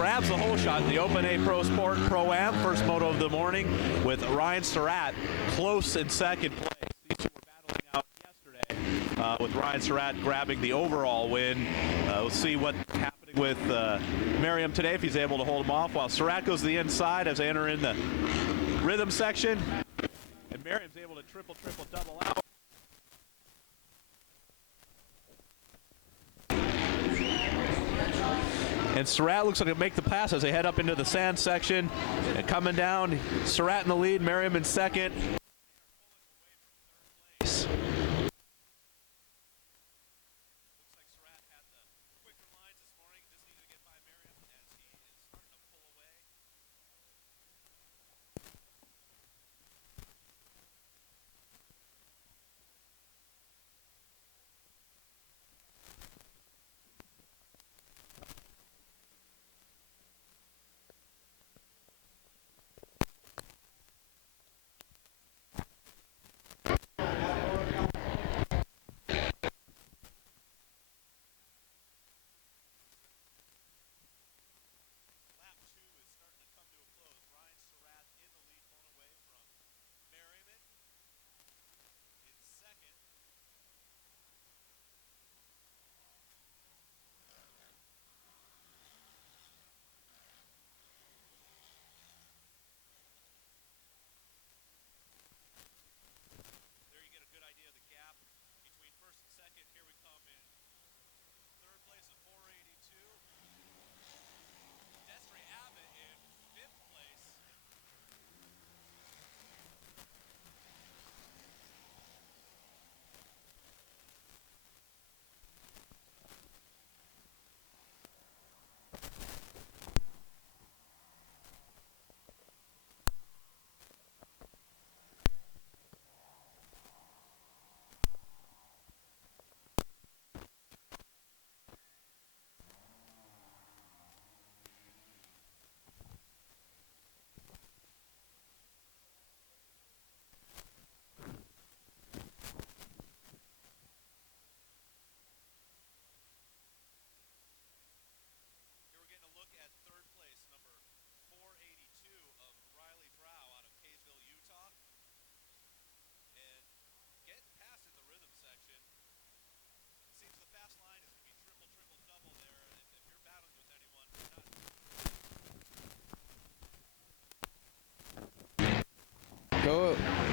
grabs the hole shot in the Open A Pro Sport Pro-Am, first moto of the morning, with Ryan Surratt close in second place. These two were battling out yesterday, with Ryan Surratt grabbing the overall win. We'll see what's happening with Merriam today, if he's able to hold him off, while Surratt goes to the inside as they enter in the rhythm section, and Merriam's able to triple, double out. And Surratt looks like he'll make the pass as they head up into the sand section. And coming down, Surratt in the lead, Merriam in second.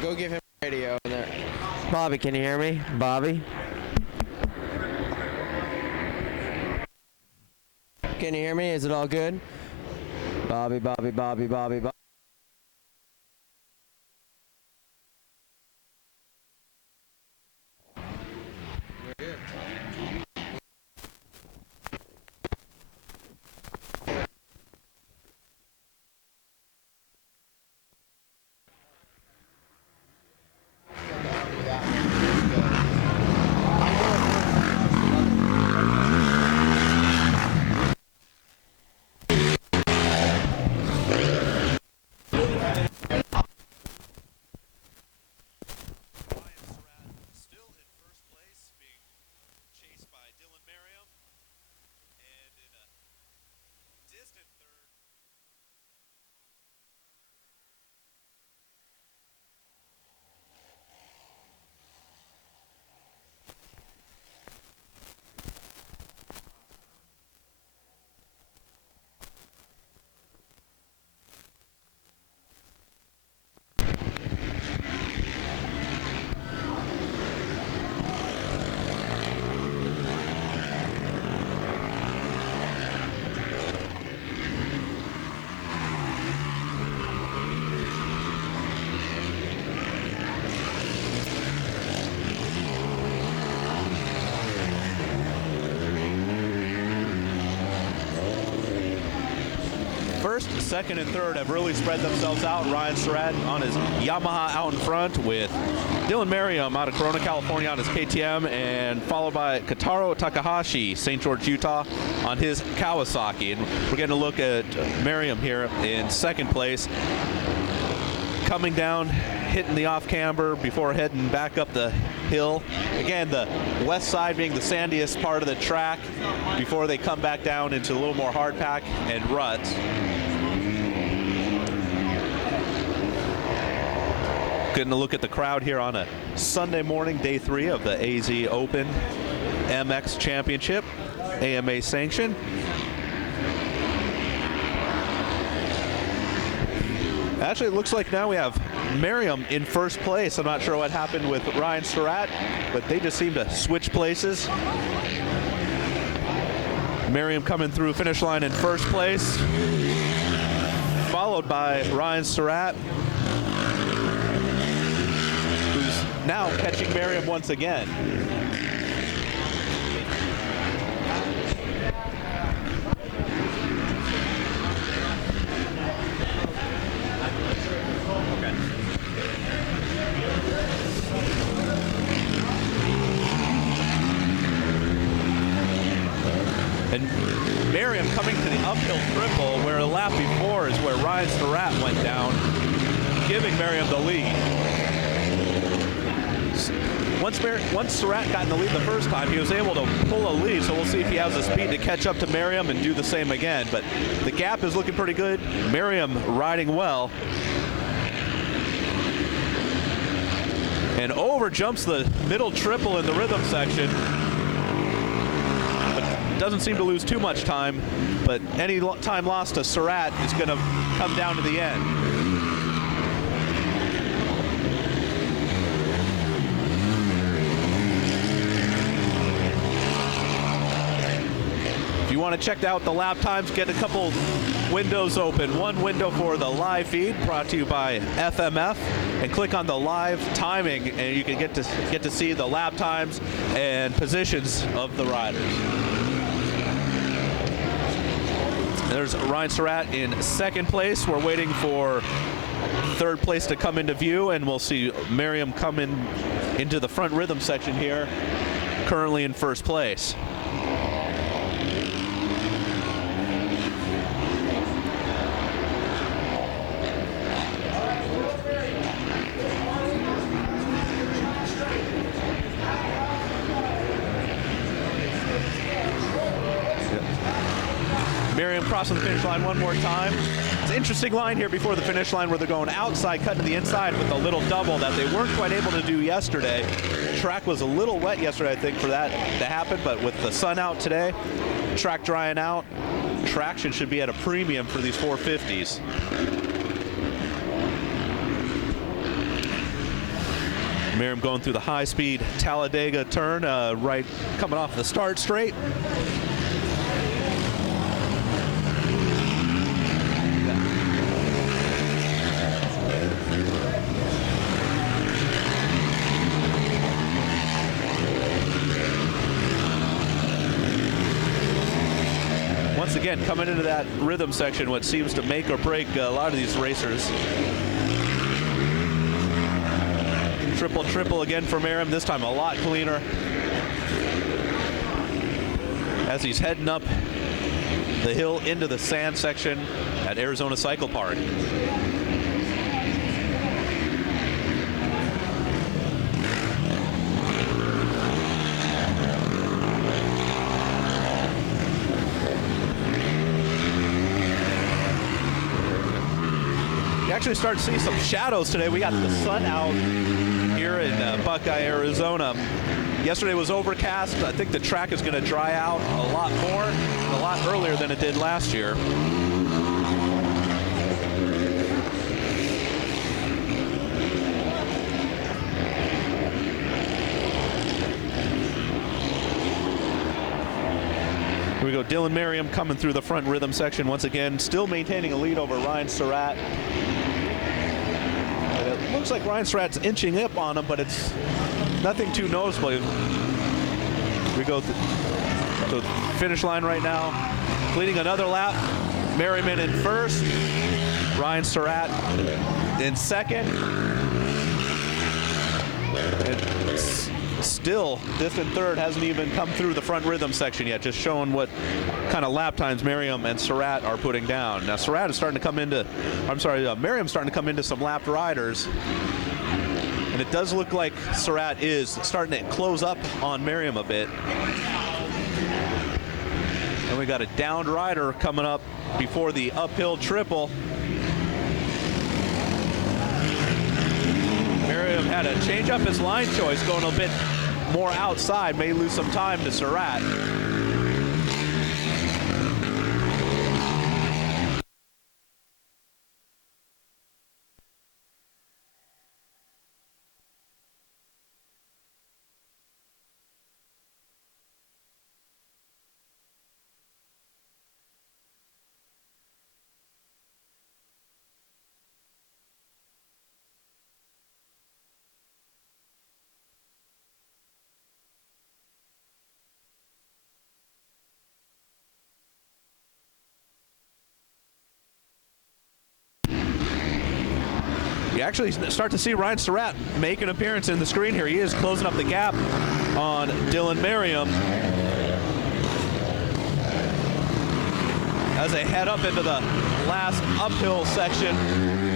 Go give him a radio in there. Bobby, can you hear me? Bobby? Can you hear me? Is it all good? Bobby. First, second, and third have really spread themselves out. Ryan Surratt on his Yamaha out in front, with Dylan Merriam out of Corona, California on his KTM, and followed by Kotaro Takahashi, St. George, Utah, on his Kawasaki. And we're getting a look at Merriam here in second place. coming down, hitting the off camber before heading back up the hill. Again, the west side being the sandiest part of the track before they come back down into a little more hard pack and ruts. Getting a look at the crowd here on a Sunday morning, day 3 of the AZ Open MX Championship, AMA sanction. Actually, it looks like now we have Merriam in first place. I'm not sure what happened with Ryan Surratt, but they just seem to switch places. Merriam coming through finish line in first place, followed by Ryan Surratt, who's now catching Merriam once again. And Merriam coming to the uphill triple, where the lap before is where Ryan Surratt went down, giving Merriam the lead. Once Surratt got in the lead the first time, he was able to pull a lead, so we'll see if he has the speed to catch up to Merriam and do the same again. But the gap is looking pretty good. Merriam riding well. And over jumps the middle triple in the rhythm section. Doesn't seem to lose too much time, but any time lost to Surratt is going to come down to the end. If you want to check out the lap times, get a couple windows open. One window for the live feed, brought to you by FMF, and click on the live timing, and you can get to see the lap times and positions of the riders. There's Ryan Surratt in second place. We're waiting for third place to come into view, and we'll see Merriam come into the front rhythm section here, currently in first place. Merriam crossing the finish line one more time. It's an interesting line here before the finish line where they're going outside, cutting to the inside with a little double that they weren't quite able to do yesterday. The track was a little wet yesterday, I think, for that to happen, but with the sun out today, track drying out, traction should be at a premium for these 450s. Merriam going through the high-speed Talladega turn, right coming off the start straight. Once again, coming into that rhythm section, what seems to make or break a lot of these racers. Triple again for Merriam, this time a lot cleaner. As he's heading up the hill into the sand section at Arizona Cycle Park. You actually start to see some shadows today. We got the sun out here in Buckeye, Arizona. Yesterday was overcast. I think the track is going to dry out a lot more, a lot earlier than it did last year. Here we go, Dylan Merriam coming through the front rhythm section once again, still maintaining a lead over Ryan Surratt. And it looks like Ryan Surratt's inching up on him, but it's nothing too noticeable. We go to the finish line right now, leading another lap. Merriman in first, Ryan Surratt in second. And still distant third, hasn't even come through the front rhythm section yet, just showing what kind of lap times Merriam and Surratt are putting down. Now Surratt is starting to come into, Merriam's starting to come into some lapped riders. And it does look like Surratt is starting to close up on Merriam a bit. And we got a downed rider coming up before the uphill triple. Merriam had to change up his line choice, going a bit more outside, may lose some time to Surratt. You actually start to see Ryan Surratt make an appearance in the screen here. He is closing up the gap on Dylan Merriam as they head up into the last uphill section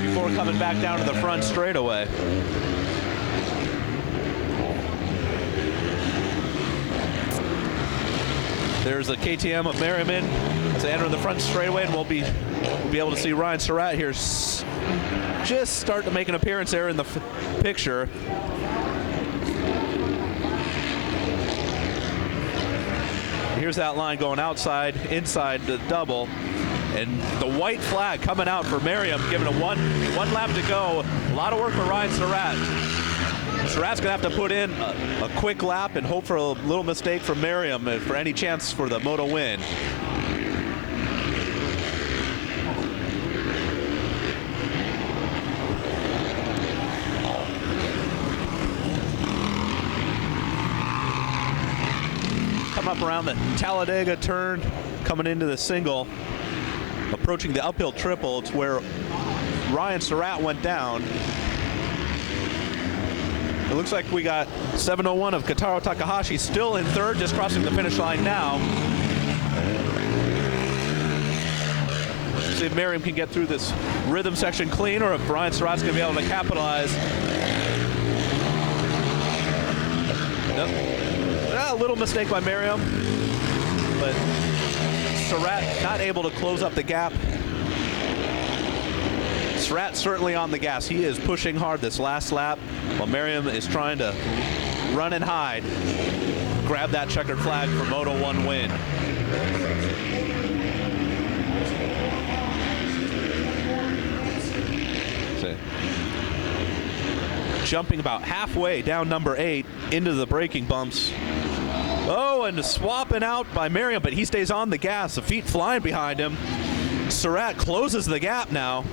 before coming back down to the front straightaway. There's a KTM of Merriam in as they enter the front straightaway, and we'll be able to see Ryan Surratt here just start to make an appearance there in the picture. Here's that line going outside, inside the double, and the white flag coming out for Merriam, giving it one lap to go. A lot of work for Ryan Surratt. Surratt's gonna have to put in a quick lap and hope for a little mistake from Merriam for any chance for the moto win. Up around the Talladega turn, coming into the single, approaching the uphill triple. It's where Ryan Surratt went down. It looks like we got 701 of Kotaro Takahashi still in third, just crossing the finish line now. See if Merriam can get through this rhythm section clean, or if Ryan Surratt's going to be able to capitalize. Nope. A little mistake by Merriam, but Surratt not able to close up the gap. Surratt certainly on the gas. He is pushing hard this last lap, while Merriam is trying to run and hide, grab that checkered flag for Moto 1 win. Jumping about halfway down number 8 into the braking bumps. Oh, and swapping out by Merriam, but he stays on the gas. The feet flying behind him. Surratt closes the gap now.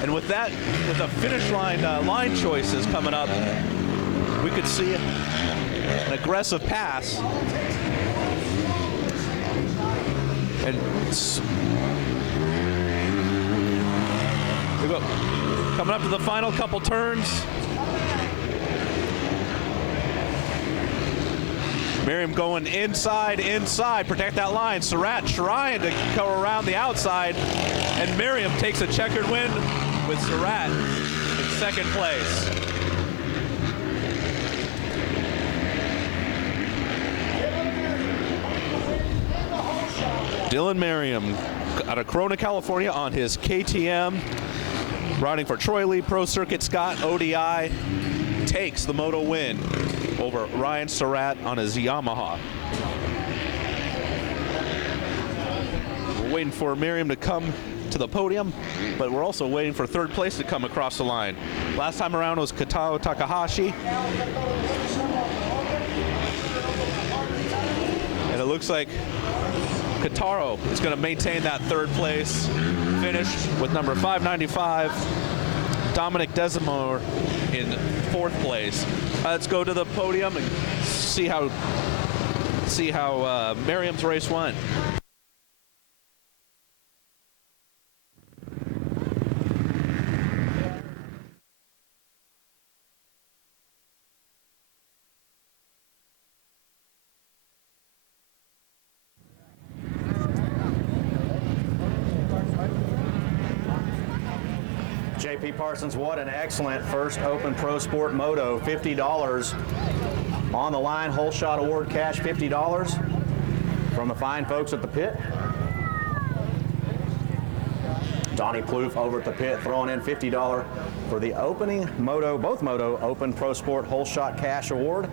And with that, with the finish line line choices coming up, we could see an aggressive pass. And we go coming up to the final couple turns. Merriam going inside, protect that line. Surratt trying to go around the outside, and Merriam takes a checkered win with Surratt in second place. Dylan Merriam out of Corona, California on his KTM, riding for Troy Lee Pro Circuit Scott ODI, takes the moto win over Ryan Surratt on his Yamaha. We're waiting for Merriam to come to the podium, but we're also waiting for third place to come across the line. Last time around was Kotaro Takahashi. And it looks like Kotaro is going to maintain that third place finish with number 595, Dominic Desimore in fourth place. Let's go to the podium and see how Merriam's race went. JP Parsons, what an excellent first Open Pro Sport Moto. $50 on the line, whole shot award cash, $50 from the fine folks at the pit. Donnie Plouffe over at the pit throwing in $50 for the opening Moto, both Moto Open Pro Sport whole shot cash award.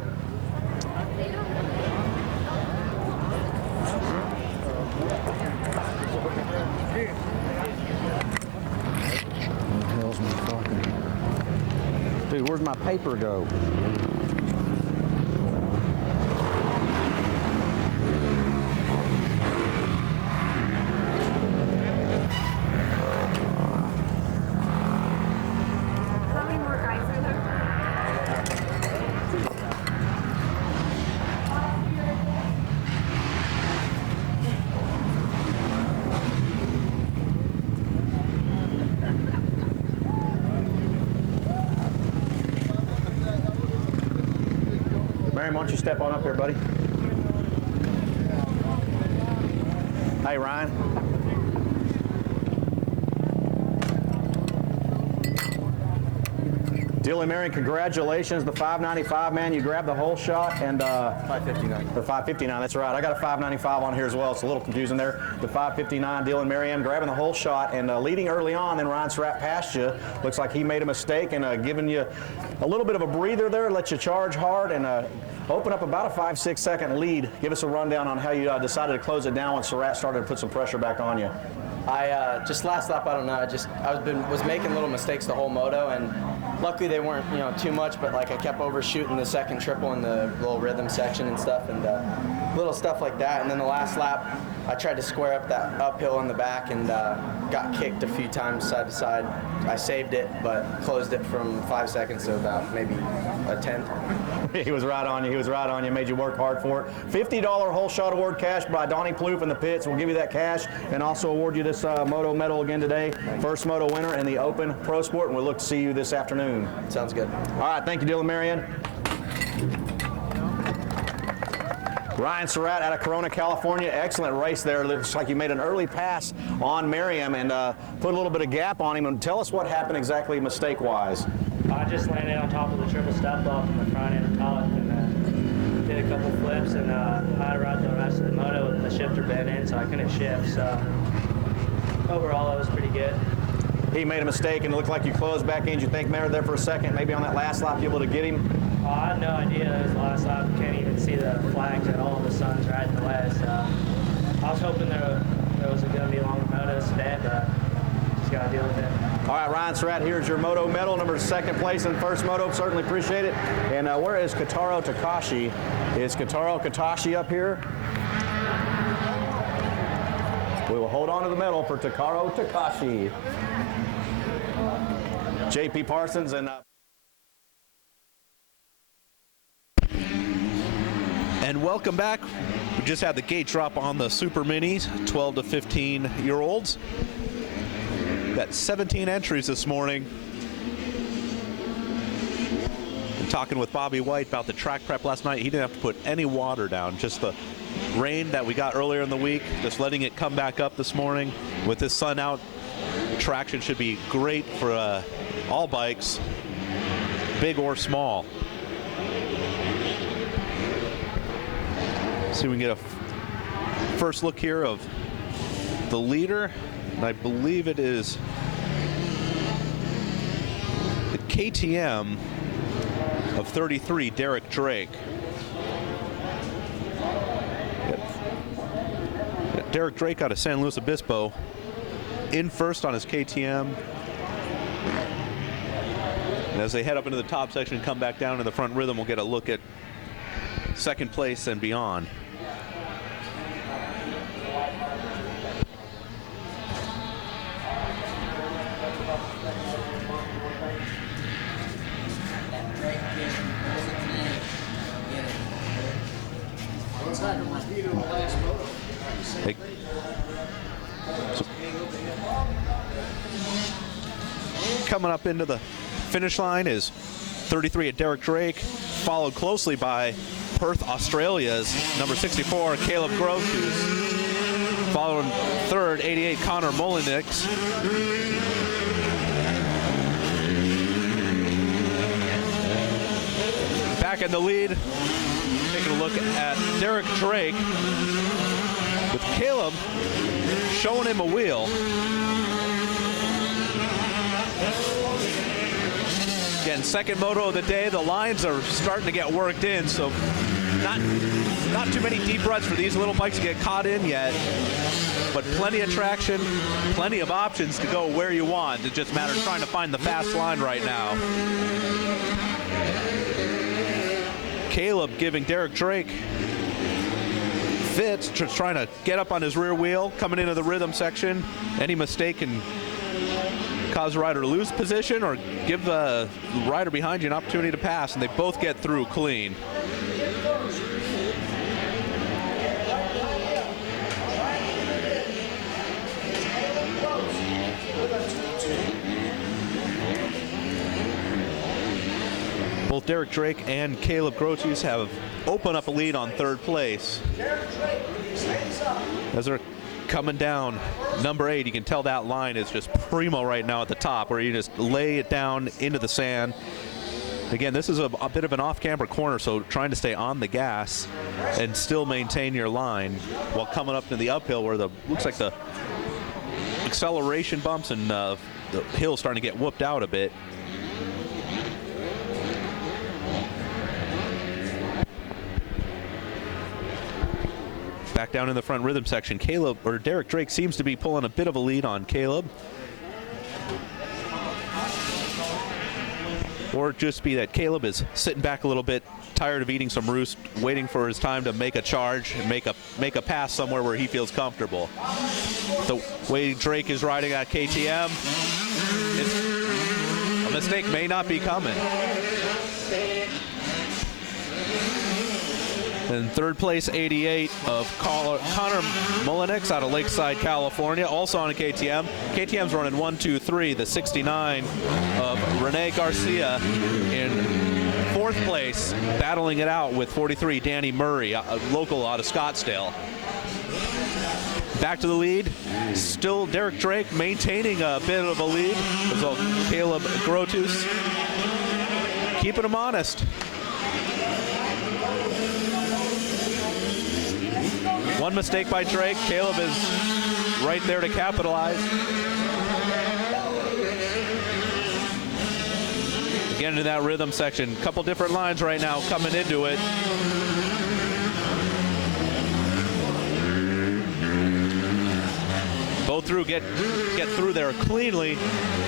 Dude, where'd my paper go? How many more guys are there? Miriam, why don't you step on up here, buddy? Hey, Ryan. Dylan Marion, congratulations. The 595, man. You grabbed the whole shot and 559. the 559, that's right. I got a 595 on here as well. It's a little confusing there. The 559, Dylan Marion grabbing the whole shot and leading early on. Then Ryan Surratt passed you. Looks like he made a mistake and giving you a little bit of a breather there, let you charge hard and open up about a 5-6 second lead. Give us a rundown on how you decided to close it down when Surratt started to put some pressure back on you. I just last lap, I don't know. I was making little mistakes the whole moto, and luckily they weren't too much. But like I kept overshooting the second triple in the little rhythm section and stuff, and little stuff like that. And then the last lap, I tried to square up that uphill in the back and got kicked a few times side to side. I saved it, but closed it from 5 seconds to about maybe a tenth. He was right on you. He was right on you. Made you work hard for it. $50 whole shot award cash by Donnie Plouffe in the pits. We'll give you that cash and also award you this Moto medal again today. First Moto winner in the Open Pro Sport, and we'll look to see you this afternoon. Sounds good. All right, thank you, Dylan Marion. Ryan Surratt out of Corona, California. Excellent race there. Looks like you made an early pass on Merriam and put a little bit of gap on him. And tell us what happened exactly mistake-wise. I just landed on top of the triple step up in the front and the top and did a couple flips and I had to ride the rest of the moto with the shifter bent in, so I couldn't shift. So overall, it was pretty good. He made a mistake and it looked like you closed back in. Did you think Merritt there for a second? Maybe on that last lap you able to get him? I had no idea it was the last lap. Can't even see the flags at all. The sun's right in the way. So I was hoping there was going to be longer motos today, but just got to deal with it. All right, Ryan Surratt, here's your Moto medal, number second place in first Moto. Certainly appreciate it. And where is Kotaro Takashi? Is Kotaro Takashi up here? We will hold on to the medal for Takaro Takashi. JP Parsons and... And welcome back. We just had the gate drop on the Super Minis, 12 to 15-year-olds. Got 17 entries this morning. And talking with Bobby White about the track prep last night, he didn't have to put any water down, just the rain that we got earlier in the week, just letting it come back up this morning. With this sun out, traction should be great for all bikes, big or small. See if we can get a first look here of the leader. And I believe it is the KTM of 33, Derek Drake. Got Derek Drake out of San Luis Obispo in first on his KTM. And as they head up into the top section and come back down to the front rhythm, we'll get a look at second place and beyond. Coming up into the finish line is 33 at Derek Drake, followed closely by Perth, Australia's number 64, Caleb Gross, who's following third, 88, Connor Molinix. Back in the lead, taking a look at Derek Drake with Caleb showing him a wheel. Again, second moto of the day. The lines are starting to get worked in, so not too many deep ruts for these little bikes to get caught in yet, but plenty of traction, plenty of options to go where you want. It just matters trying to find the fast line right now. Caleb giving Derek Drake fits, just trying to get up on his rear wheel, coming into the rhythm section. Any mistake can cause the rider to lose position or give the rider behind you an opportunity to pass, and they both get through clean. Both Derek Drake and Caleb Grotius have opened up a lead on third place. As they're coming down, number 8, you can tell that line is just primo right now at the top, where you just lay it down into the sand. Again, this is a bit of an off-camber corner, so trying to stay on the gas and still maintain your line while coming up to the uphill where the looks like the acceleration bumps and the hill starting to get whooped out a bit. Back down in the front rhythm section, Derek Drake seems to be pulling a bit of a lead on Caleb. Or just be that Caleb is sitting back a little bit, tired of eating some roost, waiting for his time to make a charge and make a pass somewhere where he feels comfortable. The way Drake is riding at KTM, a mistake may not be coming. And third place, 88 of Connor Mullenix out of Lakeside, California, also on a KTM. KTM's running 1-2-3, the 69 of Rene Garcia in fourth place, battling it out with 43, Danny Murray, a local out of Scottsdale. Back to the lead, still Derek Drake maintaining a bit of a lead. As well, Caleb Grotius keeping him honest. One mistake by Drake. Caleb is right there to capitalize. Again in that rhythm section. Couple different lines right now coming into it. Both get through there cleanly,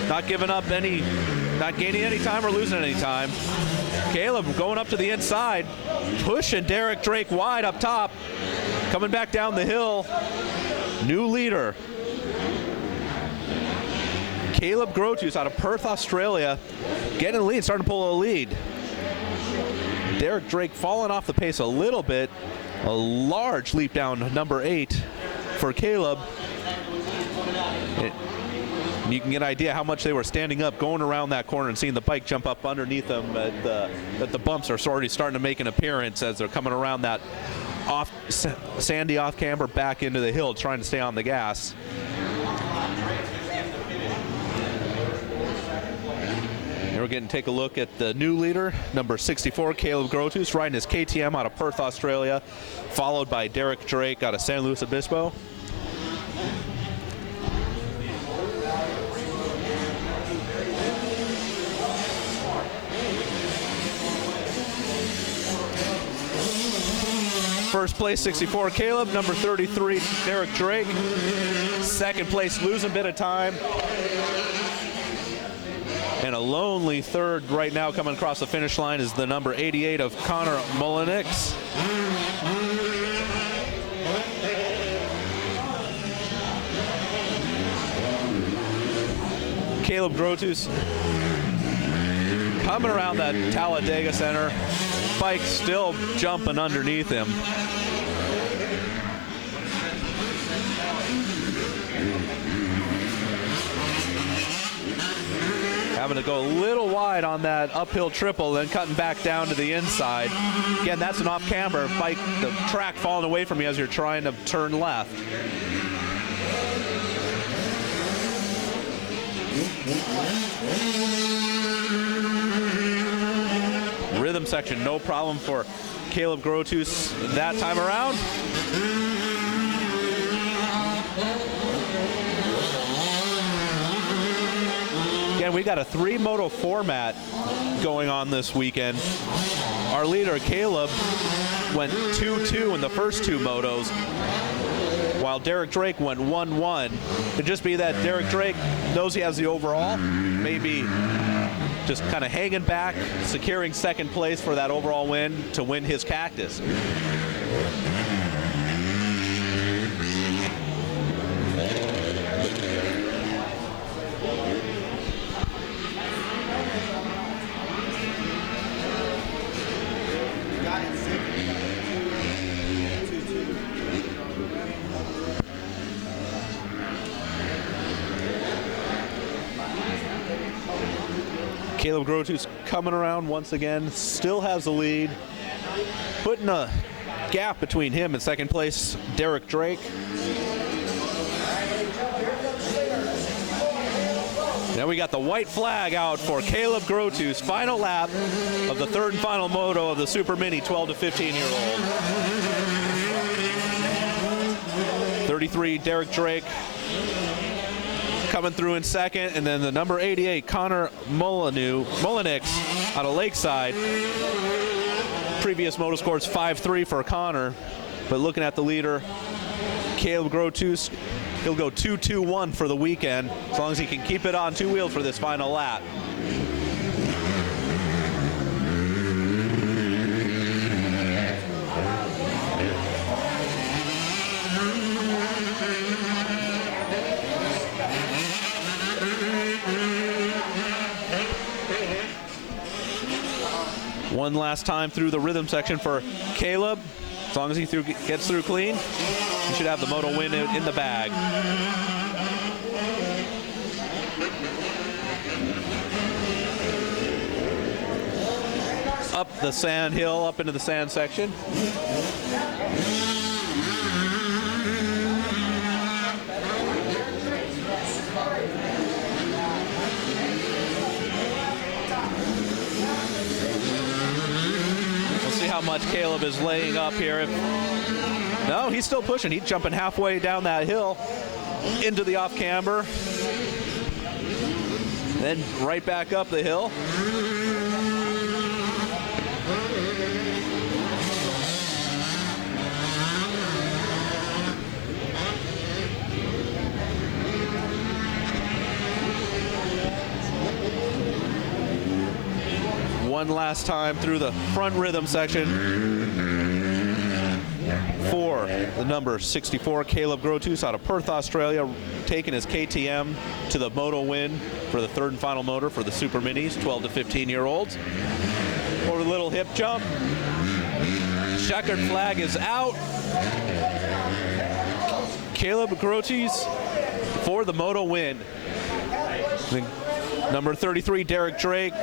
not giving up any, not gaining any time or losing any time. Caleb going up to the inside, pushing Derek Drake wide up top. Coming back down the hill, new leader. Caleb Grotius out of Perth, Australia, getting the lead, starting to pull a lead. Derek Drake falling off the pace a little bit. A large leap down number 8 for Caleb. You can get an idea how much they were standing up, going around that corner and seeing the bike jump up underneath them. That the bumps are already starting to make an appearance as they're coming around that sandy off camber back into the hill, trying to stay on the gas. And we're getting to take a look at the new leader, number 64, Caleb Grotius, riding his KTM out of Perth, Australia, followed by Derek Drake out of San Luis Obispo. First place, 64, Caleb. Number 33, Derek Drake. Second place, losing a bit of time. And a lonely third right now coming across the finish line is the number 88 of Connor Mullenix. Caleb Grotius coming around that Talladega Center. Bike still jumping underneath him. Having to go a little wide on that uphill triple, then cutting back down to the inside. Again, that's an off-camber bike, the track falling away from you as you're trying to turn left. Rhythm section. No problem for Caleb Grotus that time around. Again, we got a 3-moto format going on this weekend. Our leader, Caleb, went 2-2 in the first 2 motos, while Derek Drake went 1-1. Could just be that Derek Drake knows he has the overall, maybe just kind of hanging back, securing second place for that overall win to win his Cactus. Caleb Grotus coming around once again, still has the lead, putting a gap between him and second place Derek Drake. Now we got the white flag out for Caleb Grotus, final lap of the 3rd and final moto of the Super Mini 12 to 15-year-old. 33 Derek Drake coming through in second, and then the number 88, Connor Molinix out of Lakeside. Previous moto scores 5-3 for Connor, but looking at the leader, Caleb Grotus, he'll go 2-2-1 for the weekend, as long as he can keep it on 2 wheels for this final lap. One last time through the rhythm section for Caleb. As long as he gets through clean, he should have the moto win in the bag. Up the sand hill, up into the sand section. How much Caleb is laying up here. No, he's still pushing. He's jumping halfway down that hill into the off camber, then right back up the hill. One last time through the front rhythm section for the number 64, Caleb Grotus out of Perth, Australia, taking his KTM to the moto win for the 3rd and final motor for the Super Minis, 12 to 15-year-olds. Over the little hip jump. Checkered flag is out. Caleb Grotus for the moto win. Number 33, Derek Drake,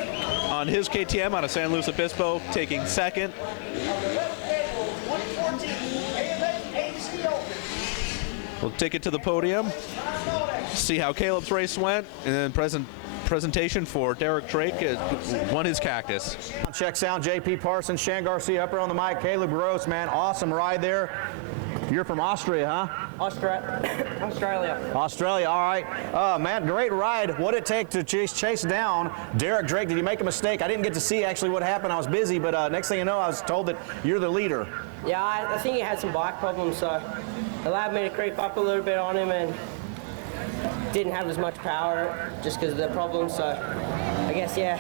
on his KTM out of San Luis Obispo, taking second. We'll take it to the podium, see how Caleb's race went, and then presentation for Derek Drake, won his Cactus. Check sound, JP Parsons, Shan Garcia up there on the mic. Caleb Gross, man, awesome ride there. You're from Austria, huh? Australia. Australia, all right. Man, great ride. What did it take to chase down Derek Drake? Did you make a mistake? I didn't get to see actually what happened. I was busy, but next thing you know, I was told that you're the leader. Yeah, I think he had some bike problems, so it allowed me to creep up a little bit on him and didn't have as much power just because of the problems, so I guess, yeah,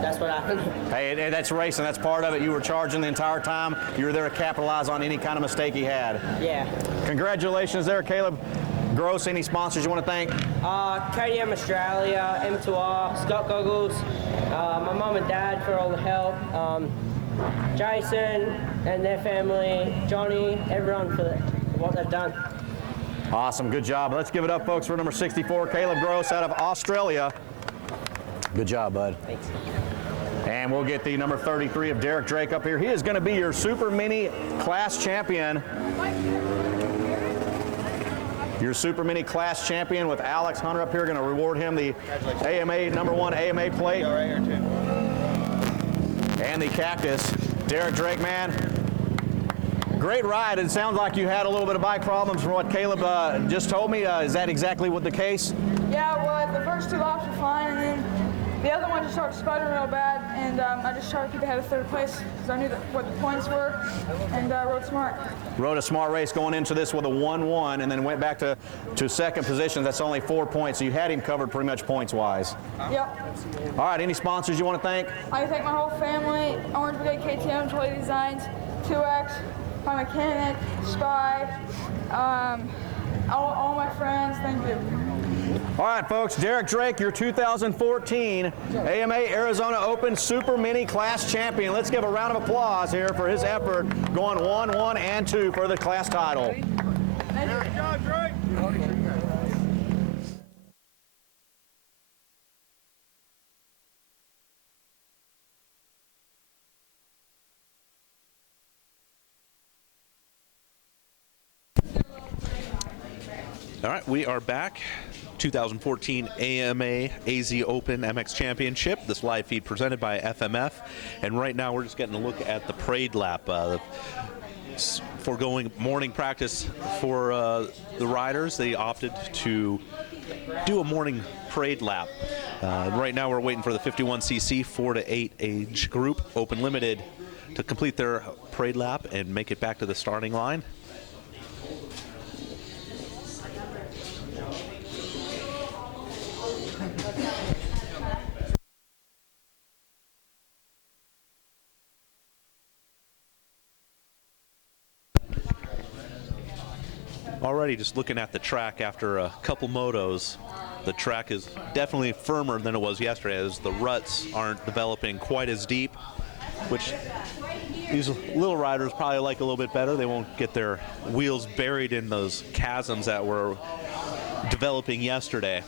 that's what happened. Hey, that's racing. That's part of it. You were charging the entire time. You were there to capitalize on any kind of mistake he had. Yeah. Congratulations there, Caleb Gross. Any sponsors you want to thank? KTM Australia, M2R, Scott Goggles, my mum and dad for all the help, Jason and their family, Johnny, everyone for what they've done. Awesome, good job. Let's give it up, folks, for number 64, Caleb Gross out of Australia. Good job, bud. Thanks. And we'll get the number 33 of Derek Drake up here. He is going to be your Super Mini Class Champion. Your Super Mini Class Champion with Alex Hunter up here. Going to reward him the AMA #1 AMA plate. and the Cactus. Derek Drake, man, great ride. It sounds like you had a little bit of bike problems from what Caleb just told me. Is that exactly what the case? Yeah, well, the first 2 laps were fine, and then the other one just started sputtering real bad, and I just tried to keep ahead of 3rd place because I knew what the points were, and rode smart. Rode a smart race going into this with a 1-1, and then went back to 2nd position. That's only 4 points, so you had him covered pretty much points-wise. Yep. All right, any sponsors you want to thank? I thank my whole family, Orange Brigade KTM, Toy Designs, 2X, my mechanic, Spy, all my friends, thank you. All right, folks, Derek Drake, your 2014 AMA Arizona Open Super Mini Class Champion. Let's give a round of applause here for his effort going 1, 1, and 2 for the class title. Good job, Drake. All right, we are back. 2014 AMA AZ Open MX Championship. This live feed presented by FMF. And right now we're just getting a look at the parade lap. Foregoing morning practice for the riders. They opted to do a morning parade lap. Right now we're waiting for the 51cc 4 to 8 age group, Open Limited, to complete their parade lap and make it back to the starting line. Already just looking at the track after a couple motos, the track is definitely firmer than it was yesterday as the ruts aren't developing quite as deep, which these little riders probably like a little bit better. They won't get their wheels buried in those chasms that were developing yesterday.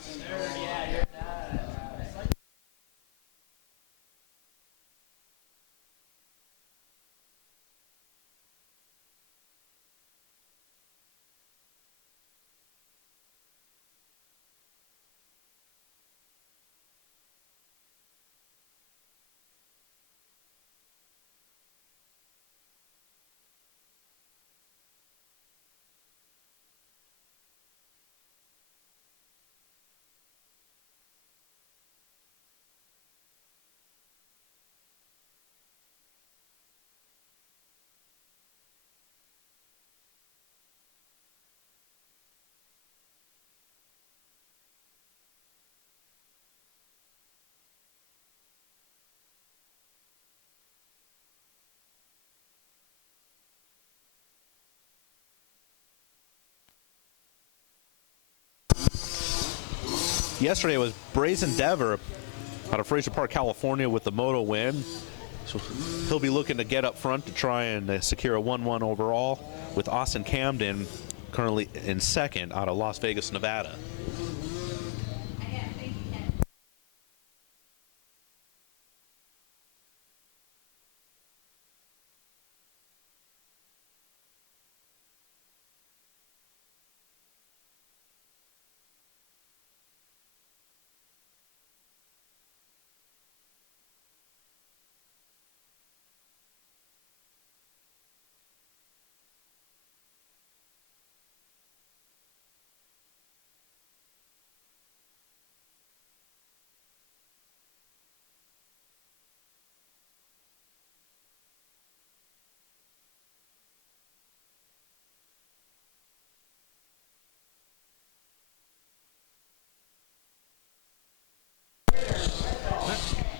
Yesterday was Brazen Dever out of Fraser Park, California with the moto win. So he'll be looking to get up front to try and secure a 1-1 overall, with Austin Camden currently in 2nd out of Las Vegas, Nevada.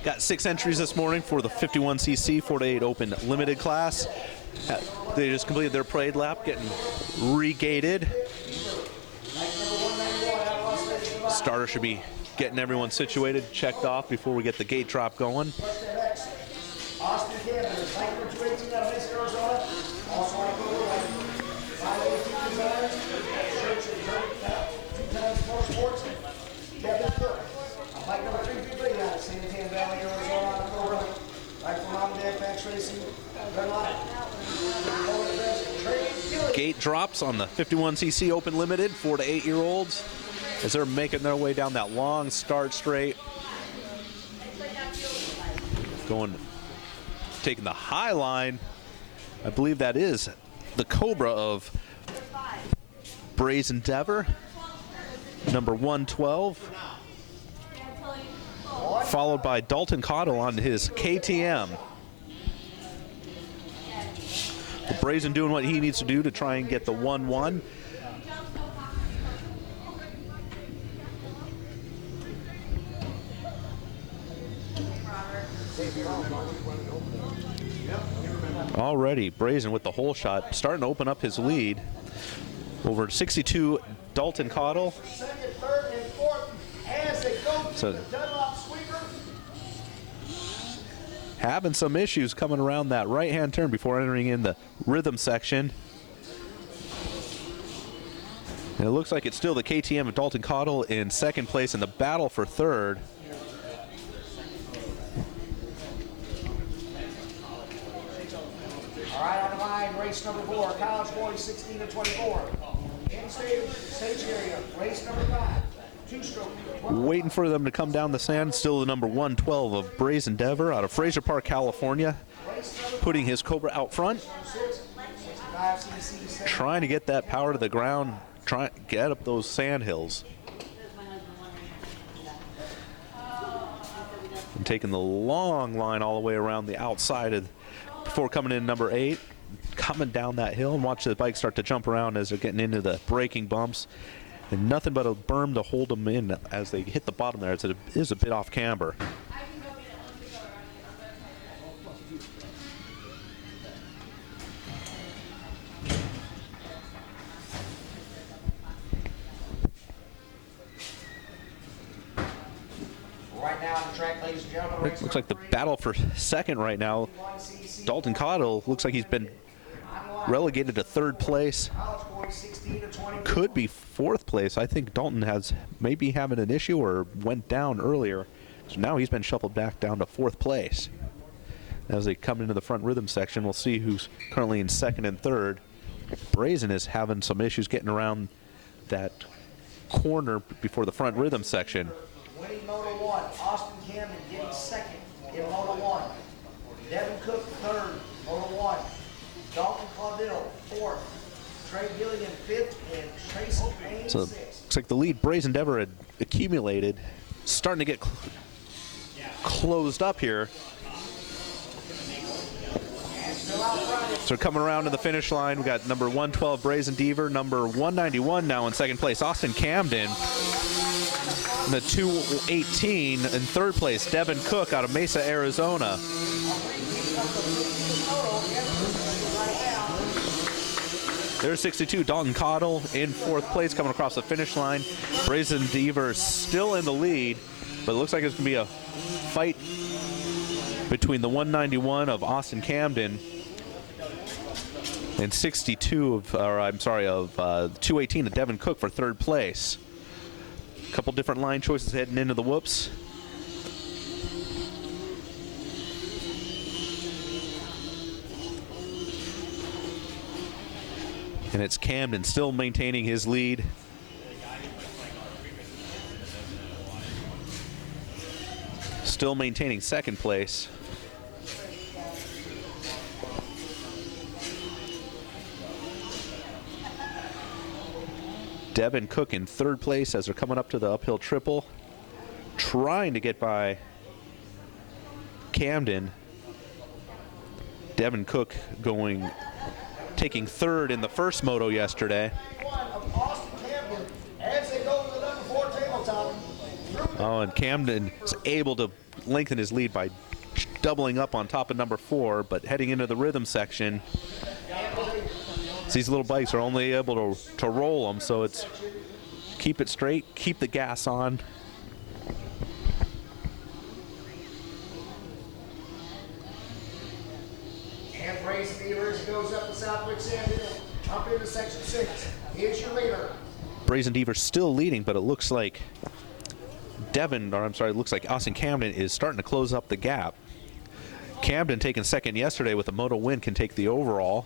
Got 6 entries this morning for the 51cc 4 to 8 Open Limited class. They just completed their parade lap, getting re-gated. Starter should be getting everyone situated, checked off before we get the gate drop going. Austin Camden, bike number 218 out of Mesa, Arizona. Also on the like 518 Designs, shirts and 2 times more sports. Kevin Cook, bike number 353 out of San Tan Valley, Arizona. October, right from Mom and Dad Facts Racing. Red Light. Gate drops on the 51cc Open Limited 4 to 8 year olds as they're making their way down that long start straight. Going taking the high line. I believe that is the Cobra of Brazen Endeavor, number 112. Followed by Dalton Cottle on his KTM. The Brazen doing what he needs to do to try and get the 1-1. Already Brazen with the hole shot, starting to open up his lead. Over 62, Dalton Cottle. Second, third, and fourth as they go So- to the Dunlop sweeper. Having some issues coming around that right-hand turn before entering in the rhythm section. And it looks like it's still the KTM of Dalton Cottle in second place in the battle for third. All right, on the line, race number 4, College Boys 16 to 24. In stage area, race number 5, two-stroke. Waiting for them to come down the sand. Still the number 112 of Brazen Endeavor out of Fraser Park, California. Putting his Cobra out front. Trying to get that power to the ground. Trying to get up those sand hills. And taking the long line all the way around the outside of, before coming in number 8. Coming down that hill, and watch the bike start to jump around as they're getting into the braking bumps. And nothing but a berm to hold them in as they hit the bottom there. It is a bit off camber. Right now on the track, ladies and gentlemen, race Looks like the number 3, battle for second right now. Dalton Cottle looks like he's been relegated to third place. College Boys 16 to 24. Could be fourth place. I think Dalton has maybe having an issue or went down earlier. So now he's been shuffled back down to fourth place. As they come into the front rhythm section, we'll see who's currently in second and third. Brazen is having some issues getting around that corner before the front rhythm section. Winning Moto 1, Austin Camden getting second in Moto 1. Devin Cook third, Moto 1. Dalton Claudel fourth. Trey Gilligan fifth, and Tracy Payne So sixth. looks like the lead Brazen Endeavor had accumulated, starting to get closed up here. So coming around to the finish line, we got number 112 Brazen Endeavor, number 191 now in second place, Austin Camden. And the 218 in third place, Devin Cook out of Mesa, Arizona. There's 62, Dalton Cottle in fourth place coming across the finish line. Brazen Endeavor still in the lead, but it looks like it's going to be a fight between the 191 of Austin Camden and 62 of, of 218 of Devin Cook for third place. A couple different line choices heading into the whoops. And it's Camden still maintaining his lead. Still maintaining second place. Devin Cook in third place as they're coming up to the uphill triple. Trying to get by Camden. Devin Cook taking third in the first moto yesterday. One of Austin Camden as they go to the number 4 tabletop. Oh, and Camden is able to lengthen his lead by doubling up on top of number 4, but heading into the rhythm section, these little bikes are only able to roll them, so it's keep it straight, keep the gas on. And Brazen Endeavor as it goes up the Southwick Sand Hill, up into section 6. Here's your leader. Brazen Endeavor still leading, but it looks like it looks like Austin Camden is starting to close up the gap. Camden taking second yesterday with a moto win can take the overall.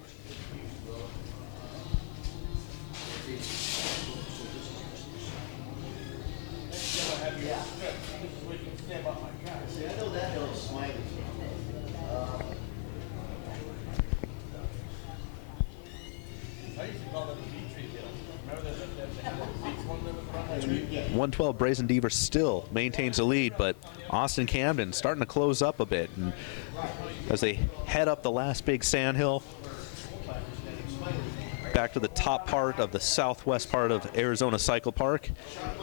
112, Brazen Deaver still maintains the lead, but Austin Camden starting to close up a bit. And as they head up the last big sandhill, back to the top part of the southwest part of Arizona Cycle Park.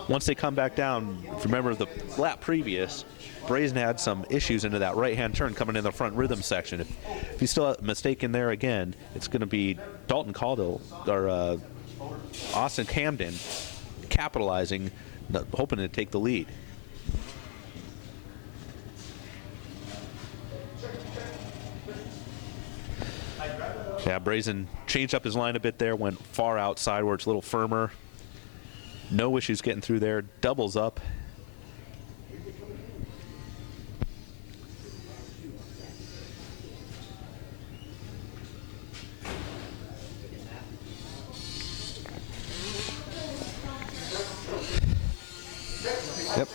Once they come back down, remember the lap previous, Brazen had some issues into that right-hand turn coming in the front rhythm section. If you still have a mistake in there again, it's going to be Dalton Caldwell or Austin Camden capitalizing, hoping to take the lead. Yeah, Brazen changed up his line a bit there, went far outside where it's a little firmer. No issues getting through there, doubles up. Yep.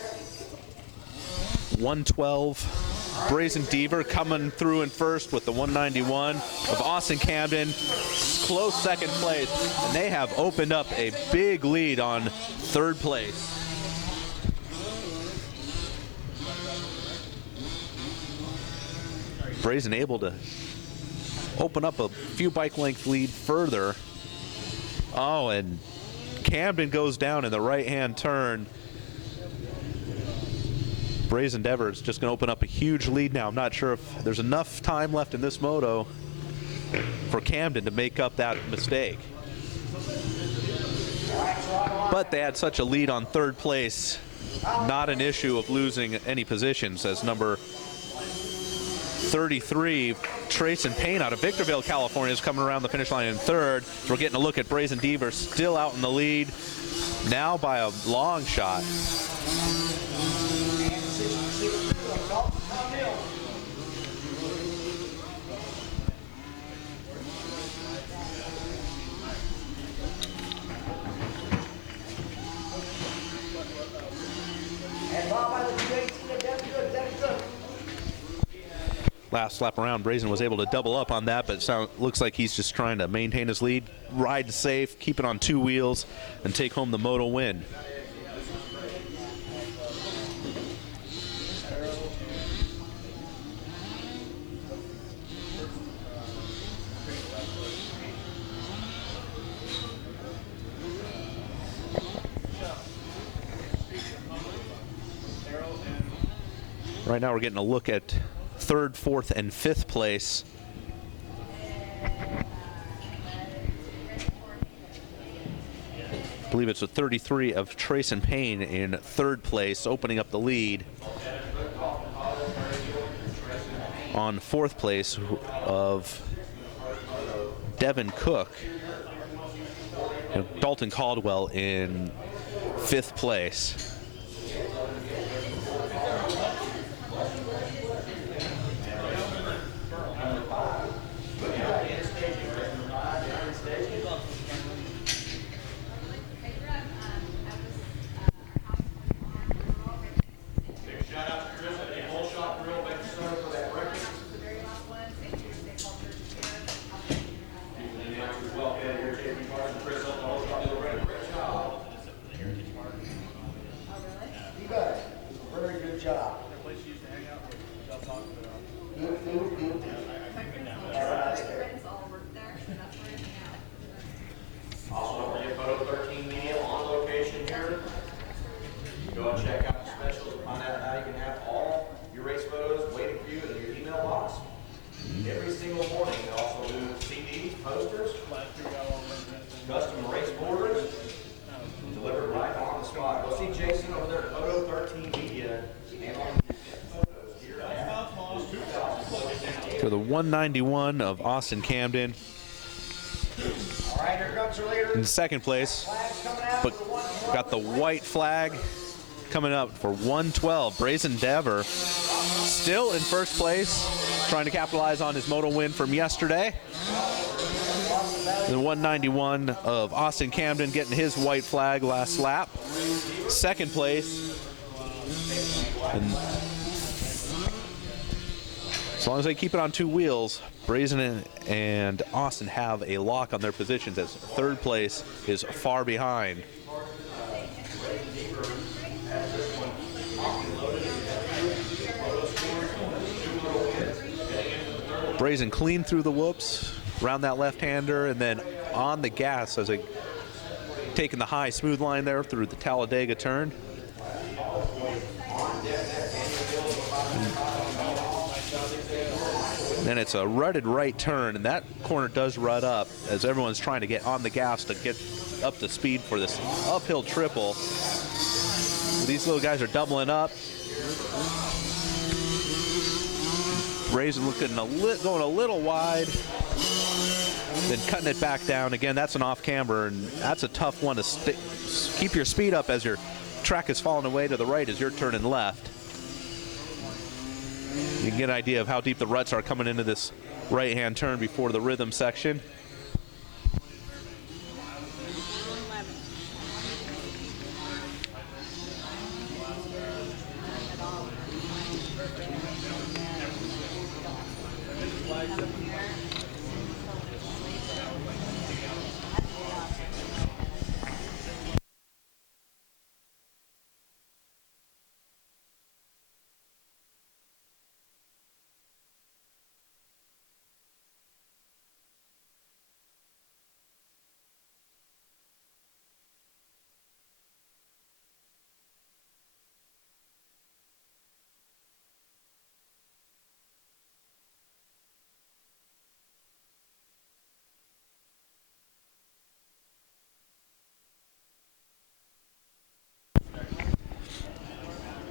112. Brazen Deaver coming through in first with the 191 of Austin Camden. Close second place, and they have opened up a big lead on third place. Brazen able to open up a few bike length lead further. Oh, and Camden goes down in the right-hand turn. Brazen Deaver is just going to open up a huge lead now. I'm not sure if there's enough time left in this moto for Camden to make up that mistake. But they had such a lead on third place, not an issue of losing any positions, as number 33, Trayson Payne out of Victorville, California, is coming around the finish line in third. So we're getting a look at Brazen Deaver still out in the lead, now by a long shot. Last lap around, Brazen was able to double up on that, but it looks like he's just trying to maintain his lead, ride safe, keep it on two wheels, and take home the moto win. Right now we're getting a look at third, fourth, and fifth place. I believe it's a 33 of Trayson Payne in third place, opening up the lead. On fourth place of Devin Cook. And Dalton Caldwell in fifth place. To the 191 of Austin Camden in second place, but got the white flag coming up for 112. Brazen Deaver still in first place, trying to capitalize on his moto win from yesterday. The 191 of Austin Camden getting his white flag last lap. Second place. And as long as they keep it on two wheels, Brazen and Austin have a lock on their positions, as third place is far behind. Brazen clean through the whoops, around that left-hander, and then on the gas as they taking the high smooth line there through the Talladega turn. Then it's a rutted right turn, and that corner does rut up as everyone's trying to get on the gas to get up to speed for this uphill triple. These little guys are doubling up. Brazen looking going a little wide, then cutting it back down. Again, that's an off camber, and that's a tough one to keep your speed up as your track is falling away to the right as you're turning left. You can get an idea of how deep the ruts are coming into this right-hand turn before the rhythm section.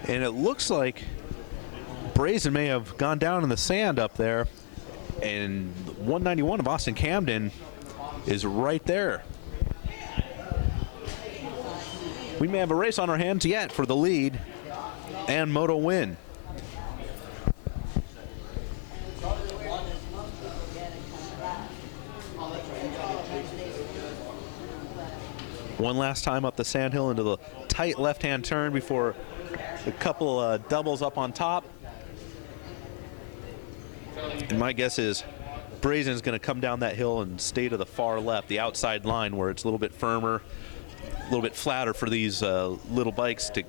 And it looks like Brazen may have gone down in the sand up there, and 191 of Austin Camden is right there. We may have a race on our hands yet for the lead and moto win. One last time up the sandhill into the tight left-hand turn before a couple doubles up on top. And my guess is Brazen is going to come down that hill and stay to the far left, the outside line, where it's a little bit firmer, a little bit flatter for these little bikes to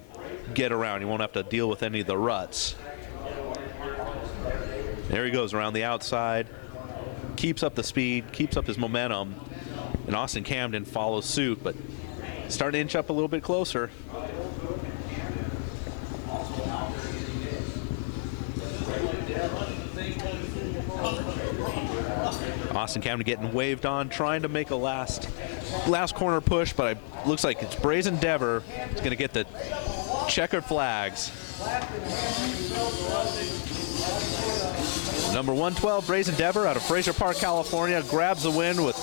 get around. You won't have to deal with any of the ruts. There he goes around the outside, keeps up the speed, keeps up his momentum, and Austin Camden follows suit, but starting to inch up a little bit closer. Austin Camden getting waved on, trying to make a last corner push, but it looks like it's Brazen Dever. It's going to get the checkered flags. Number 112, Brazen Dever out of Fraser Park, California, grabs the win with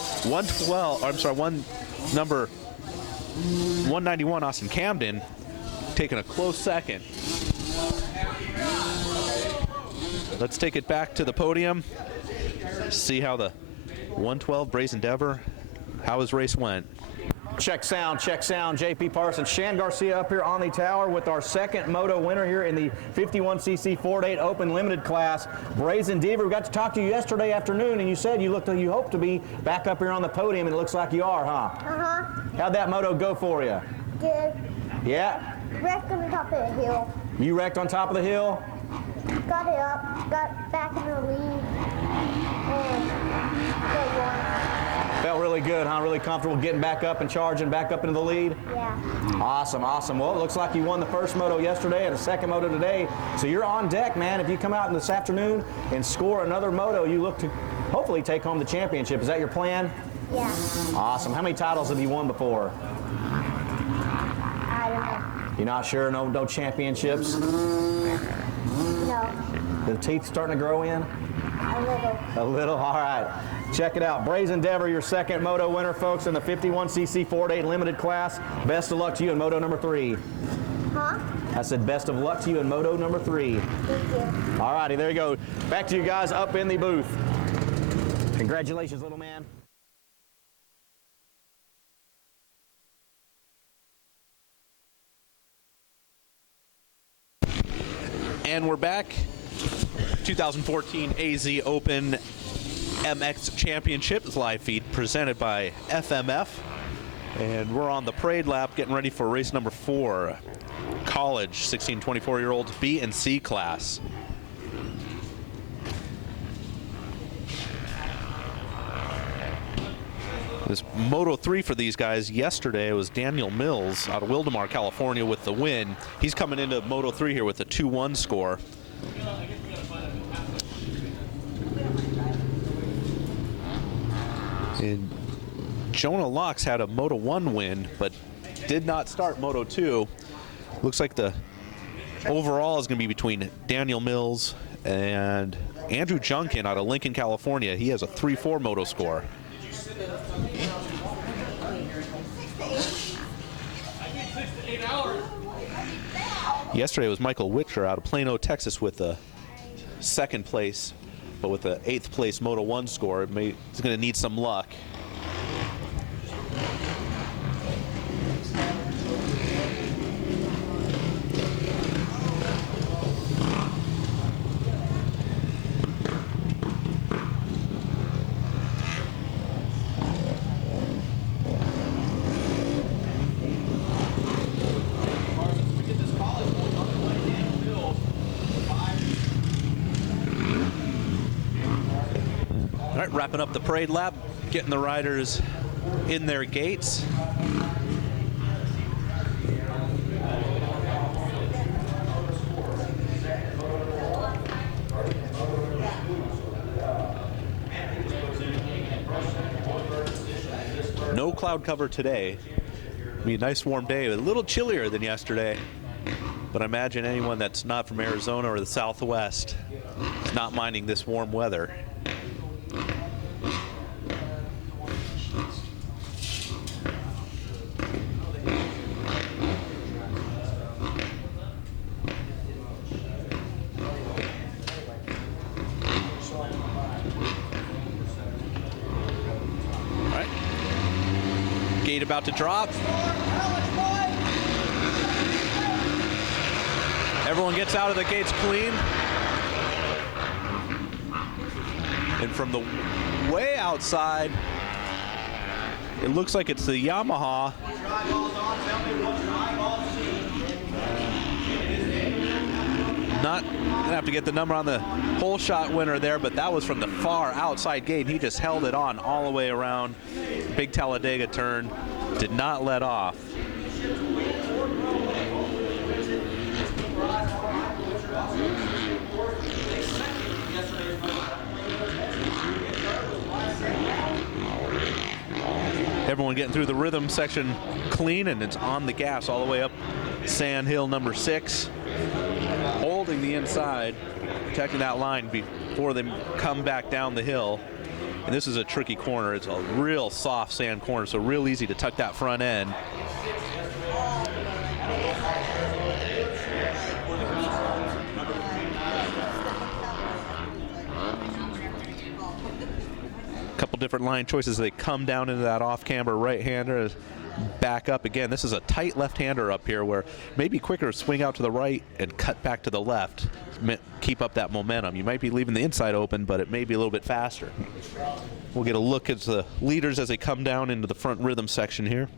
number 191, Austin Camden, taking a close second. Let's take it back to the podium. See how the 112 Brazen Dever, how his race went. Check sound, JP Parsons. Shan Garcia up here on the tower with our second moto winner here in the 51cc Ford 8 Open Limited class. Brazen Dever, we got to talk to you yesterday afternoon, and you said you hope to be back up here on the podium, and it looks like you are, huh? Uh-huh. How'd that moto go for you? Good. Yeah? Wrecked on the top of the hill. You wrecked on top of the hill? Got it up, got back in the lead, and got one. Felt really good, huh? Really comfortable getting back up and charging back up into the lead? Yeah. Awesome. Well, it looks like you won the first moto yesterday and the second moto today. So you're on deck, man. If you come out this afternoon and score another moto, you look to hopefully take home the championship. Is that your plan? Yeah. Awesome. How many titles have you won before? I don't know. You're not sure? No championships? No. The teeth starting to grow in? A little. A little? All right. Check it out. Brazen Dever, your second moto winner, folks, in the 51cc Ford 8 Limited class. Best of luck to you in moto number 3. Huh? I said best of luck to you in moto number 3. Thank you. All righty, there you go. Back to you guys up in the booth. Congratulations, little man. And we're back. 2014 AZ Open MX Championship is live feed presented by FMF. And we're on the parade lap getting ready for race number 4. College 16 24-year-olds B and C class. This Moto 3 for these guys yesterday was Daniel Mills out of Wildemar, California with the win. He's coming into Moto 3 here with a 2-1 score. And Jonah Locks had a Moto 1 win, but did not start Moto 2. Looks like the overall is going to be between Daniel Mills and Andrew Junkin out of Lincoln, California. He has a 3-4 Moto score. Yesterday was Michael Witcher out of Plano, Texas with a 2nd place, but with an 8th place Moto 1 score. He's going to need some luck. All right, wrapping up the parade lap, getting the riders in their gates. No cloud cover today. It'll be a nice warm day, a little chillier than yesterday. But I imagine anyone that's not from Arizona or the Southwest is not minding this warm weather. Gate about to drop. Everyone gets out of the gates clean. And from the way outside, it looks like it's the Yamaha. Not gonna have to get the number on the hole shot winner there, but that was from the far outside gate. He just held it on all the way around. Big Talladega turn, did not let off. Everyone getting through the rhythm section clean, and it's on the gas all the way up Sand Hill number 6. Holding the inside, protecting that line before they come back down the hill. And this is a tricky corner. It's a real soft sand corner, so real easy to tuck that front end. Couple different line choices. They come down into that off-camber right-hander, back up again. This is a tight left-hander up here where maybe quicker swing out to the right and cut back to the left. Keep up that momentum. You might be leaving the inside open, but it may be a little bit faster. We'll get a look at the leaders as they come down into the front rhythm section here.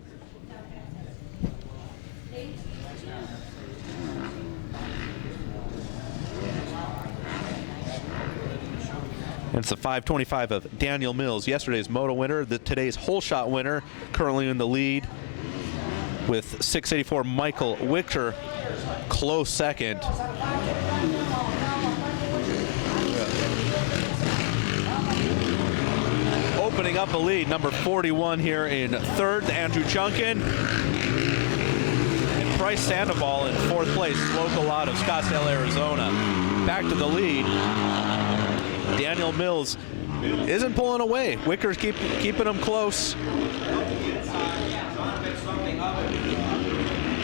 And it's the 525 of Daniel Mills, yesterday's Moto winner, today's hole shot winner, currently in the lead with 684 Michael Wichter, close second. Opening up the lead, number 41 here in third, Andrew Junkin. And Bryce Sandoval in fourth place, local out of Scottsdale, Arizona. Back to the lead. Daniel Mills isn't pulling away. Wicker's keeping him close.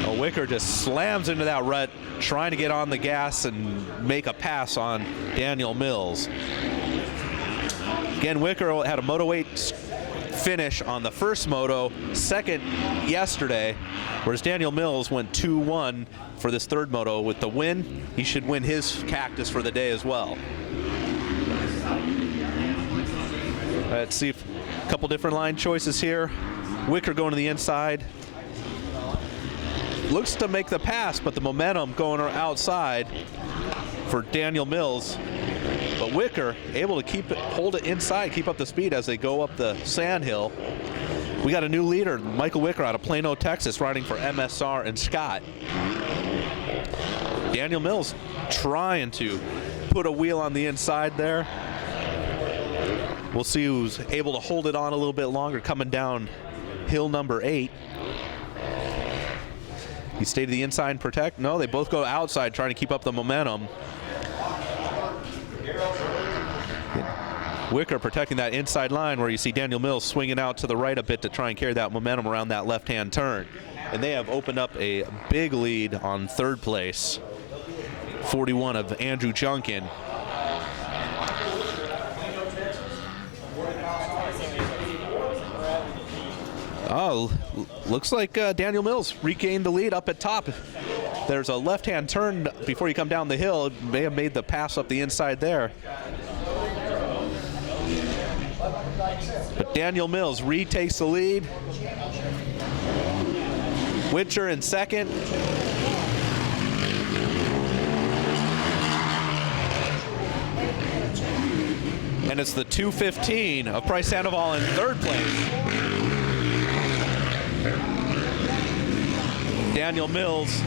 Oh, Wicker just slams into that rut, trying to get on the gas and make a pass on Daniel Mills. Again, Wicker had a Moto 8 finish on the first moto, second yesterday, whereas Daniel Mills went 2-1 for this third moto. With the win, he should win his cactus for the day as well. Let's see a couple different line choices here. Wicker going to the inside. Looks to make the pass, but the momentum going outside for Daniel Mills. But Wicker able to hold it inside, keep up the speed as they go up the sand hill. We got a new leader, Michael Wicker out of Plano, Texas, riding for MSR and Scott. Daniel Mills trying to put a wheel on the inside there. We'll see who's able to hold it on a little bit longer coming down hill number 8. He stayed to the inside and protect. No, they both go outside trying to keep up the momentum. Wicker protecting that inside line where you see Daniel Mills swinging out to the right a bit to try and carry that momentum around that left-hand turn. And they have opened up a big lead on third place. 41 of Andrew Junkin. Oh, looks like Daniel Mills regained the lead up at top. There's a left-hand turn before you come down the hill. May have made the pass up the inside there. But Daniel Mills retakes the lead. Witcher in second. And it's the 2:15 of Bryce Sandoval in third place. Daniel Mills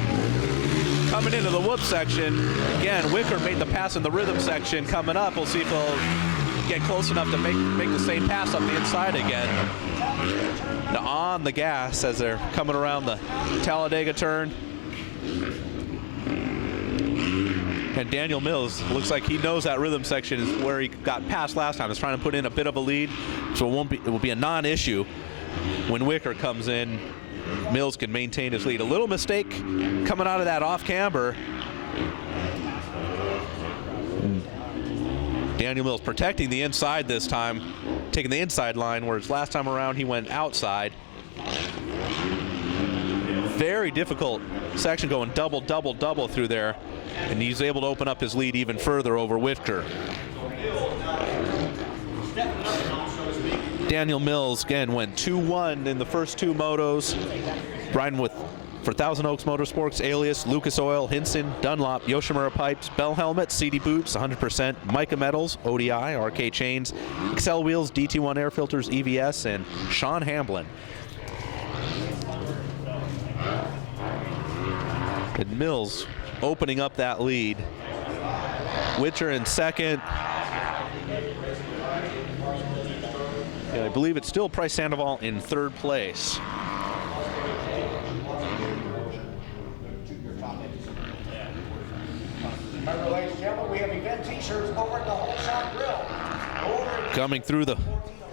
coming into the whoop section. Again, Wicker made the pass in the rhythm section. Coming up, we'll see if he'll get close enough to make the same pass up the inside again. Now on the gas as they're coming around the Talladega turn. And Daniel Mills looks like he knows that rhythm section is where he got past last time. He's trying to put in a bit of a lead, so it will be a non-issue when Wicker comes in. Mills can maintain his lead. A little mistake coming out of that off camber. Daniel Mills protecting the inside this time, taking the inside line, whereas last time around he went outside. Very difficult section going double, double, double through there, and he's able to open up his lead even further over Whitaker. Daniel Mills, again, went 2-1 in the first two motos. Riding for Thousand Oaks Motorsports, Alias, Lucas Oil, Hinson, Dunlop, Yoshimura Pipes, Bell Helmet, CD Boots, 100%, Mica Metals, ODI, RK Chains, Excel Wheels, DT1 Air Filters, EVS, and Sean Hamblin. And Mills opening up that lead. Witcher in second. And I believe it's still Bryce Sandoval in third place. Ladies and gentlemen, we have event t-shirts over at the Whole Shot Grill. Coming through the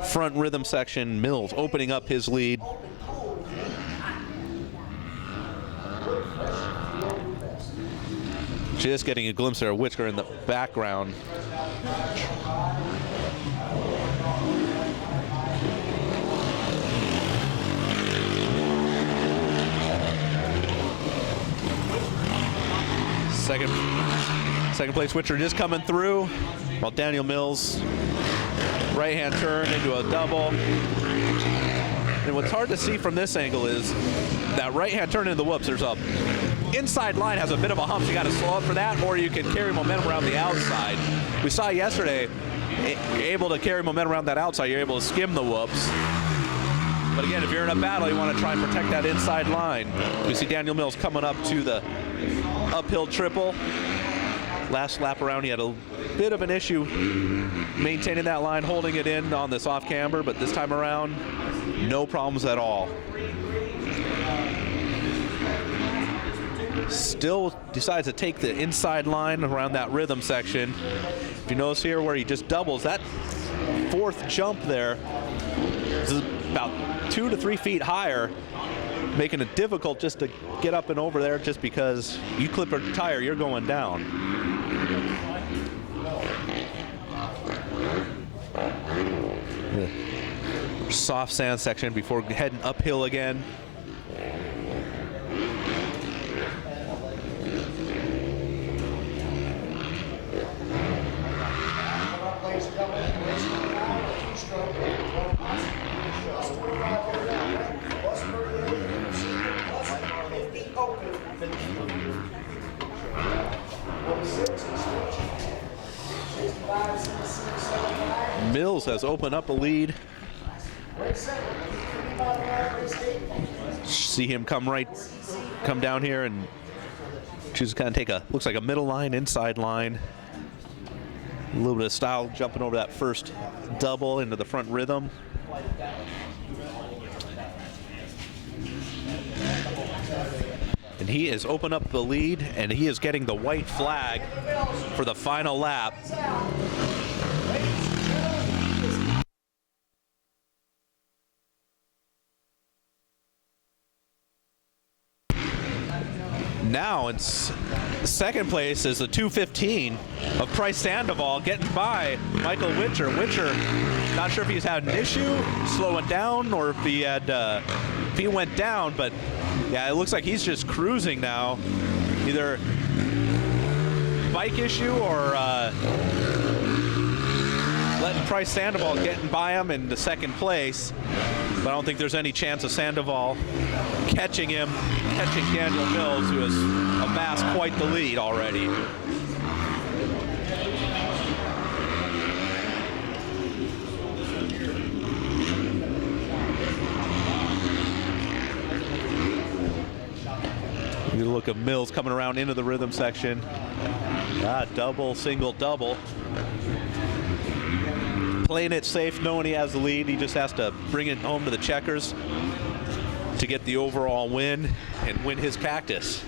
front rhythm section, Mills opening up his lead. Just getting a glimpse there of Whitaker in the background. Second place Whitaker just coming through, while Daniel Mills right-hand turn into a double. And what's hard to see from this angle is that right-hand turn into the whoops. There's a inside line has a bit of a hump. So you got to slow up for that, or you can carry momentum around the outside. We saw yesterday, you're able to carry momentum around that outside. You're able to skim the whoops. But again, if you're in a battle, you want to try and protect that inside line. We see Daniel Mills coming up to the uphill triple. Last lap around, he had a bit of an issue maintaining that line, holding it in on this off camber, but this time around, no problems at all. Still decides to take the inside line around that rhythm section. If you notice here where he just doubles, that fourth jump there is about 2 to 3 feet higher, making it difficult just to get up and over there just because you clip a tire, you're going down. Soft sand section before heading uphill again. Mills has opened up a lead. See him come down here and choose to kind of take looks like a middle line, inside line. A little bit of style jumping over that first double into the front rhythm. And he has opened up the lead, and he is getting the white flag for the final lap. Now in second place is the 2:15 of Price Sandoval, getting by Michael Witcher. Witcher, not sure if he's had an issue slowing down or if he went down, but yeah, it looks like he's just cruising now. Either bike issue or letting Price Sandoval getting by him into second place. But I don't think there's any chance of Sandoval catching Daniel Mills, who has amassed quite the lead already. You look at Mills coming around into the rhythm section. Double, single, double. Playing it safe, knowing he has the lead. He just has to bring it home to the checkers to get the overall win and win his cactus.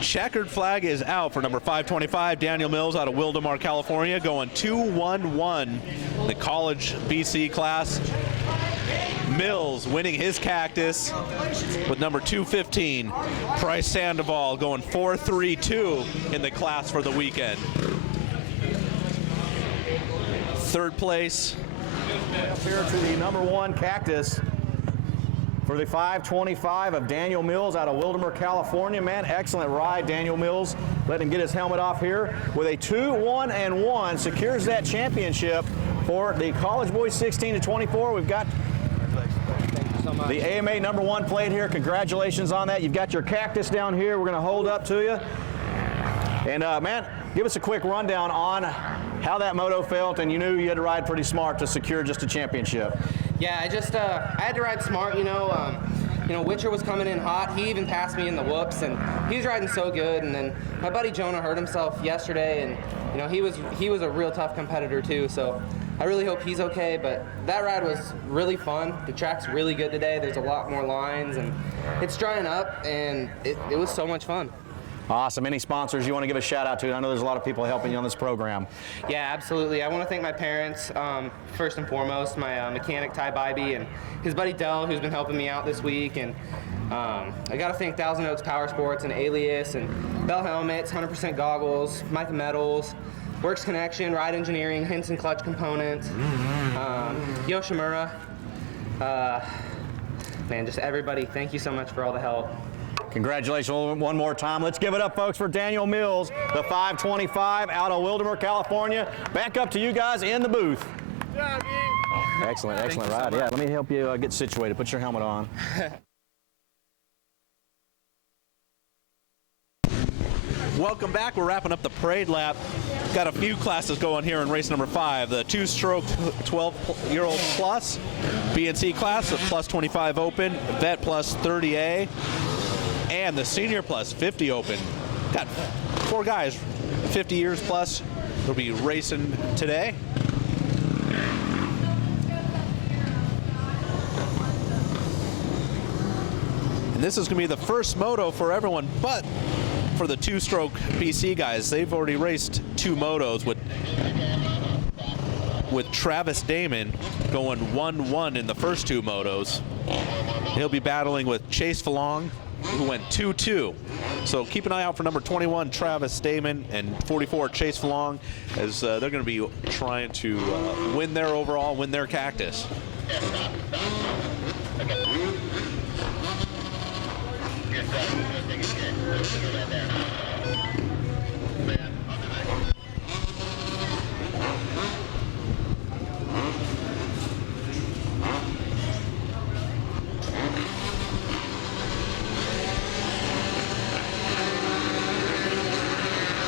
Checkered flag is out for number 525, Daniel Mills out of Wildomar, California, going 2-1-1, the college BC class. Mills winning his cactus with number 215, Price Sandoval, going 4-3-2 in the class for the weekend. Third place. Up here to the number 1 cactus for the 525 of Daniel Mills out of Wildomar, California. Man, excellent ride, Daniel Mills. Let him get his helmet off here with a 2-1-1, secures that championship for the College Boys 16-24. We've got the AMA number 1 plate here. Congratulations on that. You've got your cactus down here. We're going to hold up to you. And man, give us a quick rundown on how that moto felt, and you knew you had to ride pretty smart to secure just a championship. Yeah, I had to ride smart, you know. Witcher was coming in hot. He even passed me in the whoops, and he was riding so good. And then my buddy Jonah hurt himself yesterday, and he was a real tough competitor too. So I really hope he's okay. But that ride was really fun. The track's really good today. There's a lot more lines, and it's drying up, and it was so much fun. Awesome. Any sponsors you want to give a shout out to? I know there's a lot of people helping you on this program. Yeah, absolutely. I want to thank my parents, first and foremost, my mechanic Ty Bybee and his buddy Dell, who's been helping me out this week. And I got to thank Thousand Oaks Power Sports and Alias and Bell Helmets, 100% Goggles, Micah Metals, Works Connection, Ride Engineering, Hinson Clutch Components, Yoshimura. Man, just everybody, thank you so much for all the help. Congratulations one more time. Let's give it up, folks, for Daniel Mills, the 525 out of Wildomar, California. Back up to you guys in the booth. Excellent ride. Yeah, let me help you get situated. Put your helmet on. Welcome back. We're wrapping up the parade lap. Got a few classes going here in race number 5. The 2-stroke 12-year-old plus BNC class, the plus 25 open, vet plus 30A, and the senior plus 50 open. Got 4 guys 50 years plus. They'll be racing today. And this is going to be the first moto for everyone but for the two-stroke PC guys. They've already raced 2 motos with Travis Damon going 1-1 in the first 2 motos. He'll be battling with Chase Falong, who went 2-2. So keep an eye out for number 21, Travis Damon, and 44, Chase Falong, as they're going to be trying to win their overall, win their Cactus.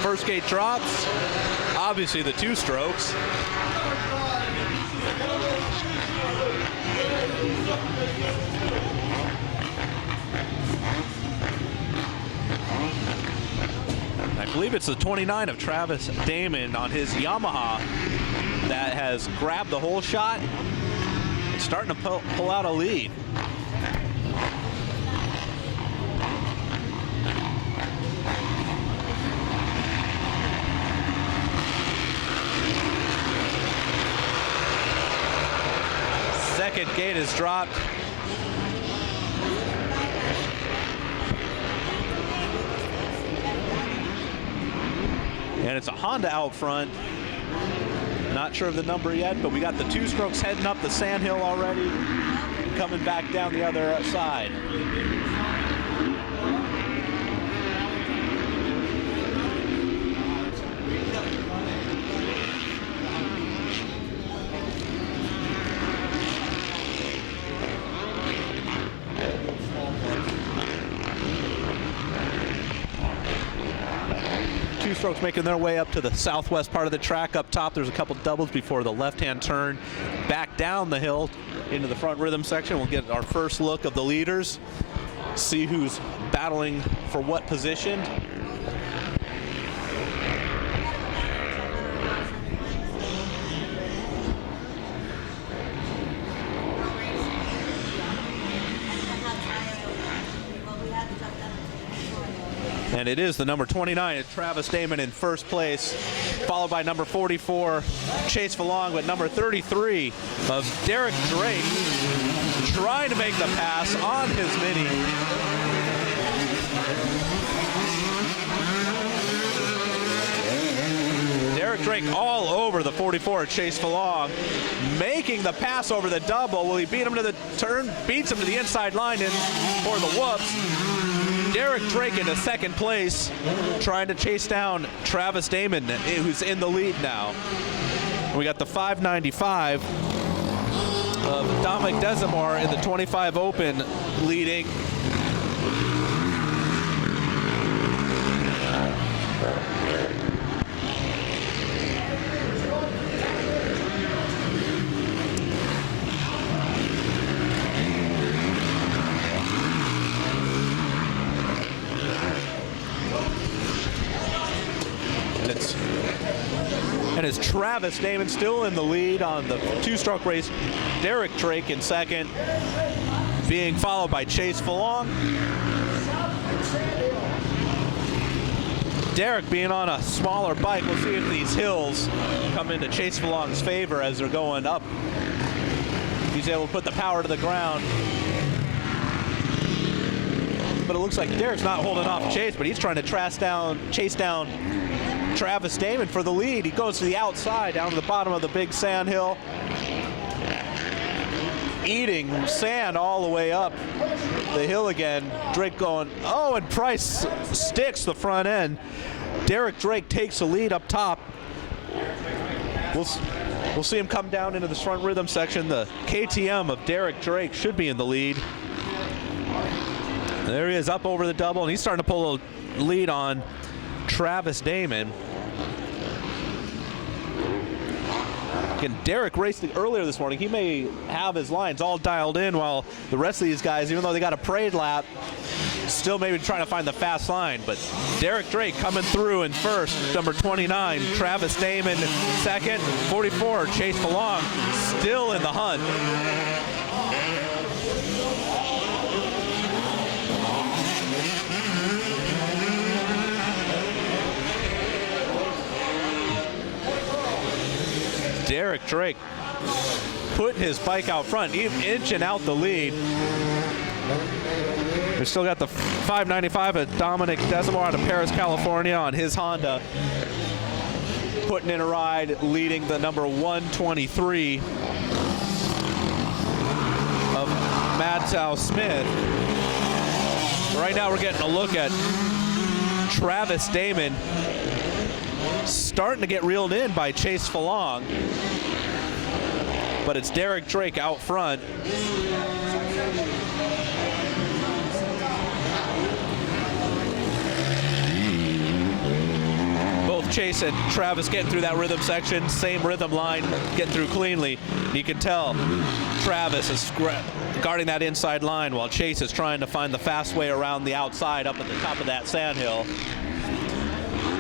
First gate drops, obviously the 2 strokes. I believe it's the 29 of Travis Damon on his Yamaha that has grabbed the whole shot. It's starting to pull out a lead. Second gate is dropped. And it's a Honda out front. Not sure of the number yet, but we got the 2 strokes heading up the sandhill already, coming back down the other side. Strokes making their way up to the southwest part of the track. Up top, there's a couple doubles before the left-hand turn back down the hill into the front rhythm section. We'll get our first look of the leaders, see who's battling for what position. And it is the number 29, Travis Damon in first place, followed by number 44, Chase Falong, but number 33 of Derek Drake trying to make the pass on his Mini. Derek Drake all over the 44, Chase Falong, making the pass over the double. Will he beat him to the turn? Beats him to the inside line and for the whoops. Derek Drake into second place, trying to chase down Travis Damon, who's in the lead now. We got the 595 of Dominic Desimore in the 25 Open leading. And it's Travis Damon still in the lead on the 2-stroke race. Derek Drake in second, being followed by Chase Falong. Derek being on a smaller bike. We'll see if these hills come into Chase Falong's favor as they're going up. He's able to put the power to the ground. But it looks like Derek's not holding off Chase, but he's trying to chase down Travis Damon for the lead. He goes to the outside, down to the bottom of the big sand hill, eating sand all the way up the hill again. Drake going, oh, and Price sticks the front end. Derek Drake takes the lead up top. We'll see him come down into this front rhythm section. The KTM of Derek Drake should be in the lead. There he is up over the double, and he's starting to pull a lead on Travis Damon. Again, Derek raced earlier this morning. He may have his lines all dialed in, while the rest of these guys, even though they got a parade lap, still maybe trying to find the fast line. But Derek Drake coming through in first, number 29. Travis Damon second, 44. Chase Falong still in the hunt. Derek Drake putting his bike out front, inching out the lead. We still got the 595 of Dominic Desimore out of Paris, California on his Honda. Putting in a ride, leading the number 123 of Madtow Smith. Right now we're getting a look at Travis Damon starting to get reeled in by Chase Falong. But it's Derek Drake out front. Both Chase and Travis getting through that rhythm section, same rhythm line, getting through cleanly. You can tell Travis is guarding that inside line while Chase is trying to find the fast way around the outside up at the top of that sandhill.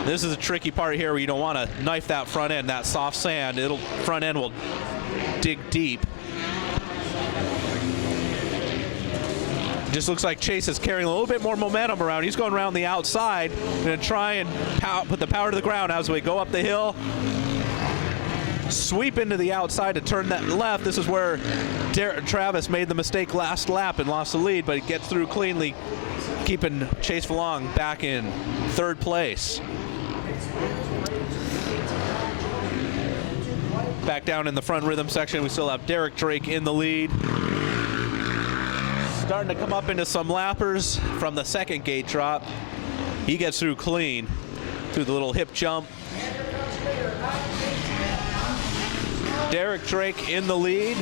This is a tricky part here where you don't want to knife that front end, that soft sand. Front end will dig deep. Just looks like Chase is carrying a little bit more momentum around. He's going around the outside. Going to try and put the power to the ground as we go up the hill. Sweep into the outside to turn that left. This is where Travis made the mistake last lap and lost the lead, but he gets through cleanly, keeping Chase Falong back in third place. Back down in the front rhythm section, we still have Derek Drake in the lead. Starting to come up into some lappers from the second gate drop. He gets through clean through the little hip jump. Derek Drake in the lead.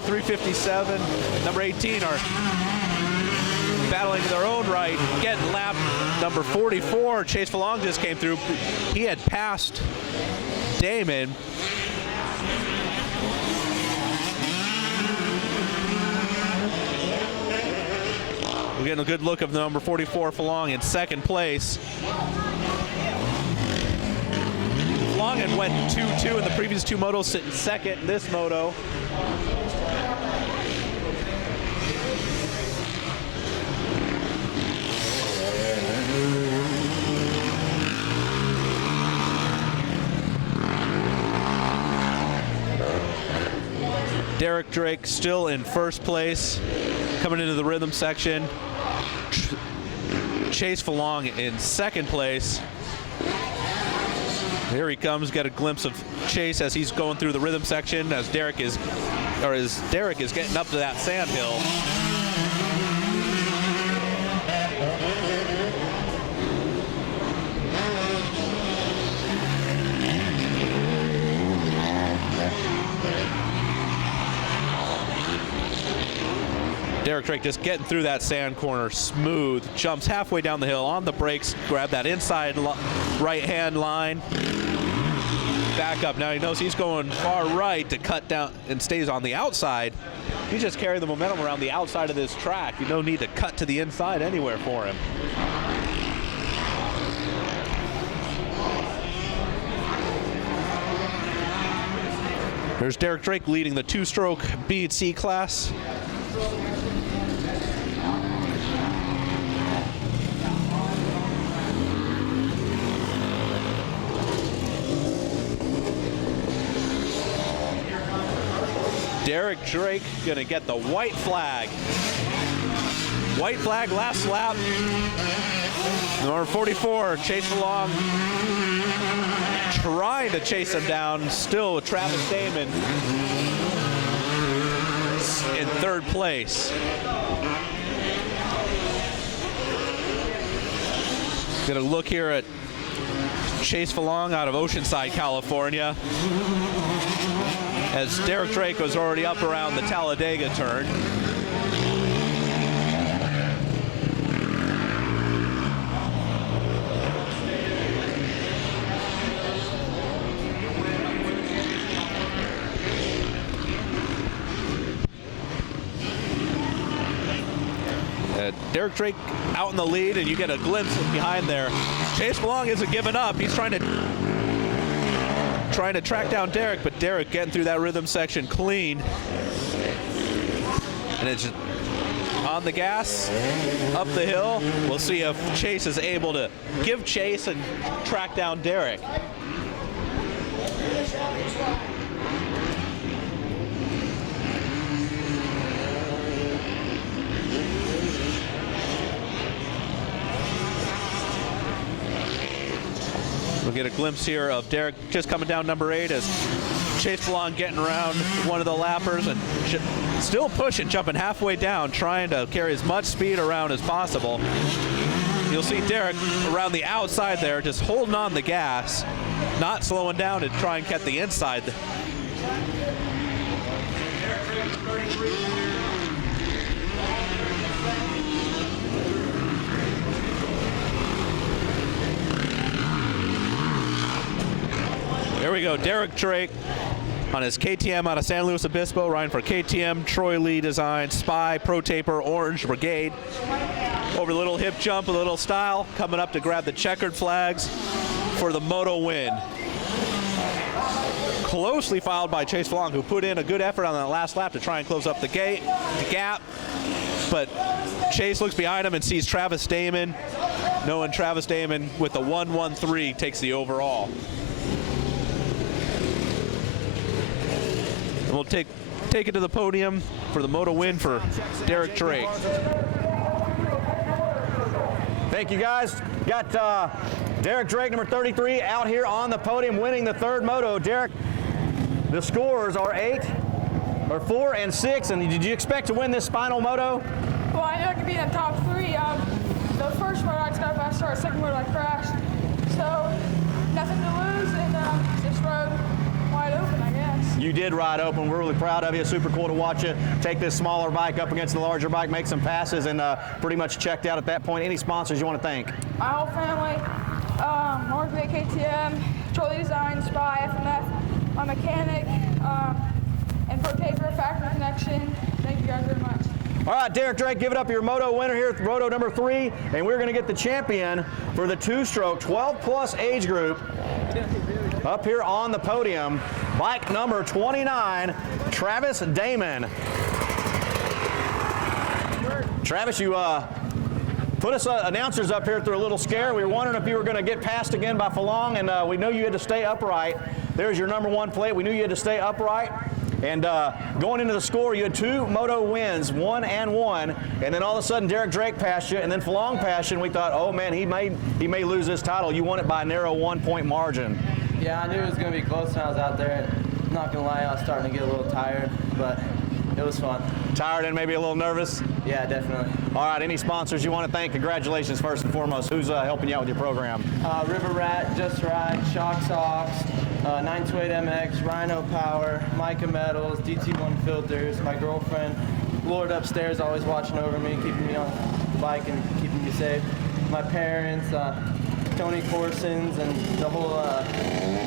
357, number 18 are battling their own right, getting lap number 44. Chase Falong just came through. He had passed Damon. We're getting a good look of the number 44 Falong in second place. Falong had went 2-2 in the previous two motos, sitting second in this moto. Derek Drake still in first place, coming into the rhythm section. Chase Falong in second place. Here he comes, got a glimpse of Chase as he's going through the rhythm section as Derek is getting up to that sandhill. Derek Drake just getting through that sand corner smooth, jumps halfway down the hill on the brakes, grab that inside right-hand line, back up. Now he knows he's going far right to cut down and stays on the outside. He's just carrying the momentum around the outside of this track. You don't need to cut to the inside anywhere for him. There's Derek Drake leading the two-stroke B and C class. Derek Drake gonna get the white flag. White flag last lap. Number 44, Chase Falong, trying to chase him down, still with Travis Damon in third place. Gonna look here at Chase Falong out of Oceanside, California, as Derek Drake was already up around the Talladega turn. Derek Drake out in the lead, and you get a glimpse behind there. Chase Falong isn't giving up. He's trying to track down Derek, but Derek getting through that rhythm section clean. And it's just on the gas, up the hill. We'll see if Chase is able to give chase and track down Derek. We'll get a glimpse here of Derek just coming down number 8 as Chase Falong getting around one of the lappers and still pushing, jumping halfway down, trying to carry as much speed around as possible. You'll see Derek around the outside there, just holding on the gas, not slowing down to try and get the inside. There we go, Derek Drake on his KTM out of San Luis Obispo, riding for KTM, Troy Lee Design, Spy, Pro Taper, Orange Brigade. Over the little hip jump, a little style, coming up to grab the checkered flags for the moto win. Closely followed by Chase Falong, who put in a good effort on that last lap to try and close up the gap. But Chase looks behind him and sees Travis Damon, knowing Travis Damon with the 1:13 takes the overall. And we'll take it to the podium for the moto win for Derek Drake. Thank you, guys. Got Derek Drake, number 33, out here on the podium winning the third moto. Derek, the scores are 4 and 6. And did you expect to win this final moto? Well, I knew I could be in the top 3. The first moto I got a fast start, second moto I crashed. So nothing to lose, and just rode wide open, I guess. You did ride open. We're really proud of you. Super cool to watch you take this smaller bike up against the larger bike, make some passes, and pretty much checked out at that point. Any sponsors you want to thank? My whole family, North Bay KTM, Troy Design, Spy, FMF, my mechanic, and Pro Taper, Factory Connection. Thank you guys very much. All right, Derek Drake, give it up, your moto winner here, moto number 3, and we're going to get the champion for the 2-stroke 12-plus age group up here on the podium. Bike number 29, Travis Damon. Travis, you put us announcers up here through a little scare. We were wondering if you were going to get passed again by Falong, and we know you had to stay upright. There's your number 1 plate. We knew you had to stay upright. And going into the score, you had 2 moto wins, 1 and 1, and then all of a sudden Derek Drake passed you, and then Falong passed you, and we thought, oh man, he may lose this title. You won it by a narrow 1-point margin. Yeah, I knew it was going to be close when I was out there. Not going to lie, I was starting to get a little tired, but it was fun. Tired and maybe a little nervous? Yeah, definitely. All right, any sponsors you want to thank? Congratulations first and foremost. Who's helping you out with your program? River Rat, Just Ride, Shock Socks, 9 Suede MX, Rhino Power, Micah Metals, DT1 Filters, my girlfriend, Lord upstairs always watching over me, keeping me on the bike and keeping me safe. My parents, Tony Corsons, and the whole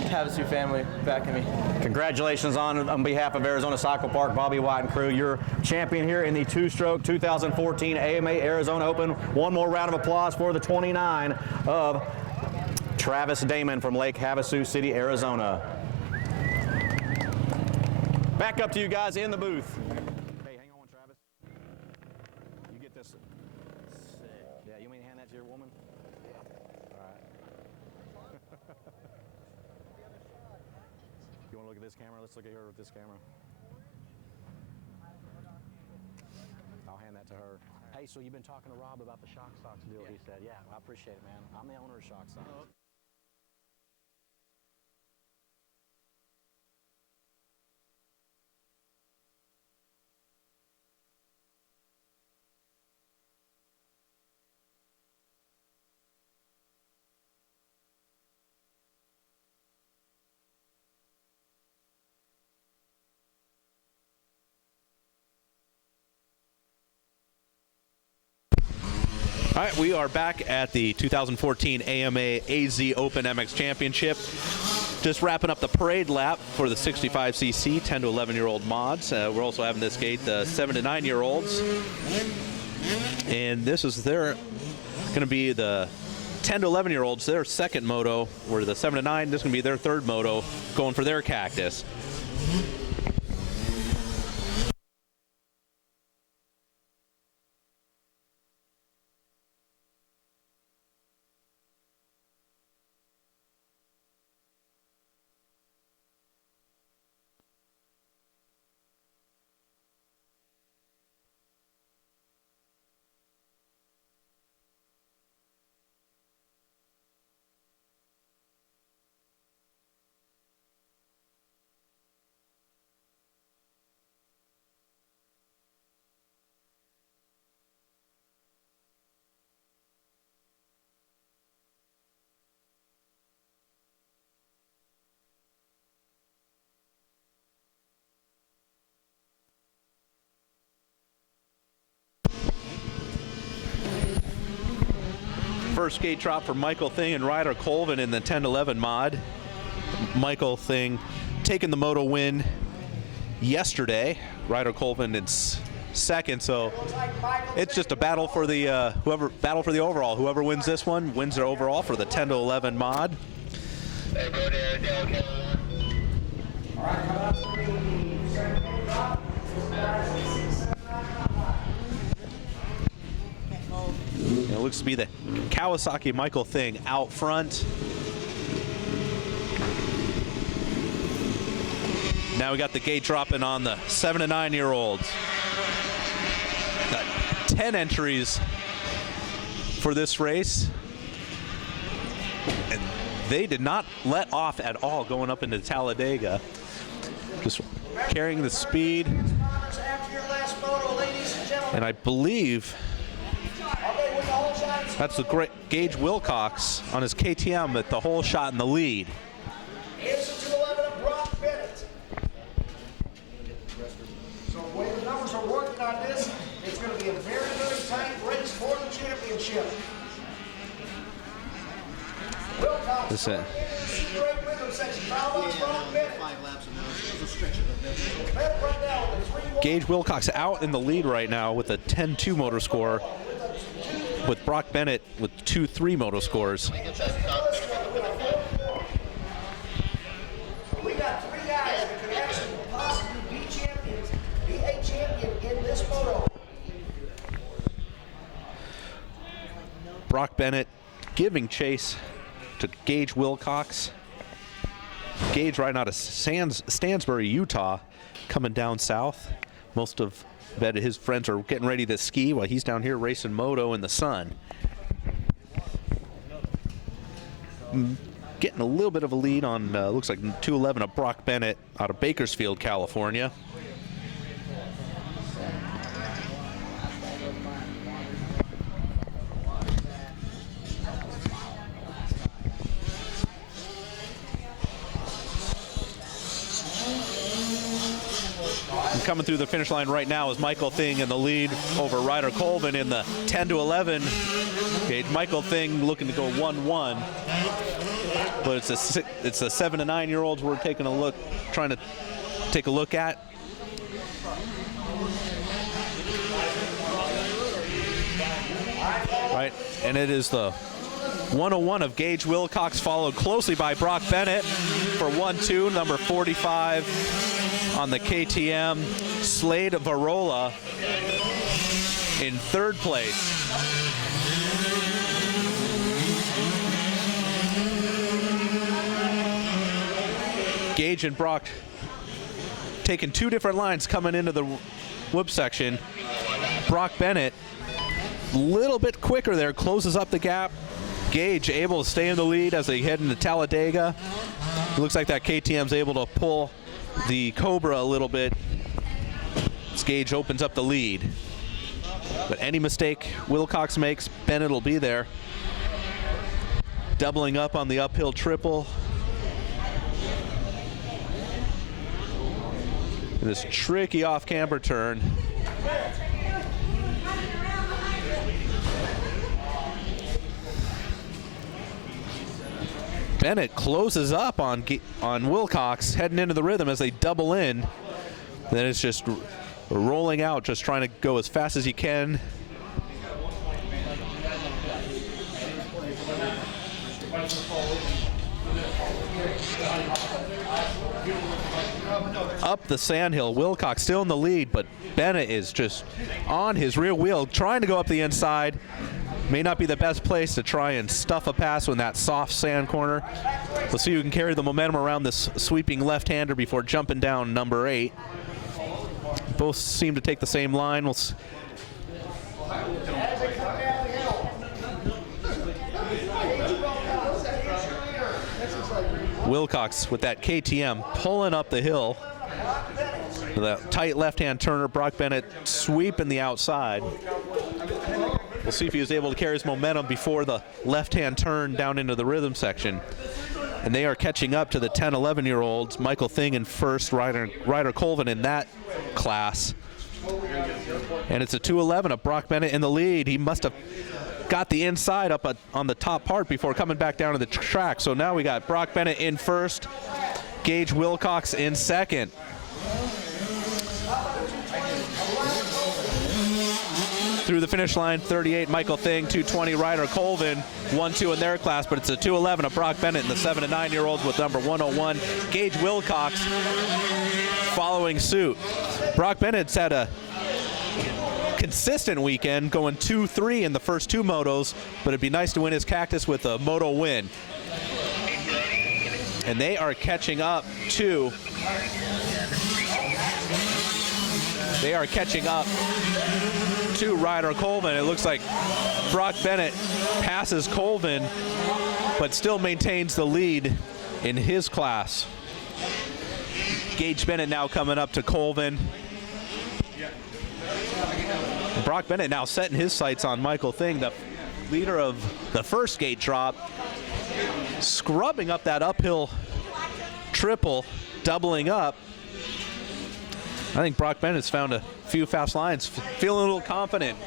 Havasu family backing me. Congratulations on behalf of Arizona Cycle Park, Bobby White and crew. You're champion here in the 2-stroke 2014 AMA Arizona Open. One more round of applause for the 29 of Travis Damon from Lake Havasu City, Arizona. Back up to you guys in the booth. Hey, hang on, Travis. You get this. Yeah, you want me to hand that to your woman? All right. You want to look at this camera? Let's look at her with this camera. I'll hand that to her. Hey, so you've been talking to Rob about the Shock Socks deal, he said. Yeah, I appreciate it, man. I'm the owner of Shock Socks. All right, we are back at the 2014 AMA AZ Open MX Championship. Just wrapping up the parade lap for the 65cc 10 to 11-year-old mods. We're also having this gate the 7 to 9-year-olds. And this is their going to be the 10 to 11-year-olds, their second moto, where the 7 to 9, this is going to be their third moto, going for their Cactus. First gate drop for Michael Thing and Ryder Colvin in the 10-11 mod. Michael Thing taking the moto win yesterday. Ryder Colvin in second, so it's just a battle for the overall. Whoever wins this one wins their overall for the 10 to 11 mod. It looks to be the Kawasaki Michael Thing out front. Now we got the gate dropping on the 7 to 9-year-olds. Got 10 entries for this race. And they did not let off at all going up into Talladega. Just carrying the speed. And I believe that's the great Gage Wilcox on his KTM at the whole shot in the lead. Here's the 211 of Brock Bennett. So the way the numbers are working on this, it's going to be a very, very tight race for the championship. Wilcox This in Super 8 rhythm section. Foul on Brock Bennett. 5 laps and now it's a stretch of the Bennett right now with a 3-1. Gage Wilcox out in the lead right now with a 10-2 motor score, with Brock Bennett with 2-3 moto scores. We got 3 guys that could actually possibly be champions, be a champion in this moto. Brock Bennett giving chase to Gage Wilcox. Gage riding out of Stansbury, Utah, coming down south. Most of his friends are getting ready to ski while he's down here racing moto in the sun. Getting a little bit of a lead on, looks like 211 of Brock Bennett out of Bakersfield, California. Coming through the finish line right now is Michael Thing in the lead over Ryder Colvin in the 10 to 11. Okay, Michael Thing looking to go 1-1, but it's the 7 to 9-year-olds we're taking a look, trying to take a look at. Right, and it is the 101 of Gage Wilcox, followed closely by Brock Bennett for 1-2, number 45 on the KTM. Slade Varola in third place. Gage and Brock taking two different lines coming into the whoop section. Brock Bennett a little bit quicker there, closes up the gap. Gage able to stay in the lead as they head into Talladega. It looks like that KTM's able to pull the Cobra a little bit. As Gage opens up the lead. But any mistake Wilcox makes, Bennett will be there. Doubling up on the uphill triple. This tricky off-camber turn. Bennett closes up on Wilcox, heading into the rhythm as they double in. Then it's just rolling out, just trying to go as fast as you can Up the sandhill, Wilcox still in the lead, but Bennett is just on his rear wheel, trying to go up the inside. May not be the best place to try and stuff a pass in that soft sand corner. We'll see who can carry the momentum around this sweeping left-hander before jumping down number 8. Both seem to take the same line. Wilcox with that KTM pulling up the hill. The tight left-hand turner, Brock Bennett sweeping the outside. We'll see if he was able to carry his momentum before the left-hand turn down into the rhythm section. And they are catching up to the 10, 11-year-olds. Michael Thing in first, Ryder Colvin in that class. And it's a 2:11 of Brock Bennett in the lead. He must have got the inside up on the top part before coming back down to the track. So now we got Brock Bennett in first, Gage Wilcox in second. Through the finish line, 38, Michael Thing, 220, Ryder Colvin, 1-2 in their class, but it's a 2:11 of Brock Bennett and the 7 and 9-year-olds with number 101, Gage Wilcox, following suit. Brock Bennett's had a consistent weekend, going 2-3 in the first 2 motos, but it'd be nice to win his Cactus with a moto win. And they are catching up to Ryder Colvin. It looks like Brock Bennett passes Colvin, but still maintains the lead in his class. Gage Bennett now coming up to Colvin. Brock Bennett now setting his sights on Michael Thing, the leader of the first gate drop, scrubbing up that uphill triple, doubling up. I think Brock Bennett's found a few fast lines, feeling a little confident.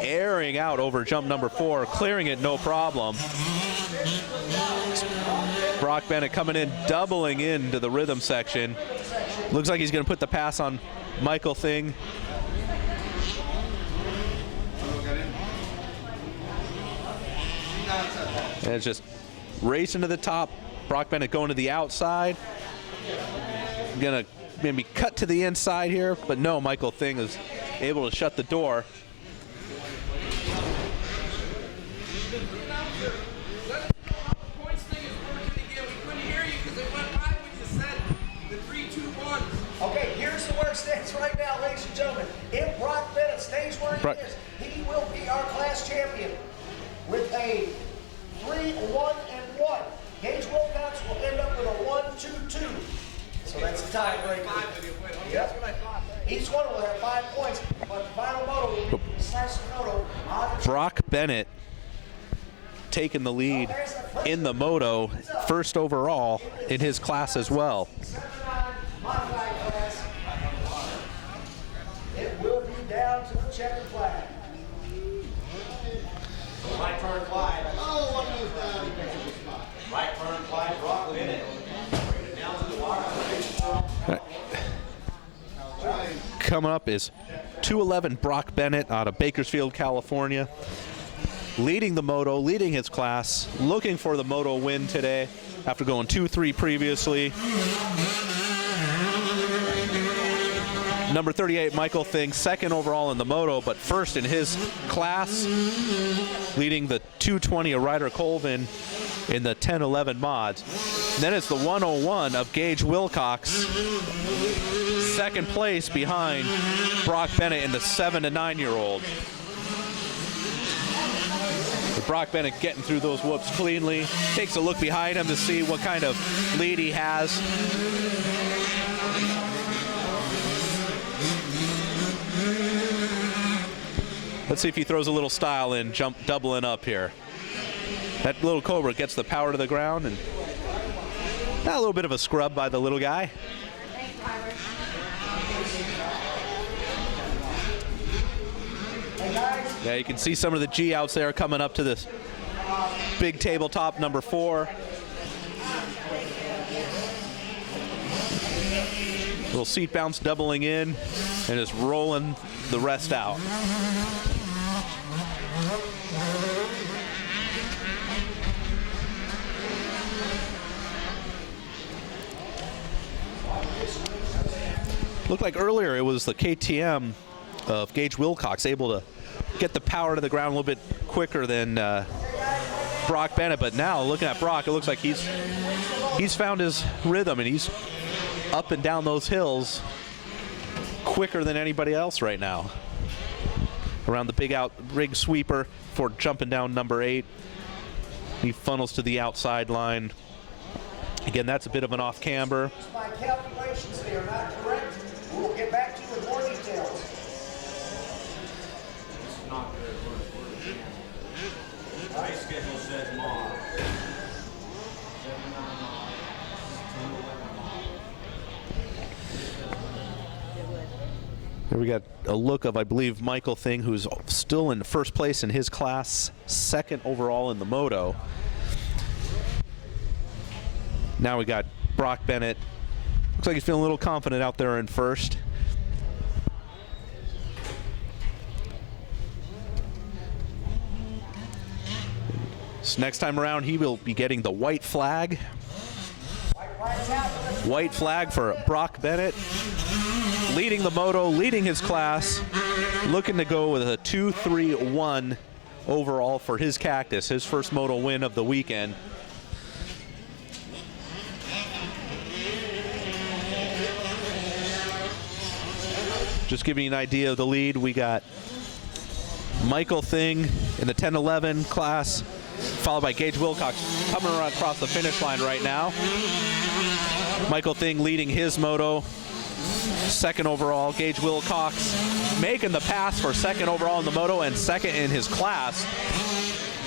Airing out over jump number 4, clearing it no problem. Brock Bennett coming in, doubling into the rhythm section. Looks like he's going to put the pass on Michael Thing. And it's just racing to the top. Brock Bennett going to the outside. Gonna maybe cut to the inside here, but no, Michael Thing is able to shut the door. Okay, here's the where it stands right now, ladies and gentlemen. If Brock Bennett stays where he is, he will be our class champion with a 3-1-1. Gage Wilcox will end up with a 1-2-2. So that's a tiebreaker. Yep. Each one will have 5 points, but the final moto will be decisive moto. Brock Bennett taking the lead in the moto, first overall in his class as well. It will be down to the checkered flag. Right turn flag. Right turn flag, Brock Bennett. Coming up is 2:11 Brock Bennett out of Bakersfield, California. Leading the moto, leading his class, looking for the moto win today after going 2-3 previously. Number 38, Michael Thing, second overall in the moto, but first in his class, leading the 220 of Ryder Colvin in the 10-11 mods. And then it's the 101 of Gage Wilcox, second place behind Brock Bennett in the 7 to 9-year-old. Brock Bennett getting through those whoops cleanly. Takes a look behind him to see what kind of lead he has. Let's see if he throws a little style in, jump doubling up here. That little Cobra gets the power to the ground, and a little bit of a scrub by the little guy. Yeah, you can see some of the G outs there coming up to this big tabletop number 4. Little seat bounce doubling in and just rolling the rest out. Looked like earlier it was the KTM of Gage Wilcox able to get the power to the ground a little bit quicker than Brock Bennett, but now looking at Brock, it looks like he's found his rhythm and he's up and down those hills quicker than anybody else right now. Around the big sweeper for jumping down number 8. He funnels to the outside line. Again, that's a bit of an off camber. My calculations, they are not correct. We'll get back to you with more details. Race schedule says mod. Here we got a look of, I believe, Michael Thing, who's still in first place in his class, second overall in the moto. Now we got Brock Bennett. Looks like he's feeling a little confident out there in first. So next time around, he will be getting the white flag. White flag for Brock Bennett. Leading the moto, leading his class, looking to go with a 2-3-1 overall for his Cactus, his first moto win of the weekend. Just giving you an idea of the lead, we got Michael Thing in the 10-11 class, followed by Gage Wilcox coming around across the finish line right now. Michael Thing leading his moto, second overall. Gage Wilcox making the pass for second overall in the moto and second in his class.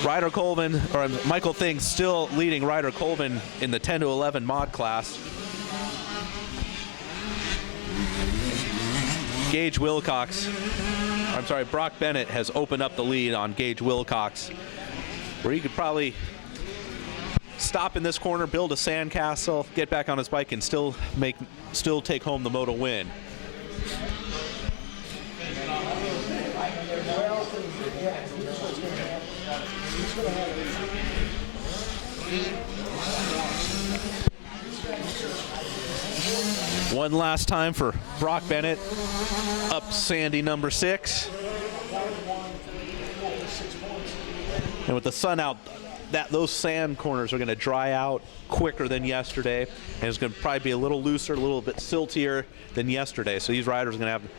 Ryder Colvin, or Michael Thing still leading Ryder Colvin in the 10-11 mod class. Gage Wilcox, I'm sorry, Brock Bennett has opened up the lead on Gage Wilcox, where he could probably stop in this corner, build a sandcastle, get back on his bike, and still take home the moto win. One last time for Brock Bennett, up Sandy number 6. And with the sun out, those sand corners are going to dry out quicker than yesterday, and it's going to probably be a little looser, a little bit siltier than yesterday. So these riders are going to have a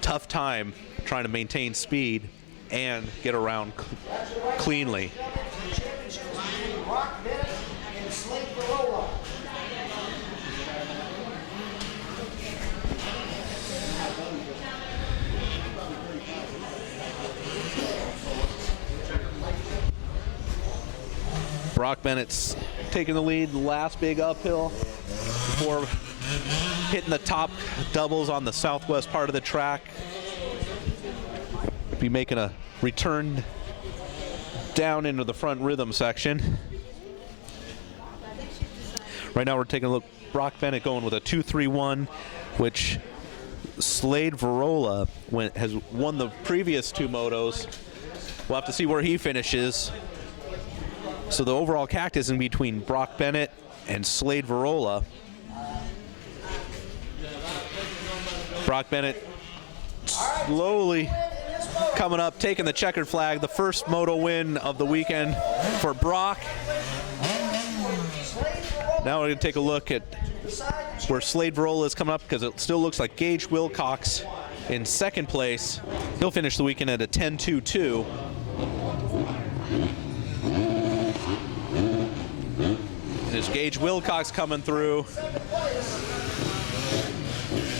tough time trying to maintain speed and get around cleanly. Brock Bennett and Slade Barola. Brock Bennett's taking the lead, the last big uphill before hitting the top doubles on the southwest part of the track. Be making a return down into the front rhythm section. Right now we're taking a look. Brock Bennett going with a 2-3-1, which Slade Varola has won the previous 2 motos. We'll have to see where he finishes. So the overall Cactus in between Brock Bennett and Slade Varola. Brock Bennett slowly coming up, taking the checkered flag. The first moto win of the weekend for Brock. Now we're going to take a look at where Slade Varola is coming up, because it still looks like Gage Wilcox in second place. He'll finish the weekend at a 10-2-2. There's Gage Wilcox coming through.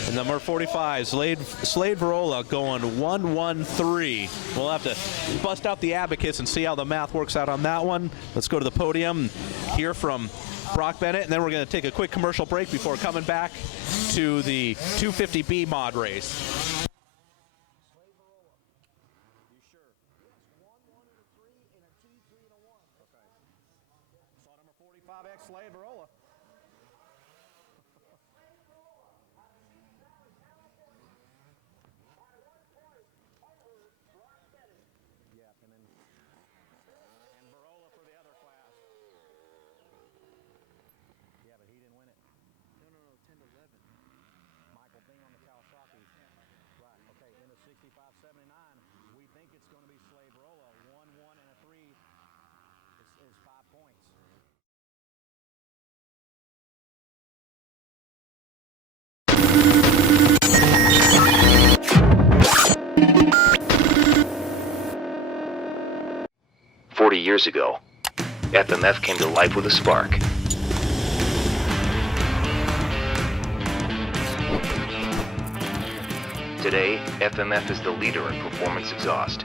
And number 45, Slade Varola going 1-1-3. We'll have to bust out the abacus and see how the math works out on that one. Let's go to the podium, hear from Brock Bennett, and then we're going to take a quick commercial break before coming back to the 250B mod race. Slade Varola. Yeah, and Varola for the other class. Yeah, but he didn't win it. No, 10-11. Michael Thing on the Kawasaki. going to be Slade Rollo. 1, 1, and a 3 is 5 points. Years ago, FMF came to life with a spark. Today, FMF is the leader in performance exhaust.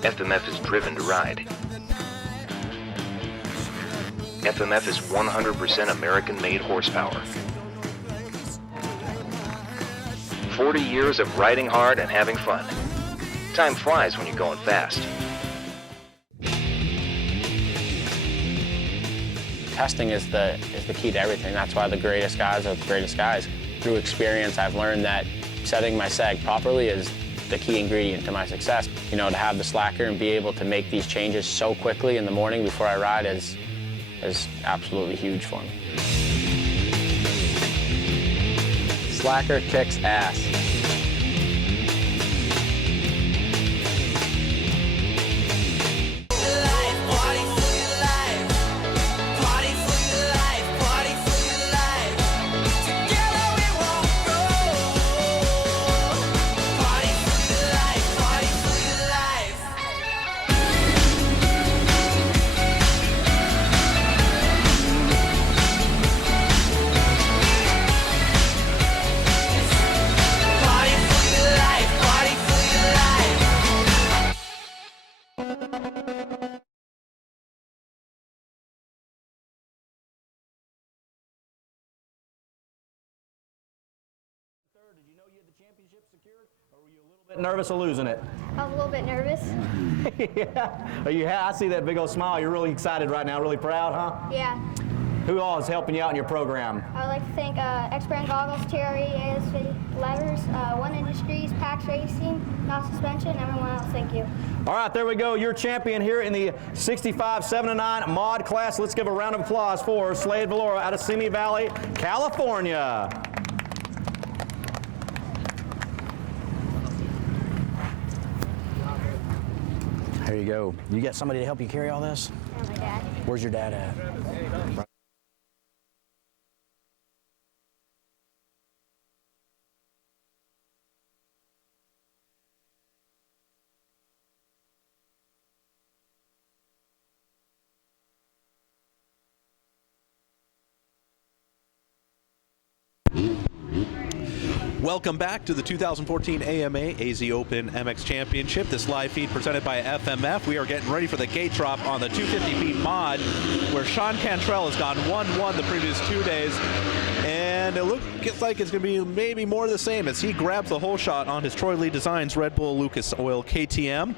FMF is driven to ride. FMF is 100% American-made horsepower. 40 years of riding hard and having fun. Time flies when you're going fast. Testing is the key to everything. That's why the greatest guys are the greatest guys. Through experience, I've learned that setting my sag properly is the key ingredient to my success. You know, to have the slacker and be able to make these changes so quickly in the morning before I ride is absolutely huge for me. Slacker kicks ass. Nervous of losing it? I was a little bit nervous. Yeah. I see that big old smile. You're really excited right now, really proud, huh? Yeah. Who all is helping you out in your program? I would like to thank X-Brand Goggles, Terry, ASV Levers, One Industries, PAX Racing, Not Suspension, everyone else, thank you. All right, there we go. Your champion here in the 65 7-9 mod class. Let's give a round of applause for Slade Rollo out of Simi Valley, California. There you go. You got somebody to help you carry all this? And my dad. Where's your dad at? Welcome back to the 2014 AMA AZ Open MX Championship. This live feed presented by FMF. We are getting ready for the gate drop on the 250 feet mod, where Sean Cantrell has gone 1-1 the previous 2 days. And it looks like it's going to be maybe more of the same as he grabs the whole shot on his Troy Lee Designs Red Bull Lucas Oil KTM.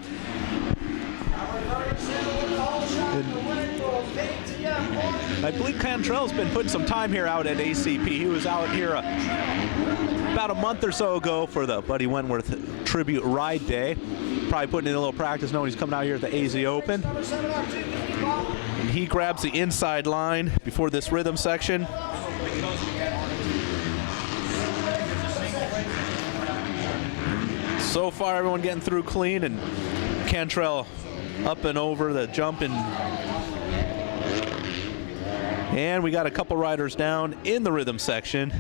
I believe Cantrell's been putting some time here out at ACP. He was out here about a month or so ago for the Buddy Wentworth Tribute Ride Day. Probably putting in a little practice knowing he's coming out here at the AZ Open. And he grabs the inside line before this rhythm section. So far, everyone getting through clean, and Cantrell up and over the jump. And we got a couple riders down in the rhythm section.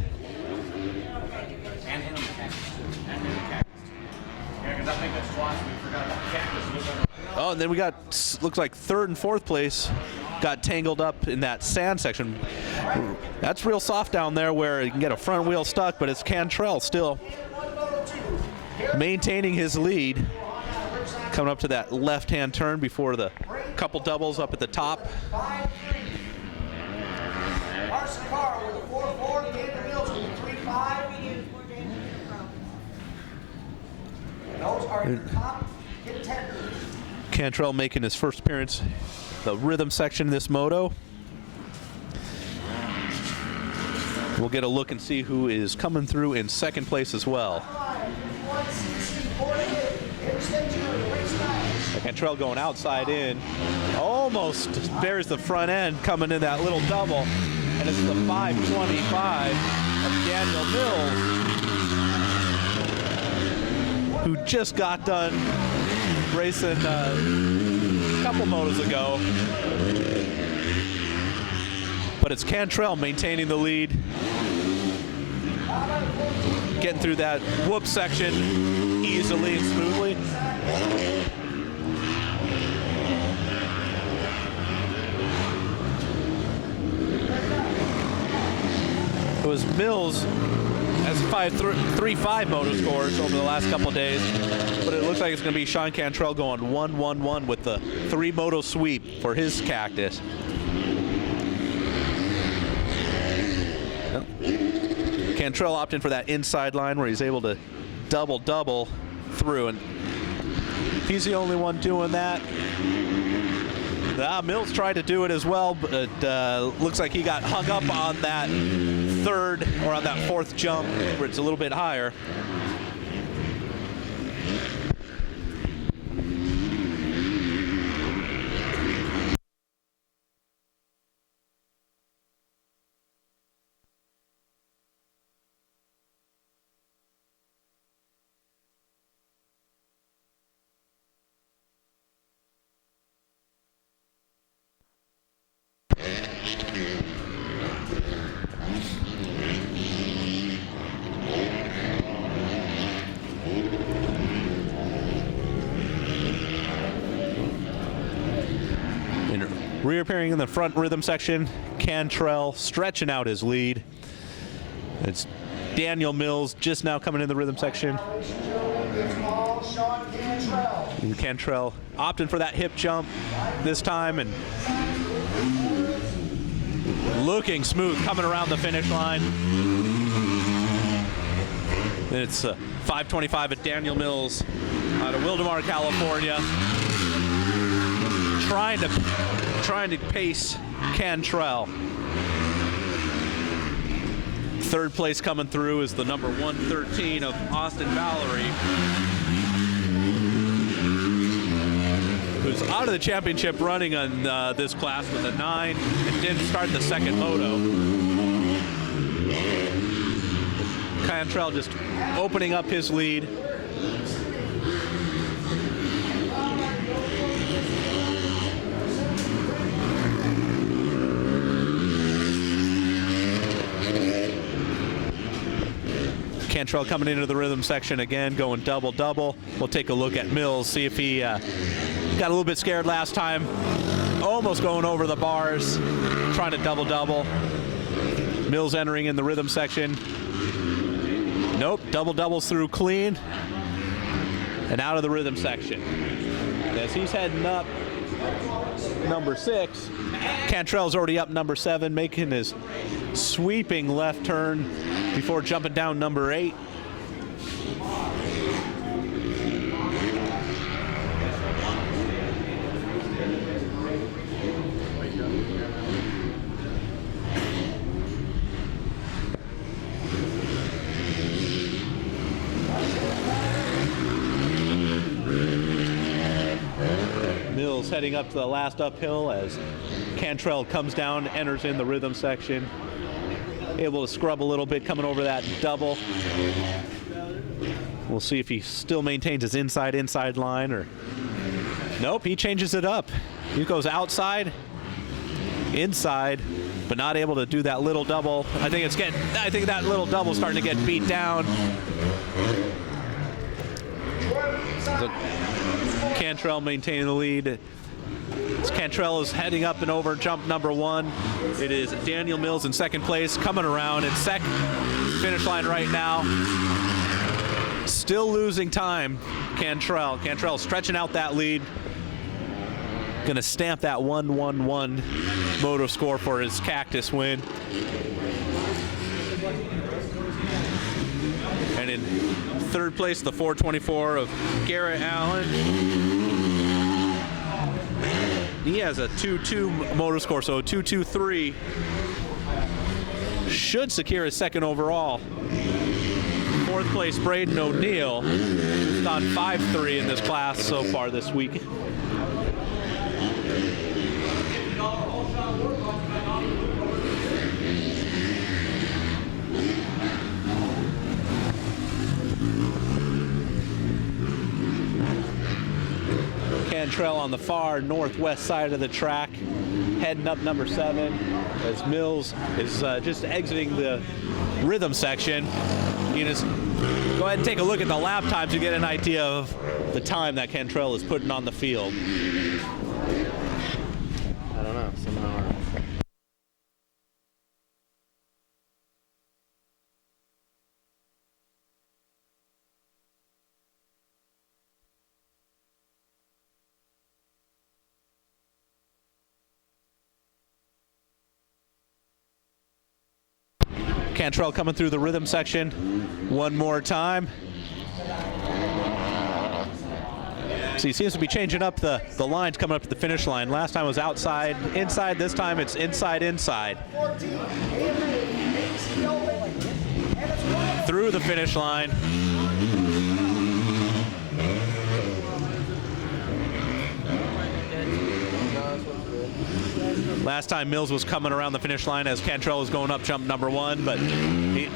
Oh, and then we got, looks like third and fourth place got tangled up in that sand section. That's real soft down there where you can get a front wheel stuck, but it's Cantrell still maintaining his lead. Coming up to that left-hand turn before the couple doubles up at the top. Carson Carr with a 4-4, Gator Mills with a 3-5. Those are your top contenders. Cantrell making his first appearance, the rhythm section in this moto. We'll get a look and see who is coming through in second place as well. Cantrell going outside in, almost bears the front end, coming in that little double, and it's the 525 of Daniel Mills, who just got done racing a couple motos ago. But it's Cantrell maintaining the lead. Getting through that whoop section easily and smoothly. It was Mills has 3.5 moto scores over the last couple of days, but it looks like it's going to be Sean Cantrell going 1-1-1 with the 3 moto sweep for his Cactus. Cantrell opting for that inside line where he's able to double through, and he's the only one doing that. Mills tried to do it as well, but looks like he got hung up on that third or on that fourth jump where it's a little bit higher. Reappearing in the front rhythm section, Cantrell stretching out his lead. It's Daniel Mills just now coming in the rhythm section. Cantrell opting for that hip jump this time and looking smooth coming around the finish line. It's 5:25 at Daniel Mills out of Wildomar, California. Trying to pace Cantrell. Third place coming through is the number 113 of Austin Valerie, who's out of the championship running on this class with a 9 and didn't start the second moto. Cantrell just opening up his lead. Cantrell coming into the rhythm section again, going double. We'll take a look at Mills, see if he got a little bit scared last time. Almost going over the bars, trying to double. Mills entering in the rhythm section. Nope, doubles through clean and out of the rhythm section. As he's heading up number 6, Cantrell's already up number 7, making his sweeping left turn before jumping down number 8. Mills heading up to the last uphill as Cantrell comes down, enters in the rhythm section. Able to scrub a little bit coming over that double. We'll see if he still maintains his inside line or nope, he changes it up. He goes outside, inside, but not able to do that little double. I think that little double starting to get beat down. So Cantrell maintaining the lead. Cantrell is heading up and over jump number 1. It is Daniel Mills in second place, coming around in second finish line right now. Still losing time, Cantrell. Cantrell stretching out that lead. Gonna stamp that 1-1-1 moto score for his Cactus win. And in third place, the 424 of Garrett Allen. He has a 2-2 motor score, so 2-2-3 should secure his second overall. Fourth place, Braden O'Neill, who's gone 5-3 in this class so far this week. Cantrell on the far northwest side of the track, heading up number 7 as Mills is just exiting the rhythm section. You just go ahead and take a look at the lap times to get an idea of the time that Cantrell is putting on the field. I don't know. Somehow. Cantrell coming through the rhythm section one more time. So he seems to be changing up the lines coming up to the finish line. Last time it was outside, inside. This time it's inside, inside. Through the finish line. Last time Mills was coming around the finish line as Cantrell was going up jump number 1, but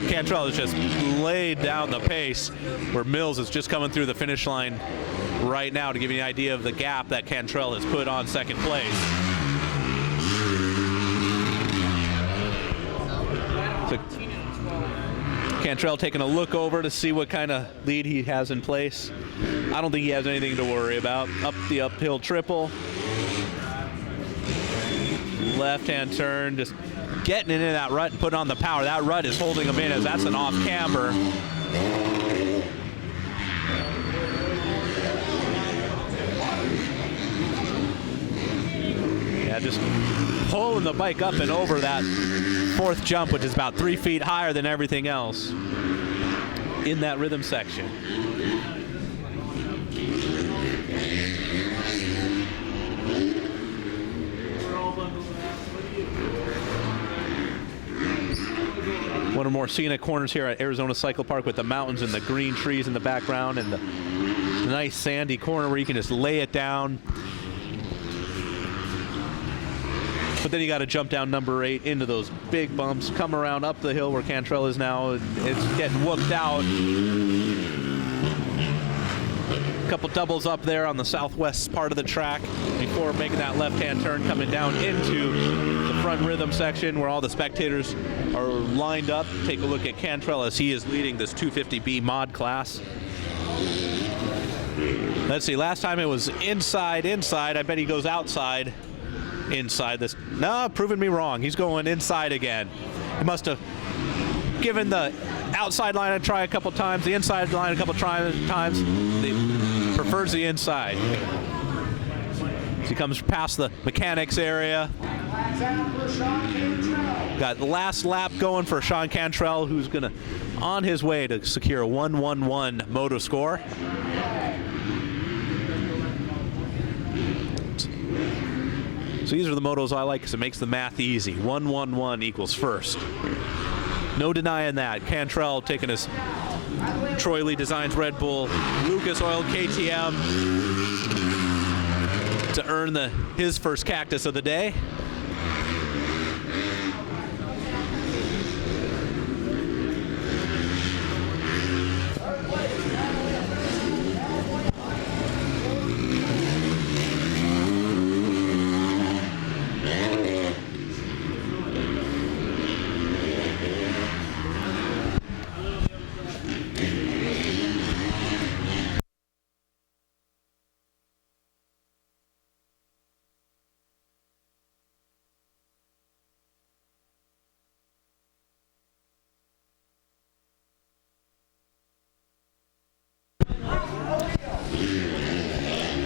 Cantrell has just laid down the pace where Mills is just coming through the finish line right now to give you an idea of the gap that Cantrell has put on second place. So Cantrell taking a look over to see what kind of lead he has in place. I don't think he has anything to worry about. Up the uphill triple. Left-hand turn, just getting into that rut and putting on the power. That rut is holding him in as that's an off camber. Yeah, just pulling the bike up and over that 4th jump, which is about 3 feet higher than everything else in that rhythm section. One of the more scenic corners here at Arizona Cycle Park with the mountains and the green trees in the background and the nice sandy corner where you can just lay it down. But then you got to jump down number 8 into those big bumps, come around up the hill where Cantrell is now. It's getting whooped out. A couple doubles up there on the southwest part of the track before making that left-hand turn coming down into the front rhythm section where all the spectators are lined up. Take a look at Cantrell as he is leading this 250B mod class. Let's see, last time it was inside. I bet he goes outside this. No, proving me wrong. He's going inside again. He must have given the outside line a try a couple times, the inside line a couple times. He prefers the inside. As he comes past the mechanics area. Got the last lap going for Sean Cantrell, who's going to on his way to secure a 1-1-1 moto score. So these are the motos I like because it makes the math easy. 1-1-1 equals first. No denying that. Cantrell taking his Troy Lee Designs Red Bull Lucas Oil KTM to earn his first cactus of the day.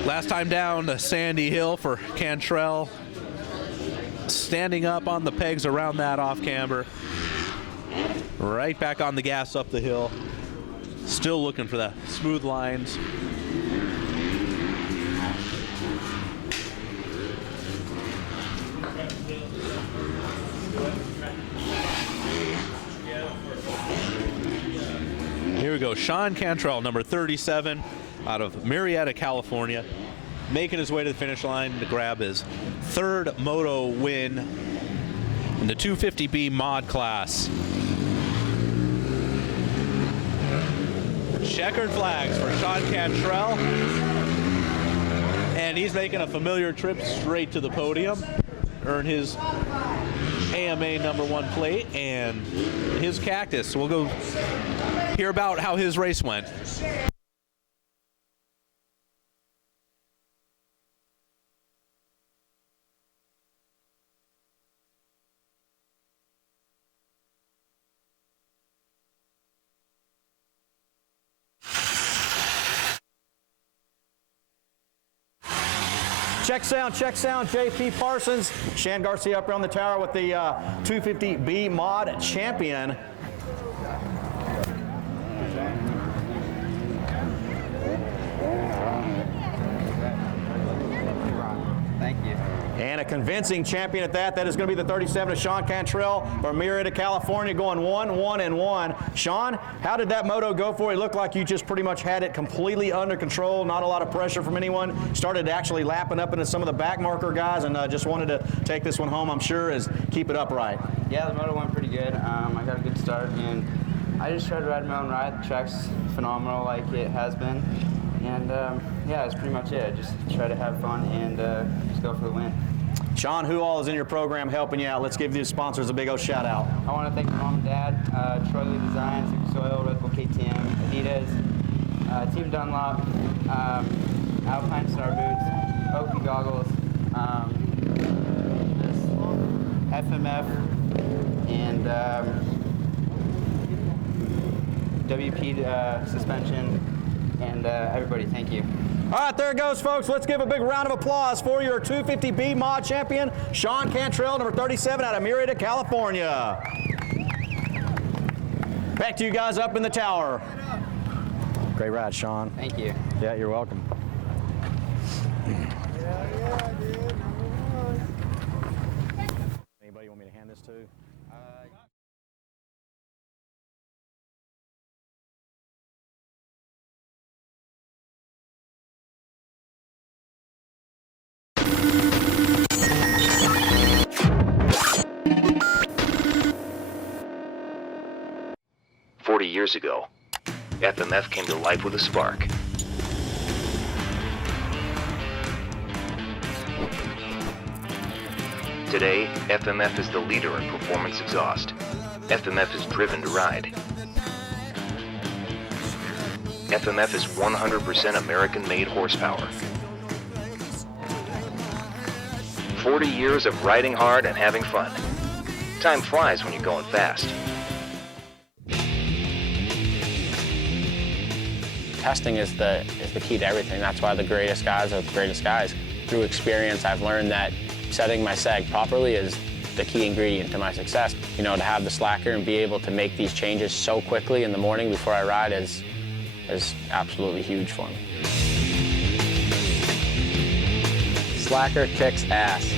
Last time down to Sandy Hill for Cantrell. Standing up on the pegs around that off camber. Right back on the gas up the hill. Still looking for the smooth lines. Here we go, Sean Cantrell, number 37, out of Marietta, California, making his way to the finish line to grab his 3rd moto win in the 250B mod class. Checkered flags for Sean Cantrell And he's making a familiar trip straight to the podium, earn his AMA #1 plate and his cactus. We'll go hear about how his race went. Check sound, JP Parsons. Shan Garcia up here on the tower with the 250B Mod Champion. Thank you. And a convincing champion at that. That is going to be the 37 of Sean Cantrell from Murrieta, California, going 1-1-1. Sean, how did that moto go for you? It looked like you just pretty much had it completely under control, not a lot of pressure from anyone. Started actually lapping up into some of the back marker guys, and just wanted to take this one home, I'm sure, is keep it upright. Yeah, the moto went pretty good. I got a good start, and I just tried to ride my own ride. The track's phenomenal like it has been. And yeah, that's pretty much it. Just try to have fun and just go for the win. Sean, who all is in your program helping you out? Let's give these sponsors a big old shout out. I want to thank my mom and dad, Troy Lee Designs, Super Soil, Red Bull KTM, Adidas, Team Dunlop, Alpine Star Boots, Oakley Goggles, FMF, and WP Suspension, and everybody, thank you. All right, there it goes, folks. Let's give a big round of applause for your 250B Mod Champion, Sean Cantrell, number 37 out of Murrieta, California. Back to you guys up in the tower. Great ride, Sean. Thank you. Yeah, you're welcome. Anybody want me to hand this to? Years ago, FMF came to life with a spark. Today, FMF is the leader in performance exhaust. FMF is driven to ride. FMF is 100% American-made horsepower. 40 years of riding hard and having fun. Time flies when you're going fast. Testing is the key to everything. That's why the greatest guys are the greatest guys. Through experience, I've learned that setting my seg properly is the key ingredient to my success. You know, to have the slacker and be able to make these changes so quickly in the morning before I ride is absolutely huge for me. Slacker kicks ass.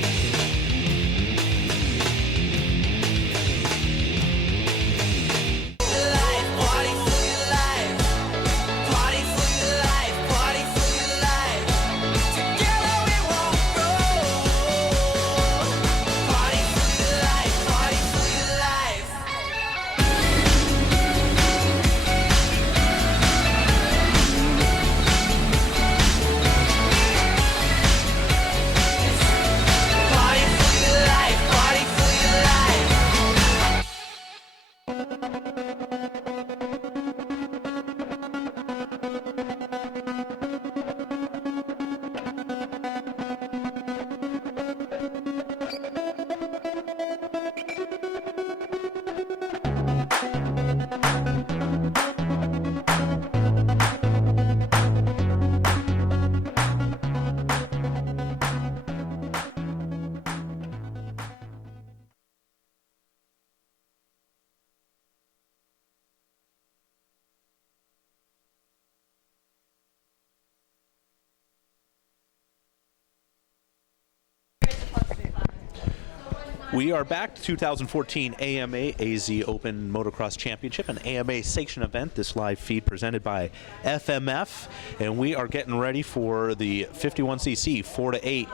We are back to 2014 AMA AZ Open Motocross Championship, an AMA sanction event. This live feed presented by FMF, and we are getting ready for the 51cc 4 to 8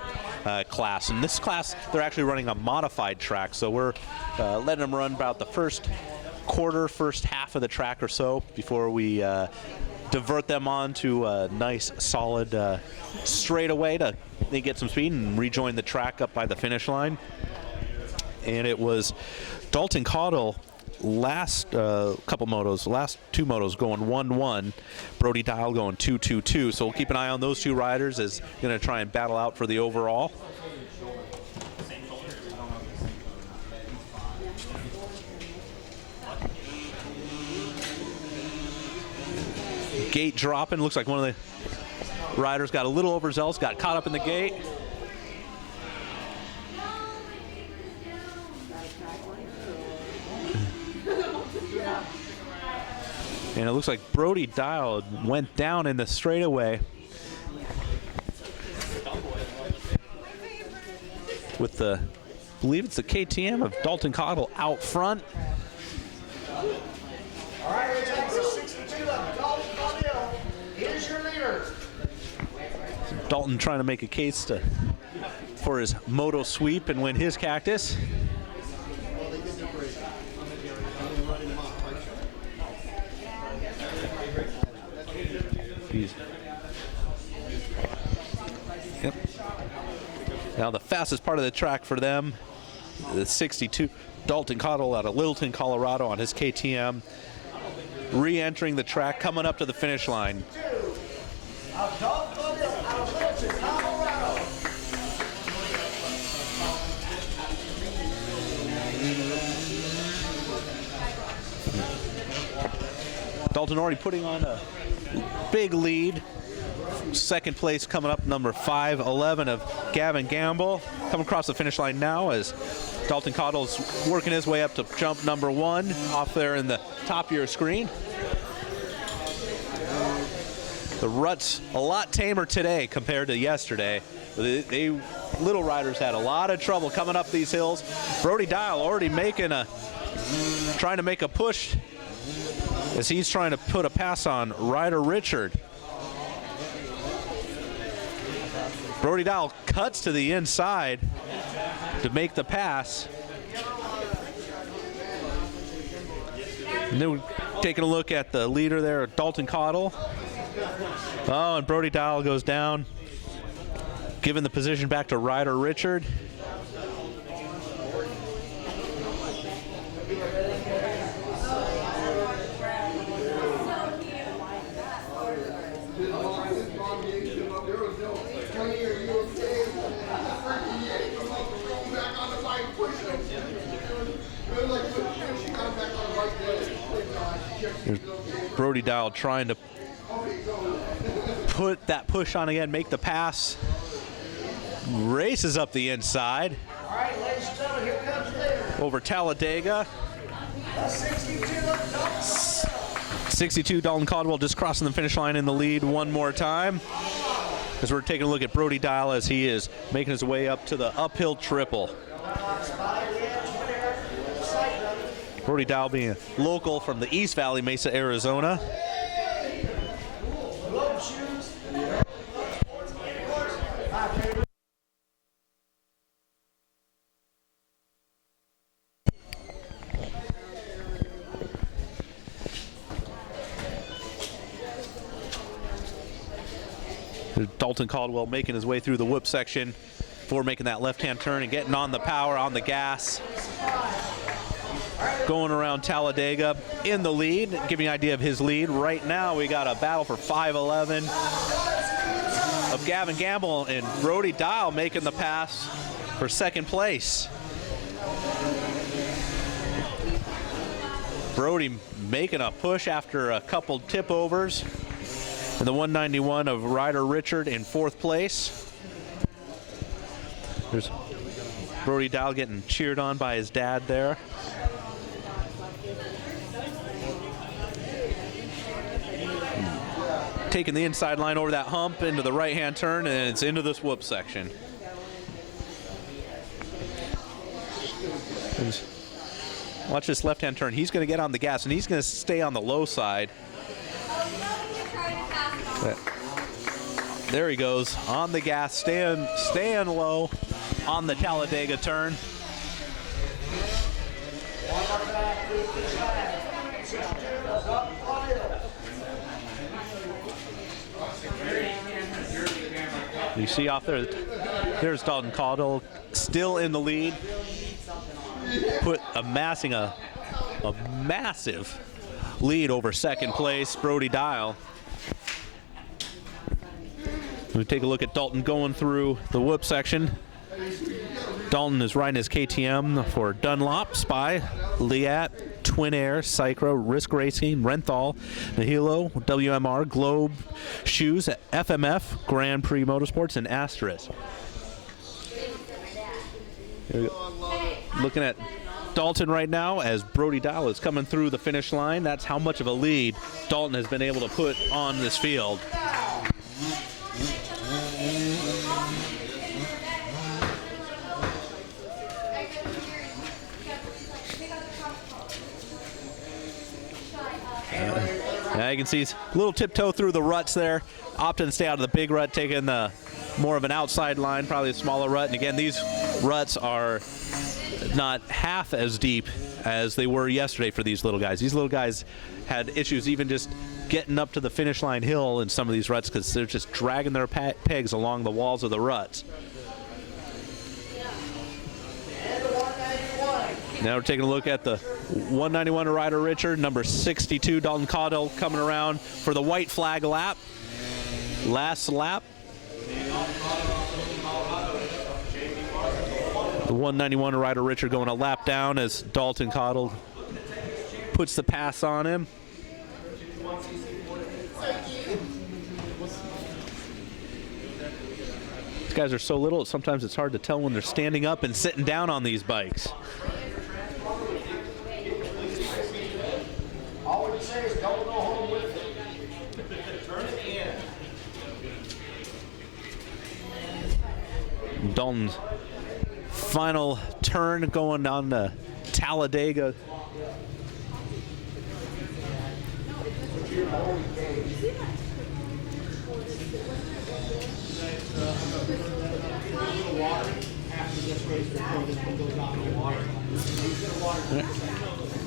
class. In this class, they're actually running a modified track, so we're letting them run about the first half of the track or so before we divert them onto a nice, solid straightaway to they get some speed and rejoin the track up by the finish line. And it was Dalton Caudle last couple motos, last two motos going 1-1, Brody Dial going 2-2-2. So we'll keep an eye on those two riders as going to try and battle out for the overall. Gate dropping. Looks like one of the riders got a little overzealous, got caught up in the gate. And it looks like Brody Dial went down in the straightaway with the, I believe it's the KTM of Dalton Caudle out front. All right, we're taking 62 left. Dalton Caudle, here's your leader. Dalton trying to make a case for his moto sweep and win his cactus. Yep. Now the fastest part of the track for them, the 62, Dalton Caudle out of Littleton, Colorado on his KTM, re-entering the track, coming up to the finish line. Dalton already putting on a big lead. Second place coming up, number 511 of Gavin Gamble. Coming across the finish line now as Dalton Caudle's working his way up to jump number 1 off there in the top of your screen. The rut's a lot tamer today compared to yesterday. They little riders had a lot of trouble coming up these hills. Brody Dial already trying to make a push as he's trying to put a pass on Ryder Richard. Brody Dial cuts to the inside to make the pass. And then we're taking a look at the leader there, Dalton Caudle. Oh, and Brody Dial goes down, giving the position back to Ryder Richard. There's Brody Dial trying to put that push on again, make the pass. Races up the inside. All right, ladies and gentlemen, here comes the leader. Over Talladega. 62 Dalton Caudle just crossing the finish line in the lead one more time. As we're taking a look at Brody Dial as he is making his way up to the uphill triple. Brody Dial being local from the East Valley, Mesa, Arizona. Dalton Caldwell making his way through the whoop section before making that left-hand turn and getting on the power, on the gas. Going around Talladega in the lead, giving you an idea of his lead. Right now we got a battle for 511 of Gavin Gamble and Brody Dial making the pass for second place. Brody making a push after a couple tip overs. And the 191 of Ryder Richard in fourth place. There's Brody Dial getting cheered on by his dad there. Taking the inside line over that hump into the right-hand turn, and it's into this whoop section. Watch this left-hand turn. He's going to get on the gas, and he's going to stay on the low side. There he goes on the gas, staying low on the Talladega turn. You see off there, there's Dalton Caudill still in the lead, amassing a massive lead over second place, Brody Dial. We take a look at Dalton going through the whoop section. Dalton is riding his KTM for Dunlop, Spy, Liat, Twin Air, Cycra, Risk Racing, Renthal, Nihilo, WMR, Globe, Shoes, FMF, Grand Prix Motorsports, and Asterisk. Here we go. Looking at Dalton right now as Brody Dial is coming through the finish line. That's how much of a lead Dalton has been able to put on this field. Yeah, you can see he's a little tiptoe through the ruts there, opting to stay out of the big rut, taking the more of an outside line, probably a smaller rut. And again, these ruts are not half as deep as they were yesterday for these little guys. These little guys had issues even just getting up to the finish line hill in some of these ruts because they're just dragging their pegs along the walls of the ruts. Now we're taking a look at the 191 Ryder Richard, number 62, Dalton Caudill, coming around for the white flag lap. Last lap. The 191 Ryder Richard going a lap down as Dalton Caudill puts the pass on him. These guys are so little, sometimes it's hard to tell when they're standing up and sitting down on these bikes. All we can say is don't go home with it. Turn it in. Dalton's final turn going on to Talladega.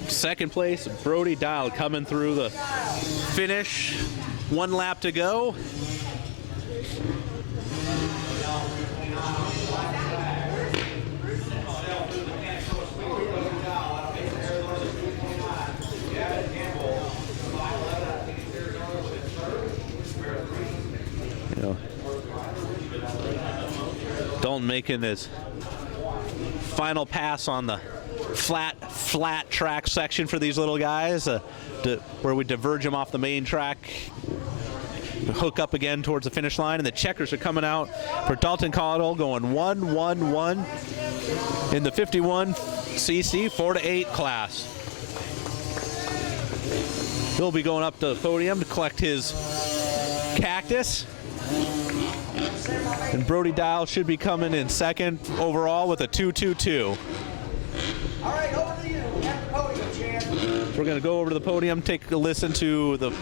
Second place, Brody Dial coming through the finish. 1 lap to go. Dalton making his final pass on the flat track section for these little guys, where we diverge them off the main track, hook up again towards the finish line, and the checkers are coming out for Dalton Caudill, going 1-1-1 in the 51cc 4-8 class. He'll be going up to the podium to collect his cactus. And Brody Dial should be coming in second overall with a 2-2-2. All right, over to you. At the podium, champ. So we're going to go over to the podium, take a listen to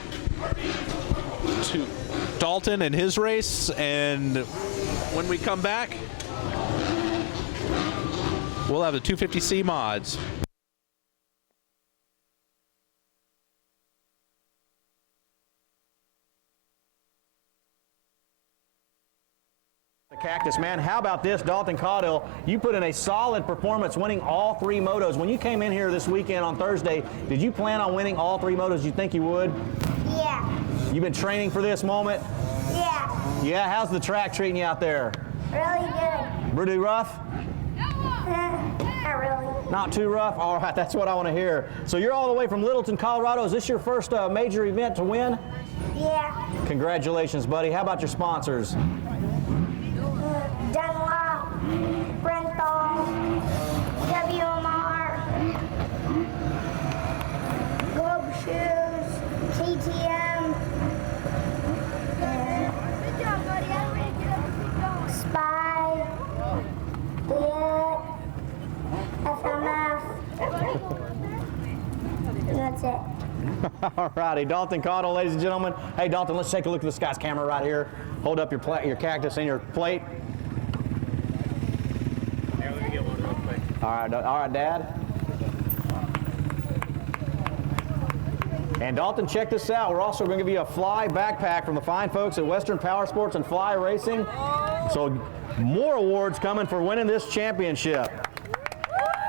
Dalton and his race, and when we come back, we'll have the 250C mods. Cactus, man. How about this, Dalton Caudill? You put in a solid performance, winning all 3 motos. When you came in here this weekend on Thursday, did you plan on winning all 3 motos? You think you would? Yeah. You've been training for this moment? Yeah. Yeah, how's the track treating you out there? Really good. Pretty rough? Not really. Not too rough? All right, that's what I want to hear. So you're all the way from Littleton, Colorado. Is this your first major event to win? Yeah. Congratulations, buddy. How about your sponsors? Dunlop, Renthal, WMR, Globe Shoes, KTM, Spy, Liat, FMF. That's it. All righty, Dalton Caudill, ladies and gentlemen. Hey, Dalton, let's take a look at this guy's camera right here. Hold up your cactus and your plate. Here, let me get one real quick. All right, Dad. And Dalton, check this out. We're also going to give you a Fly backpack from the fine folks at Western Power Sports and Fly Racing. So more awards coming for winning this championship.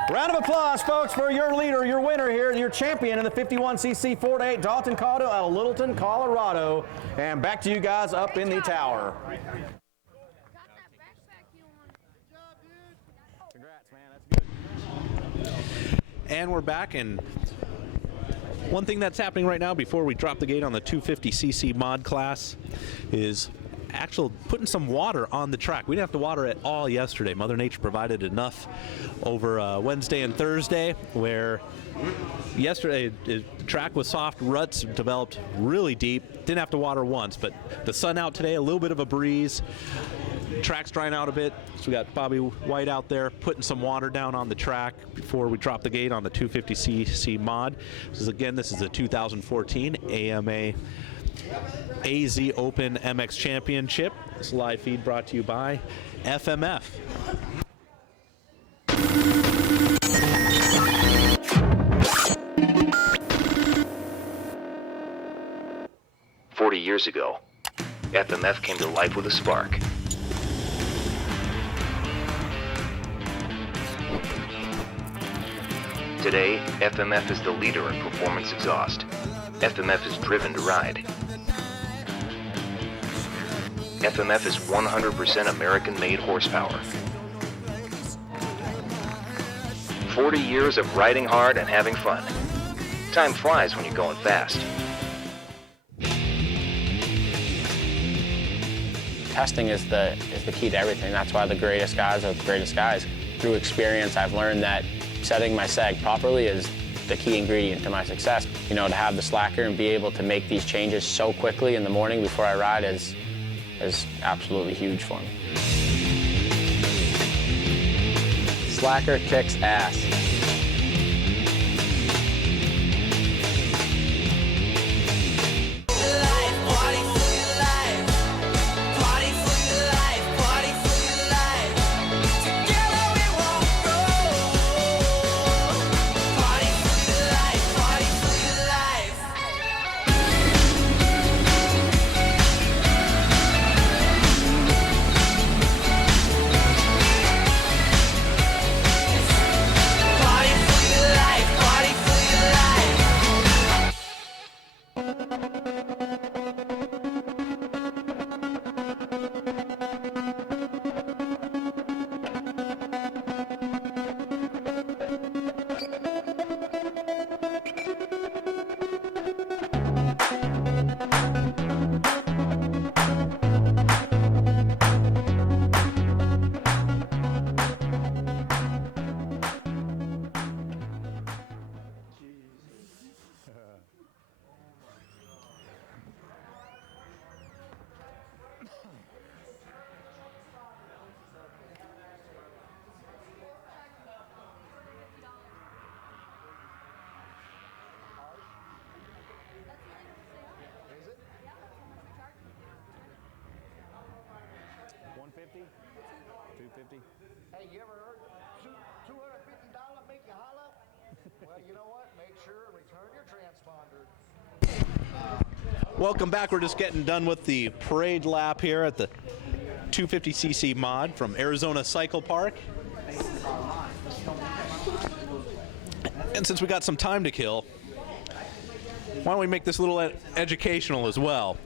Round of applause, folks, for your leader, your winner here, your champion in the 51cc 4-8, Dalton Cotto out of Littleton, Colorado. And back to you guys up in the tower. Congrats, man. That's good. And we're back, and one thing that's happening right now before we drop the gate on the 250cc mod class is actual putting some water on the track. We didn't have to water it all yesterday. Mother Nature provided enough over Wednesday and Thursday, where yesterday the track was soft, ruts developed really deep. Didn't have to water once, but the sun out today, a little bit of a breeze. Track's drying out a bit, so we got Bobby White out there putting some water down on the track before we drop the gate on the 250cc mod. This is a 2014 AMA AZ Open MX Championship. This live feed brought to you by FMF. Years ago, FMF came to life with a spark. Today, FMF is the leader in performance exhaust. FMF is driven to ride. FMF is 100% American-made horsepower. 40 years of riding hard and having fun. Time flies when you're going fast. Testing is the key to everything. That's why the greatest guys are the greatest guys. Through experience, I've learned that setting my seg properly is the key ingredient to my success. You know, to have the slacker and be able to make these changes so quickly in the morning before I ride is absolutely huge for me. Slacker kicks ass. Hey, you ever heard $250 make you holla? Well, you know what? Make sure and return your transponder. Welcome back. We're just getting done with the parade lap here at the 250cc mod from Arizona Cycle Park. And since we got some time to kill, why don't we make this a little educational as well?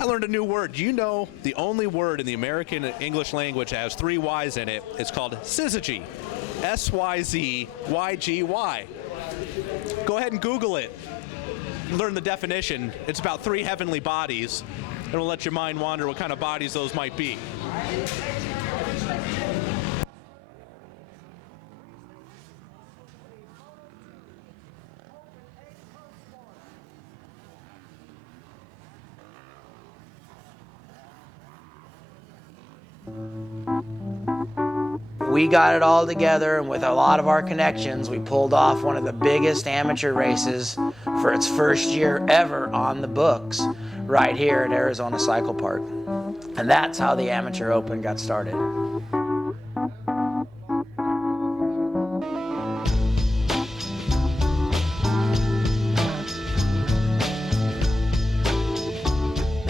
I learned a new word. Do you know the only word in the American English language that has 3 Y's in it? It's called syzygy. S-Y-Z-Y-G-Y. Go ahead and Google it. Learn the definition. It's about 3 heavenly bodies. It'll let your mind wander what kind of bodies those might be. We got it all together, and with a lot of our connections, we pulled off one of the biggest amateur races for its first year ever on the books right here at Arizona Cycle Park. And that's how the Amateur Open got started.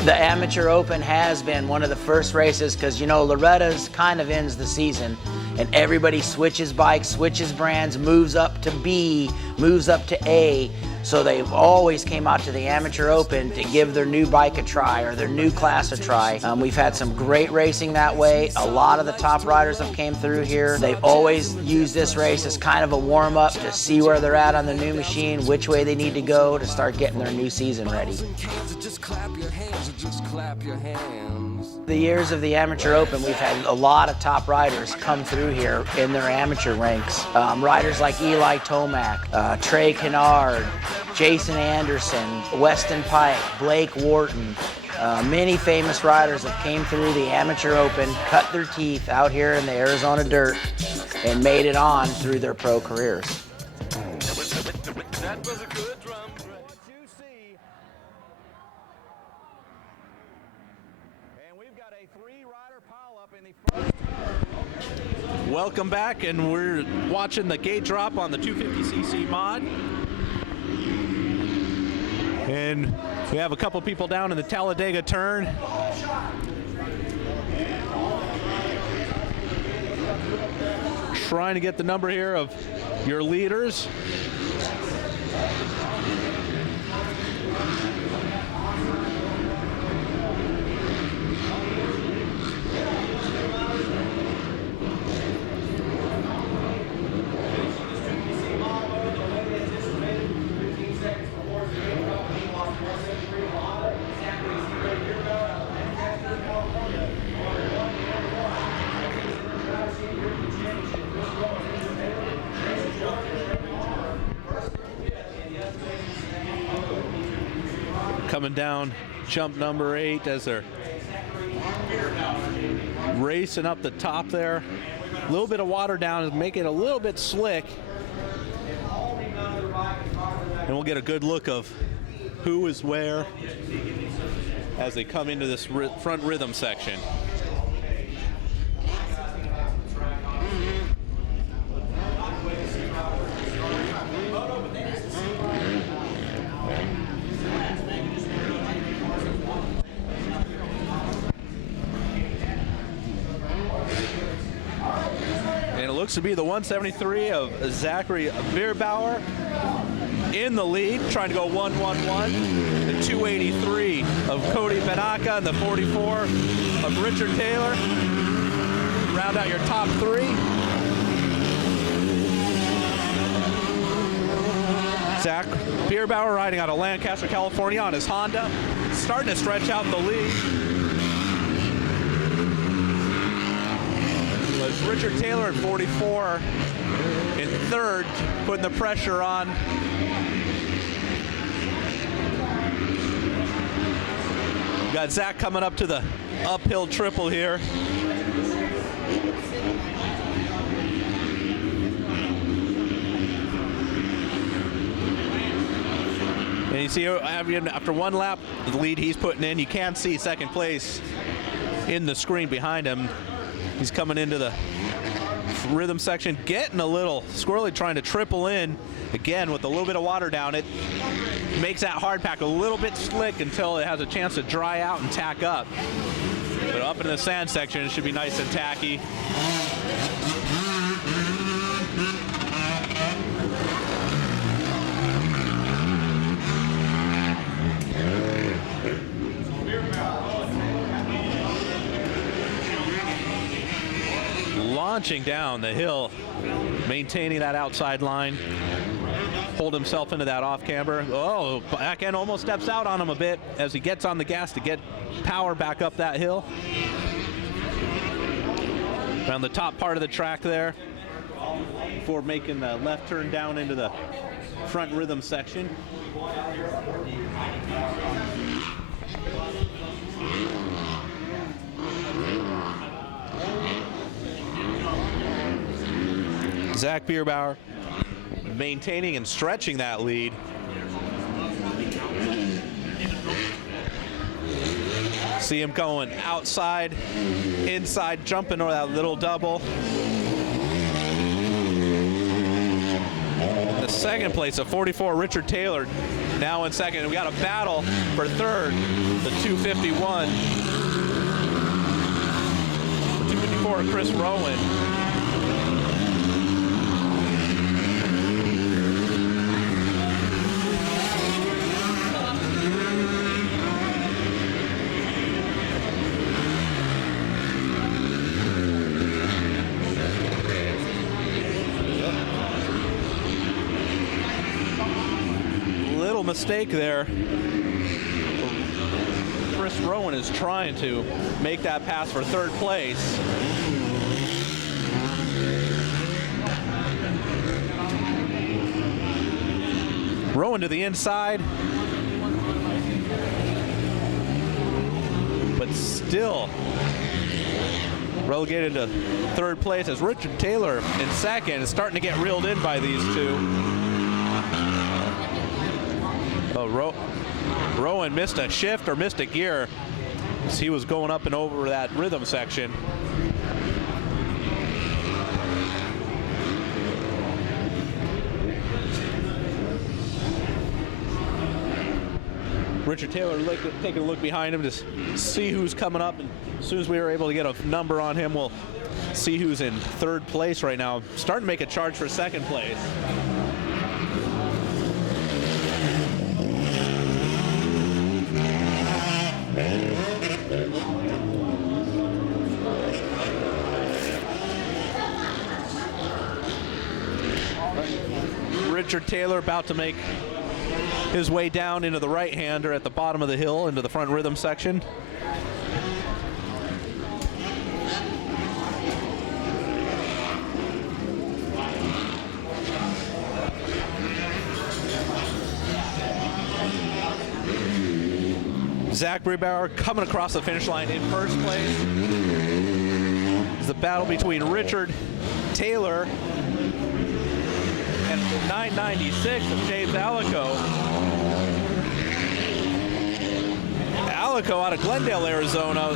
The Amateur Open has been one of the first races because, you know, Loretta's kind of ends the season and everybody switches bikes, switches brands, moves up to B, moves up to A. So they've always came out to the Amateur Open to give their new bike a try or their new class a try. We've had some great racing that way. A lot of the top riders have came through here. They've always used this race as kind of a warm-up to see where they're at on the new machine, which way they need to go to start getting their new season ready. The years of the Amateur Open, we've had a lot of top riders come through here in their amateur ranks. Riders like Eli Tomac, Trey Kennard, Jason Anderson, Weston Pike, Blake Wharton. Many famous riders have came through the Amateur Open, cut their teeth out here in the Arizona dirt, and made it on through their pro careers. Welcome back, and we're watching the gate drop on the 250cc mod. And we have a couple people down in the Talladega turn. Trying to get the number here of your leaders. Coming down jump number 8 as they're racing up the top there. A little bit of water down and make it a little bit slick. And we'll get a good look of who is where as they come into this front rhythm section. Looks to be the 173 of Zachary Bierbauer in the lead, trying to go 111. The 283 of Cody Benaka and the 44 of Richard Taylor. Round out your top 3. Zach Bierbauer riding out of Lancaster, California on his Honda, starting to stretch out the lead. Richard Taylor at 44 in 3rd, putting the pressure on. Got Zach coming up to the uphill triple here. And you see after one lap, the lead he's putting in, you can see 2nd place in the screen behind him. He's coming into the rhythm section, getting a little squirrely, trying to triple in again with a little bit of water down. It makes that hard pack a little bit slick until it has a chance to dry out and tack up. But up in the sand section, it should be nice and tacky. Launching down the hill, maintaining that outside line, hold himself into that off camber. Oh, back end almost steps out on him a bit as he gets on the gas to get power back up that hill. Around the top part of the track there before making the left turn down into the front rhythm section. Zach Bierbauer maintaining and stretching that lead. See him going outside, inside, jumping over that little double. The second place at 44, Richard Taylor now in second. We got a battle for third, the 251. 254, Chris Rowan. Mistake there. Chris Rowan is trying to make that pass for third place. Rowan to the inside, but still relegated to third place as Richard Taylor in second is starting to get reeled in by these two. Rowan missed a shift or missed a gear as he was going up and over that rhythm section. Richard Taylor taking a look behind him to see who's coming up, and as soon as we were able to get a number on him, we'll see who's in third place right now. Starting to make a charge for second place. Richard Taylor about to make his way down into the right-hander at the bottom of the hill into the front rhythm section. Zach Bierbauer coming across the finish line in first place. It's the battle between Richard Taylor and the 996 of James Alico. Alico out of Glendale, Arizona.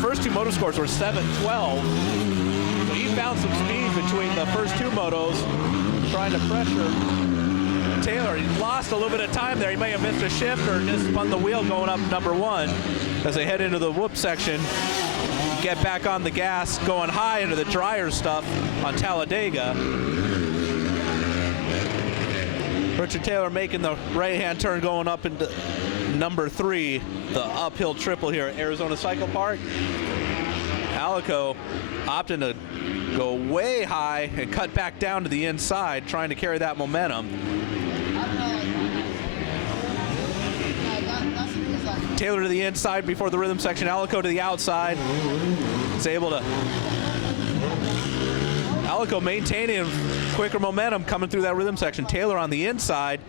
First two moto scores were 7:12. So he found some speed between the first two motos, trying to pressure Taylor. He lost a little bit of time there. He may have missed a shift or just spun the wheel going up number one as they head into the whoop section. Get back on the gas, going high into the drier stuff on Talladega. Richard Taylor making the right-hand turn going up into number 3, the uphill triple here at Arizona Cycle Park. Alico opting to go way high and cut back down to the inside, trying to carry that momentum. Taylor to the inside before the rhythm section. Alico to the outside. He's able to. Alico maintaining quicker momentum coming through that rhythm section. Taylor on the inside.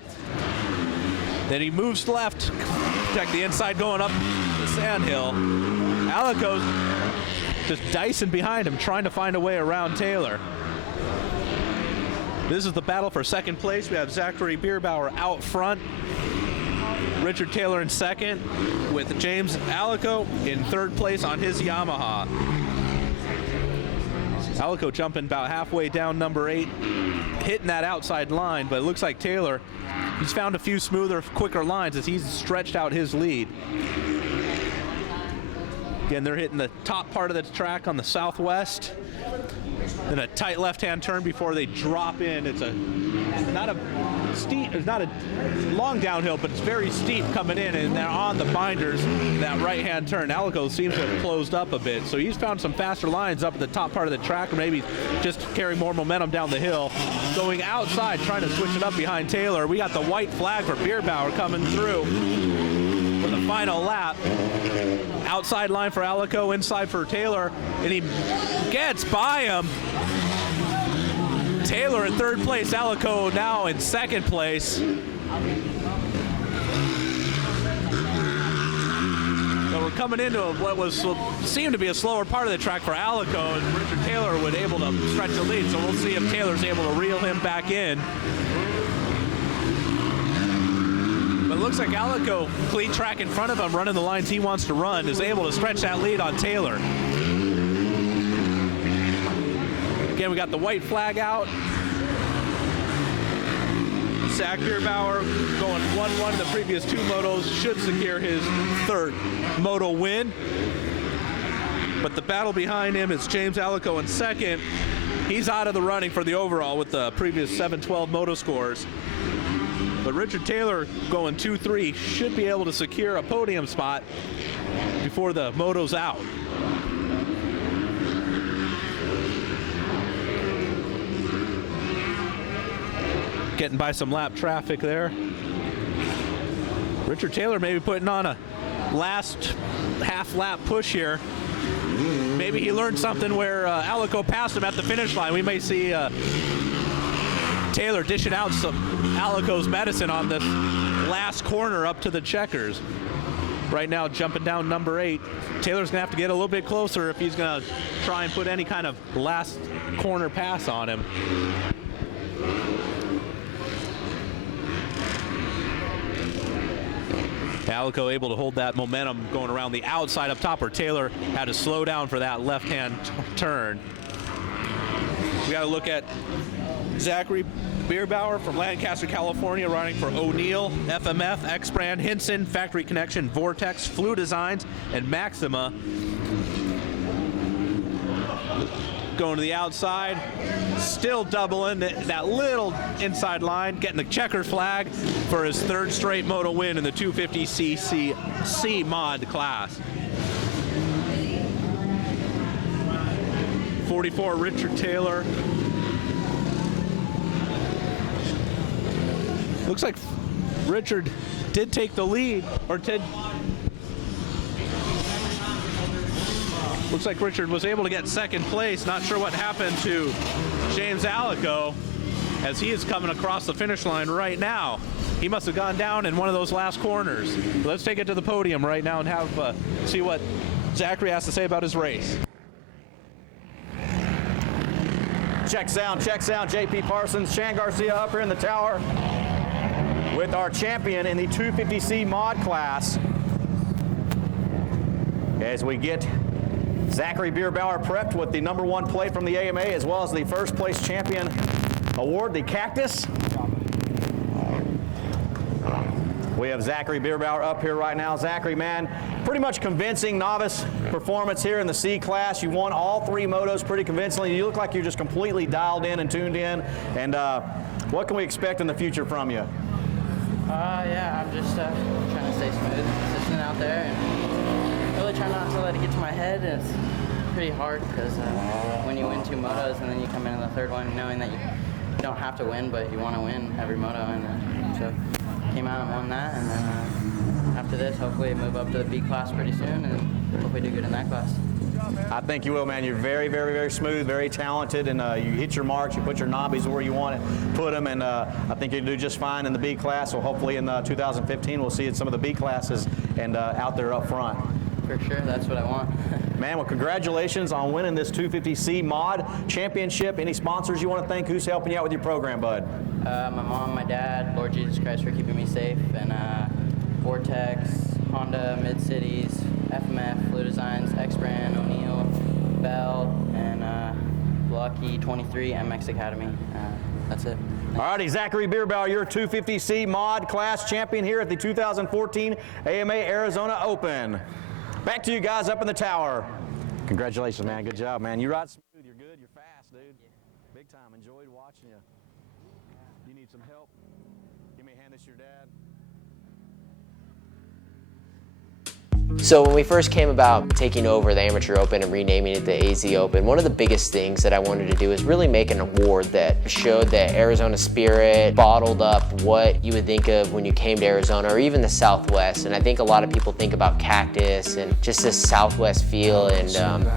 Then he moves left. Protect the inside going up the sand hill. Alico's just dicing behind him, trying to find a way around Taylor. This is the battle for second place. We have Zachary Bierbauer out front. Richard Taylor in second, with James Alico in third place on his Yamaha. Alico jumping about halfway down number 8, hitting that outside line, but it looks like Taylor, he's found a few smoother, quicker lines as he's stretched out his lead. Again, they're hitting the top part of the track on the southwest. Then a tight left-hand turn before they drop in. It's not a long downhill, but it's very steep coming in, and they're on the binders. That right-hand turn, Alico seems to have closed up a bit, so he's found some faster lines up at the top part of the track, or maybe just carrying more momentum down the hill. Going outside, trying to switch it up behind Taylor. We got the white flag for Bierbauer coming through for the final lap. Outside line for Alico, inside for Taylor, and he gets by him. Taylor in third place, Alico now in second place. So we're coming into what seemed to be a slower part of the track for Alico, and Richard Taylor was able to stretch the lead, so we'll see if Taylor's able to reel him back in. But it looks like Alico, clean track in front of him, running the lines he wants to run, is able to stretch that lead on Taylor. Again, we got the white flag out. Zach Bierbauer going 1-1 in the previous 2 motos, should secure his 3rd moto win. But the battle behind him is James Alico in 2nd. He's out of the running for the overall with the previous 7-12 moto scores. But Richard Taylor going 2-3 should be able to secure a podium spot before the moto's out. Getting by some lap traffic there. Richard Taylor maybe putting on a last half lap push here. Maybe he learned something where Alico passed him at the finish line. We may see Taylor dishing out some Alico's medicine on this last corner up to the checkers. Right now jumping down number 8. Taylor's gonna have to get a little bit closer if he's gonna try and put any kind of last corner pass on him. Alico able to hold that momentum going around the outside up top, where Taylor had to slow down for that left-hand turn. We got to look at Zachary Bierbauer from Lancaster, California, riding for O'Neill, FMF, X-Brand, Hinson, Factory Connection, Vortex, Flu Designs, and Maxima. Going to the outside, still doubling that little inside line, getting the checker flag for his 3rd straight moto win in the 250cc C mod class. 44 Richard Taylor. Looks like Richard did take the lead, or looks like Richard was able to get 2nd place. Not sure what happened to James Alico, as he is coming across the finish line right now. He must have gone down in one of those last corners. Let's take it to the podium right now and have see what Zachary has to say about his race. Check sound, JP Parsons, Shan Garcia up here in the tower with our champion in the 250C mod class. As we get Zachary Bierbauer prepped with the number 1 plate from the AMA, as well as the 1st place champion award, the Cactus. We have Zachary Bierbauer up here right now. Zachary, man, pretty much convincing novice performance here in the C class. You won all 3 motos pretty convincingly. You look like you're just completely dialed in and tuned in. And what can we expect in the future from you? Yeah, I'm just trying to stay smooth, consistent out there, and really try not to let it get to my head. And it's pretty hard because when you win 2 motos and then you come in the 3rd one knowing that you don't have to win, but you want to win every moto, and so came out and won that. And then after this, hopefully move up to the B class pretty soon, and hopefully do good in that class. I think you will, man. You're very, very, very smooth, very talented, and you hit your marks. You put your knobbies where you want to put them, and I think you do just fine in the B class. So hopefully in 2015 we'll see you in some of the B classes and out there up front. For sure, that's what I want. Man, well, congratulations on winning this 250C mod championship. Any sponsors you want to thank? Who's helping you out with your program, bud? My mom, my dad, Lord Jesus Christ for keeping me safe, and Vortex, Honda, Mid-Cities, FMF, Flu Designs, X-Brand, O'Neill, Bell, and Lucky 23 MX Academy. That's it. All righty, Zachary Bierbauer, your 250C mod class champion here at the 2014 AMA Arizona Open. Back to you guys up in the tower. Congratulations, man. Good job, man. You ride smooth. You're good. You're fast, dude. Big time. Enjoyed watching you. You need some help? Give me a hand. This is your dad. So when we first came about taking over the Amateur Open and renaming it the AZ Open, one of the biggest things that I wanted to do is really make an award that showed the Arizona spirit, bottled up what you would think of when you came to Arizona, or even the Southwest. And I think a lot of people think about Cactus and just this Southwest feel, and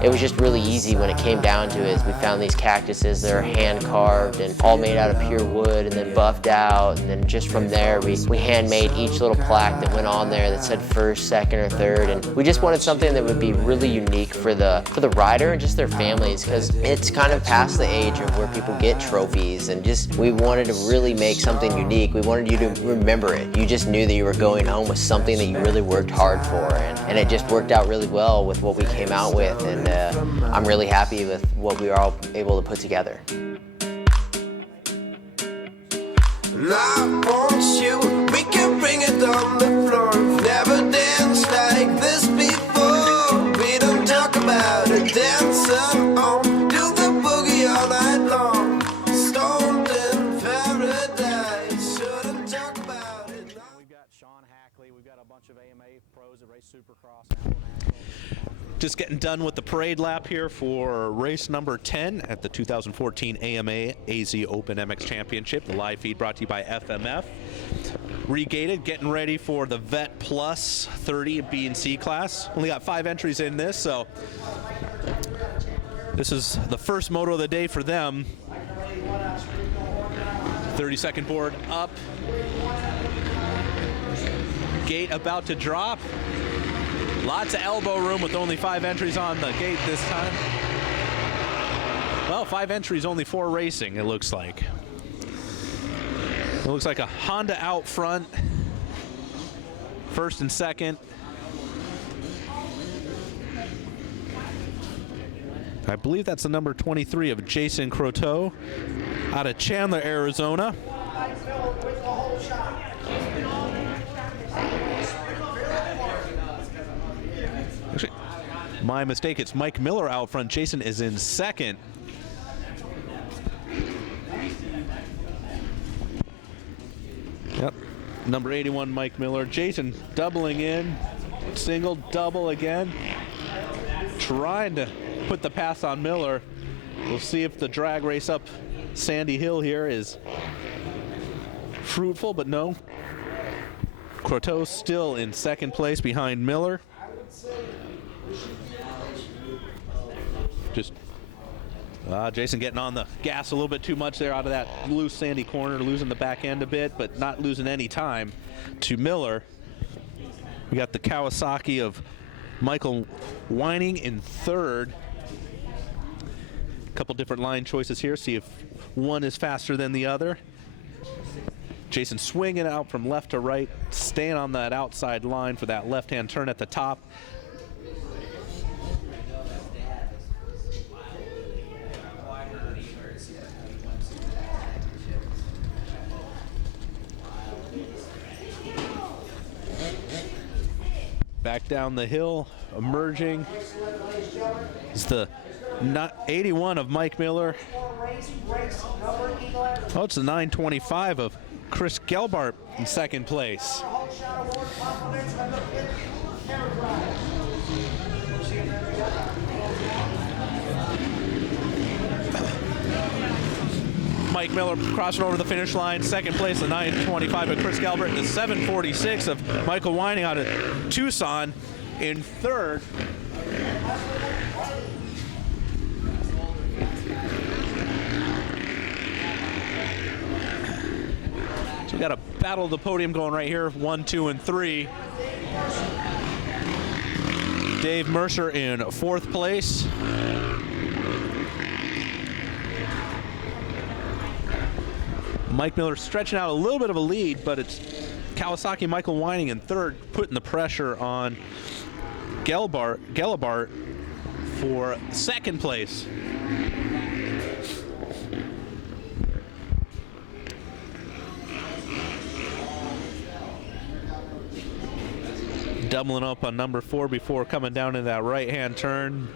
it was just really easy when it came down to it. We found these cactuses that are hand carved and all made out of pure wood and then buffed out, and then just from there we handmade each little plaque that went on there that said first, second, or third. And we just wanted something that would be really unique for the rider and just their families, because it's kind of past the age of where people get trophies, and just we wanted to really make something unique. We wanted you to remember it. You just knew that you were going home with something that you really worked hard for, and it just worked out really well with what we came out with, and I'm really happy with what we were all able to put together. And I want you, we can bring it on the floor. Never danced like this before. We don't talk about it, dancing on. Do the boogie all night long. Stoned in paradise, shouldn't talk about it. We've got Sean Hackley, we've got a bunch of AMA pros that race Supercross. Just getting done with the parade lap here for race number 10 at the 2014 AMA AZ Open MX Championship. The live feed brought to you by FMF. Regated, getting ready for the Vet Plus 30 B and C class. Only got 5 entries in this, so this is the first moto of the day for them. 30-second board up. Gate about to drop. Lots of elbow room with only 5 entries on the gate this time. Well, 5 entries, only 4 racing, it looks like. It looks like a Honda out front. First and second. I believe that's the number 23 of Jason Croteau out of Chandler, Arizona. Actually, my mistake, it's Mike Miller out front. Jason is in second. Yep, number 81, Mike Miller. Jason doubling in, single, double again. Trying to put the pass on Miller. We'll see if the drag race up Sandy Hill here is fruitful, but no. Croteau still in second place behind Miller. Just Jason getting on the gas a little bit too much there out of that loose sandy corner, losing the back end a bit, but not losing any time to Miller. We got the Kawasaki of Michael Whining in third. A couple different line choices here, see if one is faster than the other. Jason swinging out from left to right, staying on that outside line for that left-hand turn at the top. Back down the hill, emerging is the 81 of Mike Miller. Oh, it's the 925 of Chris Gelbart in second place. Mike Miller crossing over the finish line, second place, the 925 of Chris Gelbart, and the 746 of Michael Whining out of Tucson in third. So we got a battle of the podium going right here, 1, 2, and 3. Dave Mercer in fourth place. Mike Miller stretching out a little bit of a lead, but it's Kawasaki Michael Whining in third, putting the pressure on Gelbart for second place. Doubling up on number 4 before coming down in that right-hand turn.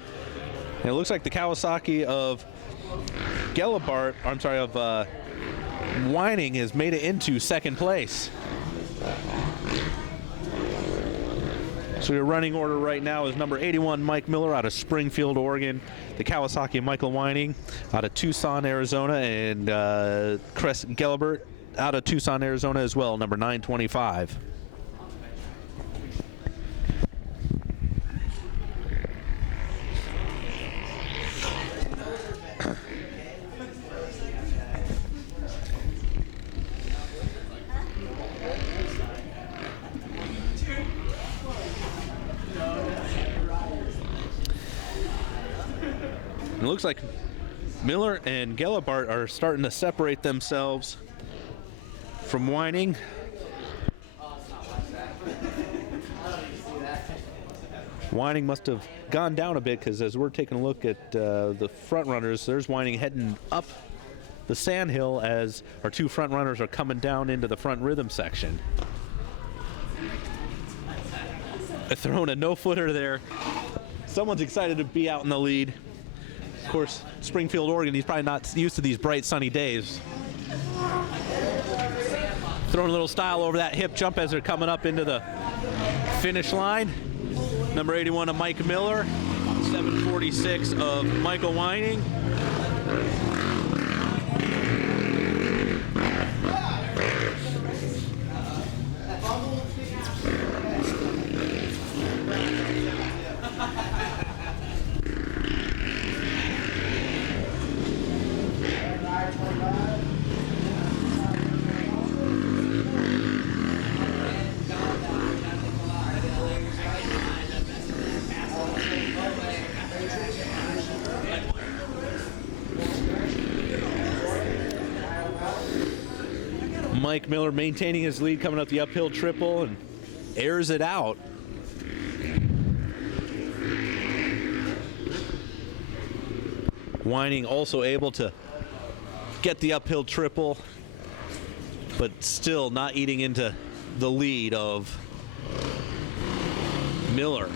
And it looks like the Kawasaki of Whining has made it into second place. So your running order right now is number 81, Mike Miller out of Springfield, Oregon. The Kawasaki Michael Whining out of Tucson, Arizona. And Chris Gelbart out of Tucson, Arizona as well, number 925. It looks like Miller and Gelbart are starting to separate themselves from Whining. Whining must have gone down a bit, because as we're taking a look at the front runners, there's Whining heading up the sand hill as our two front runners are coming down into the front rhythm section. Throwing a no-footer there. Someone's excited to be out in the lead. Of course, Springfield, Oregon, he's probably not used to these bright sunny days. Throwing a little style over that hip jump as they're coming up into the finish line. Number 81 of Mike Miller, 746 of Michael Weining. Mike Miller maintaining his lead coming up the uphill triple and airs it out. Weining also able to get the uphill triple, but still not eating into the lead of Miller.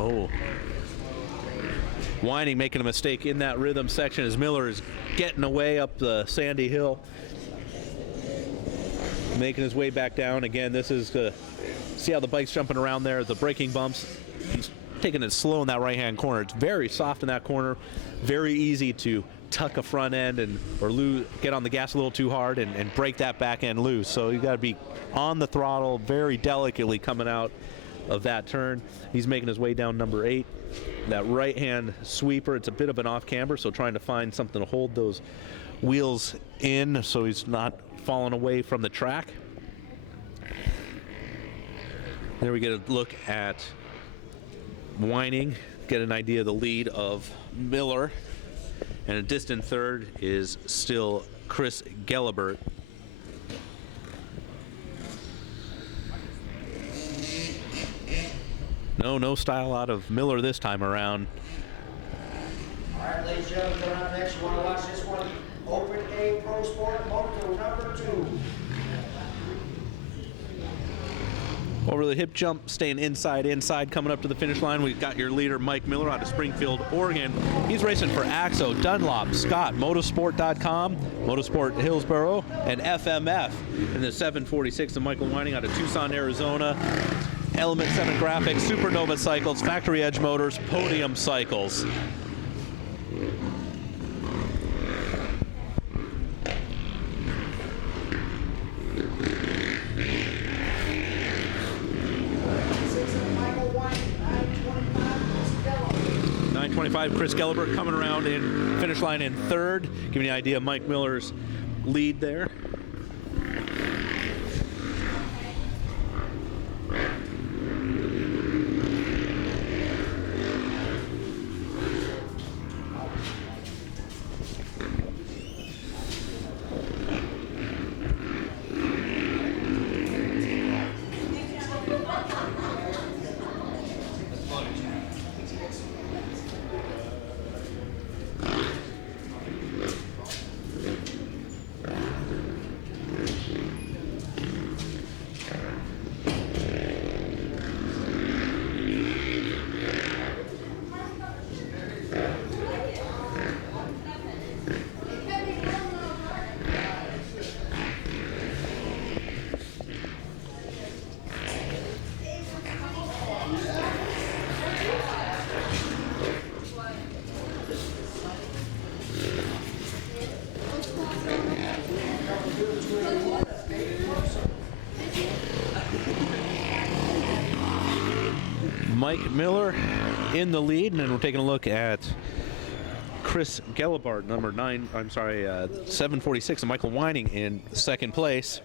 Oh. Weining making a mistake in that rhythm section as Miller is getting away up the sandy hill. Making his way back down. Again, this is see how the bike's jumping around there, the braking bumps. He's taking it slow in that right-hand corner. It's very soft in that corner. Very easy to tuck a front end or get on the gas a little too hard and break that back end loose. So you got to be on the throttle very delicately coming out of that turn. He's making his way down number 8. That right-hand sweeper, it's a bit of an off-camber, so trying to find something to hold those wheels in so he's not falling away from the track. There we get a look at Weining, get an idea of the lead of Miller, and a distant third is still Chris Gelibert. No style out of Miller this time around. All right, ladies and gentlemen, coming up next, you want to watch this one. Open A Pro Sport Moto number 2. Over the hip jump, staying inside, coming up to the finish line. We've got your leader, Mike Miller, out of Springfield, Oregon. He's racing for AXO, Dunlop, Scott, Motorsport.com, Motorsport Hillsboro, and FMF in the 746 of Michael Weining out of Tucson, Arizona. Element 7 Graphics, Supernova Cycles, Factory Edge Motors, Podium Cycles. Chris Gelibert coming around in finish line in third, giving you an idea of Mike Miller's lead there. Mike Miller in the lead, and then we're taking a look at Chris Gelibert, number 746, and Michael Weining in second place.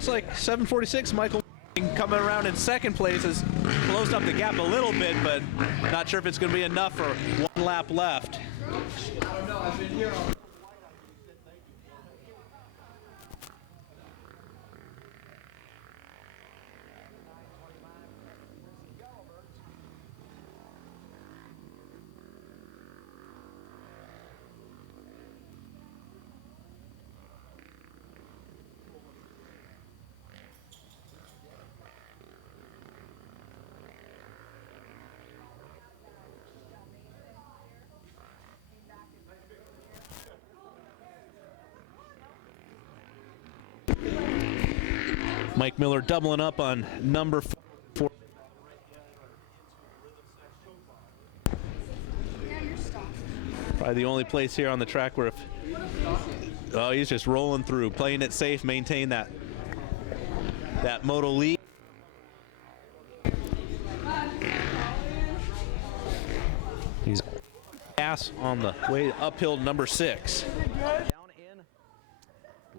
looks like 746 Michael coming around in second place has closed up the gap a little bit, but not sure if it's going to be enough for one lap left. I don't know. I've been here all Mike Miller doubling up on number 4. Probably the only place here on the track where oh, he's just rolling through, playing it safe, maintain that moto lead. He's gas on the way uphill, number 6. Down in,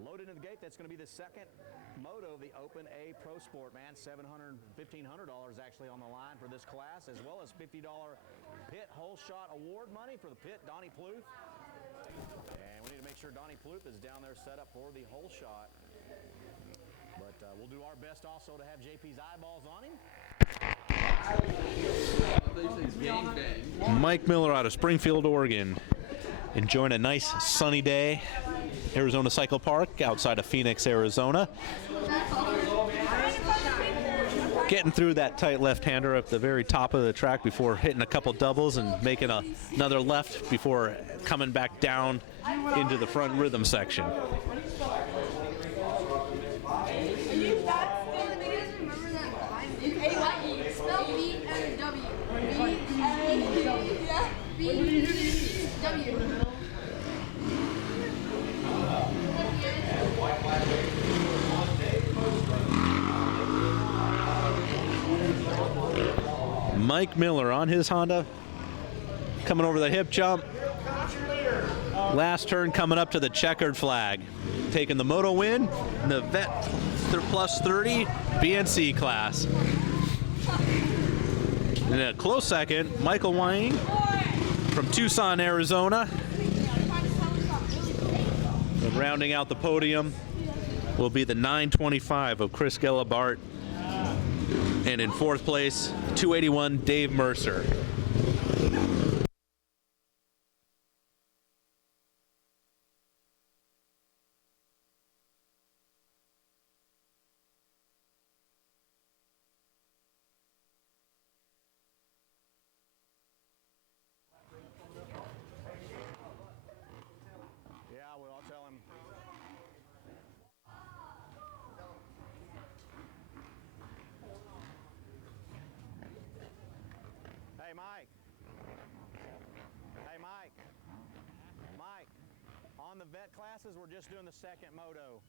loaded into the gate. That's going to be the second moto of the Open A Pro Sport, man. $1,500 actually on the line for this class, as well as $50 pit hole shot award money for the pit, Donnie Plouffe. And we need to make sure Donnie Plouffe is down there set up for the hole shot. But we'll do our best also to have JP's eyeballs on him. Mike Miller out of Springfield, Oregon, enjoying a nice sunny day. Arizona Cycle Park outside of Phoenix, Arizona. Getting through that tight left-hander at the very top of the track before hitting a couple doubles and making another left before coming back down into the front rhythm section. Mike Miller on his Honda, coming over the hip jump. Last turn coming up to the checkered flag. Taking the moto win in the Vet Plus 30 BNC class. In a close second, Michael Wayne from Tucson, Arizona. And rounding out the podium will be the 925 of Chris Gelabart. And in fourth place, 281 Dave Mercer. Yeah, well, I'll tell him. Hey, Mike. Hey, Mike. Mike, on the vet classes, we're just doing the second moto.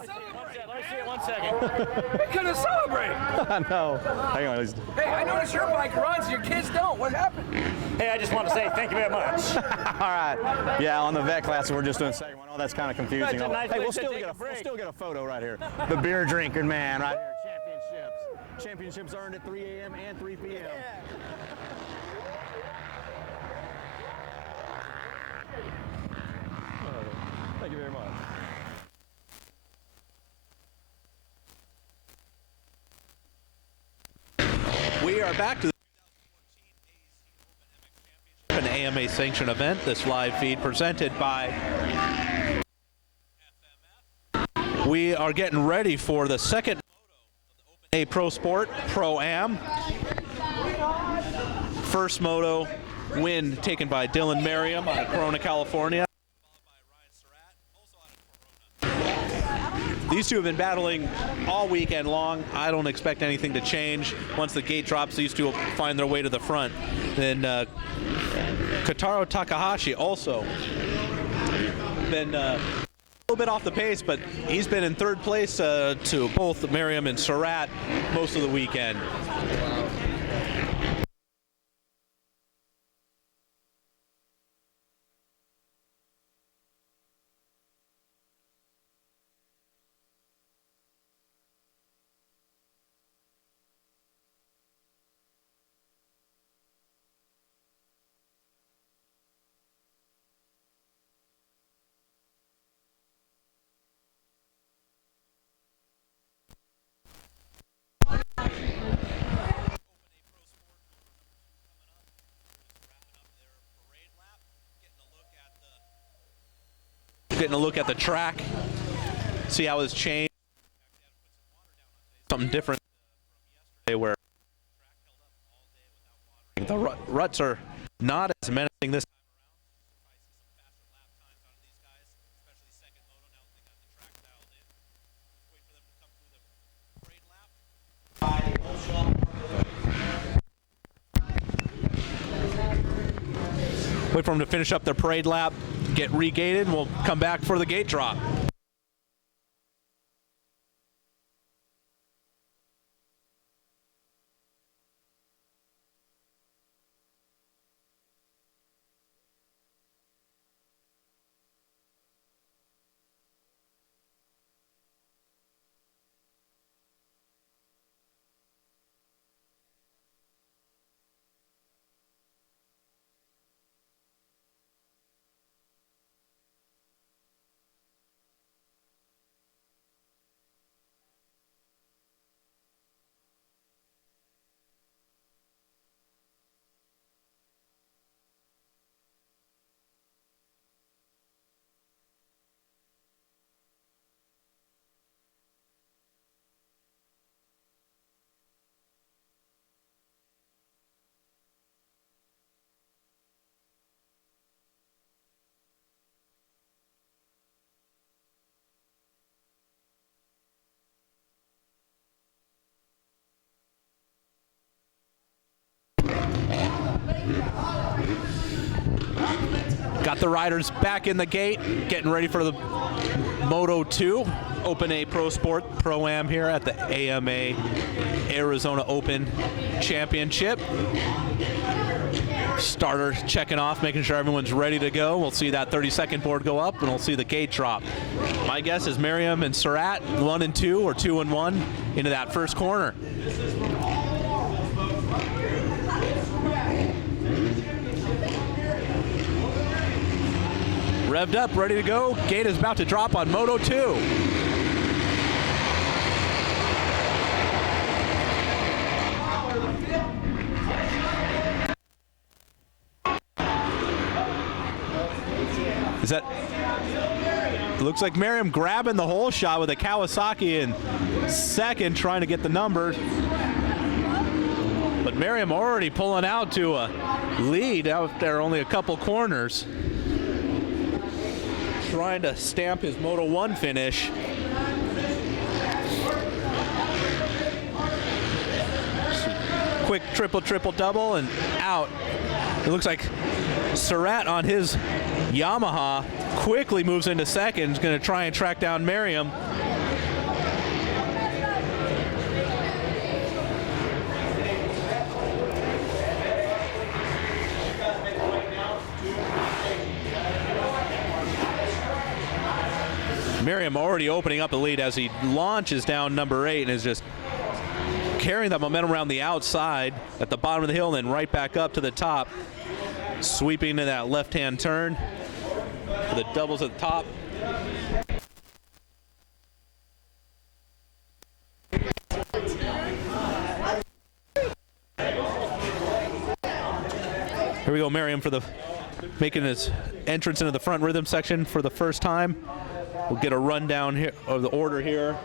Let me see it 1 second. We couldn't celebrate. I know. Hang on. Hey, I noticed your bike runs, your kids don't. What happened? Hey, I just want to say thank you very much. All right. Yeah, on the vet classes, we're just doing the second one. Oh, that's kind of confusing. That's a nice Hey, place to take a break. we'll still get a photo right here. The beer drinking man right here. Championships earned at 3 a.m. and 3 p.m. Thank you very much. We are back to the an AMA sanctioned event. This live feed presented by We are getting ready for the second moto of the Open A Pro Sport Pro-Am. First moto win taken by Dylan Merriam out of Corona, California. These two have been battling all weekend long. I don't expect anything to change. Once the gate drops, these two will find their way to the front. Then Kotaro Takahashi also been a little bit off the pace, but he's been in third place to both Merriam and Surratt most of the weekend. getting a look at the track, see how it's changed. Something different from yesterday where the ruts are not as menacing this time around. Wait for them to finish up their parade lap, get regated, and we'll come back for the gate drop. Got the riders back in the gate, getting ready for the Moto 2 Open A Pro Sport Pro-Am here at the AMA Arizona Open Championship. Starter checking off, making sure everyone's ready to go. We'll see that 30-second board go up, and we'll see the gate drop. My guess is Merriam and Surratt 1 and 2 or 2 and 1 into that first corner. Revved up, ready to go. Gate is about to drop on Moto 2. Is that? It looks like Merriam grabbing the whole shot with a Kawasaki in second, trying to get the number. But Merriam already pulling out to a lead out there, only a couple corners. Trying to stamp his Moto 1 finish. Quick triple double and out. It looks like Surratt on his Yamaha quickly moves into second. He's going to try and track down Merriam. Merriam already opening up the lead as he launches down number 8 and is just carrying that momentum around the outside at the bottom of the hill and then right back up to the top. Sweeping into that left-hand turn for the doubles at the top. Here we go, Merriam for the making his entrance into the front rhythm section for the first time. We'll get a rundown here of the order here.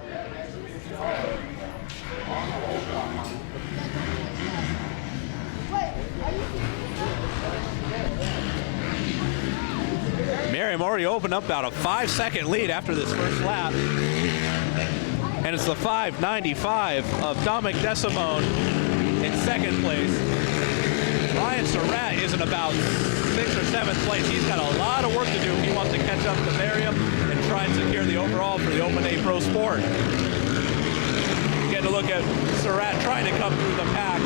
Merriam already opened up about a 5-second lead after this first lap. And it's the 5:95 of Dominic Desimone in second place. Ryan Surratt is in about 6th or 7th place. He's got a lot of work to do if he wants to catch up to Merriam and try and secure the overall for the Open A Pro Sport. Getting a look at Surratt trying to come through the pack.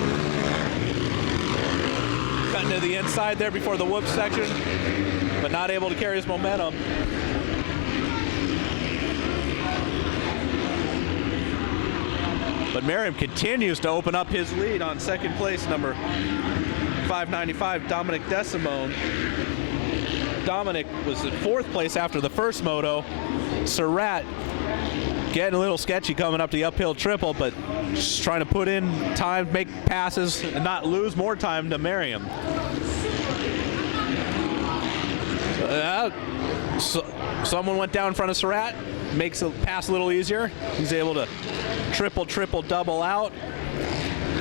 Cutting to the inside there before the whoop section, but not able to carry his momentum. But Merriam continues to open up his lead on second place, number 595, Dominic Desimone. Dominic was in 4th place after the first moto. Surratt getting a little sketchy coming up the uphill triple, but just trying to put in time, make passes, and not lose more time to Merriam. Someone went down in front of Surratt, makes the pass a little easier. He's able to triple, double out.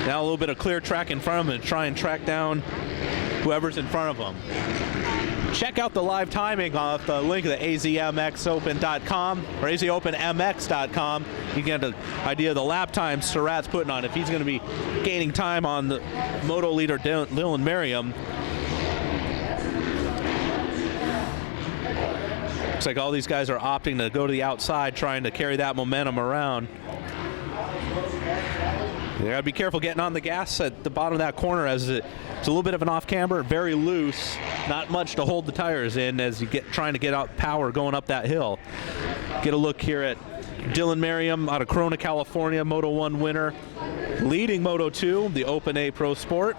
Now a little bit of clear track in front of him and try and track down whoever's in front of him. Check out the live timing off the link at azmxopen.com or azopenmx.com. You can get an idea of the lap time Surratt's putting on. If he's going to be gaining time on the moto leader Dylan Merriam. Looks like all these guys are opting to go to the outside, trying to carry that momentum around. You gotta be careful getting on the gas at the bottom of that corner, as it's a little bit of an off camber, very loose, not much to hold the tires in as you get trying to get out power going up that hill. Get a look here at Dylan Merriam out of Corona, California, Moto 1 winner, leading Moto 2, the Open A Pro Sport.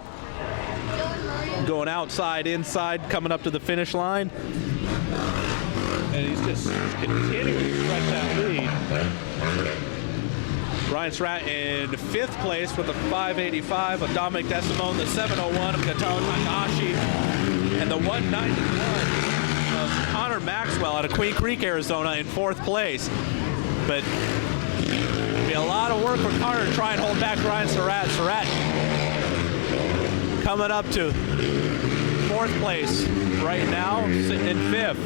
Going outside, inside, coming up to the finish line. And he's just continuing to stretch that lead. Ryan Surratt in 5th place with a 585 of Dominic Desimone, the 701 of Kotaro Takahashi, and the 191 of Connor Maxwell out of Queen Creek, Arizona in 4th place. But it'll be a lot of work for Connor to try and hold back Ryan Surratt. Surratt coming up to 4th place right now, sitting in 5th.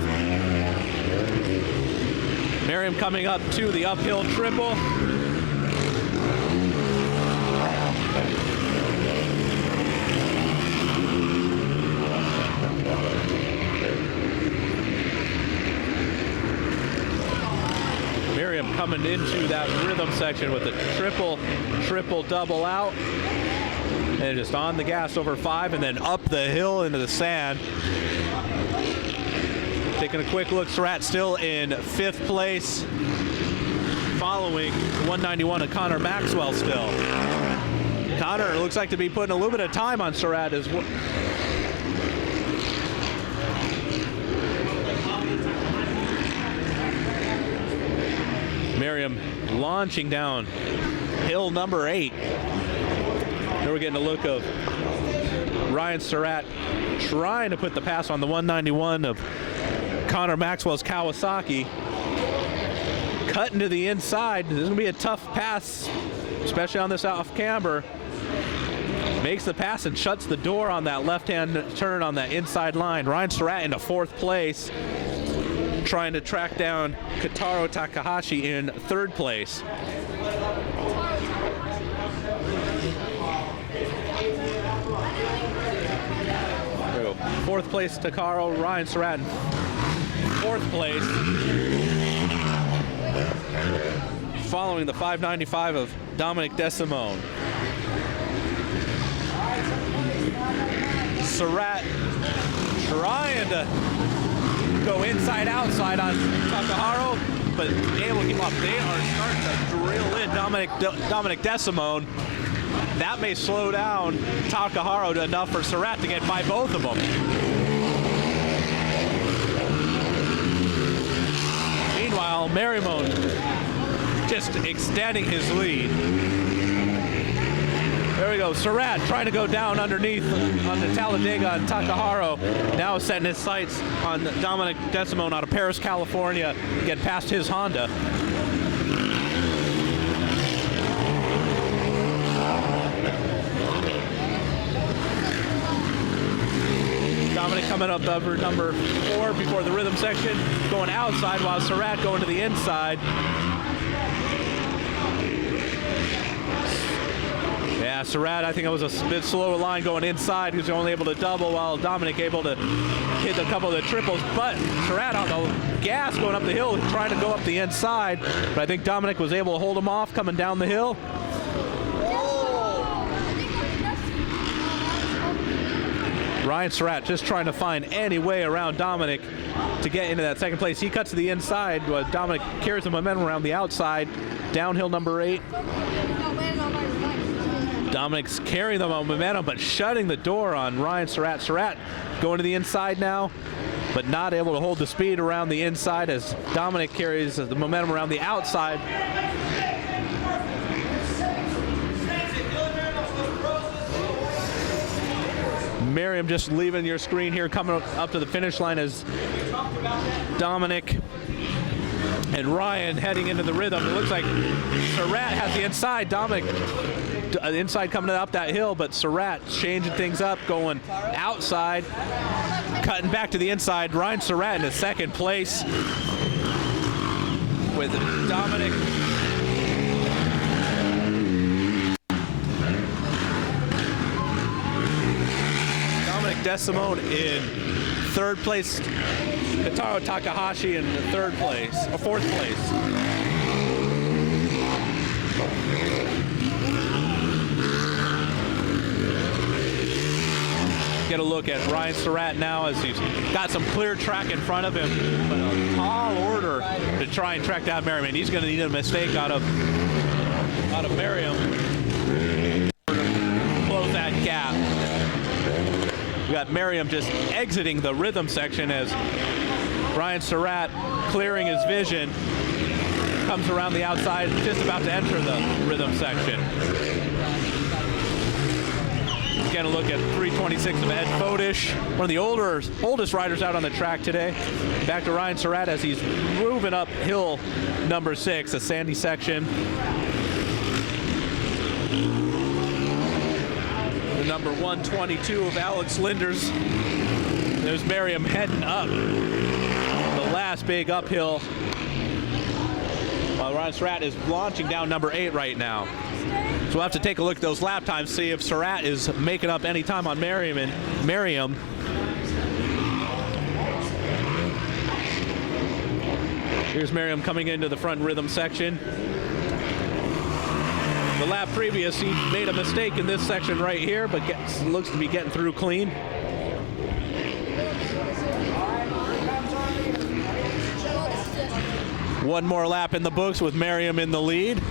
Merriam coming up to the uphill triple. Merriam coming into that rhythm section with a triple, double out. And just on the gas over 5 and then up the hill into the sand. Taking a quick look, Surratt still in 5th place, following 191 of Connor Maxwell still. Connor looks like to be putting a little bit of time on Surratt as well. Merriam launching down hill number 8. Here we're getting a look of Ryan Surratt trying to put the pass on the 191 of Connor Maxwell's Kawasaki. Cutting to the inside. This is going to be a tough pass, especially on this off camber. Makes the pass and shuts the door on that left-hand turn on that inside line. Ryan Surratt into 4th place, trying to track down Kotaro Takahashi in 3rd place. There we go. 4th place Takaro, Ryan Surratt in 4th place. Following the 595 of Dominic Desimone. Surratt trying to go inside outside on Takaharo, but able to keep up. They are starting to drill in Dominic Desimone. That may slow down Takaharo to enough for Surratt to get by both of them. Meanwhile, Merriam just extending his lead. There we go. Surratt trying to go down underneath on the Talladega on Takaharo. Now setting his sights on Dominic Desimone out of Paris, California. Get past his Honda. Dominic coming up over number 4 before the rhythm section, going outside while Surratt going to the inside. Yeah, Surratt, I think it was a bit slow line going inside. He was only able to double while Dominic able to hit a couple of the triples. But Surratt on the gas going up the hill, trying to go up the inside. But I think Dominic was able to hold him off coming down the hill. Ryan Surratt just trying to find any way around Dominic to get into that 2nd place. He cuts to the inside. Dominic carries the momentum around the outside. Downhill number 8. Dominic's carrying the momentum, but shutting the door on Ryan Surratt. Surratt going to the inside now, but not able to hold the speed around the inside as Dominic carries the momentum around the outside. Merriam just leaving your screen here, coming up to the finish line as Dominic and Ryan heading into the rhythm. It looks like Surratt has the inside. Dominic, the inside coming up that hill, but Surratt changing things up, going outside, cutting back to the inside. Ryan Surratt in his second place with Dominic. Desimone in third place, Kotaro Takahashi in third place, or fourth place. Get a look at Ryan Surratt now as he's got some clear track in front of him, but a tall order to try and track down Merriam. He's going to need a mistake out of Merriam to close that gap. We got Merriam just exiting the rhythm section as Ryan Surratt clearing his vision, comes around the outside, just about to enter the rhythm section. Get a look at 326 of Ed Fodish, one of the oldest riders out on the track today. Back to Ryan Surratt as he's moving up hill number 6, a sandy section. The number 122 of Alex Linders. There's Merriam heading up the last big uphill, while Ryan Surratt is launching down number 8 right now. So we'll have to take a look at those lap times, see if Surratt is making up any time on Merriam. Here's Merriam coming into the front rhythm section. The lap previous, he made a mistake in this section right here, but looks to be getting through clean. One more lap in the books with Merriam in the lead.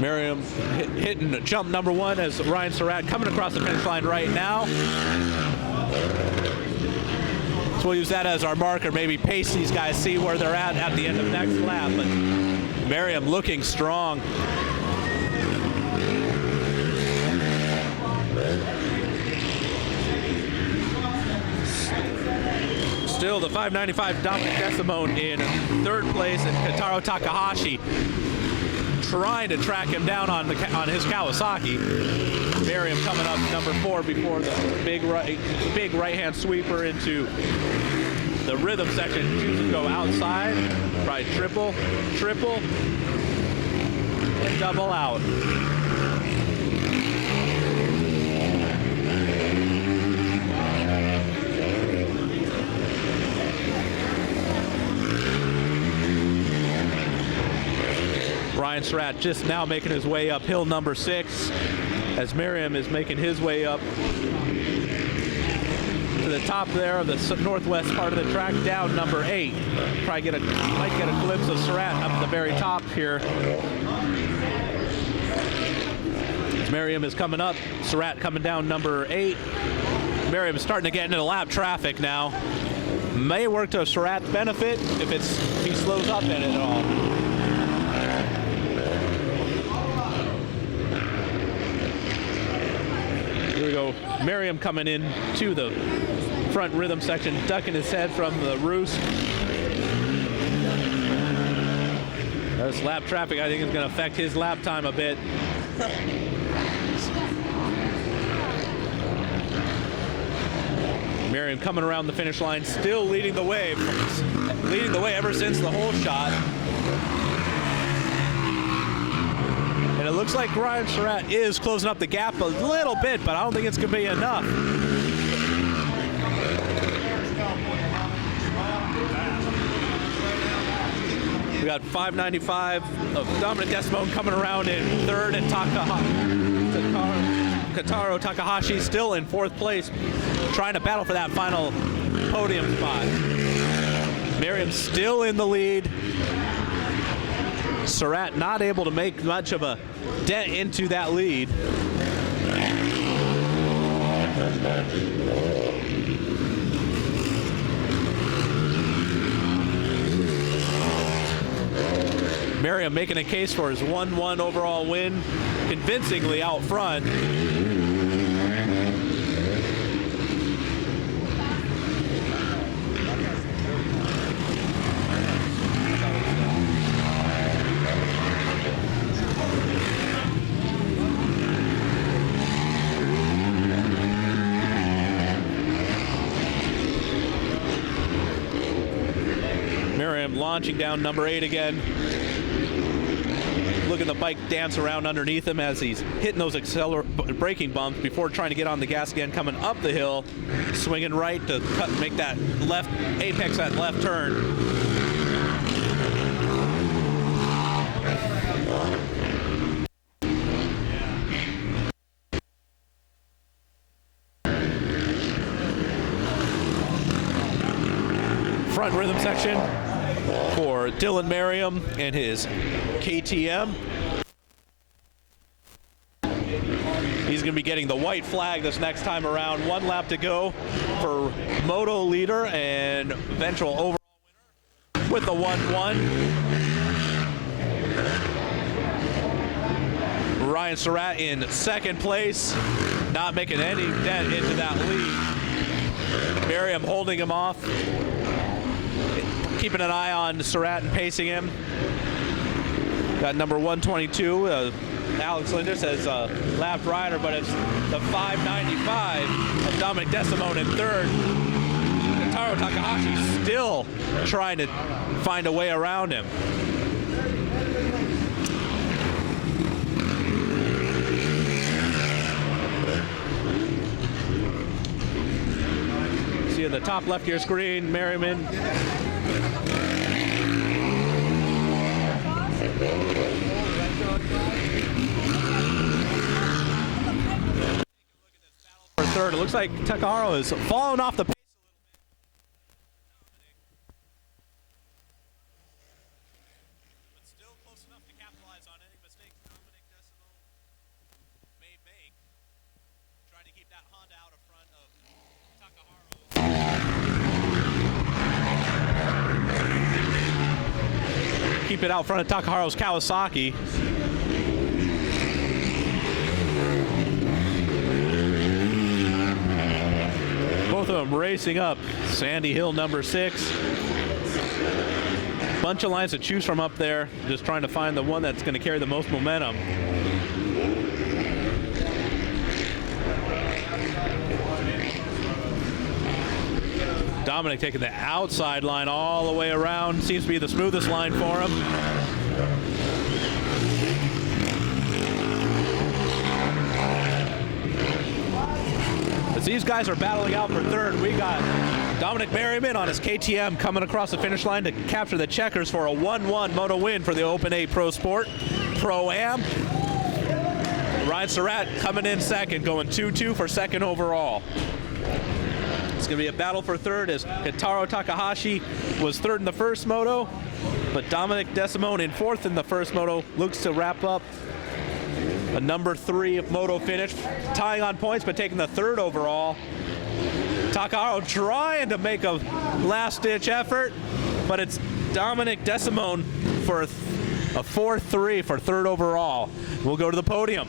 Merriam hitting jump number 1 as Ryan Surratt coming across the finish line right now. So we'll use that as our marker, maybe pace these guys, see where they're at the end of the next lap. But Merriam looking strong. Still the 595 Dominic Desimone in third place, and Kotaro Takahashi trying to track him down on his Kawasaki. Merriam coming up number 4 before the big right-hand sweeper into the rhythm section. Chooses to go outside, try triple, and double out. Ryan Surratt just now making his way up hill number 6 as Merriam is making his way up to the top there of the northwest part of the track, down number 8. Might get a glimpse of Surratt up at the very top here. As Merriam is coming up, Surratt coming down number 8. Merriam is starting to get into the lap traffic now. May work to Surratt's benefit if he slows up in it at all. Here we go. Merriam coming in to the front rhythm section, ducking his head from the roost. This lap traffic, I think, is going to affect his lap time a bit. Merriam coming around the finish line, still leading the way ever since the whole shot. And it looks like Ryan Surratt is closing up the gap a little bit, but I don't think it's going to be enough. We got 595 of Dominic Desimone coming around in third, and Kotaro Takahashi still in fourth place, trying to battle for that final podium spot. Merriam still in the lead. Surratt not able to make much of a dent into that lead. Merriam making a case for his 1-1 overall win, convincingly out front. Merriam launching down number 8 again. Look at the bike dance around underneath him as he's hitting those braking bumps before trying to get on the gas again, coming up the hill, swinging right to make that left apex, that left turn. Front rhythm section for Dylan Merriam and his KTM. He's going to be getting the white flag this next time around. 1 lap to go for Moto leader and eventual overall winner with the 1-1. Ryan Surratt in second place, not making any dent into that lead. Merriam holding him off, keeping an eye on Surratt and pacing him. Got number 122, Alex Linders as a lap rider, but it's the 595 of Dominic Desimone in third. Kentaro Takahashi still trying to find a way around him. See in the top left of your screen, Merriman. For third, it looks like Takaharo is falling off the pace a little bit. But still close enough to capitalize on any mistakes Dominic Desimone may make. Trying to keep that Honda out of front of Takaharo. Keep it out front of Takaharo's Kawasaki. Both of them racing up Sandy Hill number 6. Bunch of lines to choose from up there, just trying to find the one that's going to carry the most momentum. Dominic taking the outside line all the way around. Seems to be the smoothest line for him. As these guys are battling out for third, we got Dominic Merriman on his KTM coming across the finish line to capture the checkers for a 1-1 moto win for the Open 8 Pro Sport Pro-Am. Ryan Surratt coming in second, going 2-2 for second overall. It's going to be a battle for third as Kentaro Takahashi was third in the first moto, but Dominic Desimone in fourth in the first moto looks to wrap up a number 3 moto finish, tying on points but taking the third overall. Takaharo trying to make a last-ditch effort, but it's Dominic Desimone for a 4-3 for third overall. We'll go to the podium.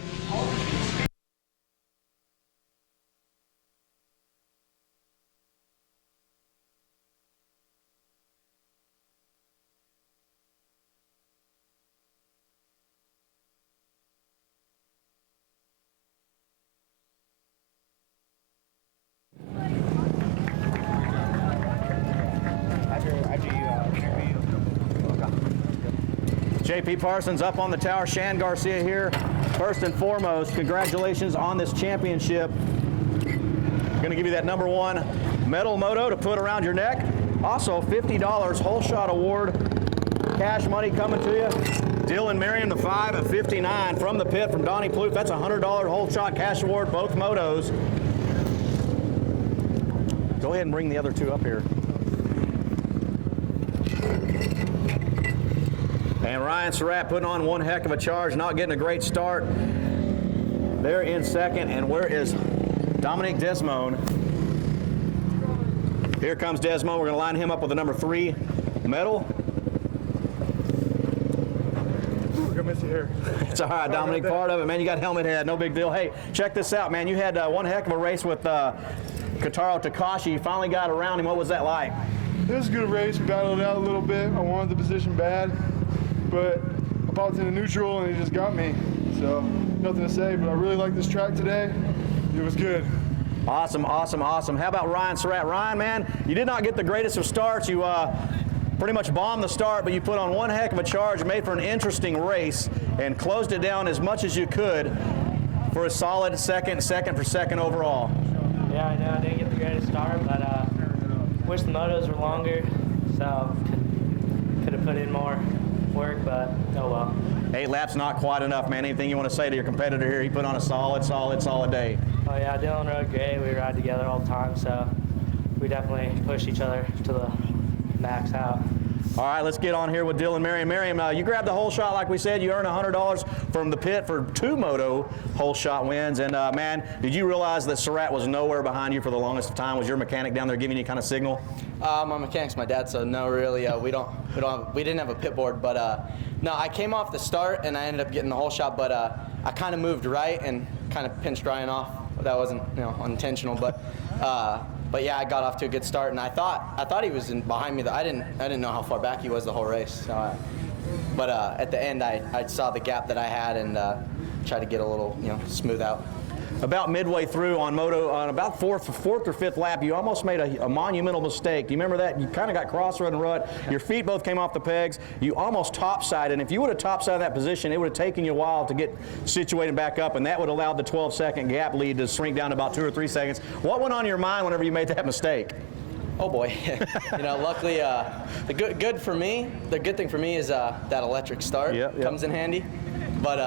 JP Parsons up on the tower. Shan Garcia here. First and foremost, congratulations on this championship. Going to give you that number 1 medal moto to put around your neck. Also, $50 whole shot award. Cash money coming to you. Dylan Merriam, the 5 of 59 from the pit from Donnie Plouffe. That's a $100 whole shot cash award, both motos. Go ahead and bring the other 2 up here. And Ryan Surratt putting on one heck of a charge, not getting a great start. They're in second, and where is Dominic Desimone? Here comes Desimone. We're going to line him up with the number 3 medal. I missed your hair. It's all right, Dominic. Part of it, man. You got helmet head. No big deal. Hey, check this out, man. You had one heck of a race with Kotaro Takashi. You finally got around him. What was that like? It was a good race. We battled it out a little bit. I wanted the position bad, but I popped into neutral and he just got me. So nothing to say, but I really like this track today. It was good. Awesome, awesome, awesome. How about Ryan Surratt? Ryan, man, you did not get the greatest of starts. You pretty much bombed the start, but you put on one heck of a charge, made for an interesting race, and closed it down as much as you could for a solid second for second overall. Yeah, I know I didn't get the greatest start, but wish the motos were longer, so could have put in more work, but oh well. 8 laps not quite enough, man. Anything you want to say to your competitor here? He put on a solid day. Oh yeah, Dylan rode great. We ride together all the time, so we definitely push each other to the max out. All right, let's get on here with Dylan Merriam. Merriam, you grabbed the whole shot like we said. You earned $100 from the pit for 2 moto whole shot wins. And man, did you realize that Surratt was nowhere behind you for the longest time? Was your mechanic down there giving you any kind of signal? My mechanic's my dad, so no, really, we didn't have a pit board, but no, I came off the start and I ended up getting the whole shot, but I kind of moved right and kind of pinched Ryan off. That wasn't, unintentional, but yeah, I got off to a good start, and I thought he was behind me. I didn't know how far back he was the whole race. So but at the end, I saw the gap that I had and tried to get a little, smooth out. About midway through on about fourth or fifth lap, you almost made a monumental mistake. Do you remember that? You kind of got cross-rut and rut. Your feet both came off the pegs. You almost topsided, and if you would have topsided that position, it would have taken you a while to get situated back up, and that would have allowed the 12-second gap lead to shrink down to about 2 or 3 seconds. What went on your mind whenever you made that mistake? Oh boy, luckily, the good thing for me is that electric start comes in handy. But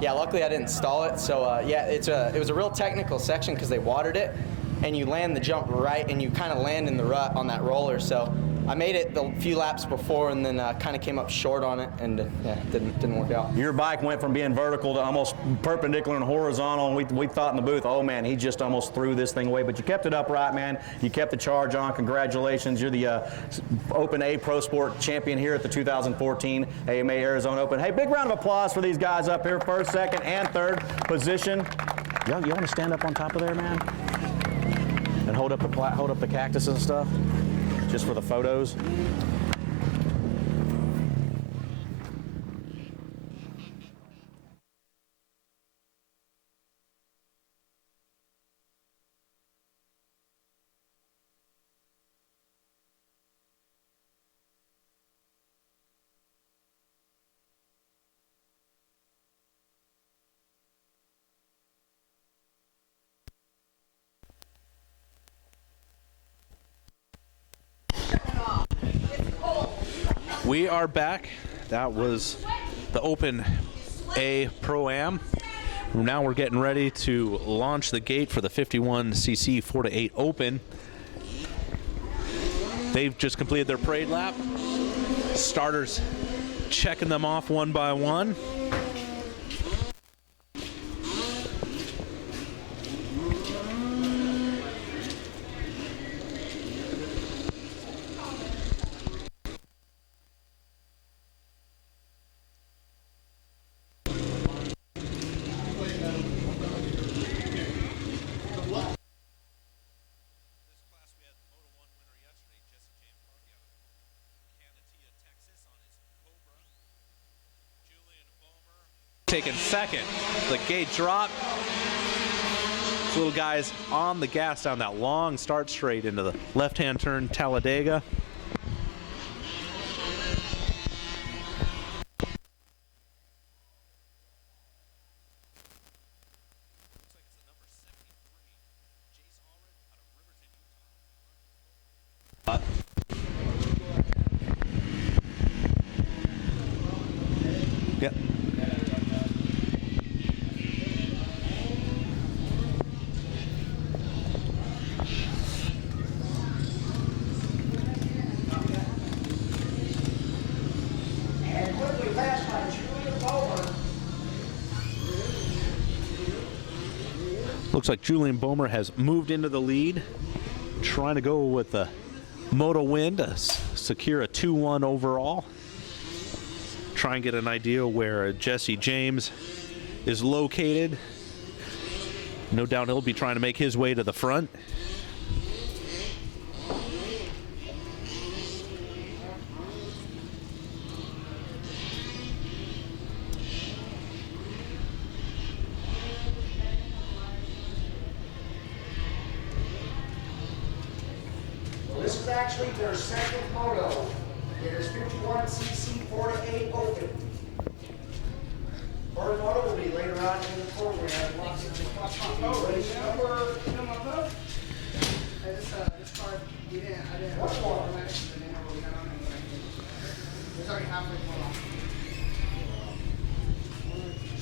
yeah, luckily I didn't stall it. So yeah, it was a real technical section because they watered it, and you land the jump right, and you kind of land in the rut on that roller. So I made it the few laps before, and then kind of came up short on it, and yeah, didn't work out. Your bike went from being vertical to almost perpendicular and horizontal, and we thought in the booth, oh man, he just almost threw this thing away. But you kept it upright, man. You kept the charge on. Congratulations. You're the Open A Pro Sport champion here at the 2014 AMA Arizona Open. Hey, big round of applause for these guys up here, first, second, and third position. You want to stand up on top of there, man? And hold up the cactus and stuff? Just for the photos. We are back. That was the Open A Pro-Am. Now we're getting ready to launch the gate for the 51cc 4-8 Open. They've just completed their parade lap. Starters checking them off one by one. Taking second. The gate drop. This little guy's on the gas down that long start straight into the left-hand turn Talladega. Yep. Looks like Julian Bomer has moved into the lead, trying to go with the moto win to secure a 2-1 overall. try and get an idea where Jesse James is located. No doubt he'll be trying to make his way to the front. This is actually their second moto. It is 51cc 4-8 open. Third moto will be later on in the program.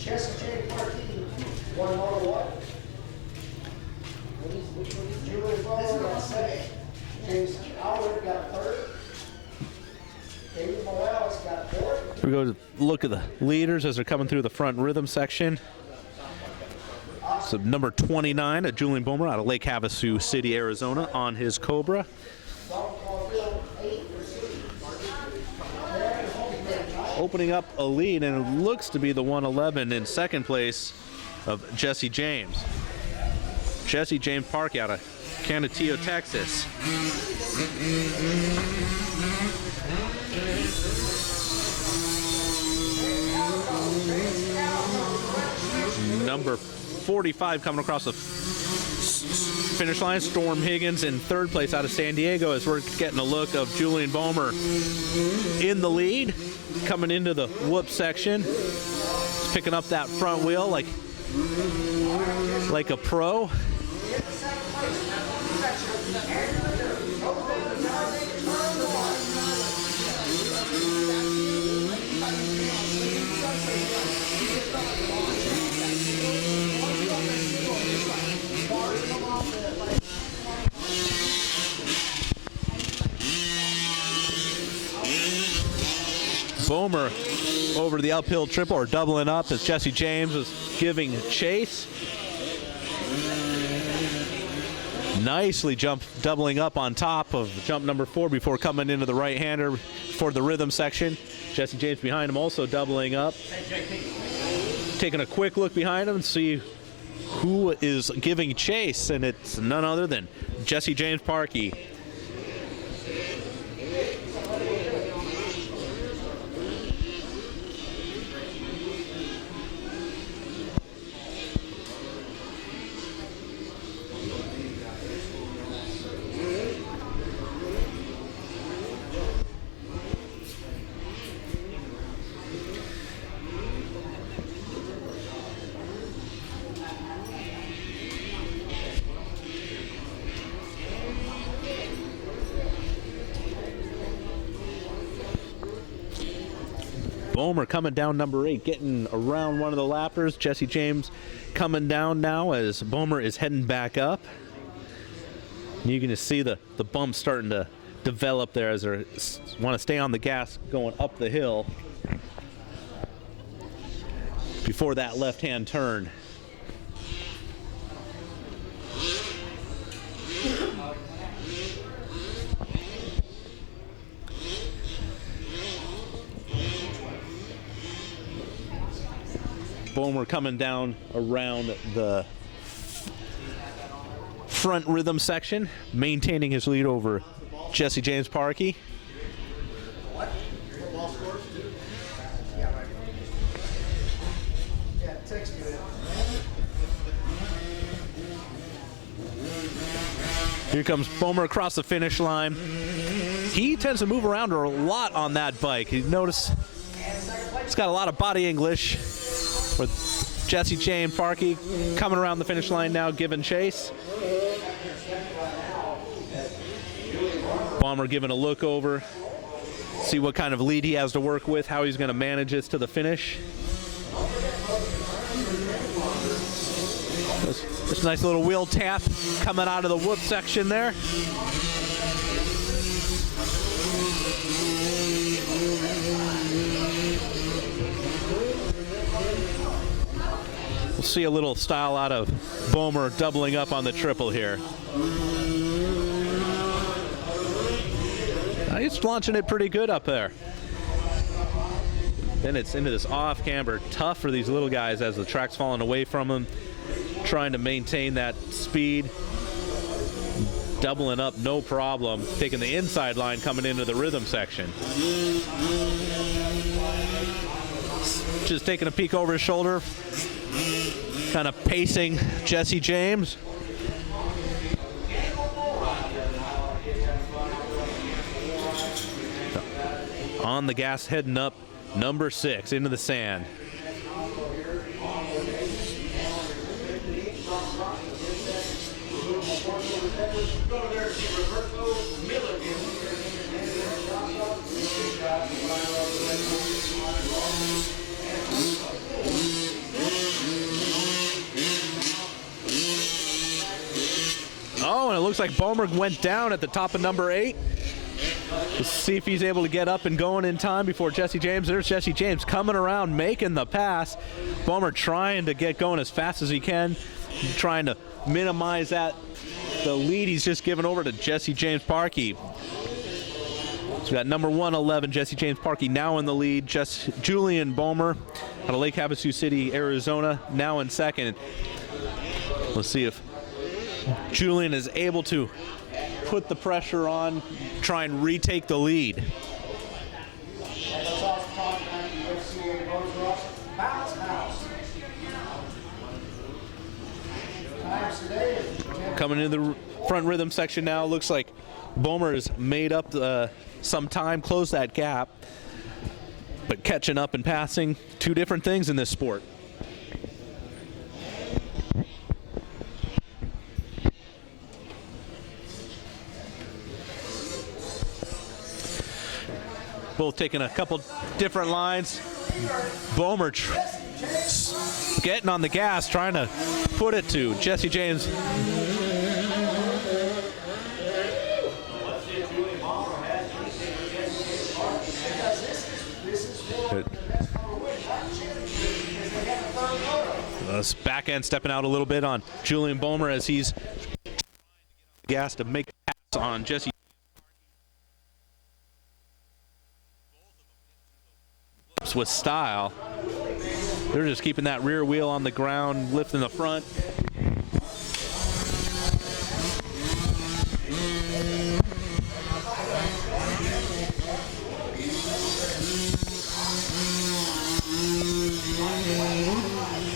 Jesse J. Markey, one moto what? Julie Bowler got second. James Howard got third. David Morales got fourth. We go to look at the leaders as they're coming through the front rhythm section. So number 29, Julian Bomer out of Lake Havasu City, Arizona, on his Cobra. Opening up a lead, and it looks to be the 111 in second place of Jesse James. Jesse James Parkey out of Canutillo, Texas. Number 45 coming across the finish line, Storm Higgins in third place out of San Diego, as we're getting a look of Julian Bomer in the lead, coming into the whoop section. He's picking up that front wheel like a pro. Bomer over the uphill triple, or doubling up, as Jesse James was giving chase. Nicely doubling up on top of jump number 4 before coming into the right-hander for the rhythm section. Jesse James behind him also doubling up. Taking a quick look behind him and see who is giving chase, and it's none other than Jesse James Parkey. Bomer coming down number 8, getting around one of the lappers. Jesse James coming down now as Bomer is heading back up. You can just see the bump starting to develop there as they want to stay on the gas going up the hill before that left-hand turn. Bomer coming down around the front rhythm section, maintaining his lead over Jesse James Parkey. Here comes Bomer across the finish line. He tends to move around a lot on that bike. You notice he's got a lot of body English. With Jesse James Parkey coming around the finish line now, giving chase. Bomer giving a look over, see what kind of lead he has to work with, how he's going to manage this to the finish. Just a nice little wheel tap coming out of the whoop section there. We'll see a little style out of Bomer doubling up on the triple here. He's launching it pretty good up there. Then it's into this off camber. Tough for these little guys as the track's falling away from them. Trying to maintain that speed. Doubling up, no problem. Taking the inside line coming into the rhythm section. Just taking a peek over his shoulder. Kind of pacing Jesse James. On the gas, heading up, number 6 into the sand. Oh, and it looks like Bomer went down at the top of number 8. Let's see if he's able to get up and going in time before Jesse James. There's Jesse James coming around, making the pass. Bomer trying to get going as fast as he can, trying to minimize the lead he's just given over to Jesse James Parkey. So we got number 111, Jesse James Parkey, now in the lead. Julian Bomer out of Lake Havasu City, Arizona, now in second. Let's see if Julian is able to put the pressure on, try and retake the lead. Coming into the front rhythm section now, looks like Bomer has made up some time, closed that gap, but catching up and passing, two different things in this sport. Both taking a couple different lines. Bomer getting on the gas, trying to put it to Jesse James. This back end stepping out a little bit on Julian Bomer as he's gas to make a pass on Jesse. With style. They're just keeping that rear wheel on the ground, lifting the front.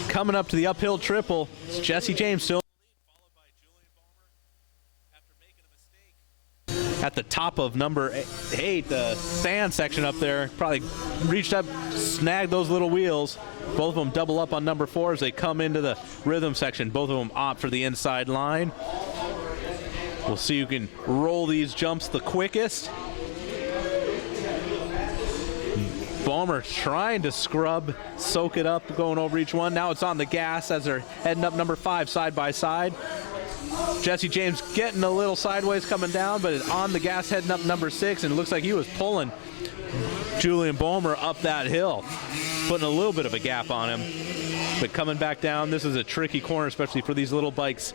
Coming up to the uphill triple, it's Jesse James still at the top of number 8, the sand section up there. Probably reached up, snagged those little wheels. Both of them double up on number 4 as they come into the rhythm section. Both of them opt for the inside line. We'll see who can roll these jumps the quickest. Bomer trying to scrub, soak it up, going over each one. Now it's on the gas as they're heading up number 5 side by side. Jesse James getting a little sideways coming down, but it's on the gas heading up number 6, and it looks like he was pulling Julian Bomer up that hill, putting a little bit of a gap on him. But coming back down, this is a tricky corner, especially for these little bikes.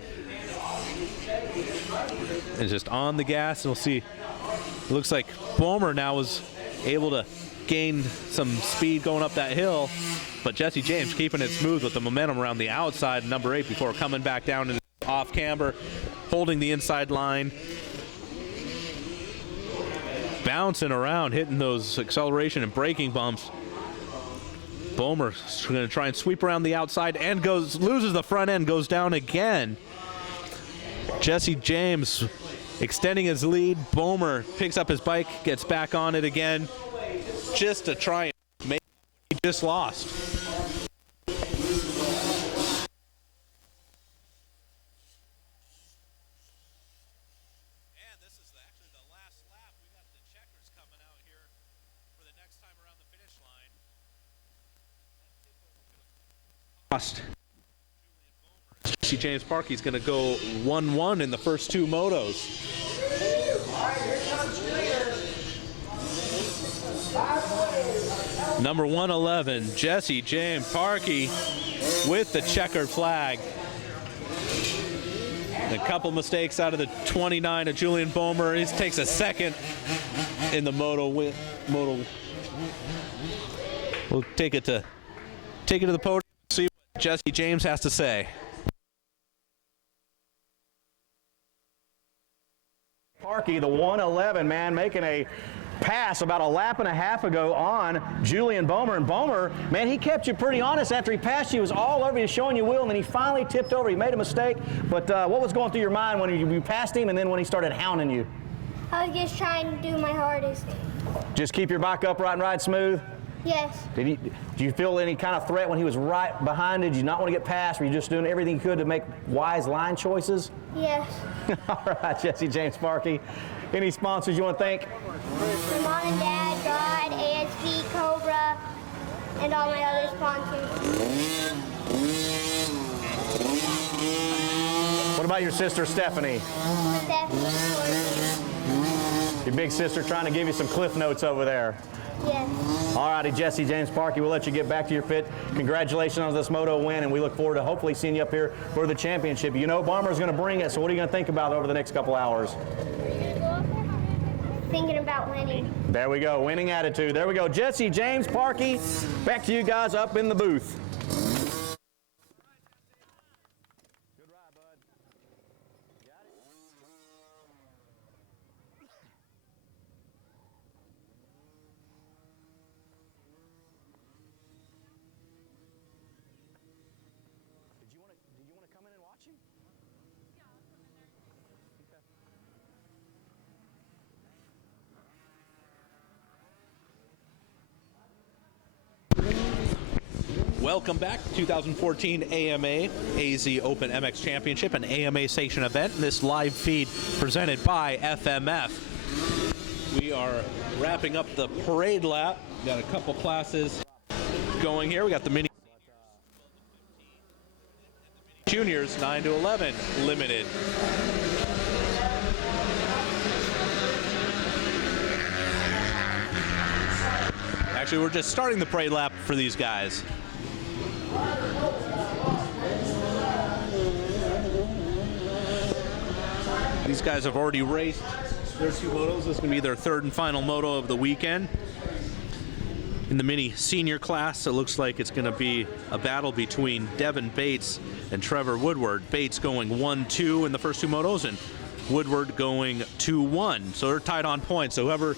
And just on the gas, and we'll see. It looks like Bomer now was able to gain some speed going up that hill, but Jesse James keeping it smooth with the momentum around the outside, number 8, before coming back down and off camber, holding the inside line, bouncing around, hitting those acceleration and braking bumps. Bomer's going to try and sweep around the outside and loses the front end, goes down again. Jesse James extending his lead. Bomer picks up his bike, gets back on it again, just to try and make it. He just lost. Jesse James Parkey's going to go 1-1 in the first 2 motos. Number 111, Jesse James Parkey with the checkered flag. A couple mistakes out of the 29 of Julian Bomer. He takes a second in the moto. We'll take it to the podium, see what Jesse James has to say. Parkey, the 111 man, making a pass about a lap and a half ago on Julian Bomer. And Bomer, man, he kept you pretty honest after he passed you. He was all over you, showing you will, and then he finally tipped over. He made a mistake. But what was going through your mind when you passed him and then when he started hounding you? I was just trying to do my hardest. Just keep your bike upright and ride smooth? Yes. Do you feel any kind of threat when he was right behind you? Did you not want to get past? Were you just doing everything you could to make wise line choices? Yes. All right, Jesse James Parkey. Any sponsors you want to thank? My mom and dad, God, ASP, Cobra, and all my other sponsors. What about your sister, Stephanie? Stephanie. Your big sister trying to give you some cliff notes over there. Yes. All righty, Jesse James Parkey, we'll let you get back to your pit. Congratulations on this moto win, and we look forward to hopefully seeing you up here for the championship. You know Bomber's going to bring it, so what are you going to think about over the next couple hours? Thinking about winning. There we go, winning attitude. There we go. Jesse James Parkey, back to you guys up in the booth. Welcome back to 2014 AMA AZ Open MX Championship, an AMA sanctioned event. This live feed presented by FMF. We are wrapping up the parade lap. Got a couple classes going here. We got the mini juniors 9 to 11 limited. Actually, we're just starting the parade lap for these guys. These guys have already raced their two motos. This is going to be their third and final moto of the weekend. In the mini senior class, it looks like it's going to be a battle between Devin Bates and Trevor Woodward. Bates going 1-2 in the first two motos, and Woodward going 2-1. So they're tied on points. So whoever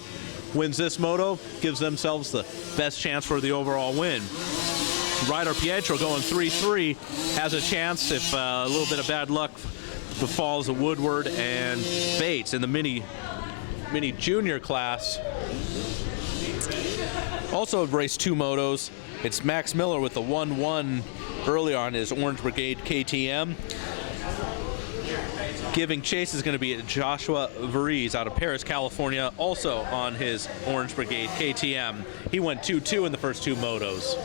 wins this moto gives themselves the best chance for the overall win. Ryder Pietro going 3-3 has a chance if a little bit of bad luck befalls Woodward and Bates. In the mini junior class, also have raced two motos. It's Max Miller with the 1-1 earlier on his Orange Brigade KTM. Giving chase is going to be Joshua Varese out of Paris, California, also on his Orange Brigade KTM. He went 2-2 in the first two motos.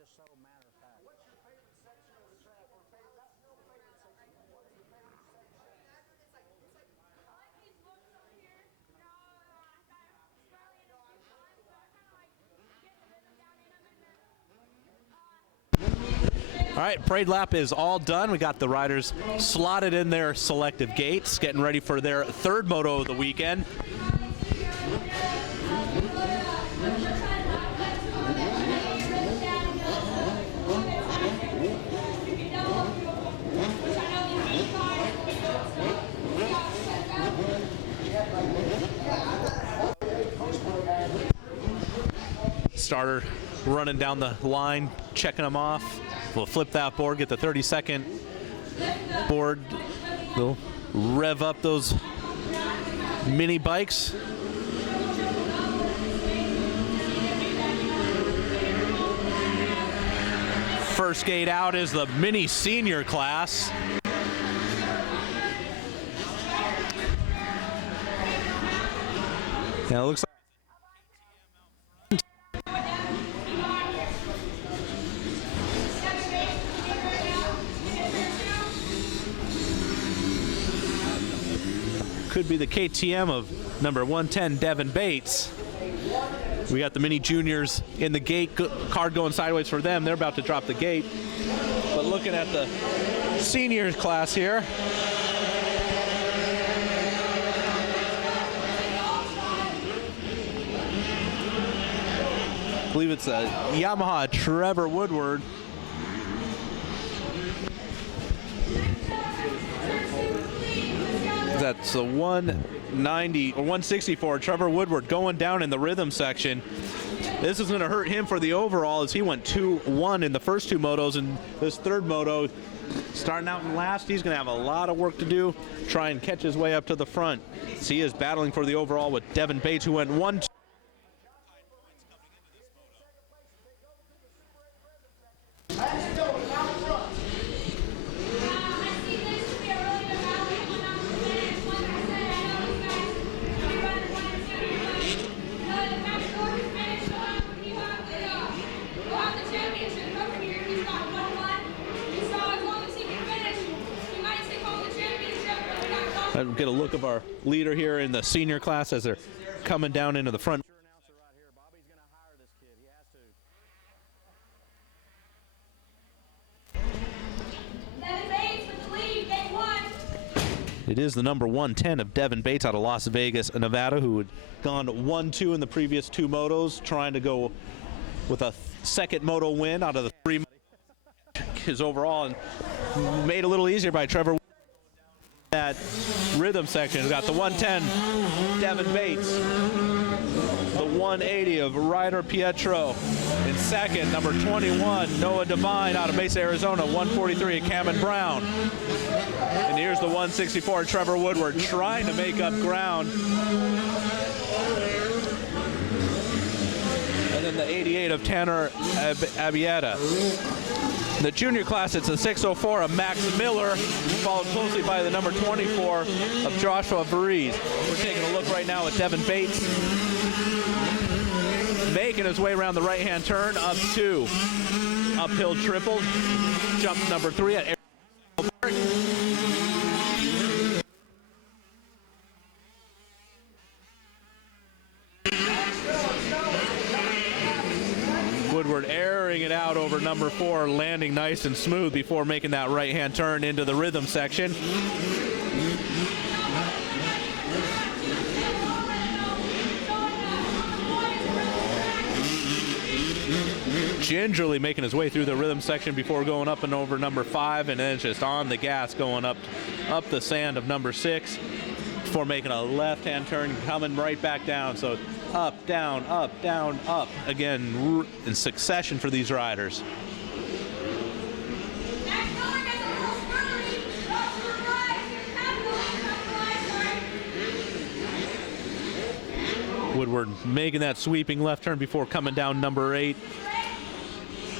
just so matter of fact. What's your favorite section of the track? Or favorite, not no favorite section. What is your favorite section? I like these looks over here. You know, kind of swirling and fun, so I kind of like get the rhythm down in them and then. All right, parade lap is all done. We got the riders slotted in their selective gates, getting ready for their third moto of the weekend. Starter running down the line, checking them off. We'll flip that board, get the 30-second board. We'll rev up those mini bikes. First gate out is the mini senior class. Now it looks like could be the KTM of number 110, Devin Bates. We got the mini juniors in the gate, card going sideways for them. They're about to drop the gate. But looking at the seniors class here, I believe it's a Yamaha Trevor Woodward. That's a 190 or 164. Trevor Woodward going down in the rhythm section. This is going to hurt him for the overall as he went 2-1 in the first two motos. And this third moto, starting out in last, he's going to have a lot of work to do, try and catch his way up to the front. So he is battling for the overall with Devin Bates, who went 1-2. Get a look of our leader here in the senior class as they're coming down into the front. It is the number 110 of Devin Bates out of Las Vegas, Nevada, who had gone 1-2 in the previous two motos, trying to go with a second moto win out of the three. His overall and made a little easier by Trevor. That rhythm section got the 110 Devin Bates, the 180 of Ryder Pietro in second, number 21 Noah Devine out of Mesa, Arizona, 143 of Cameron Brown, and here's the 164 Trevor Woodward trying to make up ground, and then the 88 of Tanner Abieta. The junior class, it's a 604 of Max Miller, followed closely by the number 24 of Joshua Varese. We're taking a look right now at Devin Bates, making his way around the right-hand turn, up two. Uphill triple, jump number 3 at Park. Woodward airing it out over number 4, landing nice and smooth before making that right-hand turn into the rhythm section. Gingerly making his way through the rhythm section before going up and over number 5, and then it's just on the gas going up the sand of number 6 before making a left-hand turn, coming right back down. So up, down, up, again in succession for these riders. Woodward making that sweeping left turn before coming down number 8.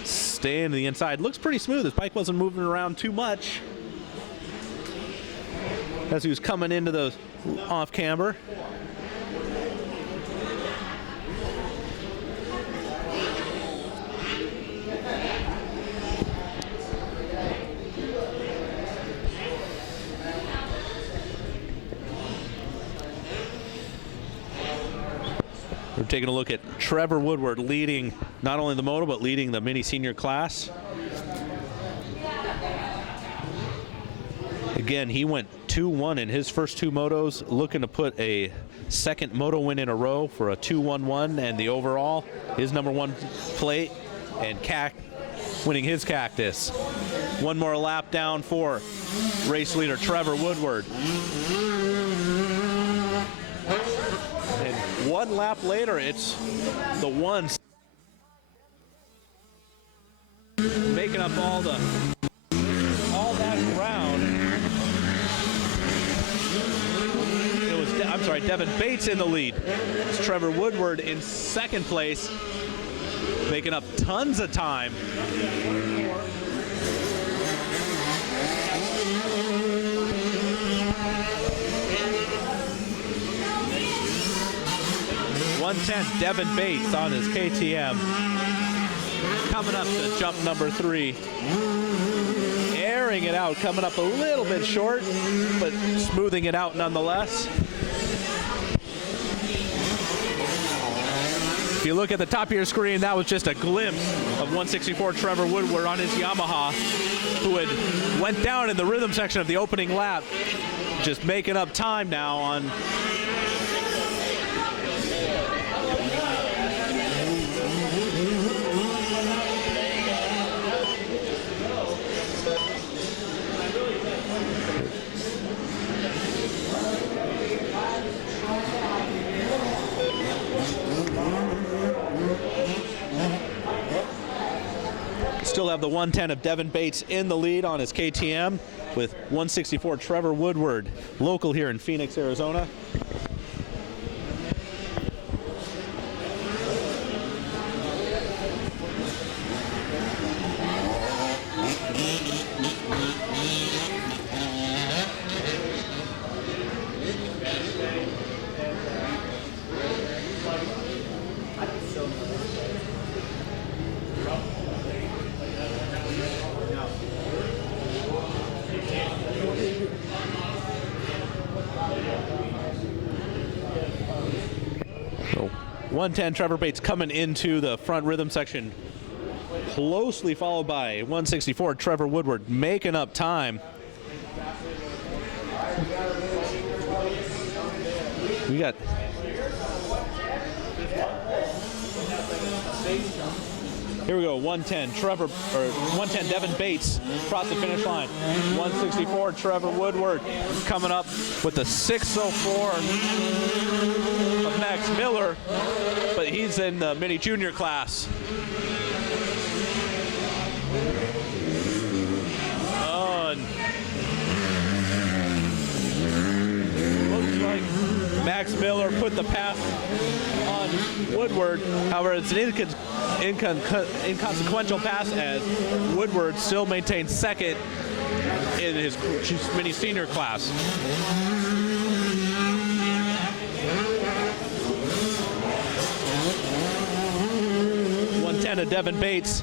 Staying to the inside. Looks pretty smooth. His bike wasn't moving around too much as he was coming into the off camber. taking a look at Trevor Woodward leading not only the moto, but leading the mini senior class. Again, he went 2-1 in his first 2 motos, looking to put a second moto win in a row for a 2-1-1 and the overall, his #1 plate, and winning his cactus. One more lap down for race leader Trevor Woodward. And one lap later, it's the ones making up all that ground. I'm sorry, Devin Bates in the lead. It's Trevor Woodward in second place, making up tons of time. .110, Devin Bates on his KTM. Coming up to jump number 3. Airing it out, coming up a little bit short, but smoothing it out nonetheless. If you look at the top of your screen, that was just a glimpse of 164 Trevor Woodward on his Yamaha, who had went down in the rhythm section of the opening lap, just making up time now on still have the 110 of Devin Bates in the lead on his KTM with 164 Trevor Woodward, local here in Phoenix, Arizona. So 110 Trevor Bates coming into the front rhythm section, closely followed by 164 Trevor Woodward making up time. We got here we go, 110 110 Devin Bates across the finish line. 164 Trevor Woodward coming up with the 604 of Max Miller, but he's in the mini junior class. Looks like Max Miller put the pass on Woodward. However, it's an inconsequential pass as Woodward still maintains second in his mini senior class. 110 of Devin Bates.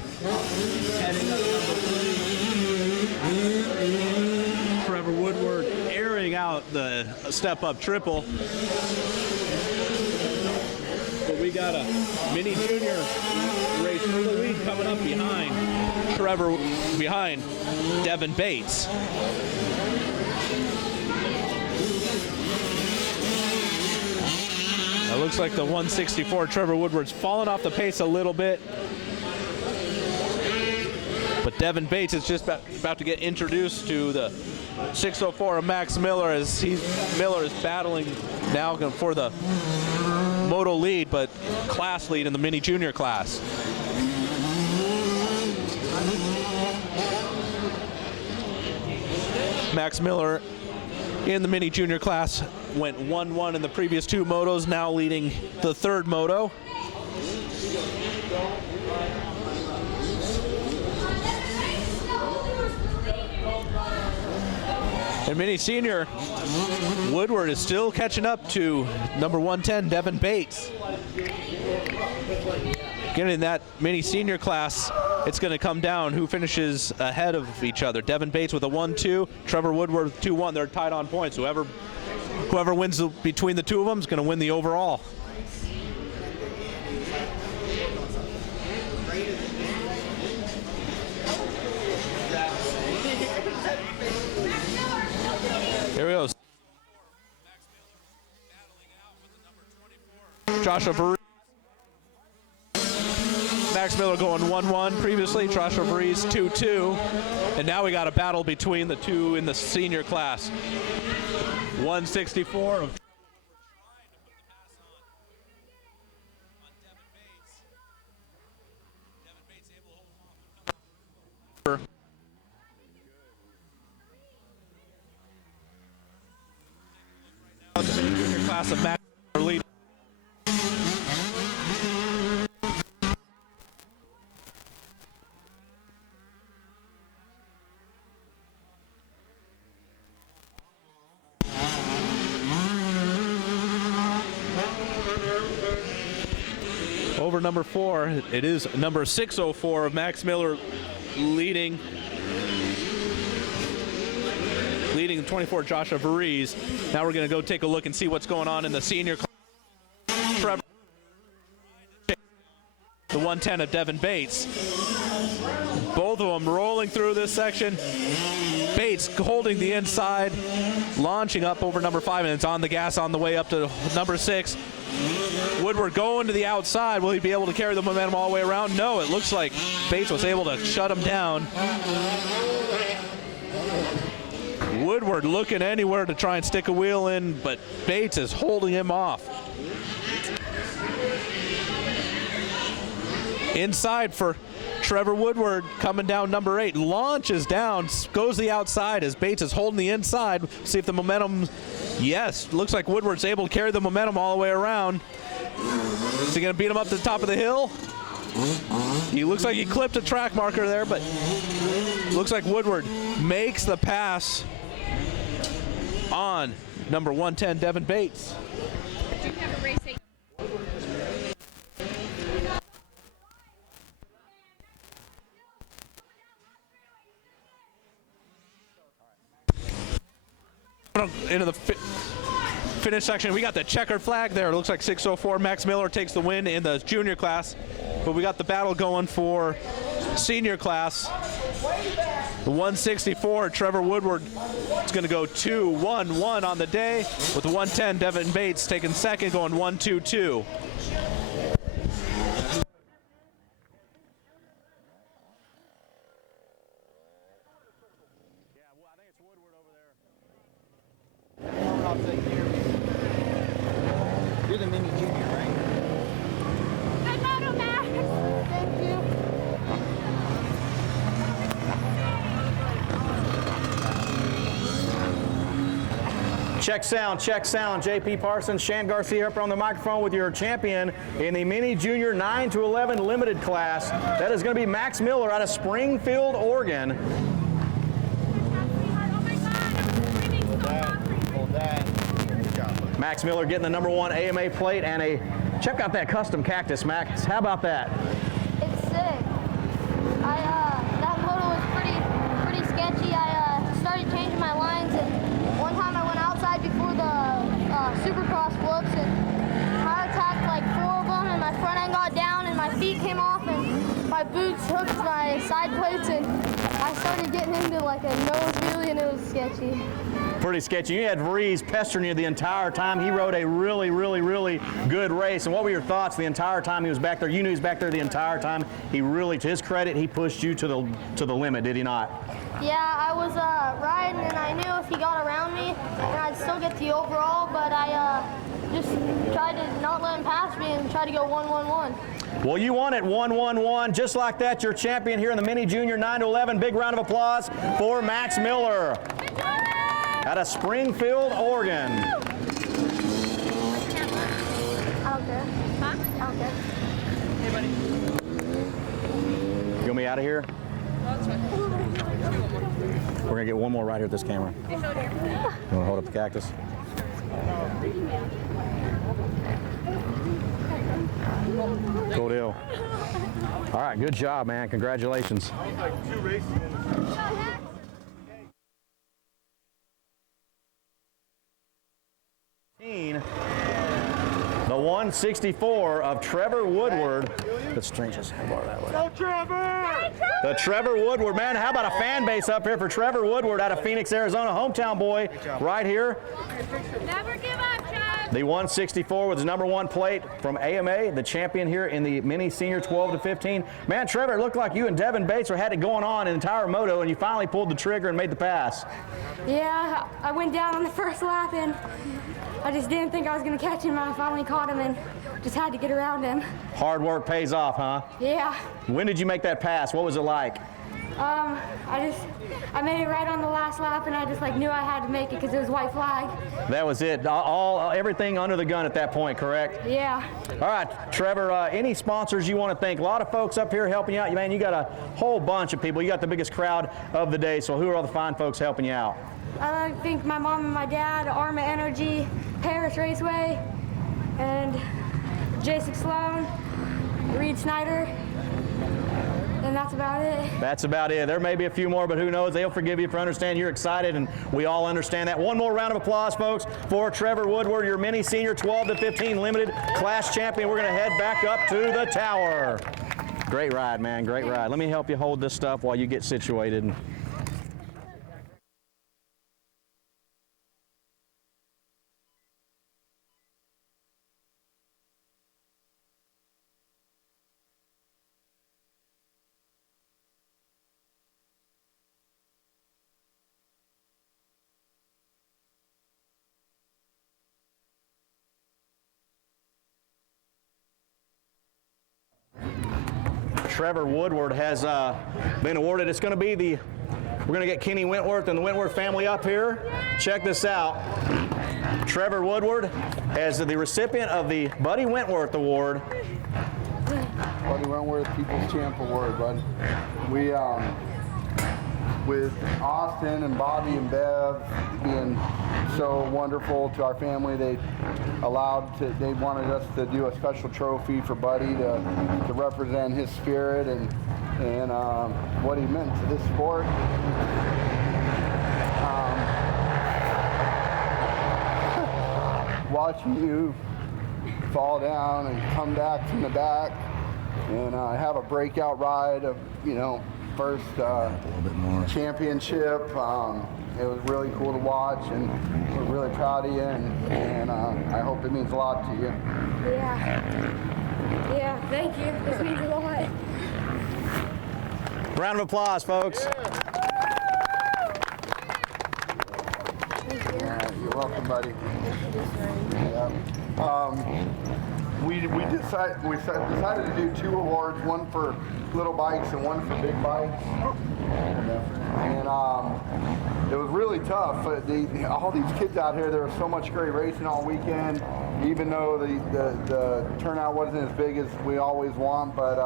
Trevor Woodward airing out the step-up triple. But we got a mini junior race for the lead coming up behind Trevor, behind Devin Bates. It looks like the 164 Trevor Woodward's fallen off the pace a little bit. But Devin Bates is just about to get introduced to the 604 of Max Miller as Miller is battling now for the moto lead, but class lead in the mini junior class. Max Miller in the mini junior class went 1-1 in the previous 2 motos, now leading the 3rd moto. And mini senior, Woodward is still catching up to number 110, Devin Bates. Again, in that mini senior class, it's going to come down who finishes ahead of each other. Devin Bates with a 1-2, Trevor Woodward with 2-1. They're tied on points. Whoever wins between the two of them is going to win the overall. Joshua Varese. Max Miller going 1-1 previously, Joshua Varese 2-2. And now we got a battle between the two in the senior class. 164 of junior class of Max Miller lead. Over number 4, it is number 604 of Max Miller leading 24, Joshua Varese. Now we're going to go take a look and see what's going on in the senior class. Trevor, the 110 of Devin Bates. Both of them rolling through this section. Bates holding the inside, launching up over number 5, and it's on the gas on the way up to number 6. Woodward going to the outside. Will he be able to carry the momentum all the way around? No, it looks like Bates was able to shut him down. Woodward looking anywhere to try and stick a wheel in, but Bates is holding him off. Inside for Trevor Woodward coming down number 8. Launches down, goes the outside as Bates is holding the inside. See if the momentum, yes, looks like Woodward's able to carry the momentum all the way around. Is he going to beat him up to the top of the hill? He looks like he clipped a track marker there, but looks like Woodward makes the pass on number 110, Devin Bates. Do you have a race 8? Into the finish section, we got the checkered flag there. It looks like 604 Max Miller takes the win in the junior class, but we got the battle going for senior class. The 164, Trevor Woodward is going to go 2-1-1 on the day, with the 110 Devin Bates taking second, going 1-2-2. You're the mini junior, right? Good moto, Max. Thank you. Check sound, check sound. JP Parsons, Shan Garcia up on the microphone with your champion in the mini junior 9 to 11 limited class. That is going to be Max Miller out of Springfield, Oregon. Max Miller getting the number 1 AMA plate and a, check out that custom cactus, Max. How about that? It's sick. That moto was pretty sketchy. I started changing my lines, and one time I went outside before the Supercross flips and tire attacked like 4 of them, and my front end got down and my feet came off and my boots hooked my side plates, and I started getting into like a nose wheelie, and it was sketchy. Pretty sketchy. You had Varese pestering you the entire time. He rode a really, really, really good race. And what were your thoughts the entire time he was back there? You knew he was back there the entire time. He really, to his credit, he pushed you to the limit, did he not? Yeah, I was riding, and I knew if he got around me, and I'd still get the overall, but I just tried to not let him pass me and try to go 1-1-1. Well, you won it 1-1-1. Just like that, your champion here in the mini junior 9 to 11. Big round of applause for Max Miller out of Springfield, Oregon. I don't care. Huh? I don't care. Hey, buddy. You want me out of here? No, it's fine. We're going to get one more right here at this camera. Hey, show it here. You want to hold up the cactus? Cool deal. All right, good job, man. Congratulations. The 164 of Trevor Woodward. That's strange. Go Trevor! The Trevor Woodward, man, how about a fan base up here for Trevor Woodward out of Phoenix, Arizona, hometown boy right here. Never give up, Trev. The 164 with his #1 plate from AMA, the champion here in the mini senior 12 to 15. Man, Trevor, it looked like you and Devin Bates had it going on an entire moto, and you finally pulled the trigger and made the pass. Yeah, I went down on the first lap and I just didn't think I was going to catch him. I finally caught him and just had to get around him. Hard work pays off, huh? Yeah. When did you make that pass? What was it like? I made it right on the last lap, and I just knew I had to make it because it was white flag. That was it. Everything under the gun at that point, correct? Yeah. All right, Trevor, any sponsors you want to thank? A lot of folks up here helping you out. Man, you got a whole bunch of people. You got the biggest crowd of the day, so who are all the fine folks helping you out? I think my mom and my dad, Arma Energy, Paris Raceway, and Jason Sloan, Reed Snyder. And that's about it. That's about it. There may be a few more, but who knows? They'll forgive you for understanding you're excited, and we all understand that. One more round of applause, folks, for Trevor Woodward, your mini senior 12 to 15 limited class champion. We're going to head back up to the tower. Great ride, man. Great ride. Let me help you hold this stuff while you get situated. Trevor Woodward has been awarded. It's going to be we're going to get Kenny Wentworth and the Wentworth family up here. Check this out. Trevor Woodward as the recipient of the Buddy Wentworth Award. Buddy Wentworth People's Champ Award, bud. We, with Austin and Bobby and Bev being so wonderful to our family, they wanted us to do a special trophy for Buddy to represent his spirit and what he meant to this sport. Watching you fall down and come back from the back and have a breakout ride of, first championship. It was really cool to watch, and we're really proud of you, and I hope it means a lot to you. Yeah, thank you. This means a lot. Round of applause, folks. You're welcome, buddy. We decided to do 2 awards, one for little bikes and one for big bikes. And it was really tough. All these kids out here, there was so much great racing all weekend, even though the turnout wasn't as big as we always want. But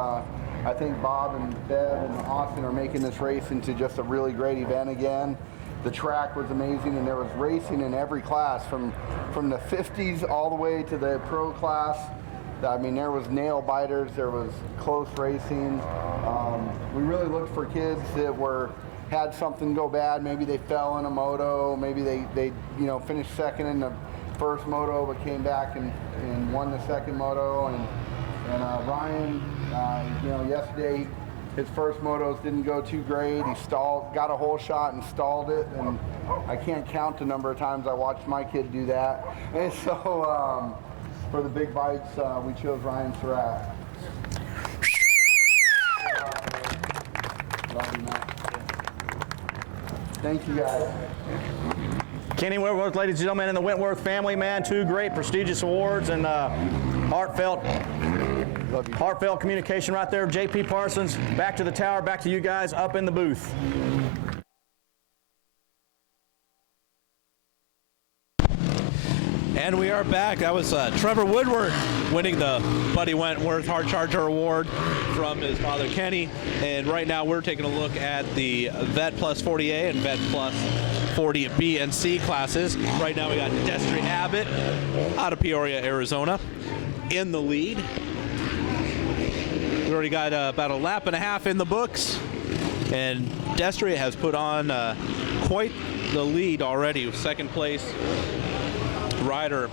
I think Bob and Bev and Austin are making this race into just a really great event again. The track was amazing, and there was racing in every class, from the 50s all the way to the pro class. I mean, there was nail biters, there was close racing. We really looked for kids that had something go bad. Maybe they fell in a moto, maybe they finished second in the first moto but came back and won the second moto. And Ryan, yesterday his first motos didn't go too great. He got a hole shot and stalled it, and I can't count the number of times I watched my kid do that. And so for the big bikes, we chose Ryan Surratt. Love you, Matt. Thank you, guys. Kenny Wentworth, ladies and gentlemen, and the Wentworth family, man, 2 great prestigious awards and heartfelt communication right there. JP Parsons, back to the tower, back to you guys up in the booth. And we are back. That was Trevor Woodward winning the Buddy Wentworth Hard Charger Award from his father Kenny. And right now we're taking a look at the Vet Plus 40A and Vet Plus 40B and C classes. Right now we got Destry Abbott out of Peoria, Arizona in the lead. We already got about a lap and a half in the books. And Destry has put on quite the lead already. Second place rider.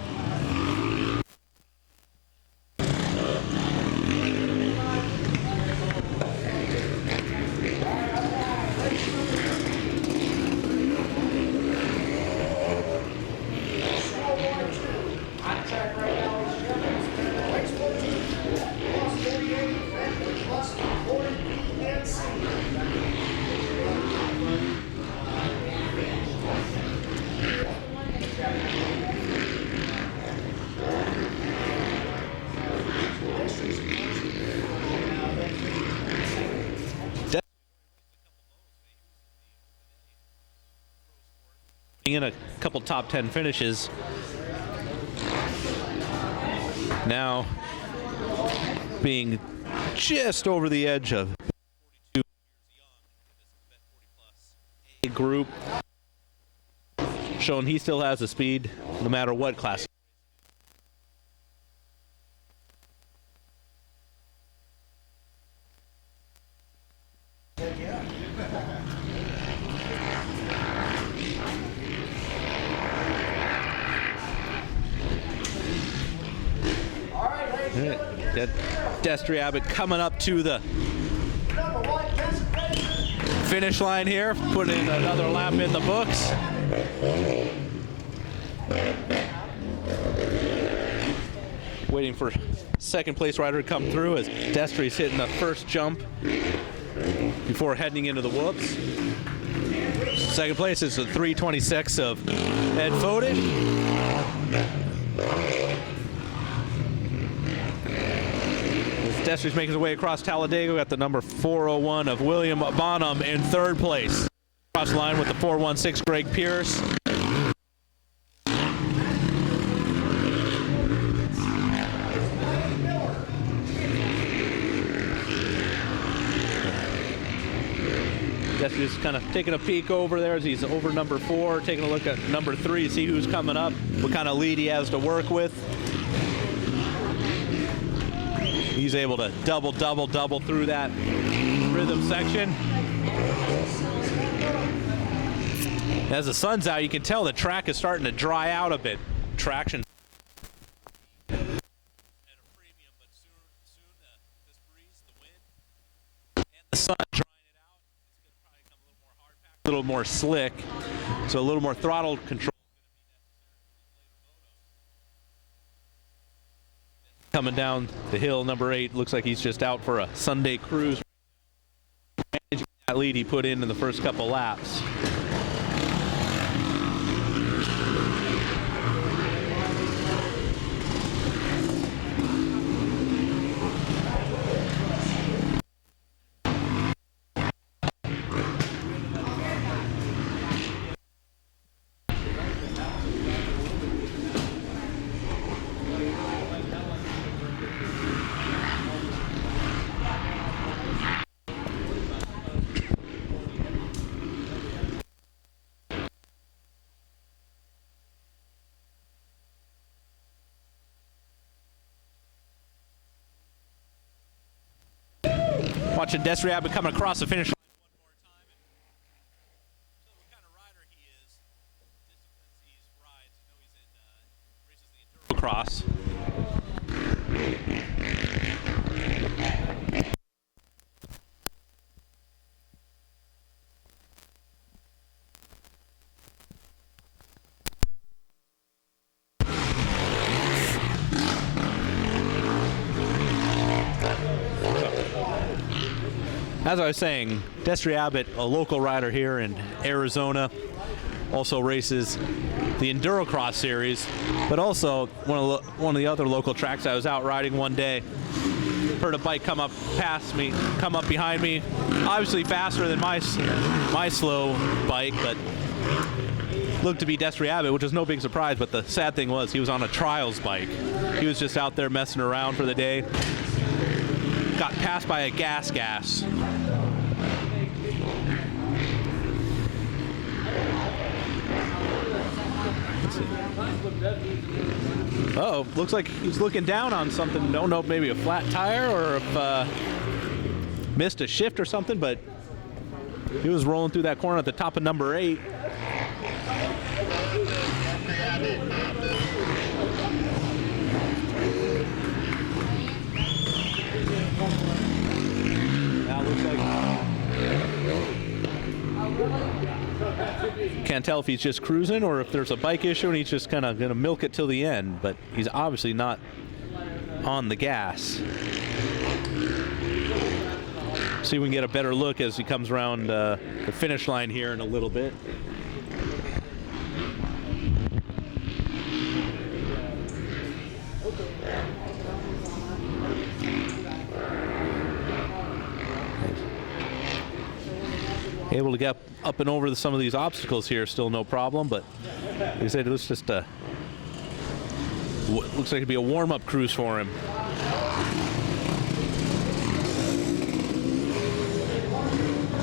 in a couple top 10 finishes. Now being just over the edge of 42 A group, showing he still has the speed no matter what class. Got Destry Abbott coming up to the finish line here, putting another lap in the books. Waiting for second place rider to come through as Destry's hitting the first jump before heading into the whoops. Second place is the 326 of Ed Foden. Destry's making his way across Talladega. We got the number 401 of William Bonham in third place. Cross line with the 416 Greg Pierce. Destry's kind of taking a peek over there as he's over number 4, taking a look at number 3 to see who's coming up, what kind of lead he has to work with. He's able to double through that rhythm section. As the sun's out, you can tell the track is starting to dry out a bit. Traction. The sun drying it out. It's going to probably become a little more hard packed, a little more slick, so a little more throttle control. Coming down the hill, number 8 looks like he's just out for a Sunday cruise. Managing that lead he put in the first couple laps. Watching Destry Abbott coming across the finish line one more time. And show what kind of rider he is. Disciplines he rides. You know he's in races the enduro cross. As I was saying, Destry Abbott, a local rider here in Arizona, also races the Endurocross series, but also one of the other local tracks. I was out riding one day, heard a bike come up past me, come up behind me, obviously faster than my slow bike, but looked to be Destry Abbott, which was no big surprise. But the sad thing was he was on a trials bike. He was just out there messing around for the day. Got passed by a gas. Uh-oh, looks like he's looking down on something. Don't know if maybe a flat tire or if missed a shift or something, but he was rolling through that corner at the top of number 8. Now looks like can't tell if he's just cruising or if there's a bike issue and he's just kind of going to milk it till the end, but he's obviously not on the gas. See if we can get a better look as he comes around the finish line here in a little bit. able to get up and over some of these obstacles here, still no problem. But like I said, it was just looks like it'd be a warm-up cruise for him.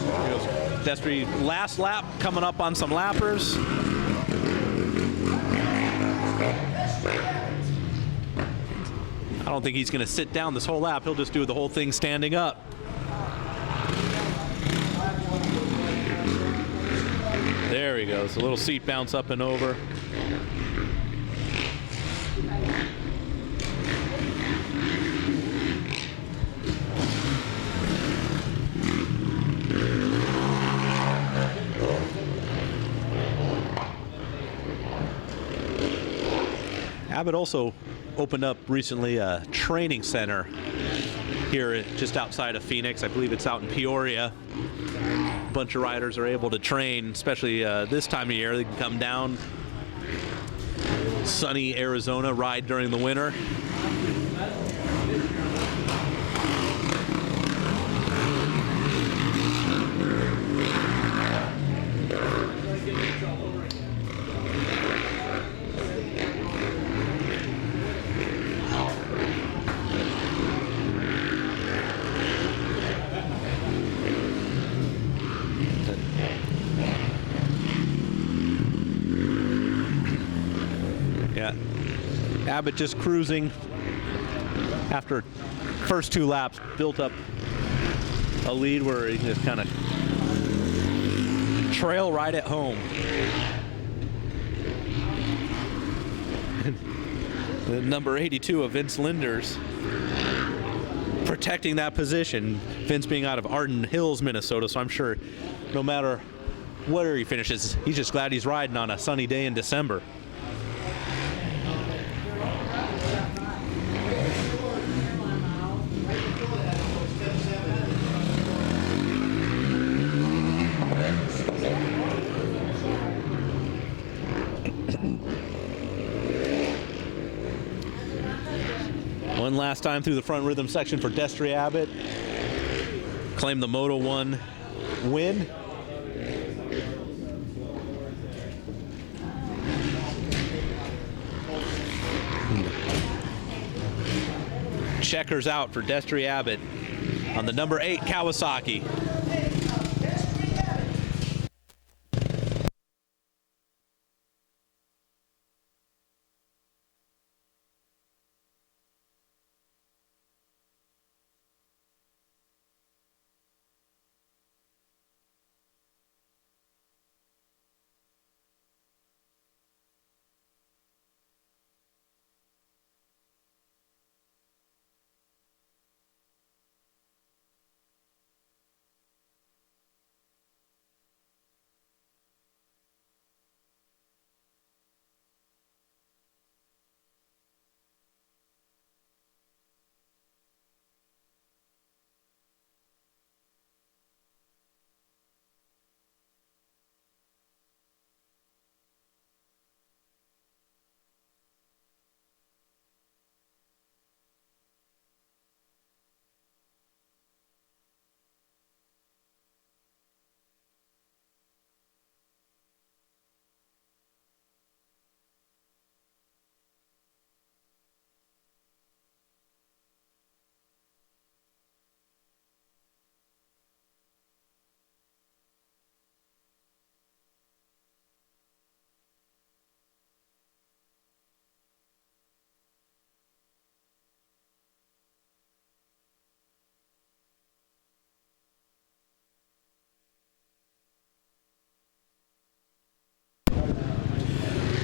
Here goes Destry, last lap, coming up on some lappers. I don't think he's going to sit down this whole lap. He'll just do the whole thing standing up. There he goes. A little seat bounce up and over. Abbott also opened up recently a training center here just outside of Phoenix. I believe it's out in Peoria. A bunch of riders are able to train, especially this time of year. They can come down, sunny Arizona, ride during the winter. Abbott just cruising after first 2 laps, built up a lead where he just kind of trail right at home. The number 82 of Vince Linders protecting that position. Vince being out of Arden Hills, Minnesota, so I'm sure no matter where he finishes, he's just glad he's riding on a sunny day in December. One last time through the front rhythm section for Destry Abbott. Claimed the Moto 1 win. Checkers out for Destry Abbott on the number 8 Kawasaki.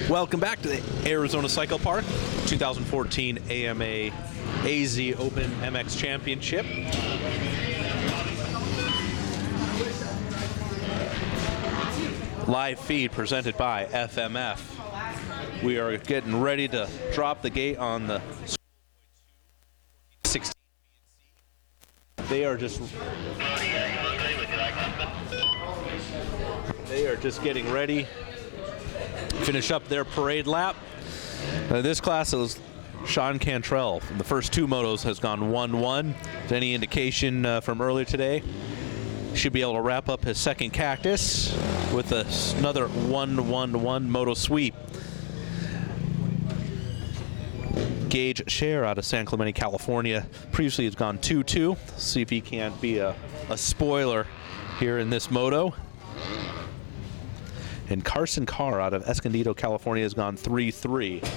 Welcome back to the Arizona Cycle Park 2014 AMA AZ Open MX Championship. Live feed presented by FMF. We are getting ready to drop the gate on the 16. They are just getting ready. Finish up their parade lap. This class is Sean Cantrell from the first 2 motos has gone 1-1. Any indication from earlier today? should be able to wrap up his second cactus with another 1-1-1 moto sweep. Gage Share out of San Clemente, California. Previously has gone 2-2. See if he can't be a spoiler here in this moto. And Carson Carr out of Escondido, California has gone 3-3.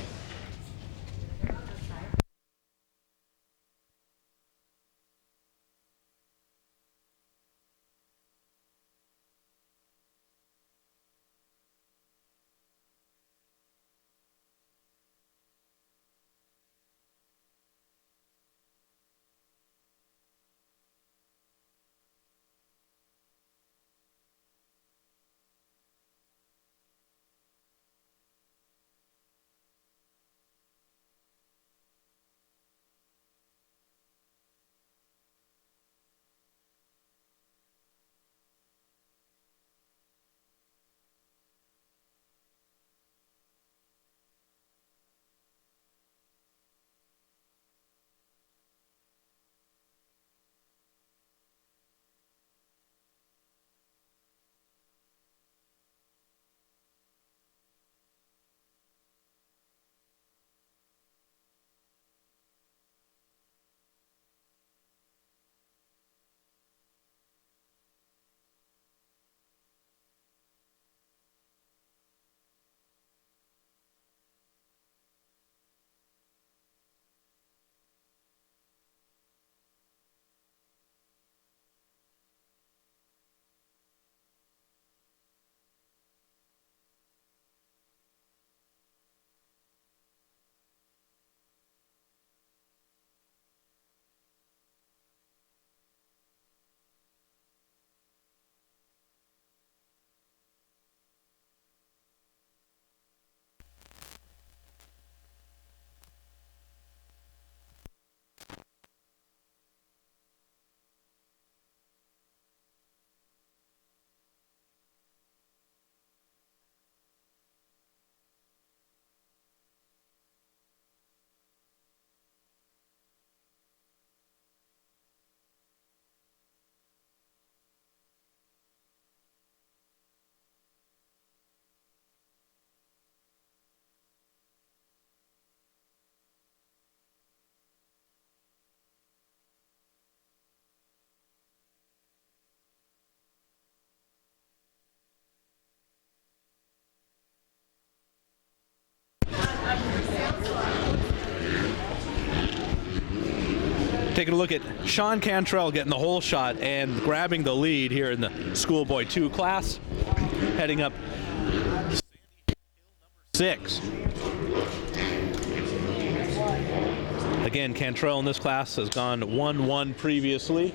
Taking a look at Sean Cantrell getting the whole shot and grabbing the lead here in the Schoolboy 2 class, heading up 6. Again, Cantrell in this class has gone 1-1 previously,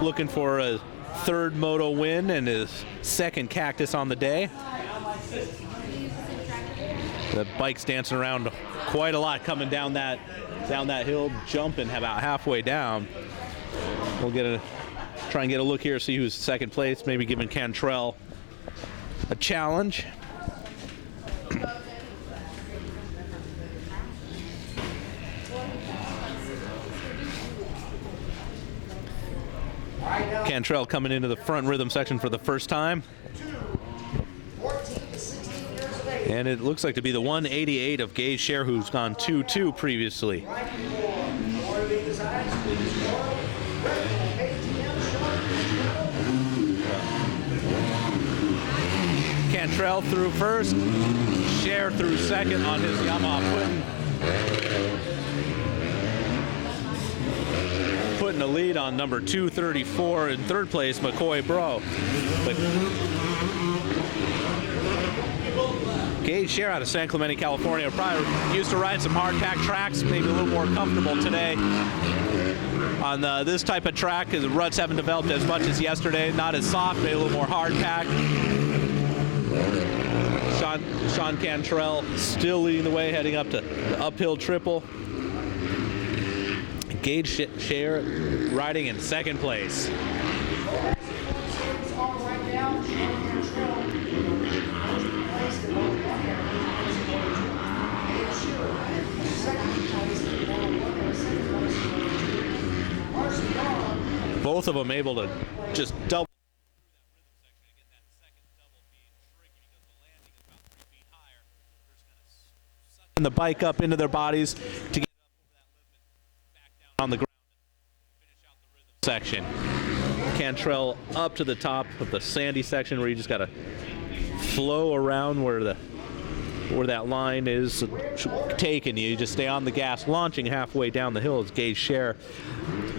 looking for a third moto win and his second cactus on the day. The bike's dancing around quite a lot coming down that hill, jumping about halfway down. We'll try and get a look here, see who's second place, maybe giving Cantrell a challenge. Cantrell coming into the front rhythm section for the first time. And it looks like to be the 188 of Gage Share, who's gone 2-2 previously. Cantrell through first, Share through second on his Yamaha putting a lead on number 234 in third place, McCoy Bro. But Gage Share out of San Clemente, California, probably used to ride some hard pack tracks, maybe a little more comfortable today on this type of track, because the ruts haven't developed as much as yesterday. Not as soft, maybe a little more hard pack. Sean Cantrell still leading the way, heading up to the uphill triple. Gage Share riding in second place. both of them able to just double the bike up into their bodies to get back down on the ground and finish out the rhythm section. Cantrell up to the top of the sandy section where you just got to flow around where that line is taking you. You just stay on the gas, launching halfway down the hill. It's Gage Scher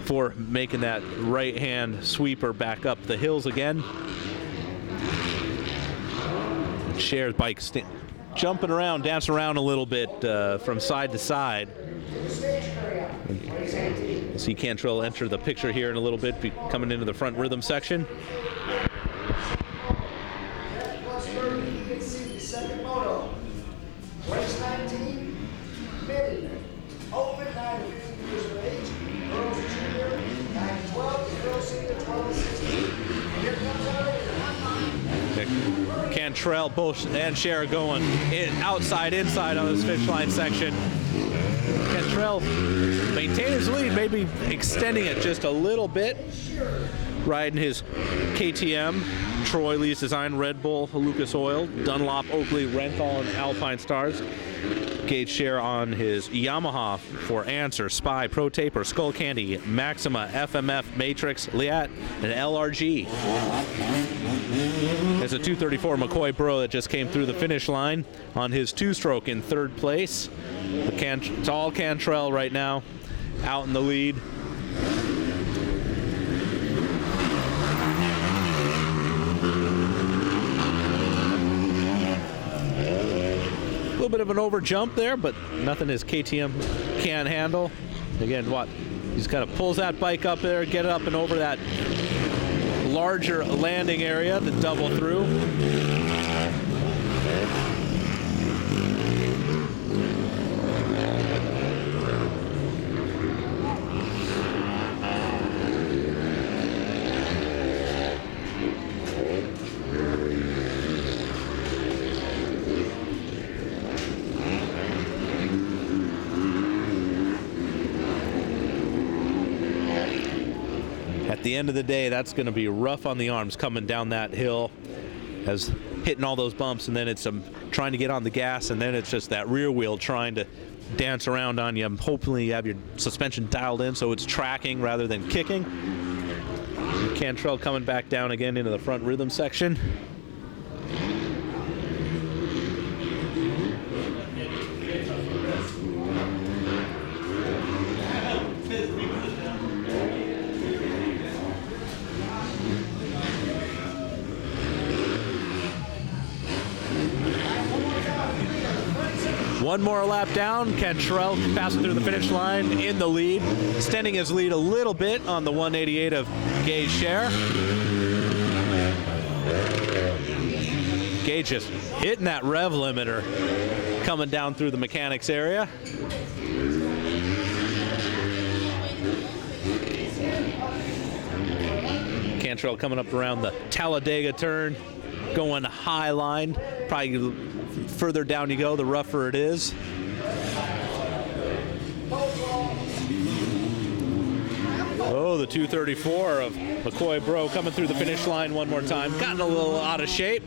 for making that right-hand sweeper back up the hills again. Scher's bike jumping around, dancing around a little bit from side to side. We'll see Cantrell enter the picture here in a little bit, coming into the front rhythm section. Second moto, race 19, Midi, open 9 to 15 years of age, girls junior, 9 to 12, girls senior, 12 to 16. Here comes our Cantrell, Bush, and Scher going outside, inside on this finish line section. Cantrell maintaining his lead, maybe extending it just a little bit. Riding his KTM, Troy Lee's design, Red Bull, Lucas Oil, Dunlop, Oakley, Renthal, and Alpine Stars. Gage Scher on his Yamaha for Answer, Spy, Pro Taper, Skullcandy, Maxima, FMF, Matrix, Liat, and LRG. There's a 234 McCoy Bro that just came through the finish line on his two-stroke in third place. It's all Cantrell right now, out in the lead. A little bit of an over jump there, but nothing his KTM can't handle. Again, he's kind of pulls that bike up there, get it up and over that larger landing area, the double through. At the end of the day, that's going to be rough on the arms coming down that hill, as hitting all those bumps, and then it's trying to get on the gas, and then it's just that rear wheel trying to dance around on you. Hopefully you have your suspension dialed in so it's tracking rather than kicking. Cantrell coming back down again into the front rhythm section. One more lap down, Cantrell passing through the finish line in the lead, extending his lead a little bit on the 188 of Gage Scher. Gage just hitting that rev limiter coming down through the mechanics area. Cantrell coming up around the Talladega turn, going high line, probably further down you go, the rougher it is. Oh, the 234 of McCoy Bro coming through the finish line one more time. Gotten a little out of shape.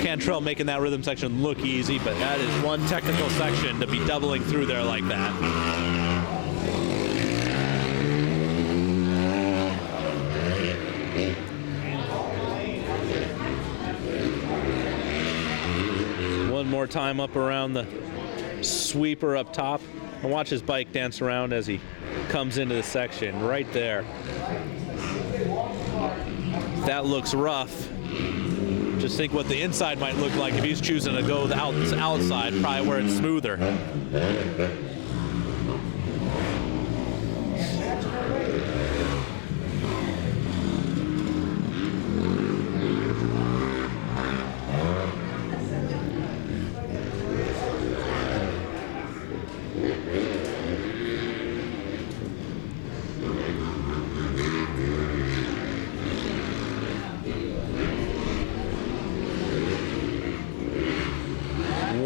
Cantrell making that rhythm section look easy, but that is one technical section to be doubling through there like that. One more time up around the sweeper up top. And watch his bike dance around as he comes into the section right there. That looks rough. Just think what the inside might look like if he's choosing to go the outside, probably where it's smoother.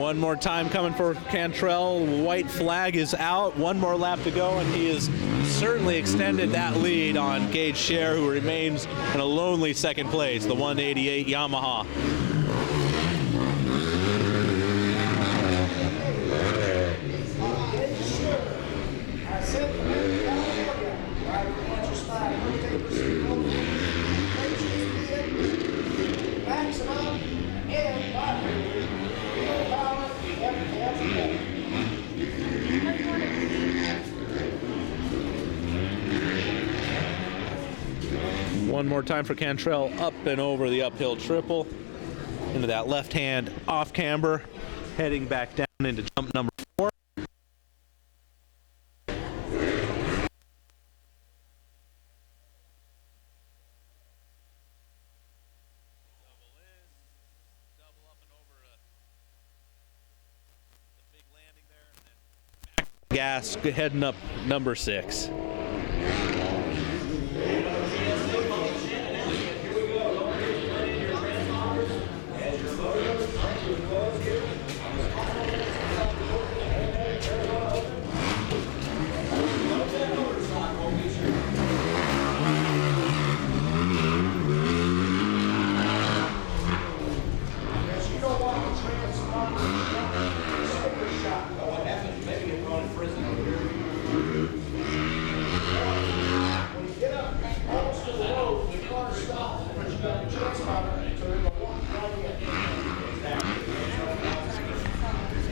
One more time coming for Cantrell. White flag is out. One more lap to go, and he has certainly extended that lead on Gage Scher, who remains in a lonely second place, the 188 Yamaha. One more time for Cantrell, up and over the uphill triple into that left hand off camber, heading back down into jump number 4. Gas heading up number 6.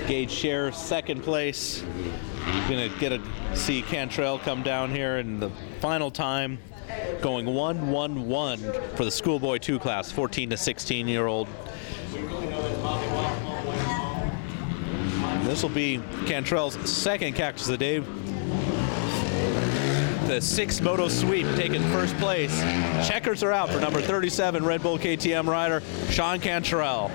Gage Scher, second place. Gonna get to see Cantrell come down here in the final time, going 1-1-1 for the Schoolboy 2 class, 14 to 16-year-old. This will be Cantrell's second Cactus of the Day. The 6 moto sweep taking first place. Checkers are out for number 37 Red Bull KTM rider Sean Cantrell.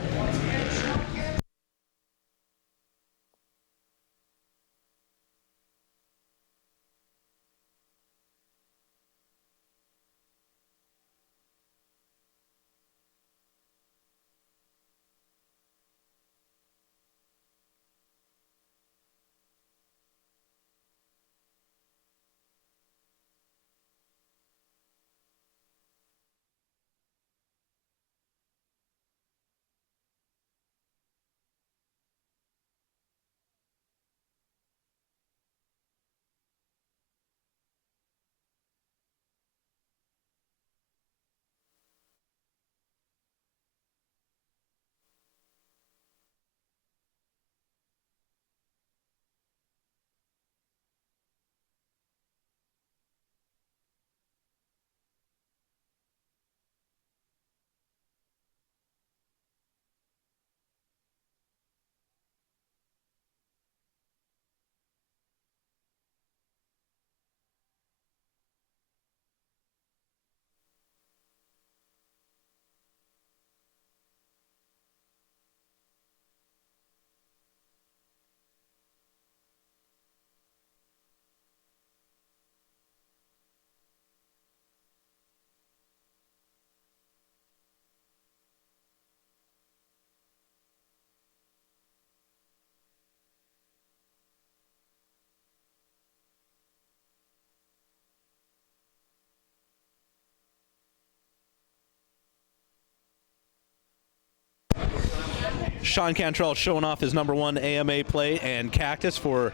Sean Cantrell showing off his number 1 AMA plate and Cactus for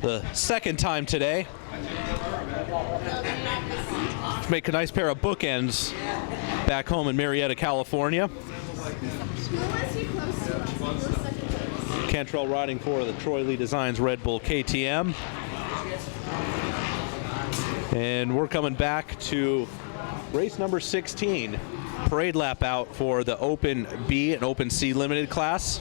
the second time today. Make a nice pair of bookends back home in Marietta, California. Cantrell riding for the Troy Lee Designs Red Bull KTM. And we're coming back to race number 16. Parade lap out for the Open B and Open C Limited class.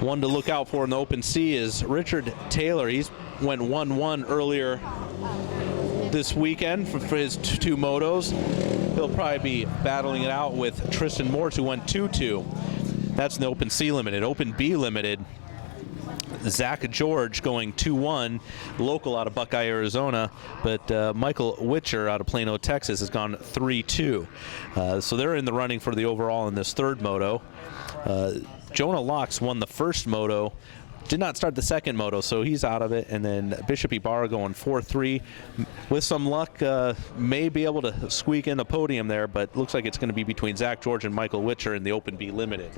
One to look out for in the Open C is Richard Taylor. He's went 1-1 earlier this weekend for his 2 motos. He'll probably be battling it out with Tristan Morse, who went 2-2. That's in the Open C Limited. Open B Limited, Zach George going 2-1, local out of Buckeye, Arizona, but Michael Witcher out of Plano, Texas has gone 3-2. So they're in the running for the overall in this third moto. Jonah Locks won the first moto, did not start the second moto, so he's out of it. And then Bishop Ibarra going 4-3. With some luck, may be able to squeak in the podium there, but looks like it's going to be between Zach George and Michael Witcher in the Open B Limited.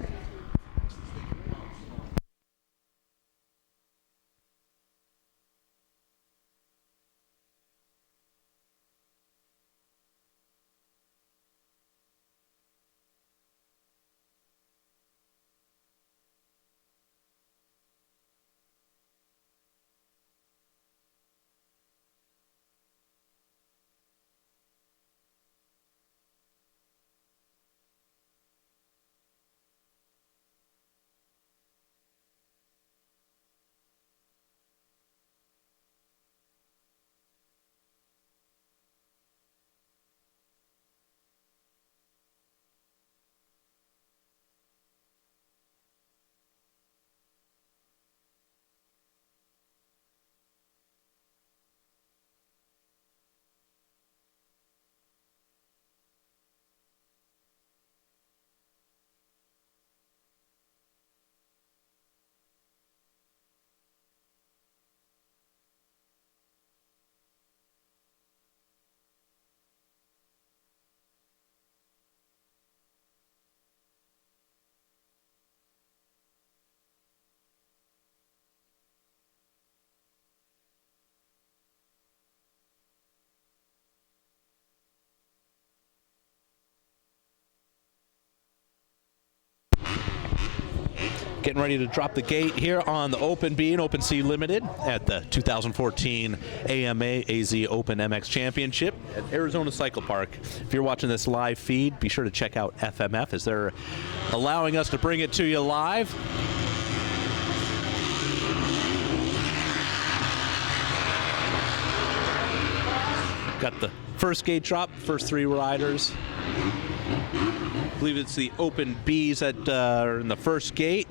Getting ready to drop the gate here on the Open B and Open C Limited at the 2014 AMA AZ Open MX Championship at Arizona Cycle Park. If you're watching this live feed, be sure to check out FMF as they're allowing us to bring it to you live. Got the first gate drop, first three riders. I believe it's the Open Bs that are in the first gate.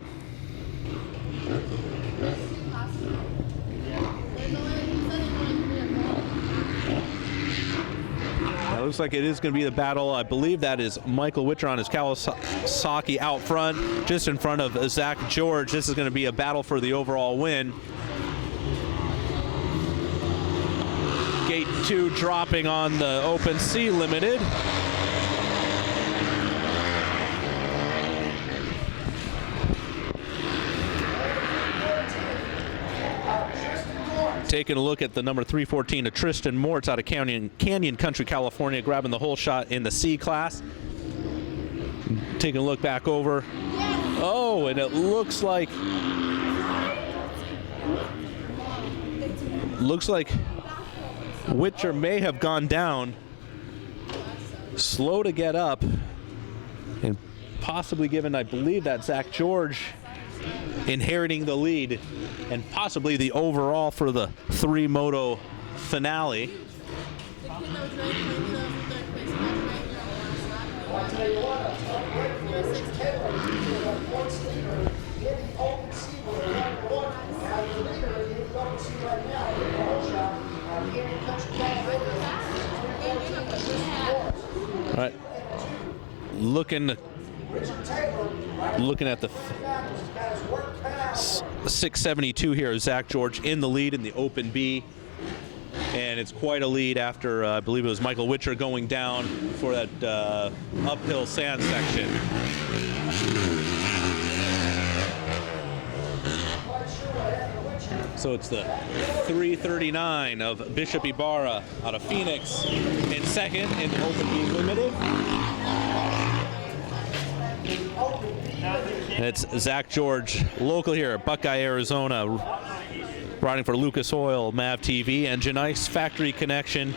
It looks like it is going to be the battle. I believe that is Michael Witcher on his Kawasaki out front, just in front of Zach George. This is going to be a battle for the overall win. Gate 2 dropping on the Open C Limited. Taking a look at the number 314 of Tristan Mortz out of Canyon Country, California, grabbing the whole shot in the C class. Taking a look back over. Oh, and it looks like Witcher may have gone down. Slow to get up, and possibly given, I believe, that Zach George inheriting the lead and possibly the overall for the three-moto finale. All right, looking at the 672 here, Zach George in the lead in the Open B, and it's quite a lead after I believe it was Michael Witcher going down for that uphill sand section. So it's the 339 of Bishop Ibarra out of Phoenix in second in the Open B Limited. And it's Zach George, local here at Buckeye, Arizona, riding for Lucas Oil, MAV TV, Engine Ice, Factory Connection,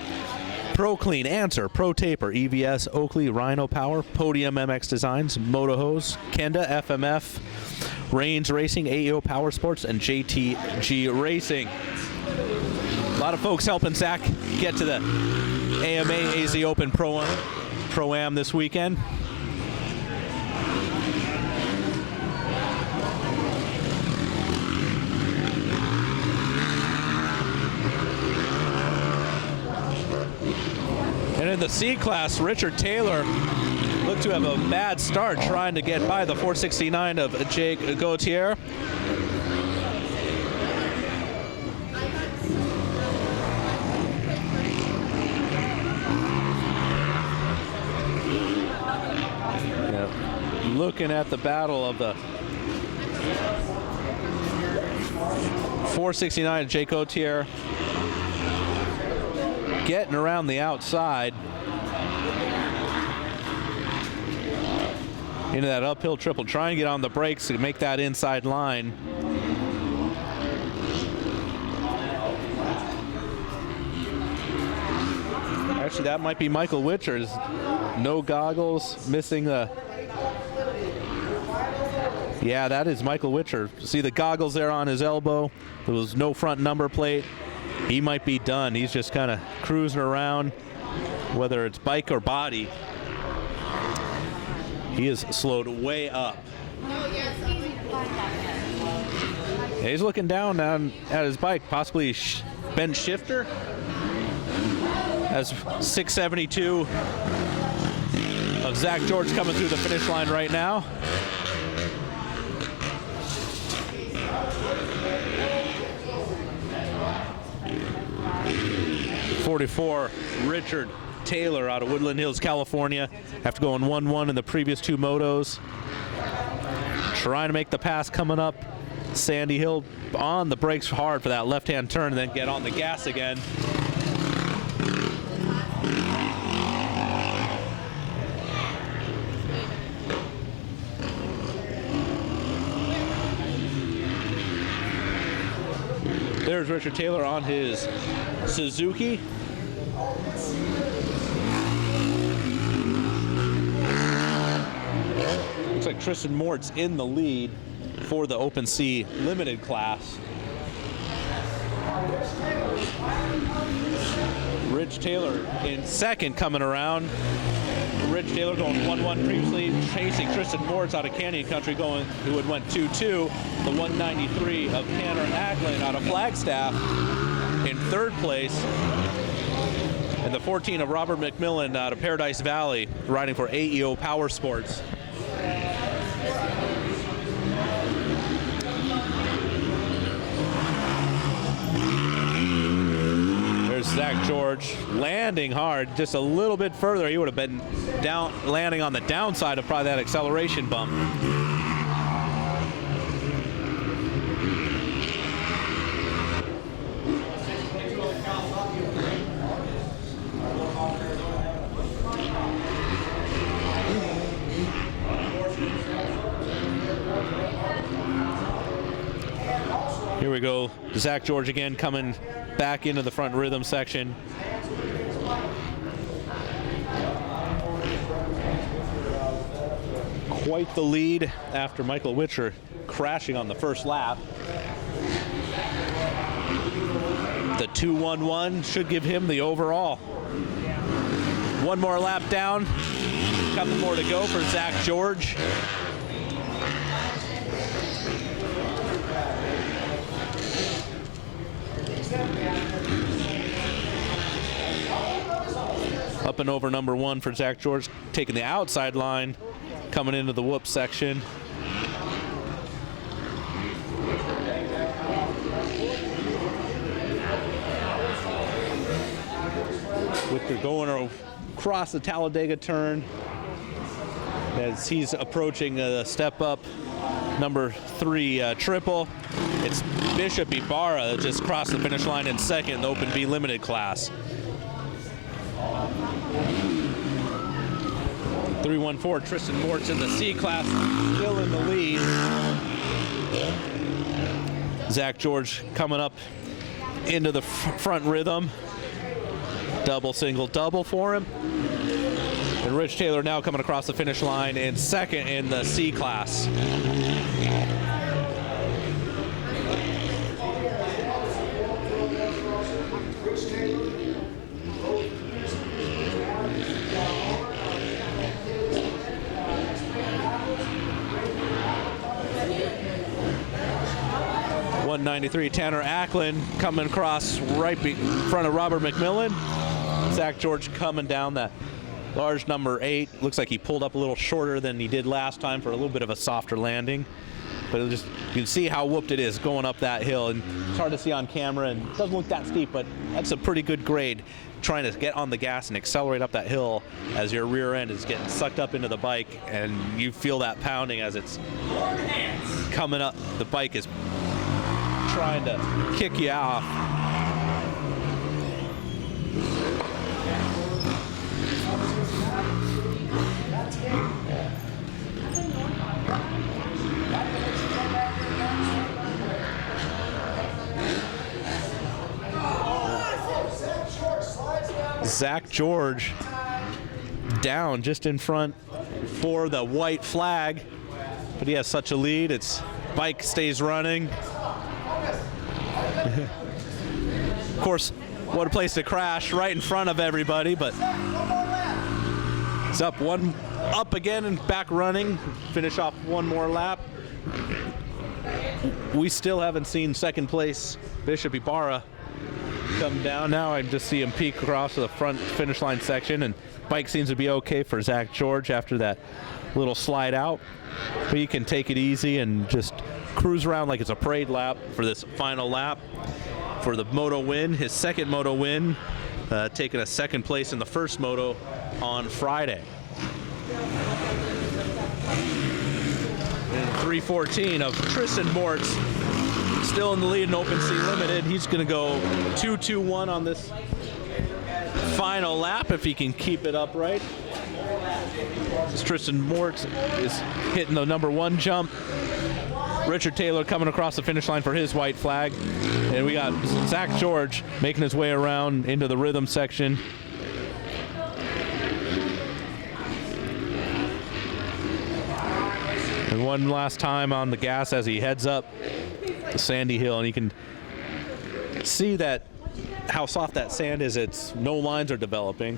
Pro Clean, Answer, Pro Taper, EVS, Oakley, Rhino Power, Podium MX Designs, Moto Hose, Kenda, FMF, Reigns Racing, AEO Power Sports, and JTG Racing. A lot of folks helping Zach get to the AMA AZ Open Pro-Am this weekend. in the C class, Richard Taylor looked to have a bad start trying to get by the 469 of Jake Gautier. Looking at the battle of the 469, Jake Gautier getting around the outside into that uphill triple, trying to get on the brakes to make that inside line. Actually, that might be Michael Witcher's. No goggles, missing the... Yeah, that is Michael Witcher. See the goggles there on his elbow. There was no front number plate. He might be done. He's just kind of cruising around, whether it's bike or body. He is slowed way up. Yeah, he's looking down at his bike, possibly bent shifter. As 672 of Zach George coming through the finish line right now. .44 Richard Taylor out of Woodland Hills, California, after going 1-1 in the previous two motos. Trying to make the pass coming up Sandy Hill, on the brakes hard for that left-hand turn and then get on the gas again. There's Richard Taylor on his Suzuki. Looks like Tristan Mort's in the lead for the Open C Limited class. Rich Taylor in second coming around. Rich Taylor going 1-1 previously, chasing Tristan Mort's out of Canyon Country, who had went 2-2. The 193 of Tanner Acklin out of Flagstaff in third place. And the 14 of Robert McMillan out of Paradise Valley, riding for AEO Power Sports. Zach George landing hard, just a little bit further. He would have been down, landing on the downside of probably that acceleration bump. Here we go, Zach George again coming back into the front rhythm section. Quite the lead after Michael Witcher crashing on the first lap. The 2-1-1 should give him the overall. One more lap down, a couple more to go for Zach George. Up and over number one for Zach George, taking the outside line, coming into the whoop section. With the going across the Talladega turn as he's approaching the step up number 3 triple. It's Bishop Ibarra that just crossed the finish line in second in the Open B Limited class. 314 Tristan Mort's in the C class, still in the lead. Zach George coming up into the front rhythm. Double, single, double for him. And Rich Taylor now coming across the finish line in second in the C class. .193 Tanner Acklin coming across right in front of Robert McMillan. Zach George coming down that large number 8. Looks like he pulled up a little shorter than he did last time for a little bit of a softer landing. But you can see how whooped it is going up that hill. And it's hard to see on camera, and it doesn't look that steep, but that's a pretty good grade. Trying to get on the gas and accelerate up that hill as your rear end is getting sucked up into the bike, and you feel that pounding as it's coming up. The bike is trying to kick you off. Zach George down just in front for the white flag, but he has such a lead. Its bike stays running. Of course, what a place to crash right in front of everybody, but it's up again and back running. Finish off one more lap. We still haven't seen second place Bishop Ibarra come down. Now I just see him peek across to the front finish line section, and bike seems to be okay for Zach George after that little slide out. But he can take it easy and just cruise around like it's a parade lap for this final lap for the moto win, his second moto win, taking a second place in the first moto on Friday. And 3:14 of Tristan Mortz, still in the lead in Open C Limited. He's going to go 2:21 on this final lap if he can keep it upright. As Tristan Mortz is hitting the number 1 jump. Richard Taylor coming across the finish line for his white flag. And we got Zach George making his way around into the rhythm section. And one last time on the gas as he heads up the sandy hill, and you can see that how soft that sand is. It's no lines are developing.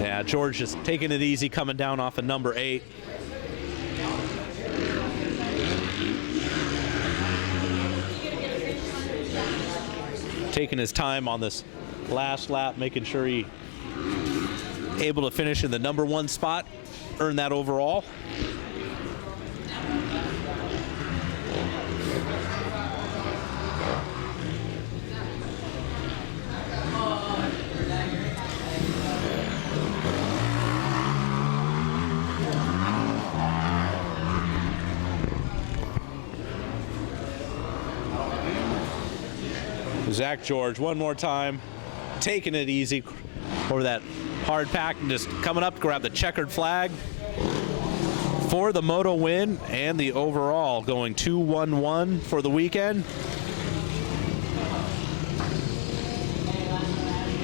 Yeah, George just taking it easy coming down off of number 8. Taking his time on this last lap, making sure he able to finish in the number 1 spot, earn that overall. Zach George one more time, taking it easy over that hard pack and just coming up to grab the checkered flag for the moto win and the overall, going 2-1-1 for the weekend.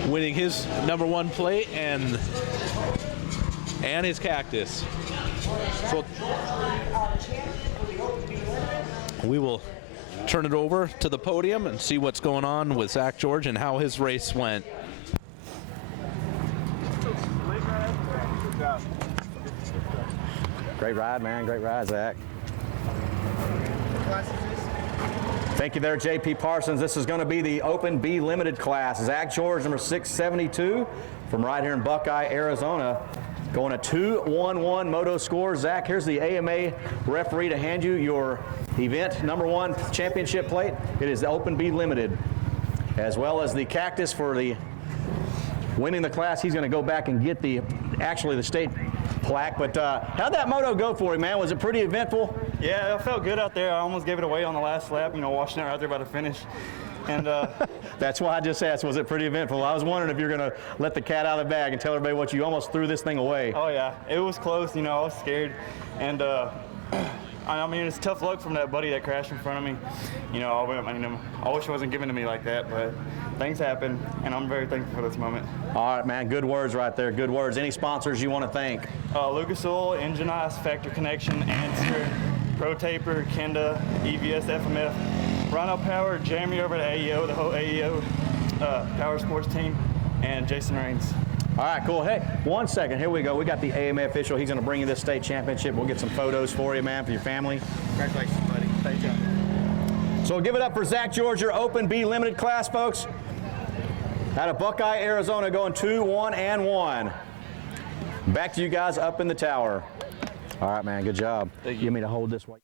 Winning his number 1 plate and his cactus. So we will turn it over to the podium and see what's going on with Zach George and how his race went. Great ride, man. Great ride, Zach. Thank you there, JP Parsons. This is going to be the Open B Limited class. Zach George, number 672, from right here in Buckeye, Arizona. Going a 2-1-1 moto score. Zach, here's the AMA referee to hand you your event number 1 championship plate. It is the Open B Limited, as well as the cactus for the winning the class. He's going to go back and get the state plaque. But how'd that moto go for you, man? Was it pretty eventful? Yeah, I felt good out there. I almost gave it away on the last lap, washing it out there by the finish. And that's why I just asked, was it pretty eventful? I was wondering if you're going to let the cat out of the bag and tell everybody what you almost threw this thing away. Oh yeah, it was close. I was scared, and it's tough luck from that buddy that crashed in front of me. I wish it wasn't given to me like that, but things happen, and I'm very thankful for this moment. All right, man. Good words right there. Good words. Any sponsors you want to thank? Lucas Oil, Engine Ice, Factor Connection, Answer, Pro Taper, Kenda, EVS, FMF, Rhino Power, Jeremy over at AEO, the whole AEO Power Sports team, and Jason Raines. All right, cool. Hey, 1 second. Here we go. We got the AMA official. He's going to bring you this state championship. We'll get some photos for you, man, for your family. Congratulations, buddy. Thank you. So give it up for Zach George, your Open B Limited class, folks. Out of Buckeye, Arizona, going 2-1-1. Back to you guys up in the tower. All right, man. Good job. Thank you. You want me to hold this way?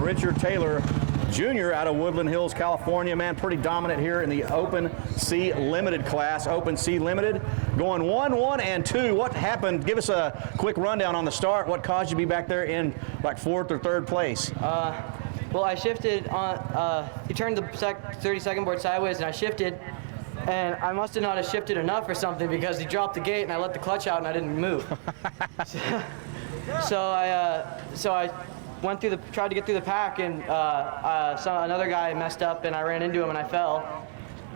Richard Taylor Jr. out of Woodland Hills, California, man, pretty dominant here in the Open C Limited class. Open C Limited going 1-1-2. What happened? Give us a quick rundown on the start. What caused you to be back there in like 4th or 3rd place? Well, I shifted on, he turned the 32nd board sideways and I shifted, and I must have not have shifted enough or something because he dropped the gate and I let the clutch out and I didn't move. So I went through tried to get through the pack, and another guy messed up and I ran into him and I fell.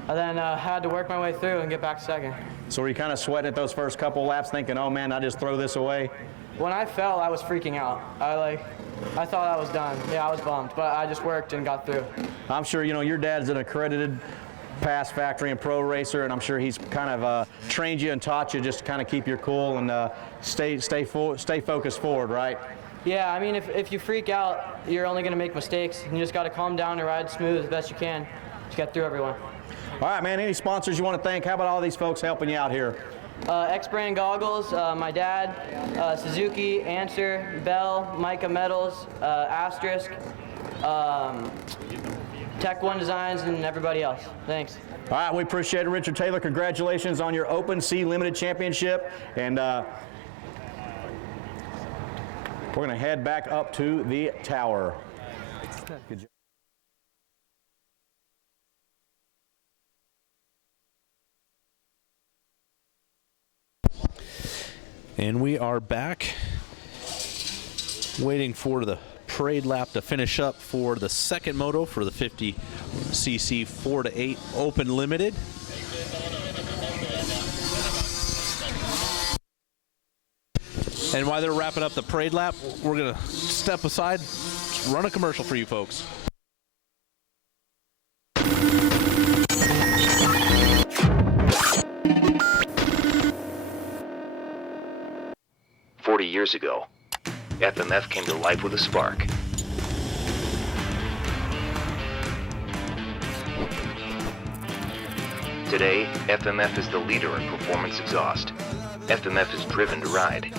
I then had to work my way through and get back second. So were you kind of sweating at those first couple laps thinking, oh man, I just throw this away? When I fell, I was freaking out. I thought I was done. Yeah, I was bummed, but I just worked and got through. I'm sure, you know, your dad's an accredited pass factory and pro racer, and I'm sure he's kind of trained you and taught you just to kind of keep your cool and stay focused forward, right? Yeah, I mean, if you freak out, you're only going to make mistakes. You just got to calm down and ride smooth as best you can to get through everyone. All right, man, any sponsors you want to thank? How about all these folks helping you out here? X-Brand Goggles, my dad, Suzuki, Answer, Bell, Mica Metals, Asterisk, Tech One Designs, and everybody else. Thanks. All right, we appreciate it, Richard Taylor. Congratulations on your Open C Limited Championship. And we're going to head back up to the tower. Good job. And we are back, waiting for the parade lap to finish up for the second moto for the 50cc 4-8 Open Limited. And while they're wrapping up the parade lap, we're going to step aside, run a commercial for you folks. Years ago, FMF came to life with a spark. Today, FMF is the leader in performance exhaust. FMF is driven to ride.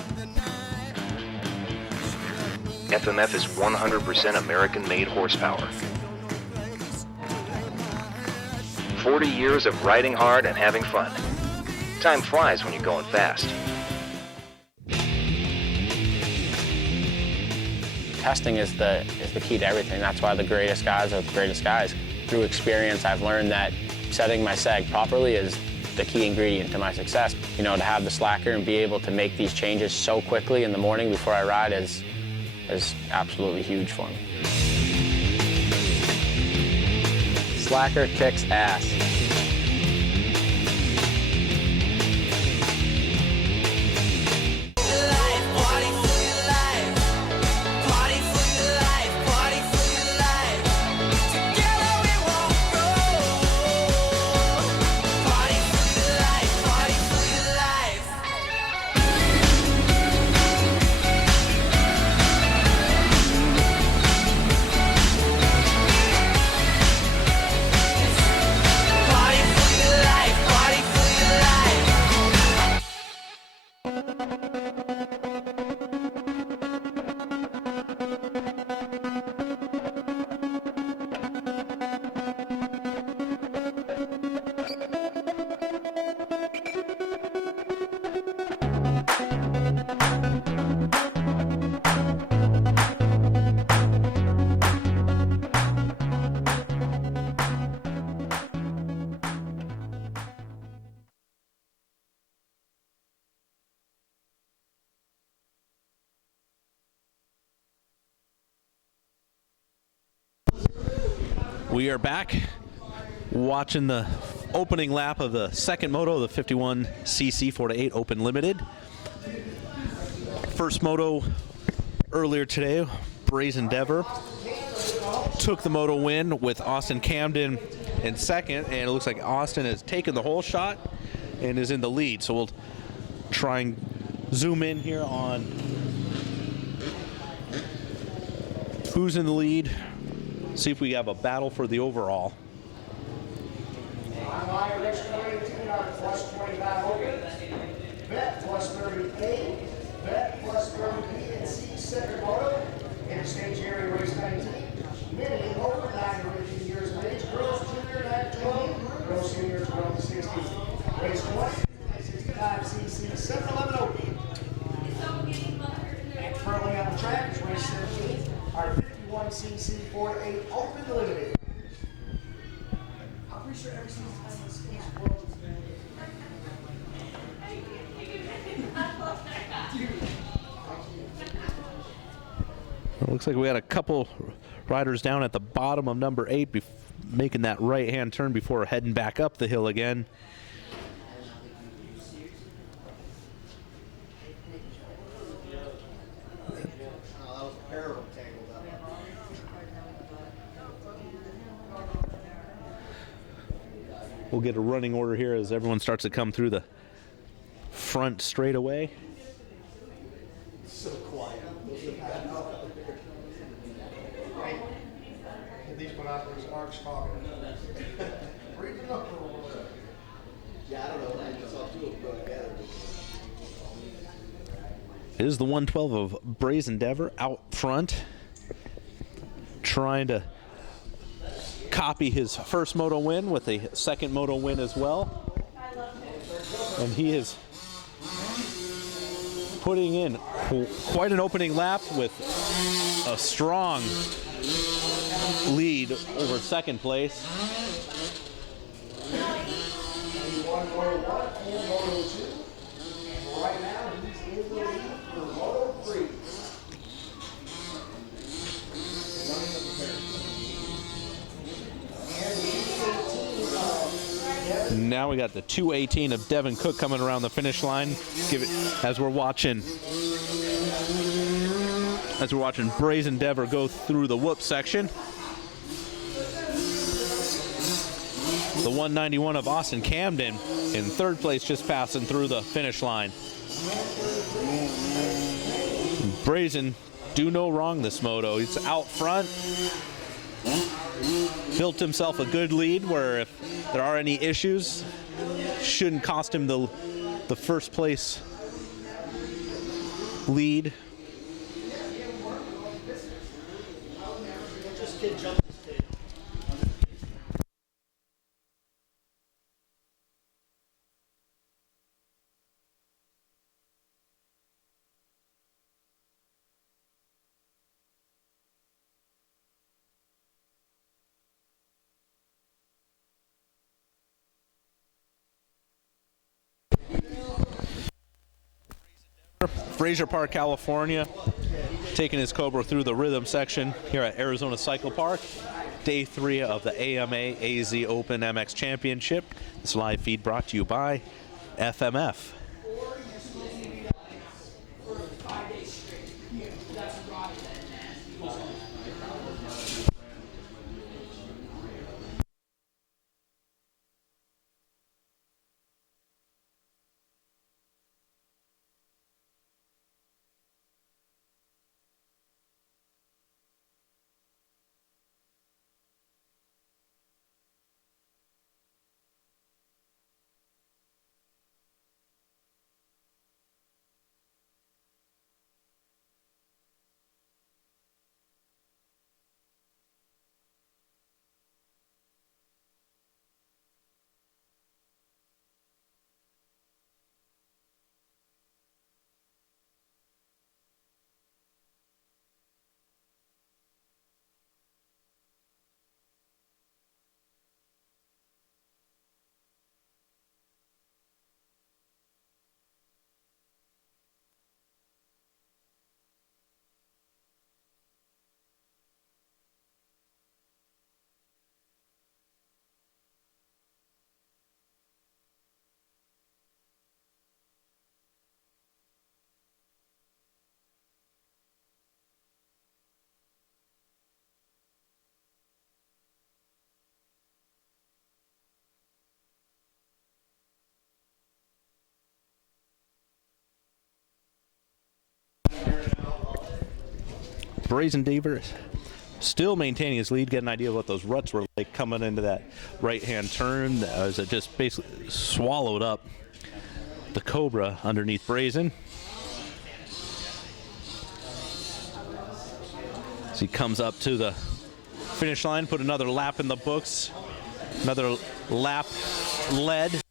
FMF is 100% American-made horsepower. 40 years of riding hard and having fun. Time flies when you're going fast. Testing is the key to everything. That's why the greatest guys are the greatest guys. Through experience, I've learned that setting my seg properly is the key ingredient to my success. You know, to have the slacker and be able to make these changes so quickly in the morning before I ride is absolutely huge for me. Slacker kicks ass. We are back watching the opening lap of the second moto, the 51cc 4-8 Open Limited. First moto earlier today, Brazen Dever took the moto win with Austin Camden in second, and it looks like Austin has taken the whole shot and is in the lead. So we'll try and zoom in here on who's in the lead, see if we have a battle for the overall. On race 22, our plus 25 open. Bet plus 38. Bet plus 30 B and C second moto. Interstate area race 19. Mini over 9 to 18 years of age. Girls junior 9 to 12. Girls senior 12 to 16. Race 20. 65cc 711 open. And currently on the track is race 17. Our 51cc 4-8 Open Limited. I'm pretty sure every single time this world is It looks like we had a couple riders down at the bottom of number 8 making that right-hand turn before heading back up the hill again. We'll get a running order here as everyone starts to come through the front straightaway. so quiet. These binoculars aren't talking. Read the number. Yeah, I don't know. I just saw two of them go together. It is the 112 of Brazen Dever out front, trying to copy his first moto win with a second moto win as well. And he is putting in quite an opening lap with a strong lead over second place. Right now, he's in the lead for Moto 3. Now we got the 218 of Devin Cook coming around the finish line. Give it as we're watching Brazen Dever go through the whoop section. The 191 of Austin Camden in third place, just passing through the finish line. Brazen do no wrong this moto. He's out front. Built himself a good lead where if there are any issues, shouldn't cost him the first place lead. Fraser Park, California, taking his Cobra through the rhythm section here at Arizona Cycle Park. Day 3 of the AMA AZ Open MX Championship. This live feed brought to you by FMF. Brazen Dever still maintaining his lead. Get an idea of what those ruts were like coming into that right-hand turn as it just basically swallowed up the Cobra underneath Brazen. As he comes up to the finish line, put another lap in the books. Another lap led.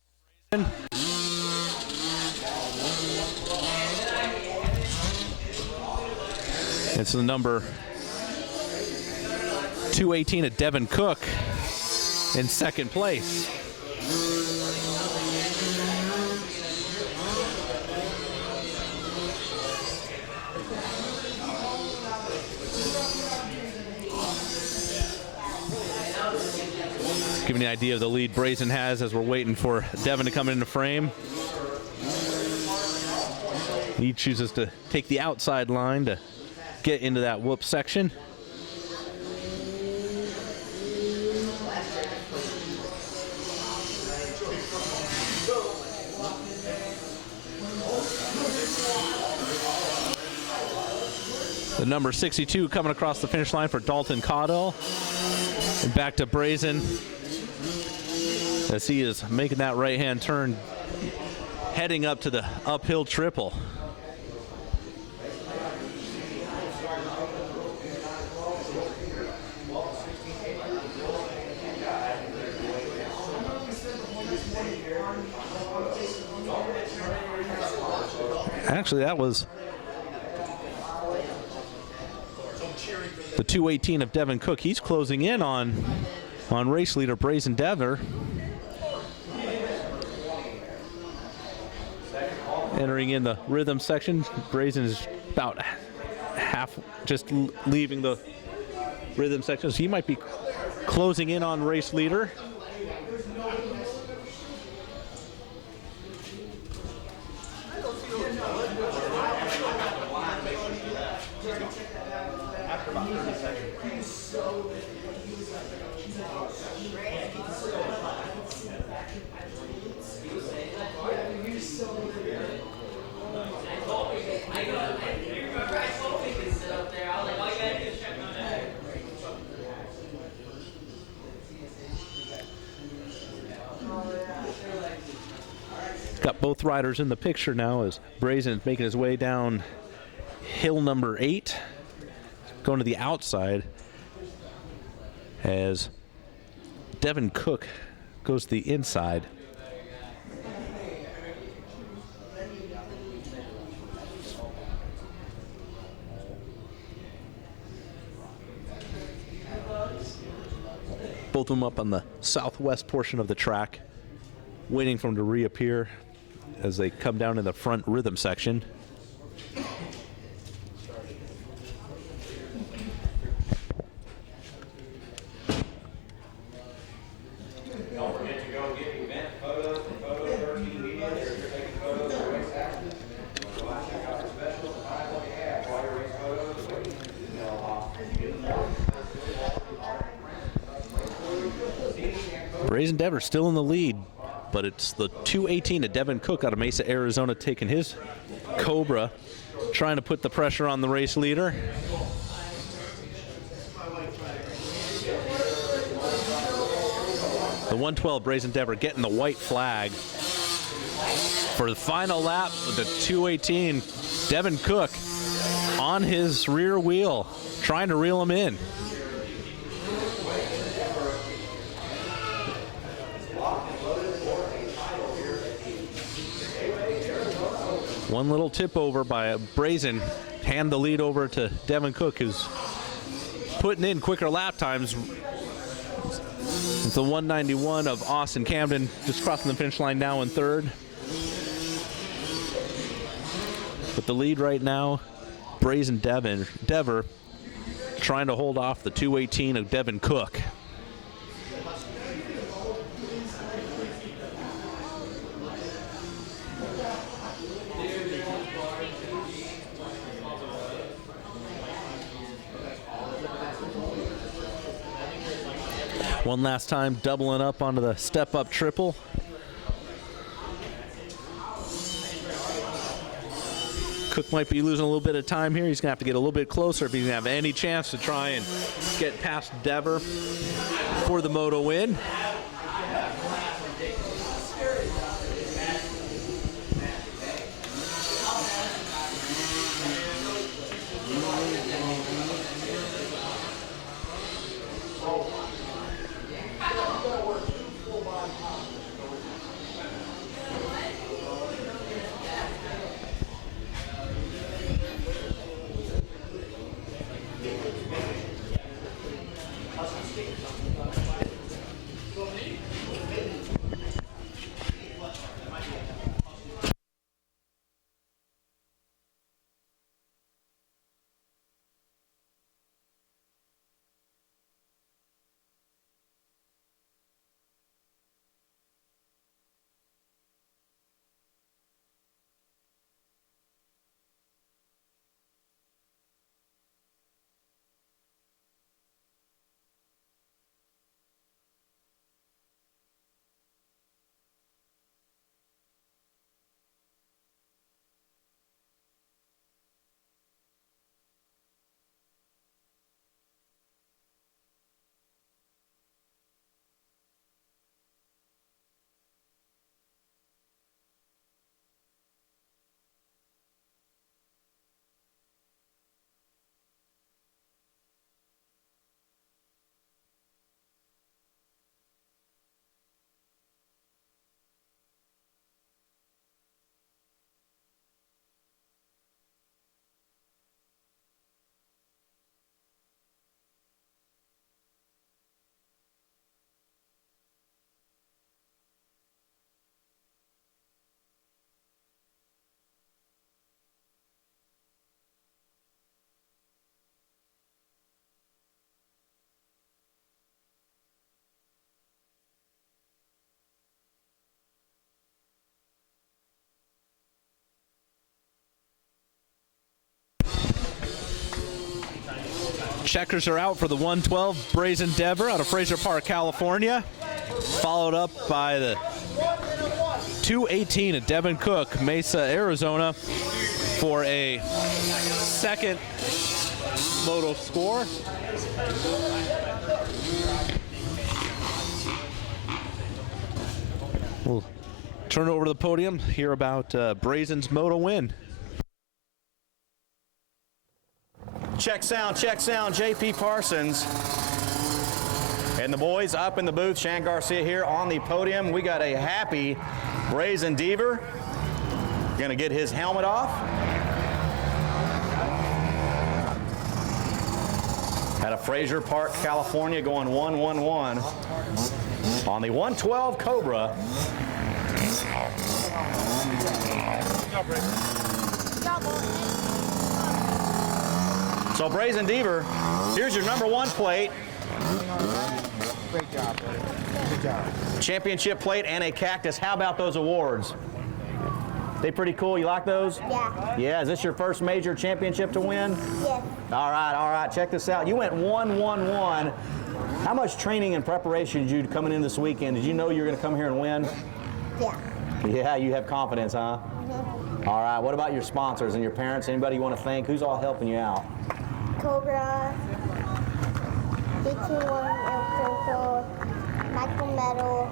It's the number 218 of Devin Cook in second place. Giving you an idea of the lead Brazen has as we're waiting for Devin to come into frame. He chooses to take the outside line to get into that whoop section. The number 62 coming across the finish line for Dalton Caudell. And back to Brazen as he is making that right-hand turn, heading up to the uphill triple. Actually, that was the 218 of Devin Cook. He's closing in on race leader Brazen Dever. Entering in the rhythm section, Brazen is about half, just leaving the rhythm section. So he might be closing in on race leader. Got both riders in the picture now as Brazen is making his way down hill number 8, going to the outside as Devin Cook goes to the inside. Both of them up on the southwest portion of the track, waiting for them to reappear as they come down in the front rhythm section. Brazen Dever still in the lead, but it's the 218 of Devin Cook out of Mesa, Arizona, taking his Cobra, trying to put the pressure on the race leader. The 112 Brazen Dever getting the white flag for the final lap of the 218. Devin Cook on his rear wheel, trying to reel him in. One little tip over by Brazen, hand the lead over to Devin Cook, who's putting in quicker lap times. It's the 191 of Austin Camden, just crossing the finish line now in third. But the lead right now, Brazen Dever trying to hold off the 218 of Devin Cook. One last time, doubling up onto the step-up triple. Cook might be losing a little bit of time here. He's going to have to get a little bit closer if he's going to have any chance to try and get past Dever for the moto win. Checkers are out for the 112 Brazen Dever out of Fraser Park, California. Followed up by the 218 at Devin Cook, Mesa, Arizona, for a second moto score. We'll turn it over to the podium, hear about Brazen's moto win. Check sound, JP Parsons. And the boys up in the booth, Shan Garcia here on the podium. We got a happy Brazen Dever. Gonna get his helmet off. Out of Fraser Park, California, going 1-1-1 on the 112 Cobra. So Brazen Dever, here's your #1 plate. Great job, buddy. Good job. Championship plate and a cactus. How about those awards? They pretty cool. You like those? Yeah. Yeah. Is this your first major championship to win? Yes. All right. Check this out. You went 1-1-1. How much training and preparation did you coming in this weekend? Did you know you were going to come here and win? Yeah. Yeah, you have confidence, huh? Mm-hmm. All right. What about your sponsors and your parents? Anybody you want to thank? Who's all helping you out? Cobra, DT1 Air Michael Metal,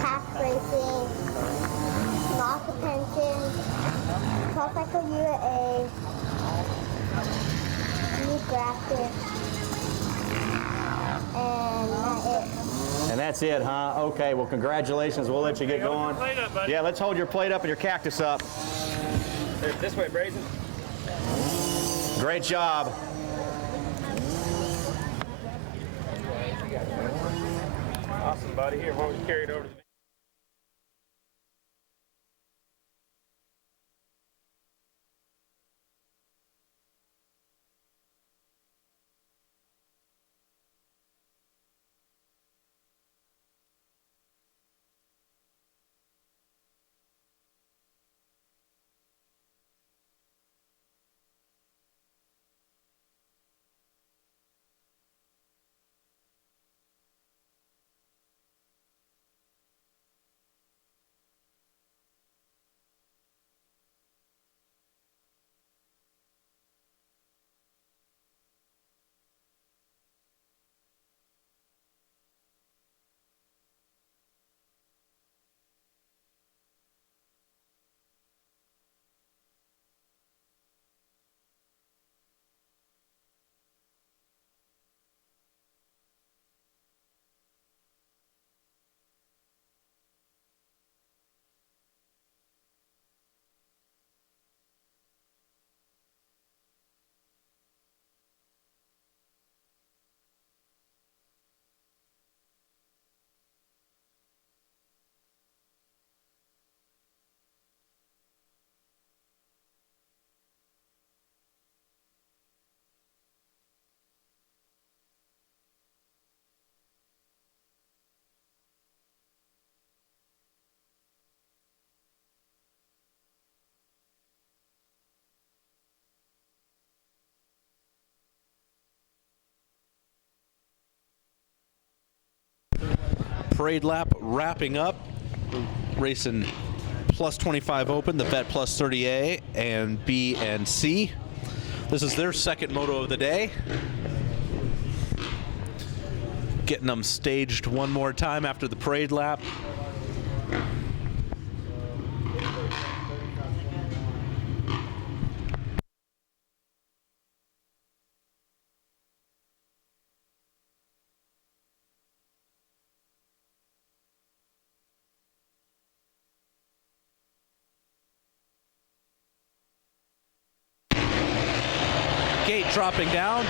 Pack Racing, Naka Pension, Tropical UAA, New Graphics, and that's it. And that's it, huh? Okay, well, congratulations. We'll let you get going. Yeah, let's hold your plate up and your cactus up. This way, Brazen. Great job. Awesome, buddy. Here, why don't we carry it over to the parade lap wrapping up. Racing plus 25 open, the Vet Plus 30A and B and C. This is their second moto of the day. Getting them staged one more time after the parade lap. Gate dropping down.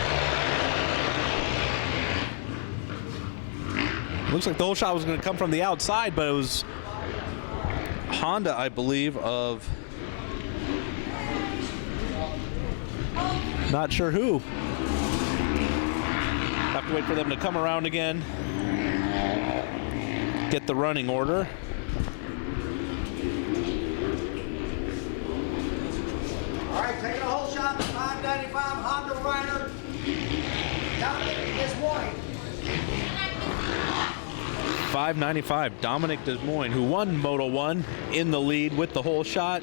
Looks like the whole shot was going to come from the outside, but it was Honda, I believe, of not sure who. Have to wait for them to come around again, get the running order. All right, taking a whole shot, 595 Honda Rider. Dominic Des Moines. 595 Dominic Des Moines, who won Moto 1 in the lead with the whole shot.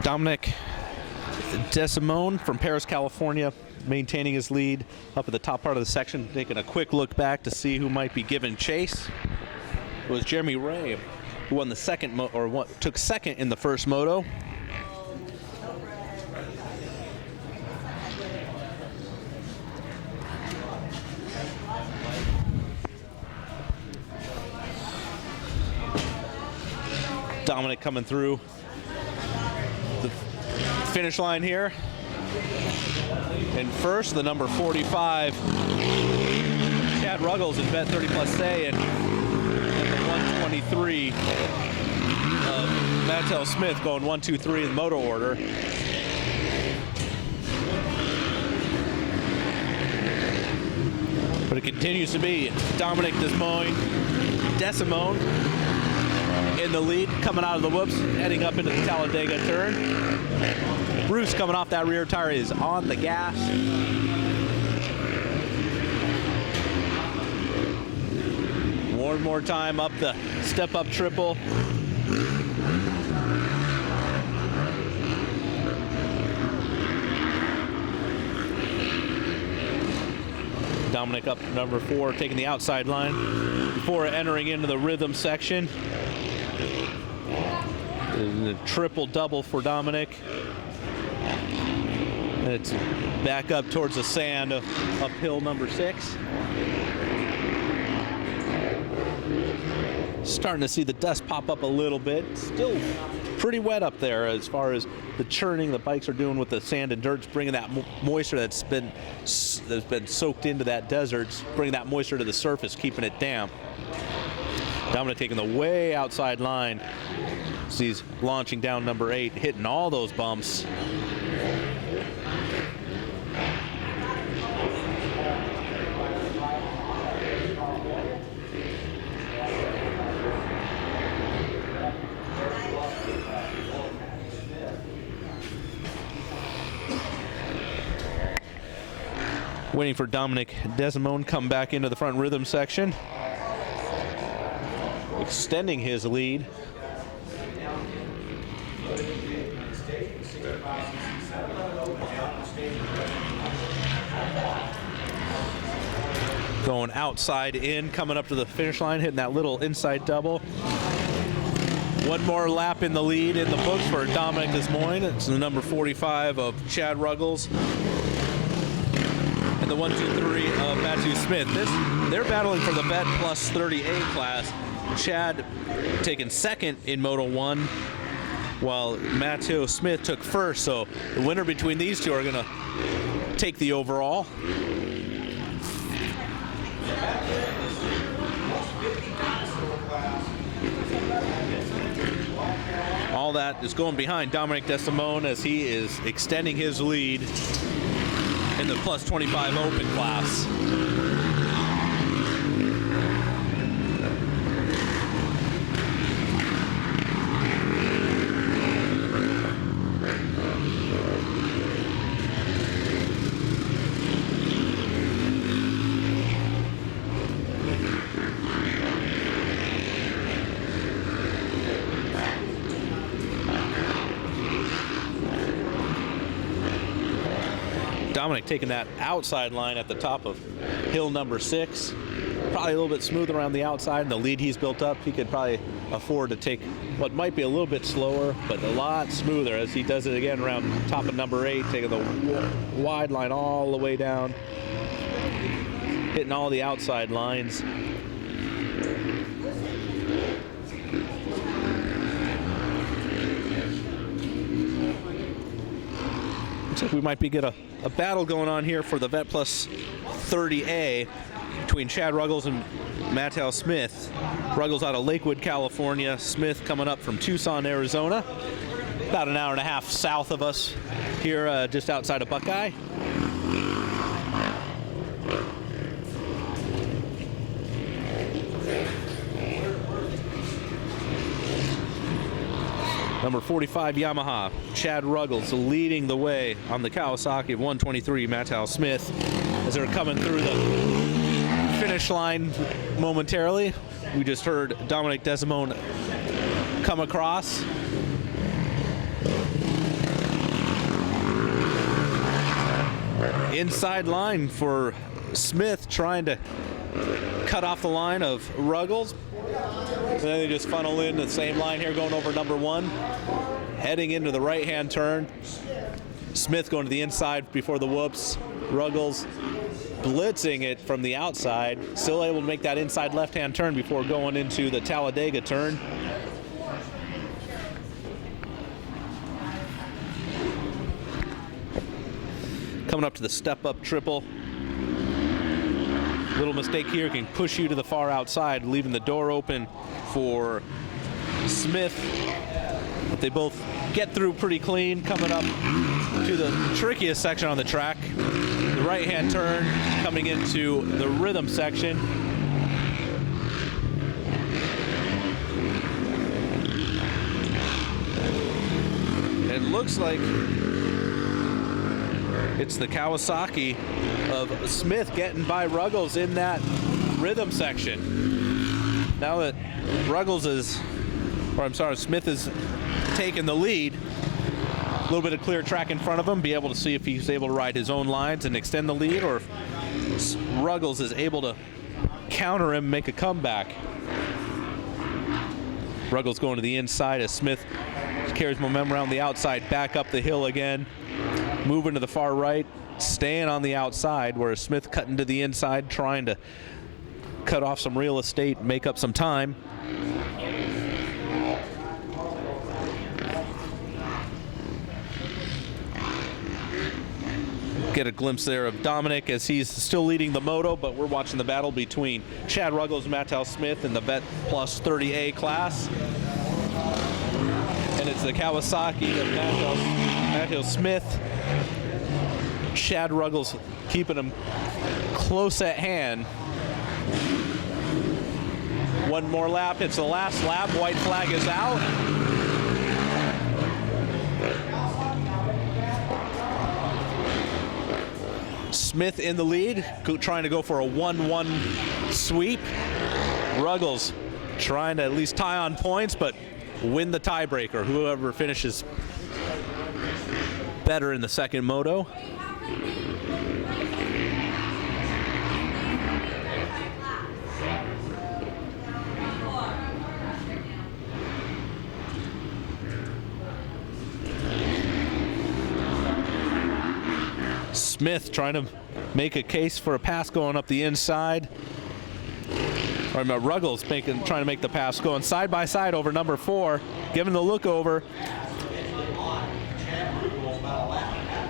Dominic Desimone from Paris, California, maintaining his lead up at the top part of the section, taking a quick look back to see who might be giving chase. It was Jeremy Ray, who won the second took second in the first moto. Dominic coming through the finish line here. And first, the number 45, Chad Ruggles in Bet 30 Plus A, and the 123 Mattel Smith going 1, 2, 3 in the moto order. But it continues to be Dominic Desimone in the lead, coming out of the whoops, heading up into the Talladega turn. Bruce coming off that rear tire is on the gas. One more time up the step-up triple. Dominic up number 4, taking the outside line before entering into the rhythm section. And a triple-double for Dominic. And it's back up towards the sand of uphill number 6. Starting to see the dust pop up a little bit. Still pretty wet up there as far as the churning the bikes are doing with the sand and dirt, bringing that moisture that's been soaked into that desert, bringing that moisture to the surface, keeping it damp. Dominic taking the way outside line. So he's launching down number 8, hitting all those bumps. Waiting for Dominic Desimone come back into the front rhythm section, extending his lead. Going outside in, coming up to the finish line, hitting that little inside double. One more lap in the lead in the books for Dominic Desimone. It's the number 45 of Chad Ruggles. And the 1, 2, 3 of Matthew Smith. They're battling for the Bet Plus 30A class. Chad taking second in Moto 1, while Matthew Smith took first. So the winner between these two are going to take the overall. all that is going behind Dominic DeSimone as he is extending his lead in the plus 25 open class. Dominic taking that outside line at the top of hill number 6. Probably a little bit smooth around the outside, and the lead he's built up, he could probably afford to take what might be a little bit slower, but a lot smoother as he does it again around top of number 8, taking the wide line all the way down, hitting all the outside lines. Looks like we might get a battle going on here for the Vet Plus 30A between Chad Ruggles and Mattel Smith. Ruggles out of Lakewood, California. Smith coming up from Tucson, Arizona. About an hour and a half south of us here, just outside of Buckeye. Number 45 Yamaha, Chad Ruggles leading the way on the Kawasaki of 123 Mattel Smith as they're coming through the finish line momentarily. We just heard Dominic DeSimone come across. Inside line for Smith, trying to cut off the line of Ruggles. And then they just funnel in the same line here, going over number 1, heading into the right-hand turn. Smith going to the inside before the whoops. Ruggles blitzing it from the outside, still able to make that inside left-hand turn before going into the Talladega turn. Coming up to the step-up triple. Little mistake here can push you to the far outside, leaving the door open for Smith. But they both get through pretty clean, coming up to the trickiest section on the track. The right-hand turn coming into the rhythm section. It looks like it's the Kawasaki of Smith getting by Ruggles in that rhythm section. Now that Smith is taking the lead, a little bit of clear track in front of him, be able to see if he's able to ride his own lines and extend the lead, or if Ruggles is able to counter him, make a comeback. Ruggles going to the inside as Smith carries momentum around the outside, back up the hill again. Moving to the far right, staying on the outside, whereas Smith cutting to the inside, trying to cut off some real estate, make up some time. Get a glimpse there of Dominic as he's still leading the moto, but we're watching the battle between Chad Ruggles and Mattel Smith in the Vet Plus 30A class. And it's the Kawasaki of Mattel Smith. Chad Ruggles keeping him close at hand. One more lap. It's the last lap. White flag is out. Smith in the lead, trying to go for a 1-1 sweep. Ruggles trying to at least tie on points, but win the tiebreaker. Whoever finishes better in the second moto. Smith trying to make a case for a pass going up the inside. Or Ruggles trying to make the pass, going side by side over number 4, giving the look over.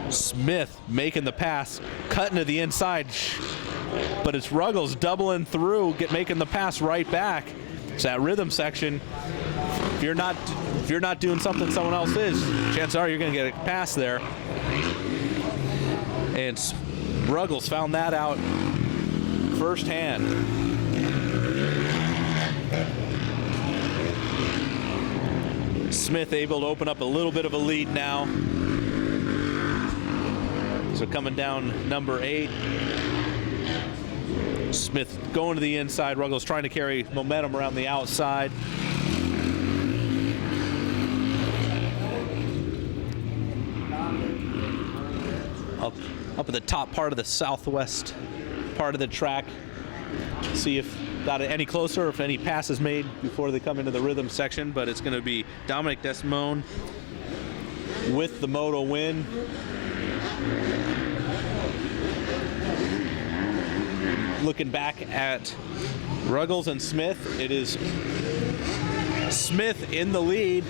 Smith making the pass, cutting to the inside, but it's Ruggles doubling through, making the pass right back. It's that rhythm section if you're not doing something someone else is, chances are you're going to get a pass there. And Ruggles found that out firsthand. Smith able to open up a little bit of a lead now. So coming down number 8. Smith going to the inside. Ruggles trying to carry momentum around the outside. Up at the top part of the southwest part of the track. See if got any closer, or if any passes made before they come into the rhythm section. But it's going to be Dominic Desimone with the moto win. Looking back at Ruggles and Smith, it is Smith in the lead,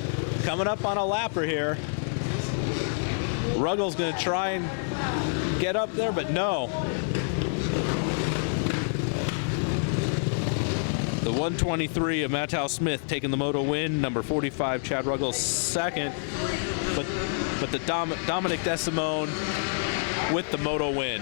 coming up on a lapper here. Ruggles going to try and get up there, but no. The 123 of Mattau Smith taking the moto win. Number 45, Chad Ruggles, second. But the Dominic Desimone with the moto win.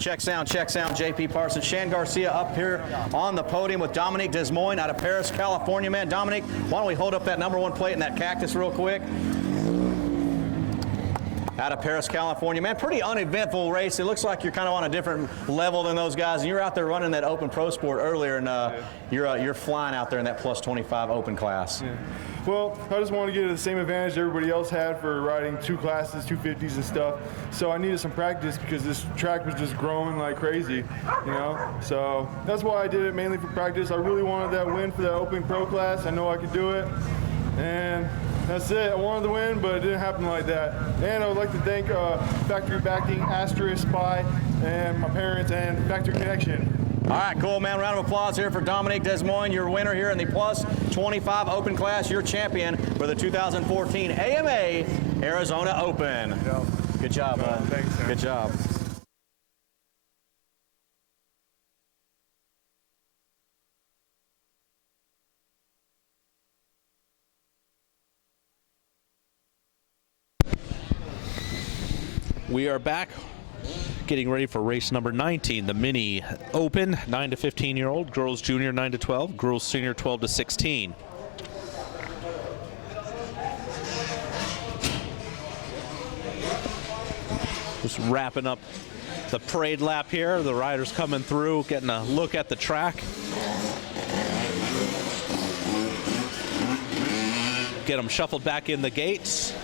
Check sound, JP Parsons. Shan Garcia up here on the podium with Dominique Desimone out of Paris, California. Man, Dominique, why don't we hold up that #1 plate and that cactus real quick? Out of Paris, California. Man, pretty uneventful race. It looks like you're kind of on a different level than those guys. And you're out there running that Open Pro Sport earlier, and you're flying out there in that plus 25 Open class. Yeah. Well, I just wanted to get the same advantage everybody else had for riding 2 classes, 250s and stuff. So I needed some practice because this track was just growing like crazy, you know? So that's why I did it, mainly for practice. I really wanted that win for the Open Pro class. I know I could do it. And that's it. I wanted to win, but it didn't happen like that. And I would like to thank Factory Backing, Asterisk, Spy, and my parents, and Factory Connection. All right, cool, man. Round of applause here for Dominique Desimone, your winner here in the plus 25 Open class, your champion for the 2014 AMA Arizona Open. Good job, bud. Thanks, man. Good job. We are back getting ready for race number 19, the Mini Open, 9 to 15-year-old, girls junior 9 to 12, girls senior 12 to 16. Just wrapping up the parade lap here. The riders coming through, getting a look at the track. Get them shuffled back in the gates.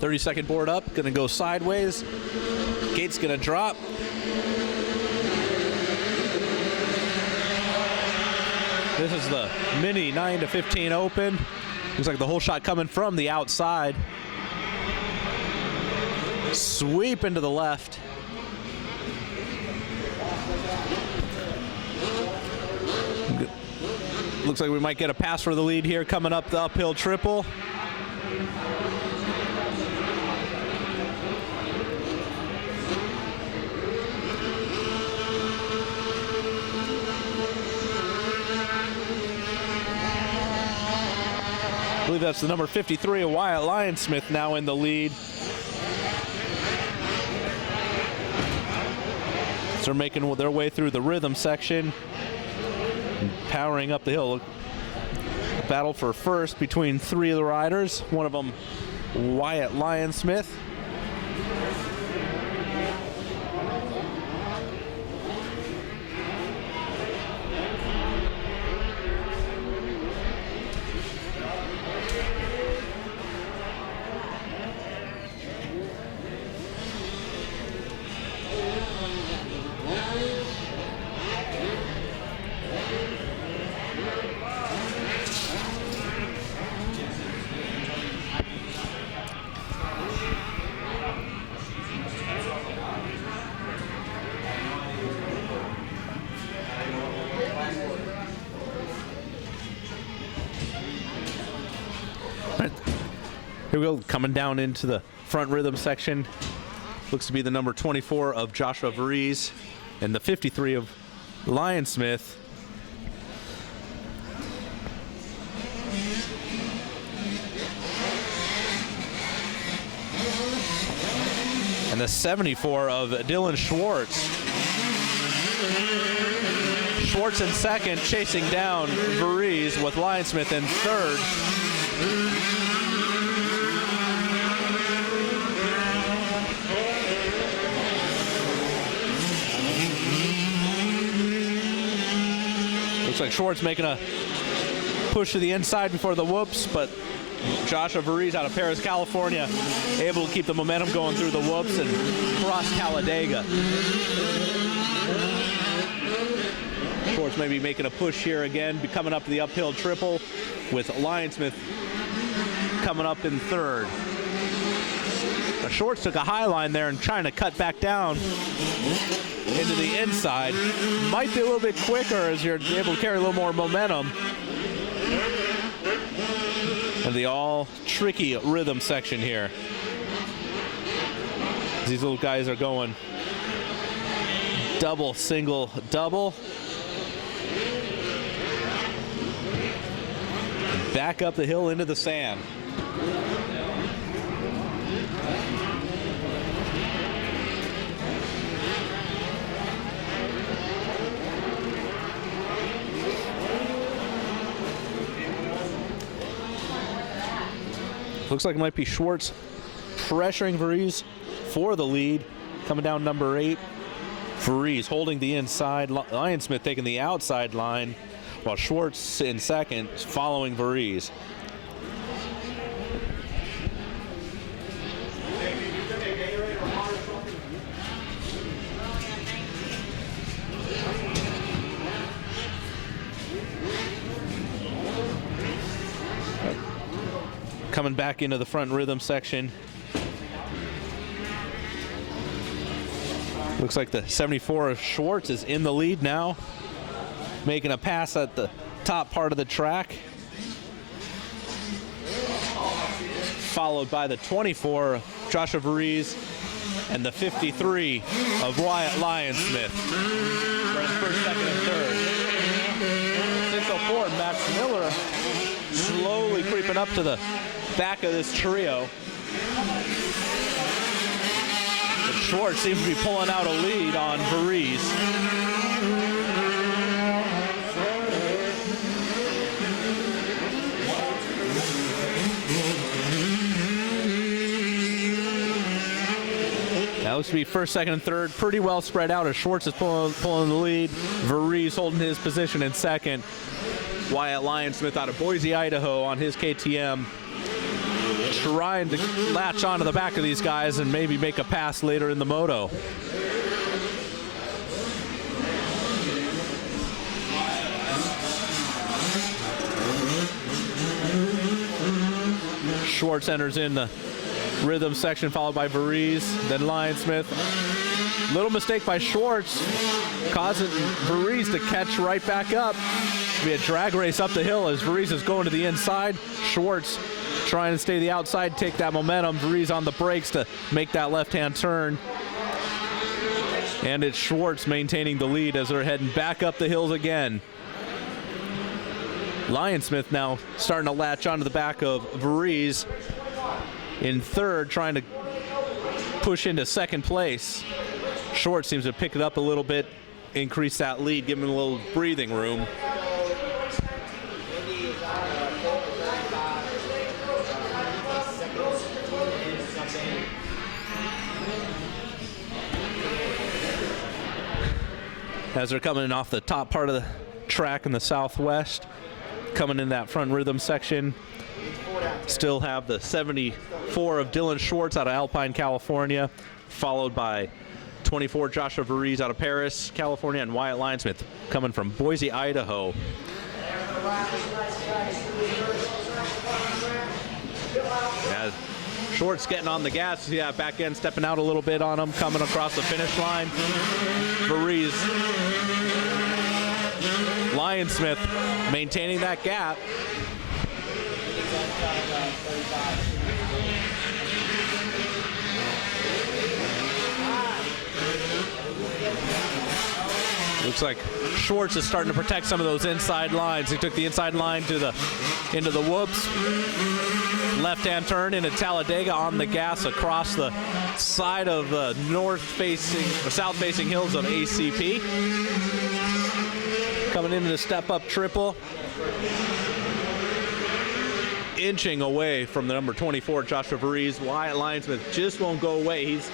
30-second board up, gonna go sideways. Gate's gonna drop. This is the mini 9 to 15 open. Looks like the whole shot coming from the outside. Sweep into the left. Looks like we might get a pass for the lead here coming up the uphill triple. I believe that's the number 53 of Wyatt Lyonsmith now in the lead. So they're making their way through the rhythm section, powering up the hill. A battle for first between three of the riders. One of them, Wyatt Lyonsmith. Here we go, coming down into the front rhythm section. Looks to be the number 24 of Joshua Varese and the 53 of Lyonsmith. And the 74 of Dylan Schwartz. Schwartz in second, chasing down Varese with Lyonsmith in third. Looks like Schwartz making a push to the inside before the whoops, but Joshua Varese out of Paris, California, able to keep the momentum going through the whoops and cross Talladega. Schwartz maybe making a push here again, coming up to the uphill triple with Lyonsmith coming up in third. Schwartz took a high line there and trying to cut back down into the inside. Might be a little bit quicker as you're able to carry a little more momentum. And the all tricky rhythm section here. These little guys are going double, single, double. Back up the hill into the sand. Looks like it might be Schwartz pressuring Varese for the lead. Coming down number 8. Varese holding the inside. Lyonsmith taking the outside line, while Schwartz in second following Varese. Coming back into the front rhythm section. Looks like the 74 of Schwartz is in the lead now, making a pass at the top part of the track. Followed by the 24 of Joshua Varese and the 53 of Wyatt Lyonsmith. Running first, second, and third. 604, Max Miller slowly creeping up to the back of this trio. But Schwartz seems to be pulling out a lead on Varese. That looks to be first, second, and third. Pretty well spread out as Schwartz is pulling the lead. Varese holding his position in second. Wyatt Lyonsmith out of Boise, Idaho on his KTM trying to latch onto the back of these guys and maybe make a pass later in the moto. Schwartz enters in the rhythm section, followed by Varize, then Lionsmith. Little mistake by Schwartz, causing Varize to catch right back up. Be a drag race up the hill as Varize is going to the inside. Schwartz trying to stay the outside, take that momentum. Varize on the brakes to make that left-hand turn. And it's Schwartz maintaining the lead as they're heading back up the hills again. Lionsmith now starting to latch onto the back of Varize in third, trying to push into second place. Schwartz seems to pick it up a little bit, increase that lead, give him a little breathing room. As they're coming off the top part of the track in the southwest, coming in that front rhythm section, still have the 74 of Dylan Schwartz out of Alpine, California, followed by 24 Joshua Varize out of Paris, California, and Wyatt Linesmith coming from Boise, Idaho. As Schwartz getting on the gas, see that back end stepping out a little bit on him, coming across the finish line. Varize, Lionsmith maintaining that gap. Looks like Schwartz is starting to protect some of those inside lines. He took the inside line to into the whoops. Left-hand turn into Talladega on the gas across the side of the south-facing hills of ACP. Coming into the step-up triple. Inching away from the number 24, Joshua Varize. Wyatt Linesmith just won't go away. He's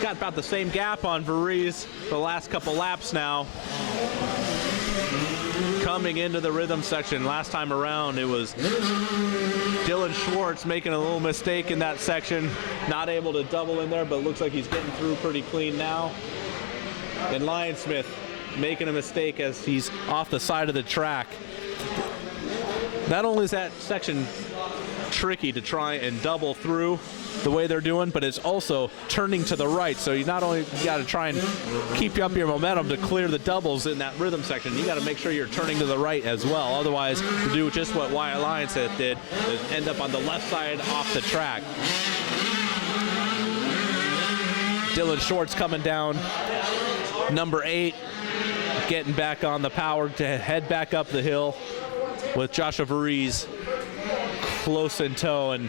got about the same gap on Varize the last couple laps now. Coming into the rhythm section last time around, it was Dylan Schwartz making a little mistake in that section, not able to double in there, but looks like he's getting through pretty clean now. And Lionsmith making a mistake as he's off the side of the track. Not only is that section tricky to try and double through the way they're doing, but it's also turning to the right. So you not only got to try and keep up your momentum to clear the doubles in that rhythm section, you got to make sure you're turning to the right as well. Otherwise, you do just what Wyatt Lionsmith did, is end up on the left side off the track. Dylan Schwartz coming down, number 8, getting back on the power to head back up the hill with Joshua Varize close in tow, and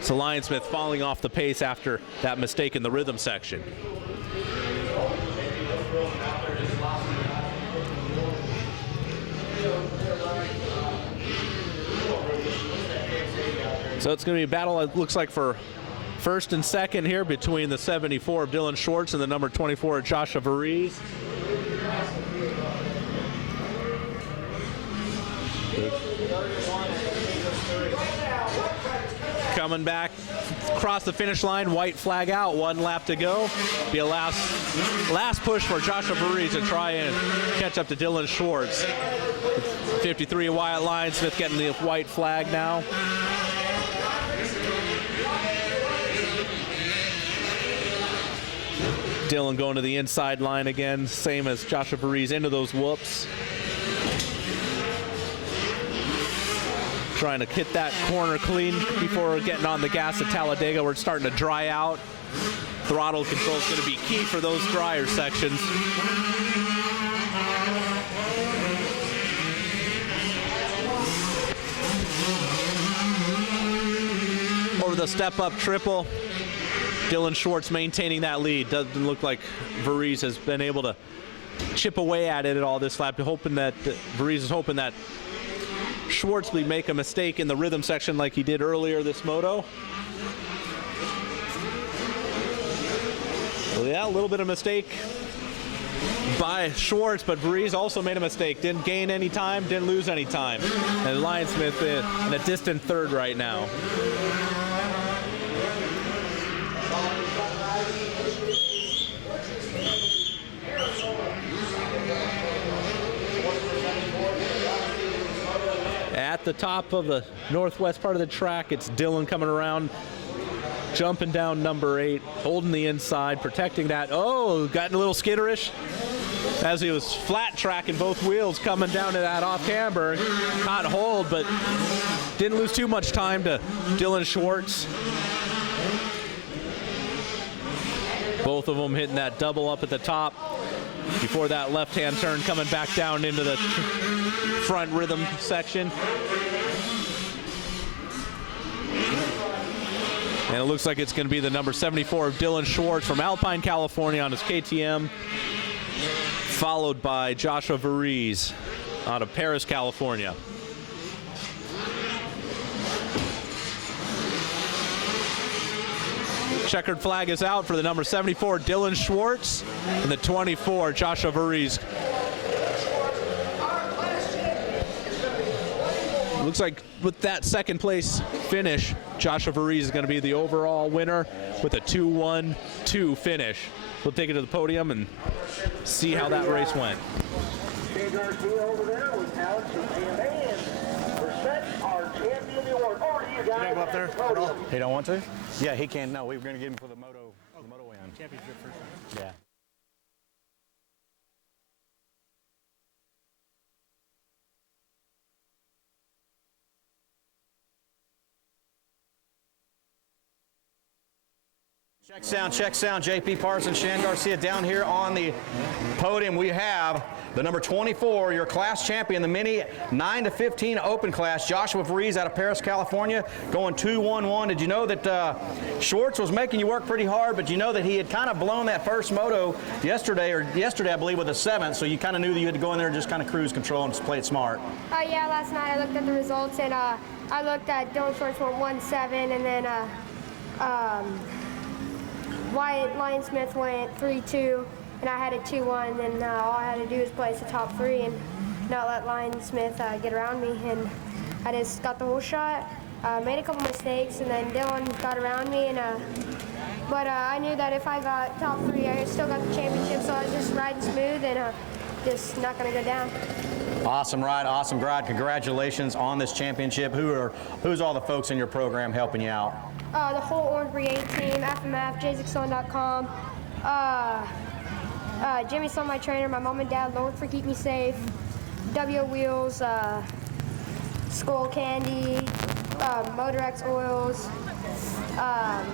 so Lionsmith falling off the pace after that mistake in the rhythm section. So it's going to be a battle, it looks like, for first and second here between the 74 of Dylan Schwartz and the number 24 of Joshua Varize. Coming back across the finish line, white flag out, 1 lap to go. Be a last push for Joshua Varize to try and catch up to Dylan Schwartz. 53 Wyatt Linesmith getting the white flag now. Dylan going to the inside line again, same as Joshua Varize into those whoops. Trying to hit that corner clean before getting on the gas at Talladega. We're starting to dry out. Throttle control is going to be key for those drier sections. Over the step-up triple, Dylan Schwartz maintaining that lead. Doesn't look like Varize has been able to chip away at it at all this lap. Varize is hoping that Schwartz will make a mistake in the rhythm section like he did earlier this moto. Well, yeah, a little bit of mistake by Schwartz, but Varize also made a mistake. Didn't gain any time, didn't lose any time. And Lionsmith in a distant third right now. at the top of the northwest part of the track. It's Dylan coming around, jumping down number 8, holding the inside, protecting that. Oh, gotten a little skitterish as he was flat tracking both wheels coming down to that off camber. Caught hold, but didn't lose too much time to Dylan Schwartz. Both of them hitting that double up at the top before that left-hand turn, coming back down into the front rhythm section. And it looks like it's going to be the number 74 of Dylan Schwartz from Alpine, California on his KTM, followed by Joshua Varize out of Paris, California. Checkered flag is out for the number 74, Dylan Schwartz, and the 24, Joshua Varize. Looks like with that second place finish, Joshua Varize is going to be the overall winner with a 2-1-2 finish. We'll take it to the podium and see how that race went. Over there with Alex from AMA, and Brissett, our champion of the award. Over to you guys. Go up there? He don't want to? Yeah, he can. No, we're going to get him for the moto win. Championship first. Yeah. Check sound, JP Parsons, Shan Garcia down here on the podium. We have the number 24, your class champion, the mini 9 to 15 open class, Joshua Varize out of Paris, California, going 2-1-1. Did you know that Schwartz was making you work pretty hard, but you know that he had kind of blown that first moto yesterday I believe, with a 7th, so you kind of knew that you had to go in there and just kind of cruise control and just play it smart. Yeah, last night I looked at the results, and I looked at Dylan Schwartz went 1-7, and then Wyatt Lyons-Smith went 3-2, and I had a 2-1, and all I had to do was place the top 3 and not let Lyons-Smith get around me, and I just got the whole shot, made a couple mistakes, and then Dylan got around me, and but I knew that if I got top 3, I still got the championship, so I was just riding smooth and just not going to go down. Awesome ride, awesome ride. Congratulations on this championship. Who's all the folks in your program helping you out? The whole Orange Brigade team, FMF, JZXLone.com, Jimmy Sloan, my trainer, my mom and dad, Lord for Keep Me Safe, W Wheels, Skull Candy, Motorex Oils,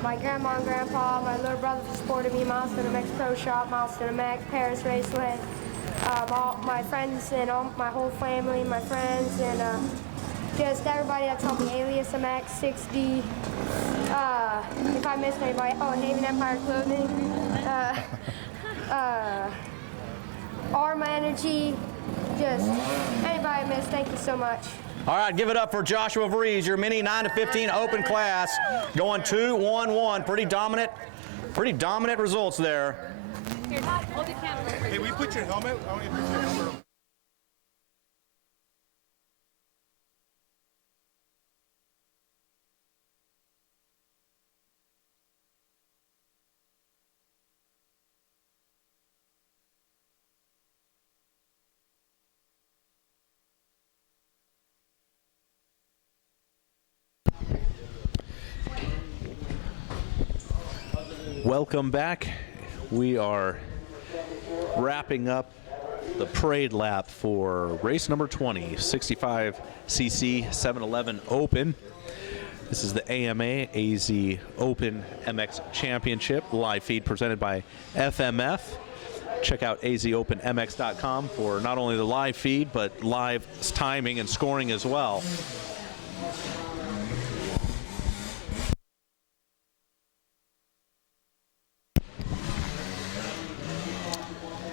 my grandma and grandpa, my little brother for supporting me, Milestone MX Pro Shop, Milestone MX, Paris Raceway, all my friends and all my whole family, my friends, and just everybody that's helped me, Alias MX, 6D, if I missed anybody, Haven Empire Clothing, Arma Energy, just anybody I missed, thank you so much. All right, give it up for Joshua Varize, your mini 9 to 15 open class, going 2-1-1. Pretty dominant results there. Here, hold the camera. Hey, will you put your helmet? I want you to put your helmet. Welcome back. We are wrapping up the parade lap for race number 20, 65cc 711 Open. This is the AMA AZ Open MX Championship, live feed presented by FMF. Check out azopenmx.com for not only the live feed, but live timing and scoring as well.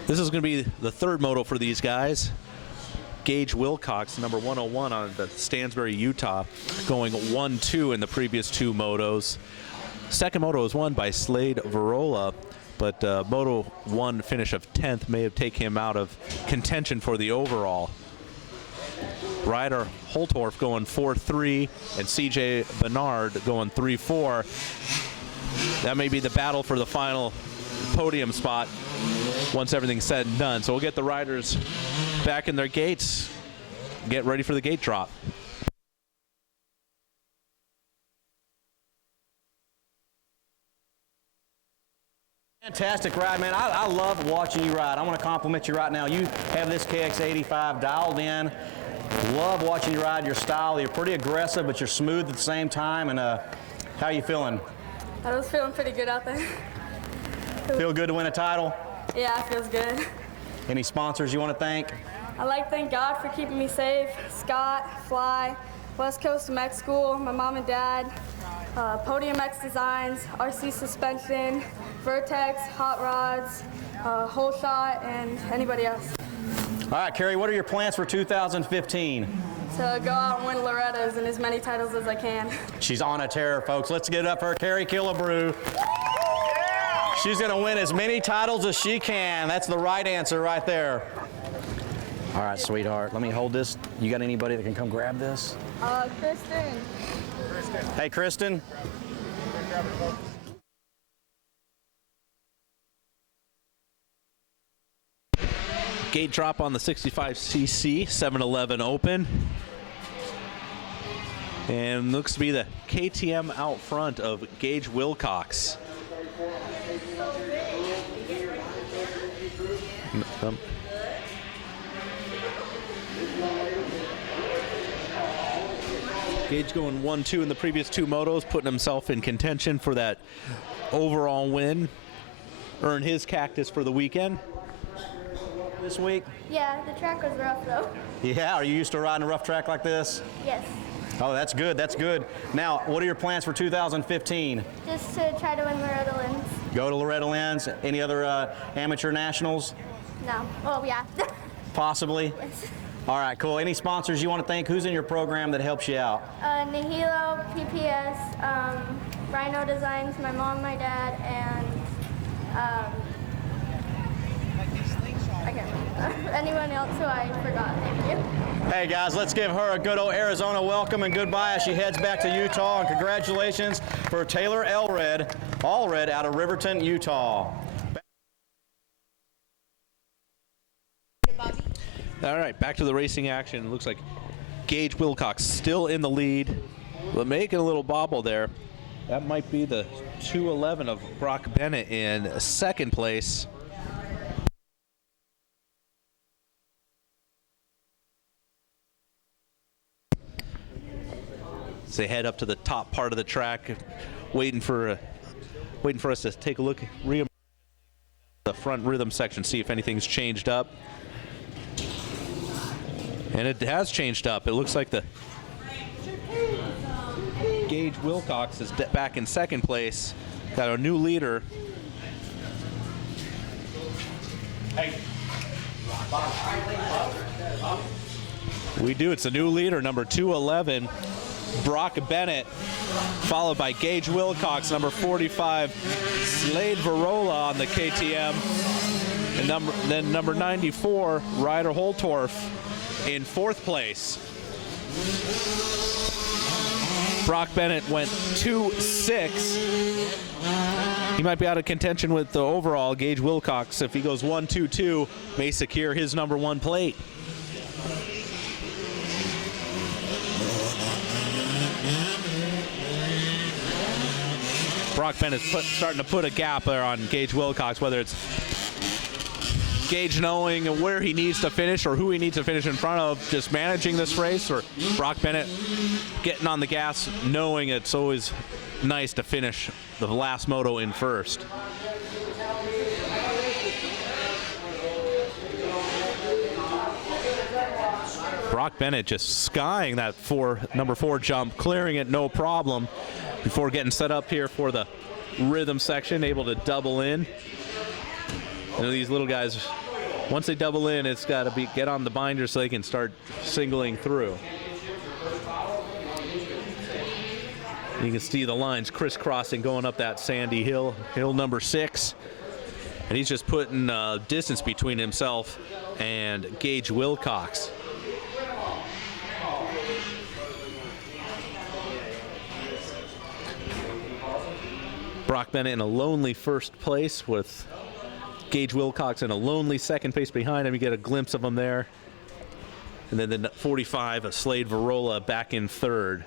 This is going to be the third moto for these guys. Gage Wilcox, number 101 on the Stansbury, Utah, going 1-2 in the previous 2 motos. Second moto was won by Slade Varola, but Moto 1 finish of 10th may have taken him out of contention for the overall. Ryder Holtorf going 4-3, and CJ Bernard going 3-4. That may be the battle for the final podium spot once everything's said and done. So we'll get the riders back in their gates, get ready for the gate drop. Fantastic ride, man. I love watching you ride. I want to compliment you right now. You have this KX85 dialed in. Love watching you ride. Your style, you're pretty aggressive, but you're smooth at the same time. And how are you feeling? I was feeling pretty good out there. Feel good to win a title? Yeah, it feels good. Any sponsors you want to thank? I'd like to thank God for keeping me safe. Scott, Fly, West Coast Mech School, my mom and dad, Podium X Designs, RC Suspension, Vertex, Hot Rods, Whole Shot, and anybody else. All right, Carrie, what are your plans for 2015? So go out and win Loretta's and as many titles as I can. She's on a tear, folks. Let's get it up for Carrie Killebrew. She's going to win as many titles as she can. That's the right answer right there. All right, sweetheart, let me hold this. You got anybody that can come grab this? Kristen. Hey, Kristen. Gate drop on the 65cc 711 Open. And looks to be the KTM out front of Gage Wilcox. Gage going 1-2 in the previous two motos, putting himself in contention for that overall win. Earn his cactus for the weekend. This week? Yeah, the track was rough though. Yeah, are you used to riding a rough track like this? Yes. Oh, that's good, that's good. Now, what are your plans for 2015? Just to try to win Loretta Lynn's. Go to Loretta Lynn's. Any other amateur nationals? No. Oh, yeah. Possibly? Yes. All right, cool. Any sponsors you want to thank? Who's in your program that helps you out? Nihilo, PPS, Rhino Designs, my mom, my dad, and I can't remember. Anyone else who I forgot. Thank you. Hey guys, let's give her a good old Arizona welcome and goodbye as she heads back to Utah. And congratulations for Taylor Allred out of Riverton, Utah. All right, back to the racing action. It looks like Gage Wilcox still in the lead, but making a little bobble there. That might be the 211 of Brock Bennett in second place. As they head up to the top part of the track, waiting for us to take a look at the front rhythm section, see if anything's changed up. And it has changed up. It looks like the Gage Wilcox is back in second place. Got a new leader. Hey. We do. It's a new leader, number 211, Brock Bennett, followed by Gage Wilcox, number 45, Slade Varola on the KTM, and then number 94, Ryder Holtorf in fourth place. Brock Bennett went 2-6. He might be out of contention with the overall. Gage Wilcox, if he goes 1-2-2, may secure his number one plate. Brock Bennett's starting to put a gap there on Gage Wilcox, whether it's Gage knowing where he needs to finish or who he needs to finish in front of, just managing this race, or Brock Bennett getting on the gas, knowing it's always nice to finish the last moto in first. Brock Bennett just skying that number 4 jump, clearing it no problem before getting set up here for the rhythm section, able to double in. You know, these little guys, once they double in, it's got to get on the binder so they can start singling through. You can see the lines crisscrossing going up that sandy hill number 6. And he's just putting distance between himself and Gage Wilcox. Brock Bennett in a lonely first place with Gage Wilcox in a lonely second place behind him. You get a glimpse of him there. And then the 45, Slade Varola back in third.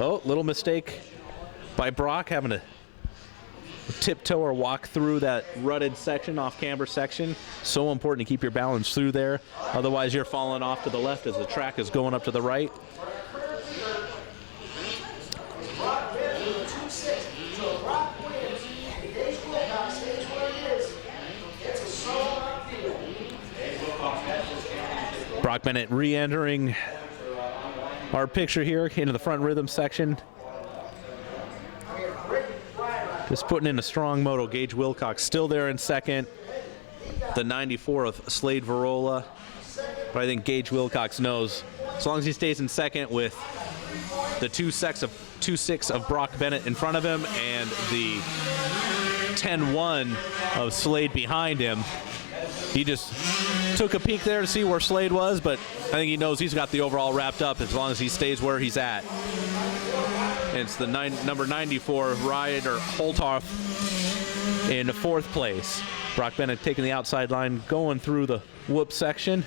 Oh, little mistake by Brock, having to tiptoe or walk through that rutted section, off-camber section. So important to keep your balance through there. Otherwise, you're falling off to the left as the track is going up to the right. Brock Bennett re-entering our picture here into the front rhythm section. Just putting in a strong moto. Gage Wilcox still there in second. The 94 of Slade Varola. But I think Gage Wilcox knows as long as he stays in second with the 2.6 of Brock Bennett in front of him and the 10-1 of Slade behind him. He just took a peek there to see where Slade was, but I think he knows he's got the overall wrapped up as long as he stays where he's at. And it's the number 94, Ryder Holtorf, in fourth place. Brock Bennett taking the outside line, going through the whoop section.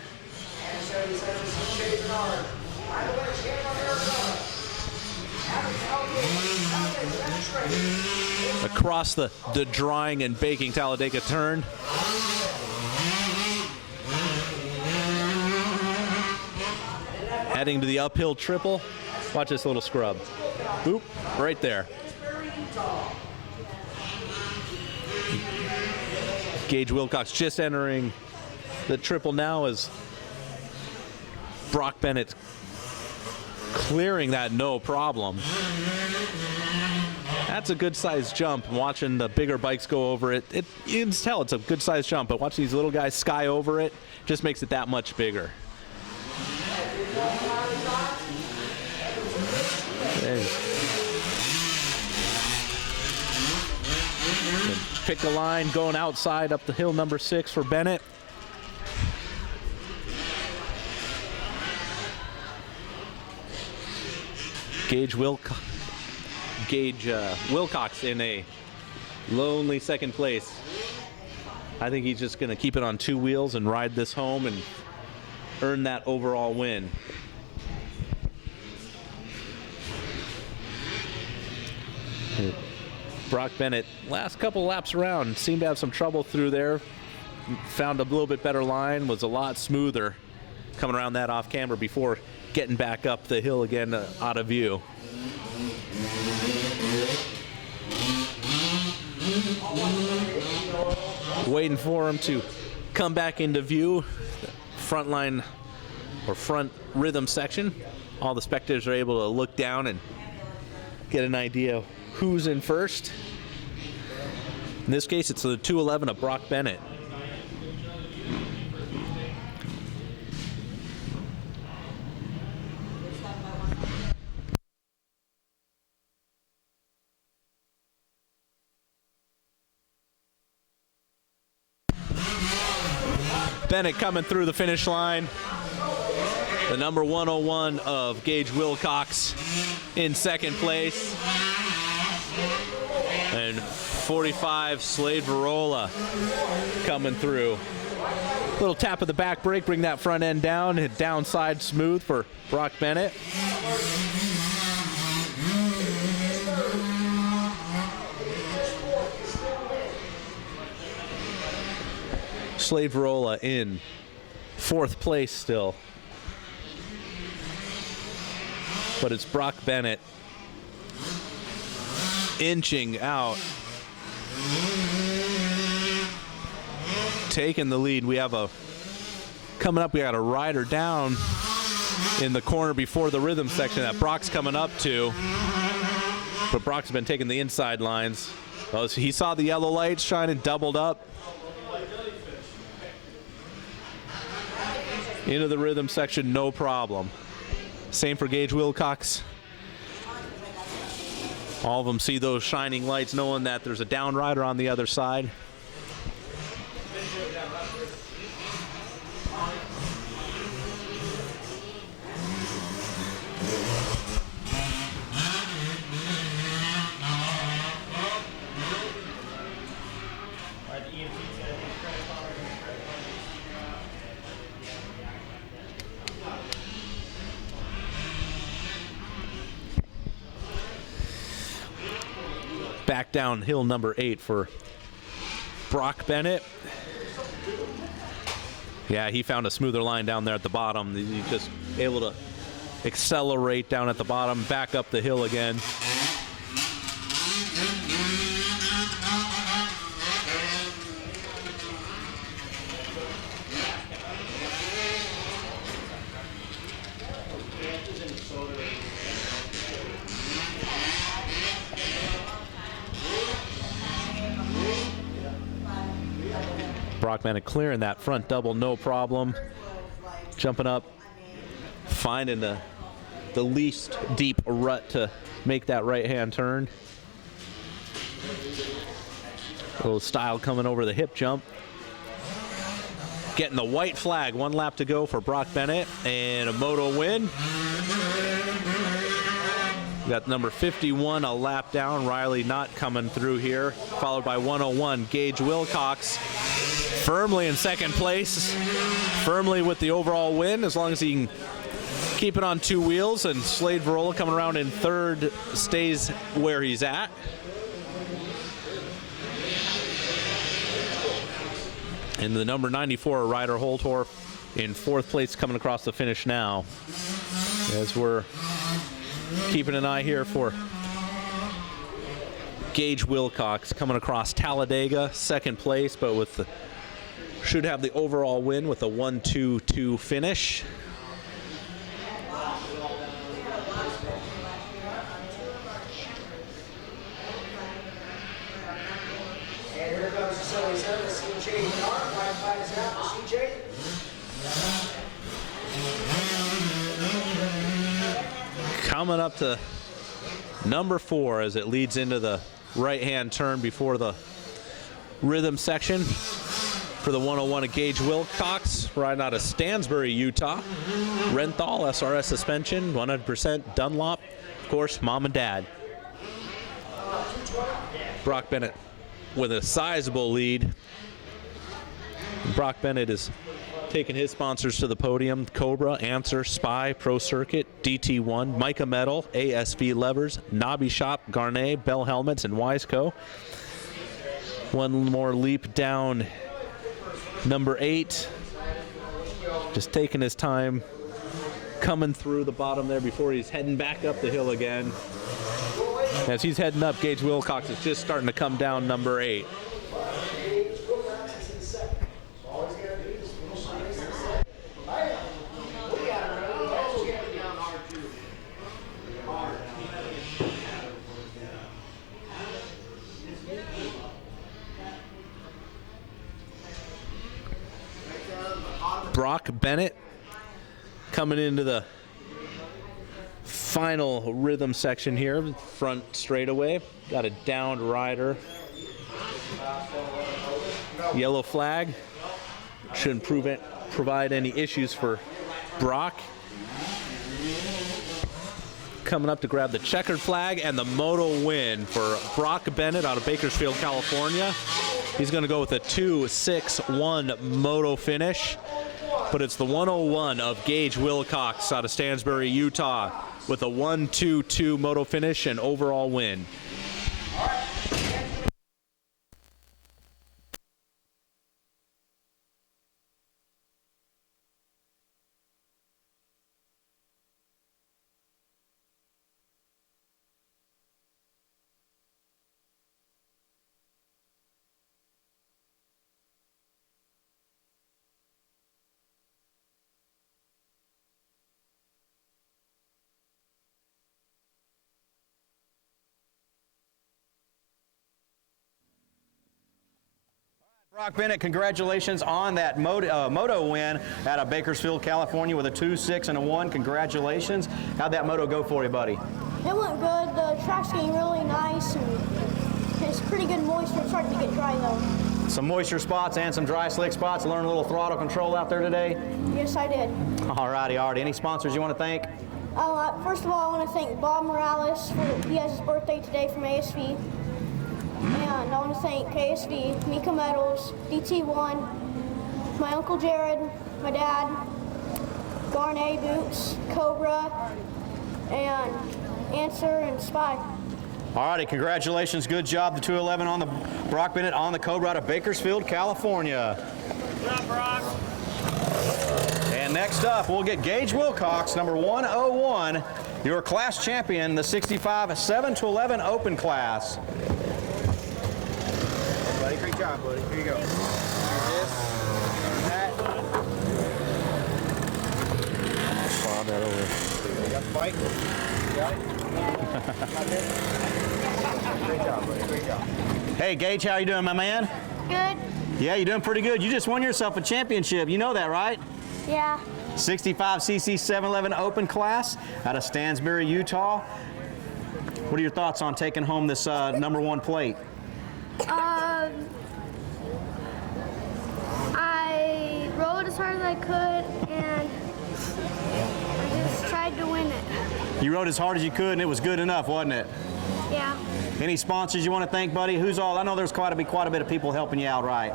Across the drying and baking Talladega turn. Heading to the uphill triple. Watch this little scrub. Boop, right there. Gage Wilcox just entering the triple now as Brock Bennett clearing that no problem. That's a good sized jump. Watching the bigger bikes go over it, you can tell it's a good sized jump, but watching these little guys sky over it just makes it that much bigger. Pick a line going outside up the hill, number 6 for Bennett. Gage Wilcox in a lonely second place. I think he's just going to keep it on 2 wheels and ride this home and earn that overall win. Brock Bennett, last couple laps around, seemed to have some trouble through there. Found a little bit better line, was a lot smoother coming around that off camber before getting back up the hill again out of view. Waiting for him to come back into view. Front line or front rhythm section. All the spectators are able to look down and get an idea of who's in first. In this case, it's the 211 of Brock Bennett. Bennett coming through the finish line. The number 101 of Gage Wilcox in second place. And 45 Slade Varola coming through. Little tap of the back brake, bring that front end down, hit downside smooth for Brock Bennett. Slade Varola in fourth place still. But it's Brock Bennett inching out, taking the lead. We have coming up, we got a rider down in the corner before the rhythm section that Brock's coming up to. But Brock's been taking the inside lines. Oh, so he saw the yellow lights shining, doubled up. Into the rhythm section, no problem. Same for Gage Wilcox. All of them see those shining lights, knowing that there's a down rider on the other side. back down hill number 8 for Brock Bennett. Yeah, he found a smoother line down there at the bottom. He's just able to accelerate down at the bottom, back up the hill again. Brock Bennett clearing that front double, no problem. Jumping up, finding the least deep rut to make that right-hand turn. A little style coming over the hip jump. Getting the white flag, 1 lap to go for Brock Bennett, and a moto win. We got number 51 a lap down, Riley Knott coming through here, followed by 101, Gage Wilcox, firmly in second place, firmly with the overall win, as long as he can keep it on 2 wheels, and Slade Verola coming around in third, stays where he's at. And the number 94, Ryder Holtorf, in 4th place, coming across the finish now, as we're keeping an eye here for Gage Wilcox coming across Talladega, 2nd place, but with the, should have the overall win with a 1-2-2 finish. And here comes the 77, CJ Dark. Right by his out for CJ. Coming up to number 4 as it leads into the right-hand turn before the rhythm section for the 101 of Gage Wilcox, riding out of Stansbury, Utah. Renthal SRS suspension, 100% Dunlop, of course, mom and dad. Brock Bennett with a sizable lead. Brock Bennett is taking his sponsors to the podium: Cobra, Answer, Spy, Pro Circuit, DT1, Mica Metal, ASV Levers, Nobby Shop, Garnet, Bell Helmets, and Wiseco. One more leap down number 8. Just taking his time, coming through the bottom there before he's heading back up the hill again. As he's heading up, Gage Wilcox is just starting to come down number 8. Brock Bennett coming into the final rhythm section here, front straightaway. Got a downed rider. Yellow flag. Shouldn't provide any issues for Brock. Coming up to grab the checkered flag and the moto win for Brock Bennett out of Bakersfield, California. He's going to go with a 2-6-1 moto finish. But it's the 101 of Gage Wilcox out of Stansbury, Utah, with a 1-2-2 moto finish and overall win. Brock Bennett, congratulations on that moto win out of Bakersfield, California with a 2-6-1. Congratulations. How'd that moto go for you, buddy? It went good. The track's getting really nice, and it's pretty good moisture. It's starting to get dry, though. Some moisture spots and some dry slick spots. Learn a little throttle control out there today? Yes, I did. All righty, Artie. Any sponsors you want to thank? First of all, I want to thank Bob Morales. He has his birthday today from ASV. And I want to thank KSV, Mica Metals, DT1, my Uncle Jared, my dad, Garnet Boots, Cobra, and Answer and Spy. All righty, congratulations. Good job, the 211 on the Brock Bennett on the Cobra out of Bakersfield, California. Good job, Brock. And next up, we'll get Gage Wilcox, number 101, your class champion, the 65 7-11 open class. Buddy, great job, buddy. Here you go. This, that. Slide that over. You got the bike? You got it? Great job, buddy. Great job. Hey, Gage, how you doing, my man? Good. Yeah, you're doing pretty good. You just won yourself a championship. You know that, right? Yeah. 65cc 711 open class out of Stansbury, Utah. What are your thoughts on taking home this number 1 plate? I rode as hard as I could, and I just tried to win it. You rode as hard as you could, and it was good enough, wasn't it? Yeah. Any sponsors you want to thank, buddy? Who's all? I know there's quite a bit of people helping you out, right?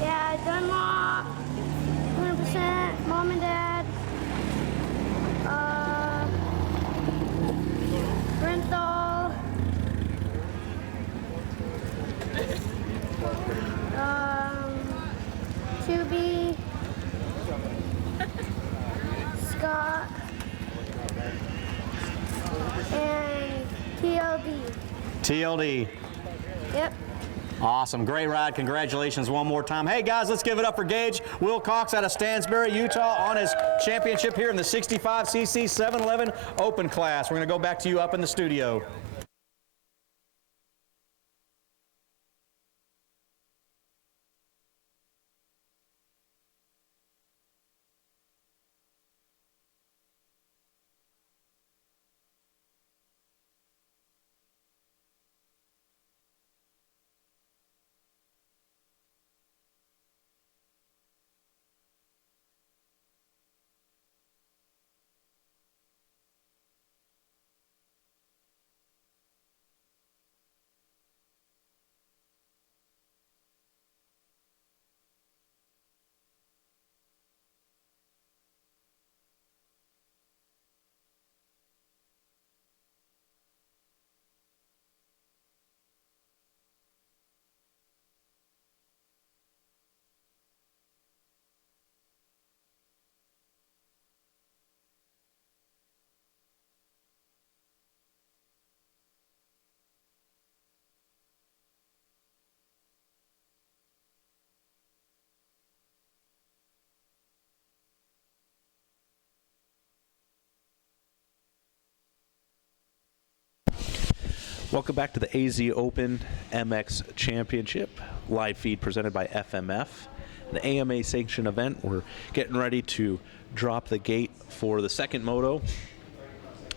Yeah, Dunlop, 100%, Mom and Dad, Brenthal, Tubi, Scott, and TLD. TLD. Yep. Awesome. Great ride. Congratulations one more time. Hey, guys, let's give it up for Gage Wilcox out of Stansbury, Utah on his championship here in the 65cc 711 open class. We're going to go back to you up in the studio. Welcome back to the AZ Open MX Championship, live feed presented by FMF. The AMA sanctioned event. We're getting ready to drop the gate for the second moto.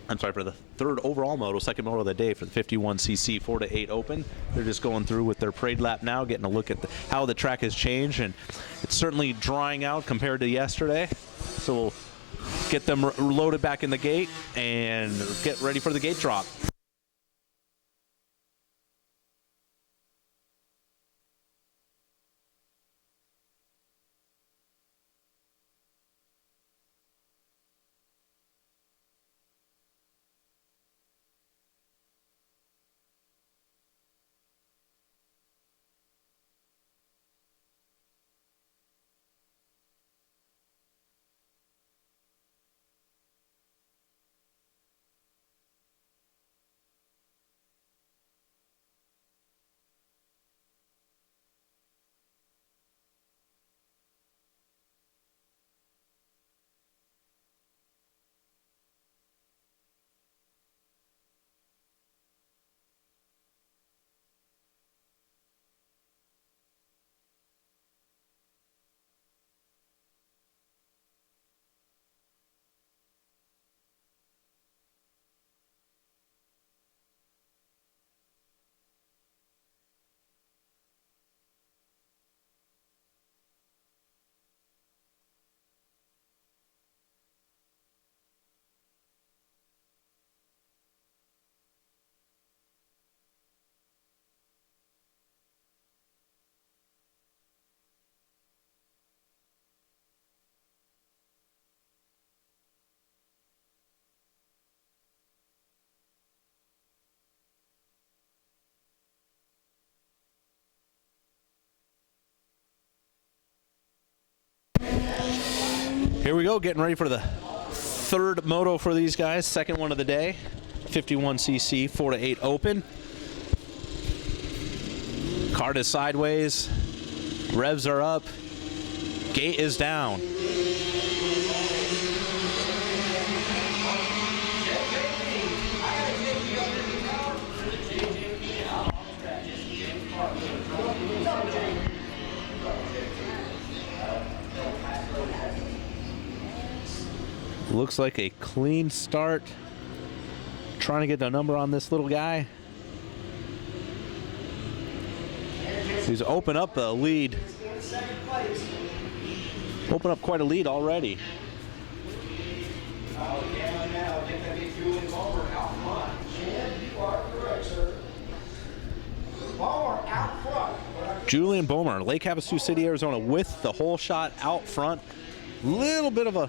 I'm sorry, for the third overall moto, second moto of the day for the 51cc 4-8 Open. They're just going through with their parade lap now, getting a look at how the track has changed, and it's certainly drying out compared to yesterday. So we'll get them loaded back in the gate and get ready for the gate drop. we go, getting ready for the third moto for these guys, second one of the day. 51cc 4 to 8 open. Cart is sideways. Revs are up. Gate is down. Looks like a clean start. Trying to get the number on this little guy. He's opened up the lead. Open up quite a lead already. Julian Bomer, Lake Havasu City, Arizona, with the whole shot out front. Little bit of a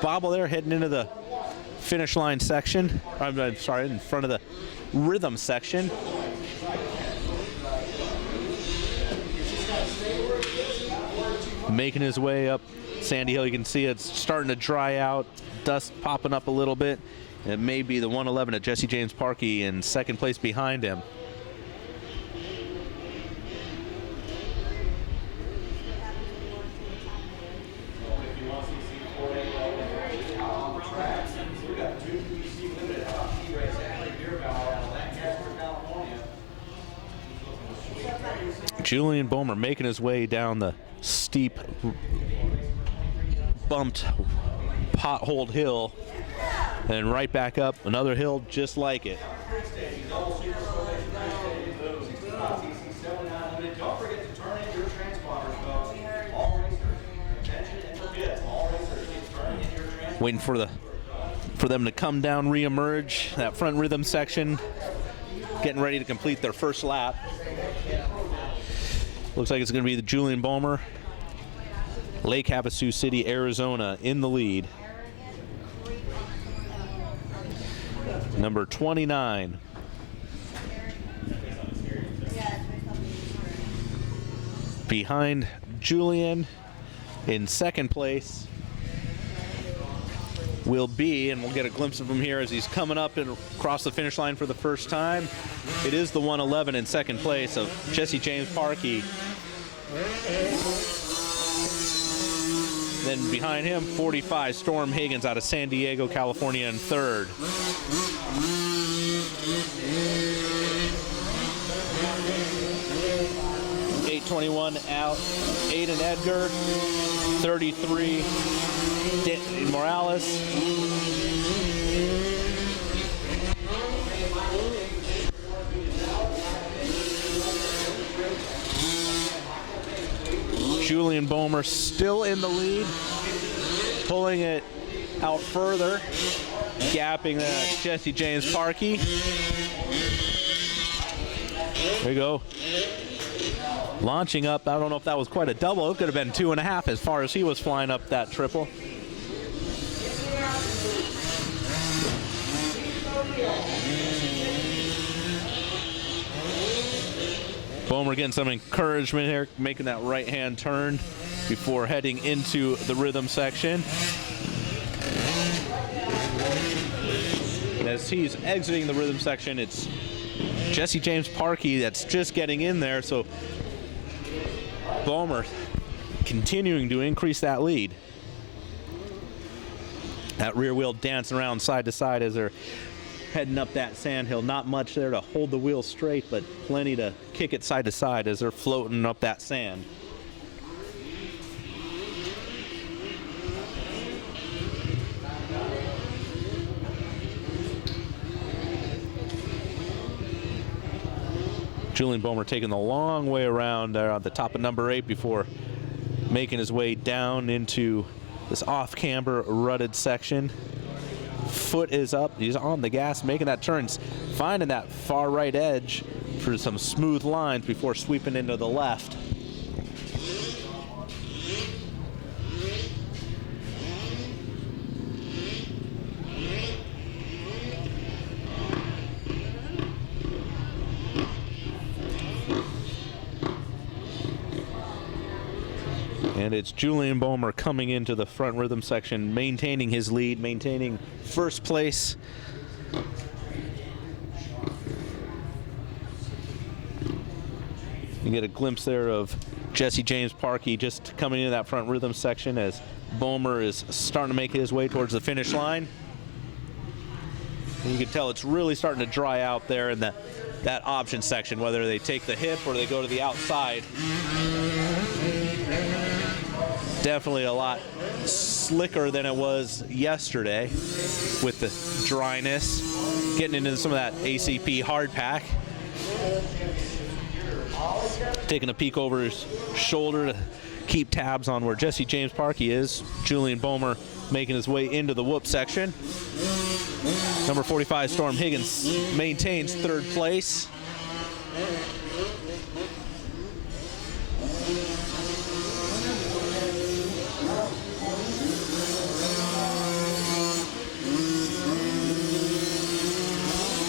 bobble there heading into the finish line section. I'm sorry, in front of the rhythm section. Making his way up Sandy Hill. You can see it's starting to dry out. Dust popping up a little bit. It may be the 111 of Jesse James Parkey in second place behind him. Julian Bomer making his way down the steep, bumped, potholed hill, and right back up another hill just like it. Waiting for them to come down, re-emerge. That front rhythm section getting ready to complete their first lap. Looks like it's going to be the Julian Bomer, Lake Havasu City, Arizona, in the lead. Number 29. Behind Julian in second place will be, and we'll get a glimpse of him here as he's coming up and across the finish line for the first time. It is the 111 in second place of Jesse James Parkey. Then behind him, 45, Storm Higgins out of San Diego, California, in third. .821 out, Aiden Edgar, 33, Morales. Julian Bomer still in the lead, pulling it out further, gapping Jesse James Parkey. There you go. Launching up, I don't know if that was quite a double. It could have been 2.5 as far as he was flying up that triple. Bomer getting some encouragement here, making that right-hand turn before heading into the rhythm section. As he's exiting the rhythm section, it's Jesse James Parkey that's just getting in there, so Bomer continuing to increase that lead. That rear wheel dancing around side to side as they're heading up that sand hill. Not much there to hold the wheel straight, but plenty to kick it side to side as they're floating up that sand. Julian Bomer taking the long way around there on the top of number 8 before making his way down into this off-camber rutted section. Foot is up, he's on the gas, making that turn, finding that far right edge for some smooth lines before sweeping into the left. And And it's Julian Bomer coming into the front rhythm section, maintaining his lead, maintaining first place. You get a glimpse there of Jesse James Parkey just coming into that front rhythm section as Bomer is starting to make his way towards the finish line. And you can tell it's really starting to dry out there in that option section, whether they take the hip or they go to the outside. Definitely a lot slicker than it was yesterday with the dryness, getting into some of that ACP hard pack. Taking a peek over his shoulder to keep tabs on where Jesse James Parkey is. Julian Bomer making his way into the whoop section. Number 45, Storm Higgins, maintains third place.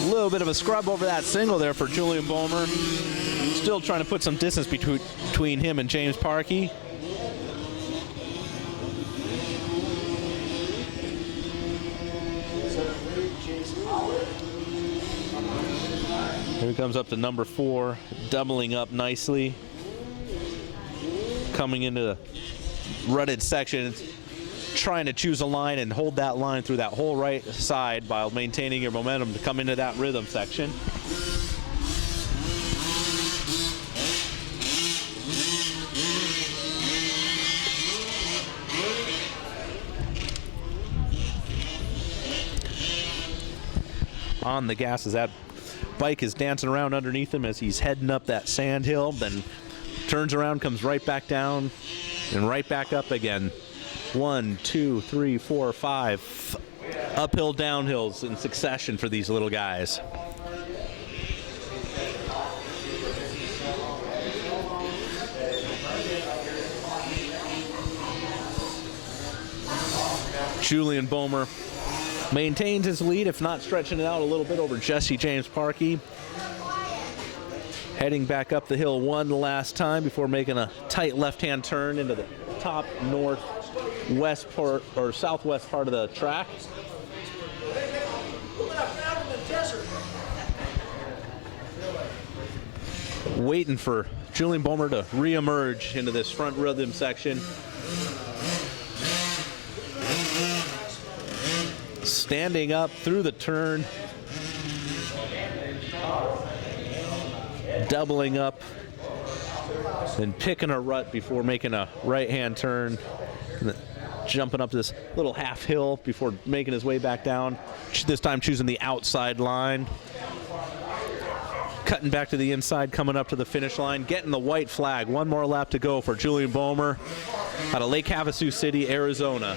A little bit of a scrub over that single there for Julian Bomer. Still trying to put some distance between him and James Parkey. Here he comes up to number 4, doubling up nicely. Coming into the rutted section, trying to choose a line and hold that line through that whole right side while maintaining your momentum to come into that rhythm section. On the gas as that bike is dancing around underneath him as he's heading up that sand hill, then turns around, comes right back down and right back up again. 1, 2, 3, 4, 5 uphill downhills in succession for these little guys. Julian Bomer maintains his lead, if not stretching it out a little bit, over Jesse James Parkey. Heading back up the hill one last time before making a tight left-hand turn into the top northwest part or southwest part of the track. Waiting for Julian Bomer to re-emerge into this front rhythm section. Standing up through the turn, doubling up and picking a rut before making a right-hand turn, jumping up this little half hill before making his way back down, this time choosing the outside line, cutting back to the inside, coming up to the finish line, getting the white flag. One more lap to go for Julian Bomer out of Lake Havasu City, Arizona.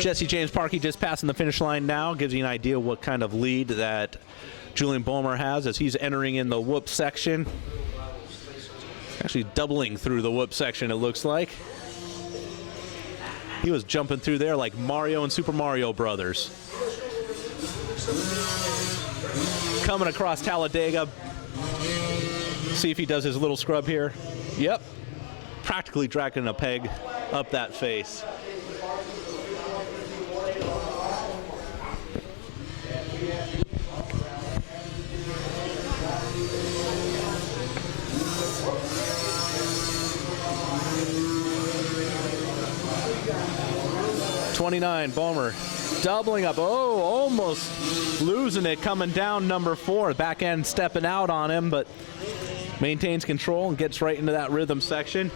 Jesse James Parkey just passing the finish line now. Gives you an idea what kind of lead that Julian Bomer has as he's entering in the whoop section. Actually doubling through the whoop section, it looks like. He was jumping through there like Mario and Super Mario Brothers. Coming across Talladega. See if he does his little scrub here. Yep. Practically dragging a peg up that face. Bomer doubling up. Oh, almost losing it, coming down number 4. Back end stepping out on him, but maintains control and gets right into that rhythm section.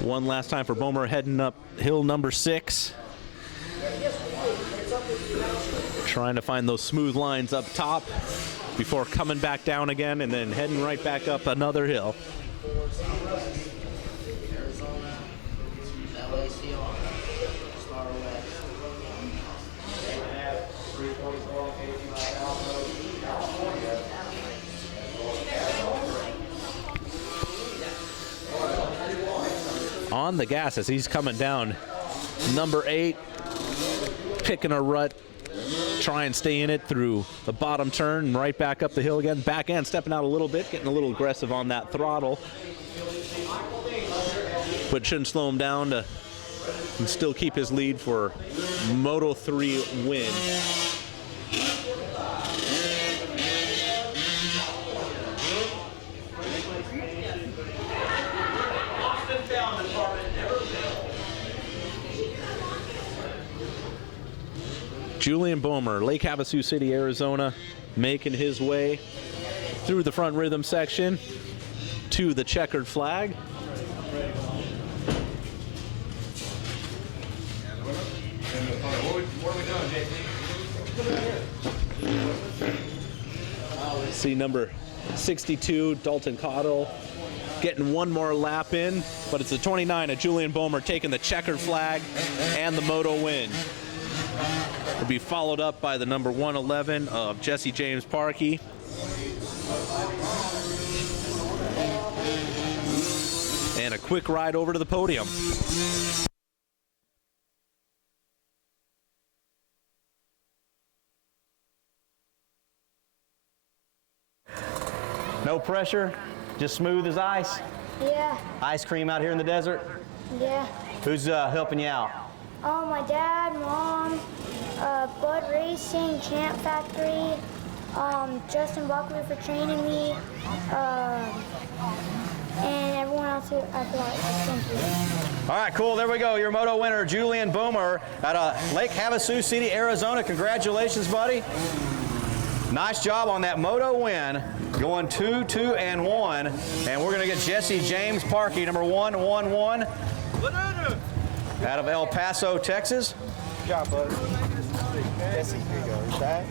One last time for Bomer heading up hill number 6. Trying to find those smooth lines up top before coming back down again and then heading right back up another hill. on the gas as he's coming down. Number 8, picking a rut, try and stay in it through the bottom turn and right back up the hill again. Back end, stepping out a little bit, getting a little aggressive on that throttle. But shouldn't slow him down to and still keep his lead for Moto 3 win. Julian Boehmer, Lake Havasu City, Arizona, making his way through the front rhythm section to the checkered flag. See number 62, Dalton Cottle, getting one more lap in, but it's the 29 of Julian Boehmer taking the checkered flag and the moto win. It'll be followed up by the number 111 of Jesse James Parkey. And a quick ride over to the podium. No pressure, just smooth as ice. Yeah. Ice cream out here in the desert. Yeah. Who's helping you out? Oh, my dad, mom, Bud Racing, Champ Factory, Justin Buckley for training me, and everyone else who I forgot. Thank you. All right, cool. There we go. Your moto winner, Julian Boehmer, out of Lake Havasu City, Arizona. Congratulations, buddy. Nice job on that moto win, going 2, 2, and 1. And we're going to get Jesse James Parkey, number 111, out of El Paso, Texas. Good job, bud. Jesse, here you go. Is that?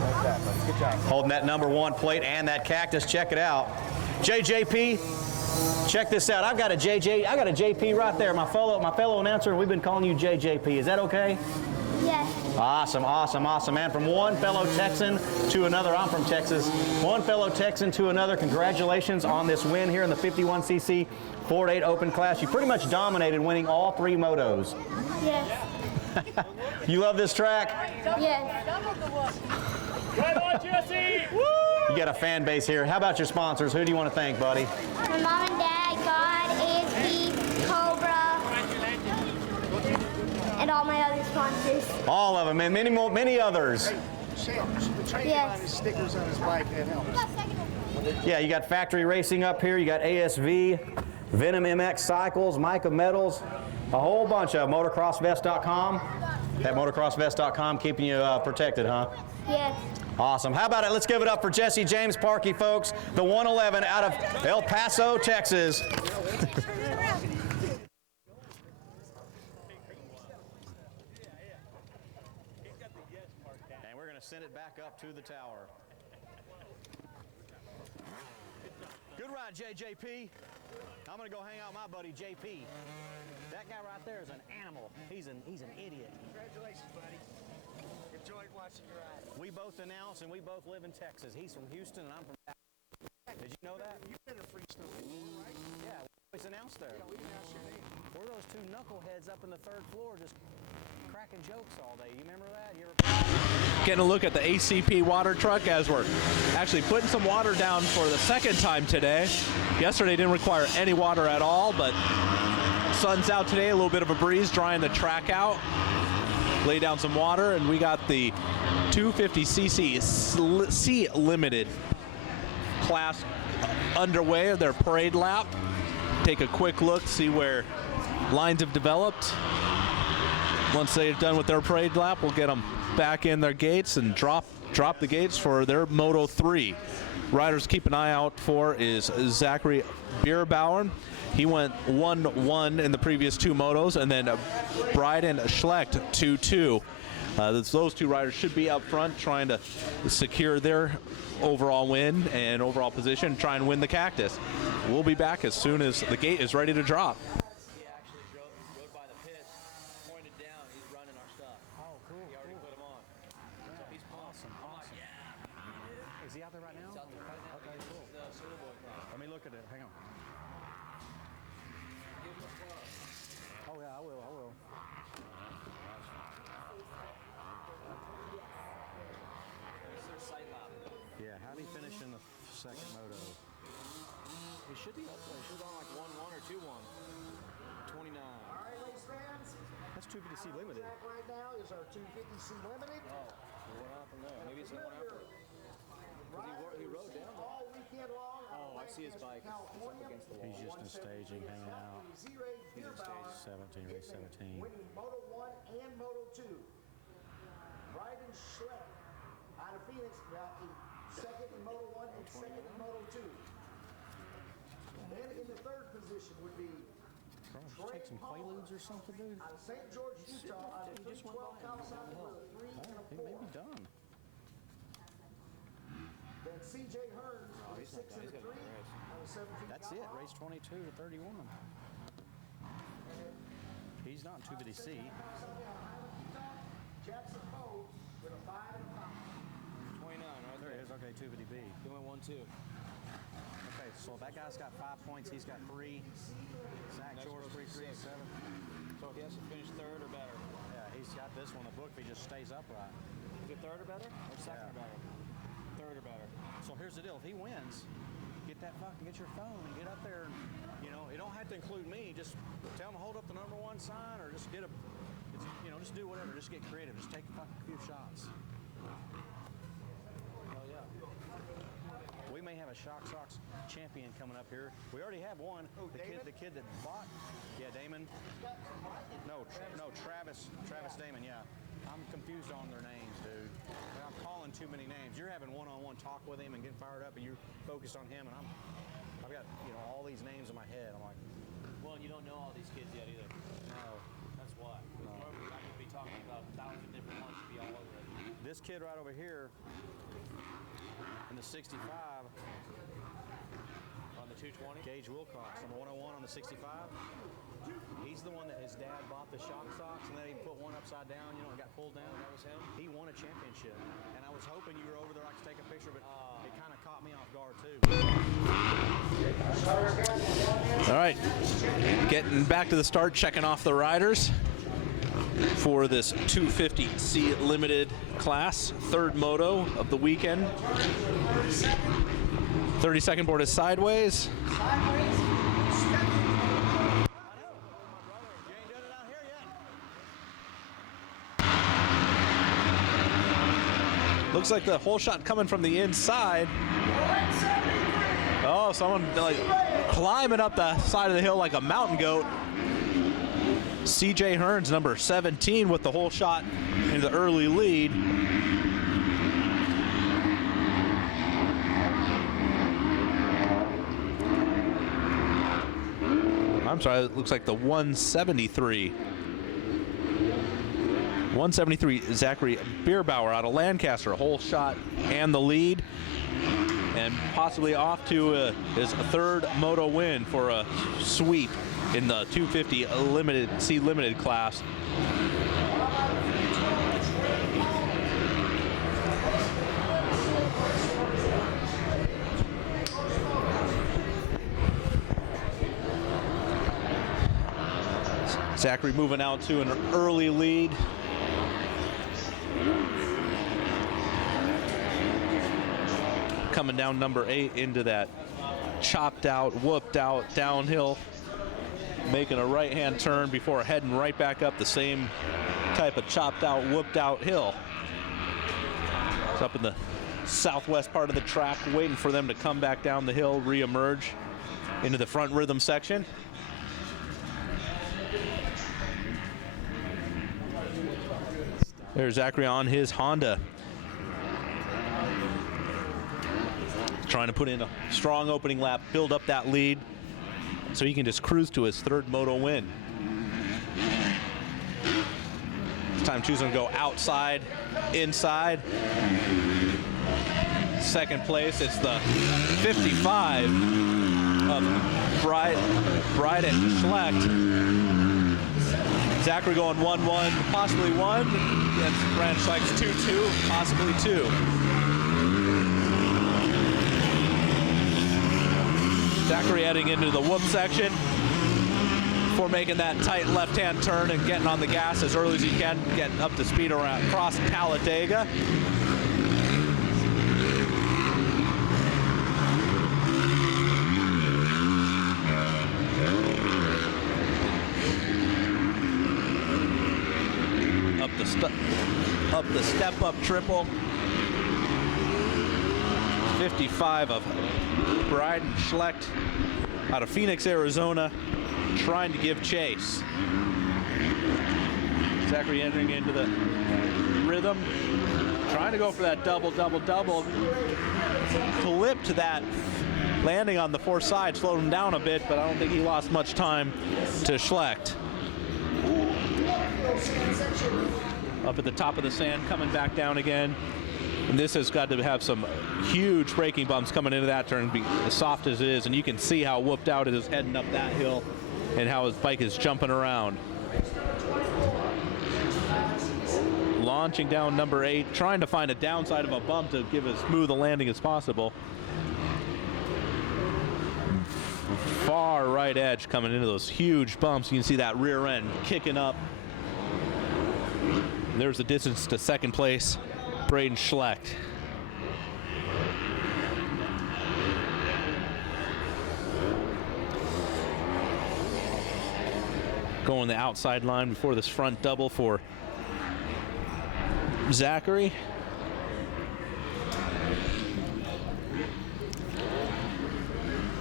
Like that, buddy. Good job. Holding that number 1 plate and that cactus. Check it out. JJP, check this out. I got a JP right there, my fellow announcer, and we've been calling you JJP. Is that okay? Yes. Awesome, awesome, awesome, man. From one fellow Texan to another. I'm from Texas. One fellow Texan to another. Congratulations on this win here in the 51cc Ford 8 Open class. You pretty much dominated, winning all 3 motos. Yes. You love this track? Yes. Right on, Jesse! You got a fan base here. How about your sponsors? Who do you want to thank, buddy? My mom and dad, God, ASB, Cobra, and all my other sponsors. All of them, and many others. Yes. Stickers on his bike, that helps. Yeah, you got Factory Racing up here. You got ASV, Venom MX Cycles, Mica Metals, a whole bunch of motocrossvest.com. That motocrossvest.com keeping you protected, huh? Yes. Awesome. How about it? Let's give it up for Jesse James Parkey, folks. The 111 out of El Paso, Texas. And we're going to send it back up to the tower. Good ride, JJP. I'm going to go hang out with my buddy, JP. That guy right there is an animal. He's an idiot. Congratulations, buddy. Enjoyed watching your ride. We both announce and we both live in Texas. He's from Houston and I'm from Dallas. Did you know that? You've been a free snow, right? Yeah, we always announce there. Yeah, we announced your name. We're those 2 knuckleheads up in the 3rd floor just cracking jokes all day. You remember that? You ever... Getting a look at the ACP water truck as we're actually putting some water down for the 2nd time today. Yesterday didn't require any water at all, but sun's out today, a little bit of a breeze, drying the track out. Lay down some water, and we got the 250cc C Limited class underway, their parade lap. Take a quick look, see where lines have developed. Once they're done with their parade lap, we'll get them back in their gates and drop the gates for their Moto 3. Riders keep an eye out for is Zachary Bierbauer. He went 1-1 in the previous 2 motos, and then Bryden Schlecht 2-2. Those 2 riders should be up front trying to secure their overall win and overall position, try and win the Cactus. We'll be back as soon as the gate is ready to drop. He actually rode by the pits, pointed down, he's running our stuff. Oh, cool. He already put him on. So he's Awesome. Is he out there right now? He's out there right now. Okay, cool. The Silver Boy class. Let me look at it. Hang on. 250C limited. Right now is our 250C limited. Oh, what happened there? Maybe it's the one after. He rode down all weekend long. Oh, I see his bike. It's up against the wall. He's just in staging, hanging out. He's in stage 17, race 17. Winning Moto 1 and Moto 2. Bryden Schleck out of Phoenix got the second in Moto 1 and second in Moto 2. And then in the third position would be Just take some Quaaludes or something, dude. out of St. George, Utah, out of 312 Kawasaki with a 3 and a 4. He may be done. Then C.J. Hearns with a 6 and a 3 out of 17 That's it, race 22 to 31. He's not in 250C. Jackson Poe with a 5 and a 5. 29, right there. It is, okay, 250B. He went 1-2. Okay, so that guy's got 5 points. He's got 3. Zach George, 3, 3, 7. So he has to finish third or better. Yeah, he's got this one. The book, if he just stays upright. Is it third or better? Or second or better? Third or better. So here's the deal. If he wins, get your phone and get up there. And, you know, you don't have to include me. Just tell him to hold up the #1 sign or just just do whatever. Just get creative. Just take a few shots. Oh, yeah. We may have a Shock Socks champion coming up here. We already have one. Oh, the kid that bought. Yeah, Damon. No, Travis Damon, yeah. I'm confused on their names, dude. I'm calling too many names. You're having one-on-one talk with him and getting fired up, and you're focused on him, and I've got all these names in my head. I'm like, Well, you don't know all these kids yet either. no. That's why. We're not going to be talking about 1,000 different ones to be all over it. This kid right over here in the 65. On the 220? Gage Wilcox on the 101 on the 65. He's the one that his dad bought the Shock Socks and then he put one upside down, and got pulled down. That was him. He won a championship. And I was hoping you were over there to take a picture, but it kind of caught me off guard too. All right, getting back to the start, checking off the riders for this 250C limited class, third moto of the weekend. 32nd board is sideways. Looks like the whole shot coming from the inside. Oh, someone climbing up the side of the hill like a mountain goat. C.J. Hearns, number 17, with the whole shot in the early lead. I'm sorry, it looks like the 173. 173, Zachary Bierbauer out of Lancaster, a whole shot and the lead. And possibly off to his third moto win for a sweep in the 250 limited class. Zachary moving out to an early lead. Coming down number 8 into that chopped out, whooped out downhill, making a right-hand turn before heading right back up the same type of chopped out, whooped out hill. It's up in the southwest part of the track, waiting for them to come back down the hill, re-emerge into the front rhythm section. There's Zachary on his Honda. Trying to put in a strong opening lap, build up that lead so he can just cruise to his third moto win. This time choosing to go outside, inside. Second place, it's the 55 of Bryden Schlecht. Zachary going 1-1, possibly 1. That's Bryden Schlecht's 2-2, possibly 2. Zachary heading into the whoop section before making that tight left-hand turn and getting on the gas as early as he can, getting up to speed around across Talladega. up the step-up triple. 55 of Bryden Schlecht out of Phoenix, Arizona, trying to give chase. Zachary entering into the rhythm, trying to go for that double. Flipped that landing on the fourth side, slowed him down a bit, but I don't think he lost much time to Schlecht. Up at the top of the sand, coming back down again. And this has got to have some huge braking bumps coming into that turn, be as soft as it is. And you can see how whooped out it is heading up that hill and how his bike is jumping around. Launching down number 8, trying to find a downside of a bump to give as smooth a landing as possible. Far right edge coming into those huge bumps. You can see that rear end kicking up. There's the distance to second place, Bryden Schlecht. Going the outside line before this front double for Zachary.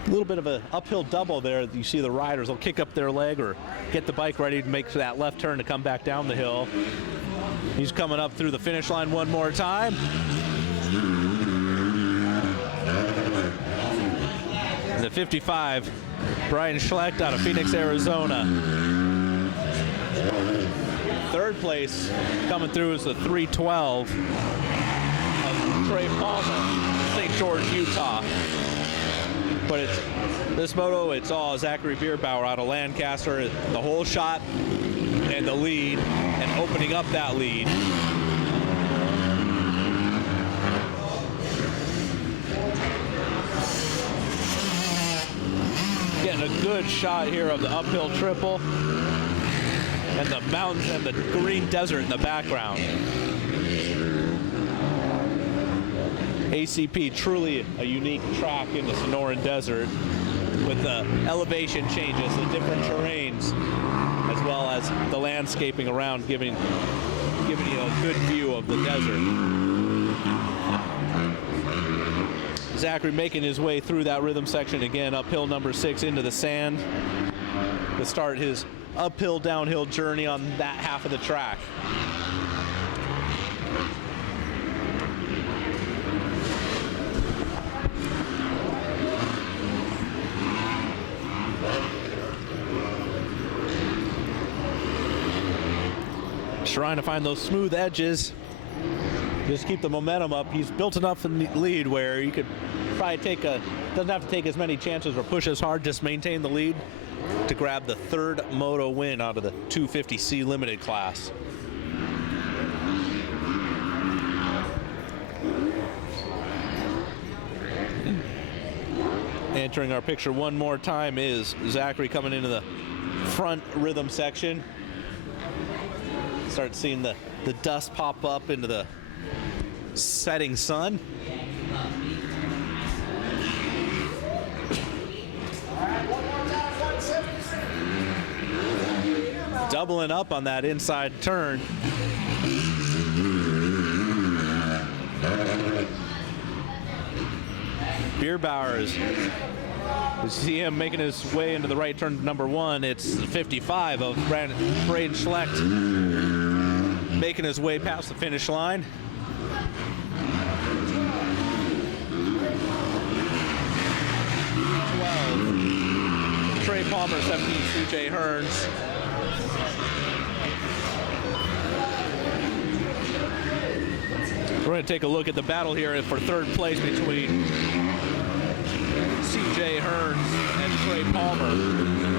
A little bit of an uphill double there. You see the riders will kick up their leg or get the bike ready to make that left turn to come back down the hill. He's coming up through the finish line one more time. The 55, Bryden Schlecht out of Phoenix, Arizona. Third place coming through is the 312 of Trey Palmer, St. George, Utah. But it's this moto, it's all Zachary Bierbauer out of Lancaster, the whole shot and the lead, and opening up that lead. Getting a good shot here of the uphill triple and the mountains and the green desert in the background. ACP, truly a unique track in the Sonoran Desert with the elevation changes, the different terrains, as well as the landscaping around, giving you a good view of the desert. Zachary making his way through that rhythm section again, uphill number 6 into the sand to start his uphill downhill journey on that half of the track. Trying to find those smooth edges, just keep the momentum up. He's built enough in the lead where you could probably doesn't have to take as many chances or push as hard, just maintain the lead to grab the third moto win out of the 250C limited class. Entering our picture one more time is Zachary coming into the front rhythm section. Start seeing the dust pop up into the setting sun. Doubling up on that inside turn. Bierbauer you see him making his way into the right turn number 1. It's 55 of Bryden Schlecht making his way past the finish line. Trey Palmer, 17, CJ Hearns. We're going to take a look at the battle here for third place between CJ Hearns and Trey Palmer.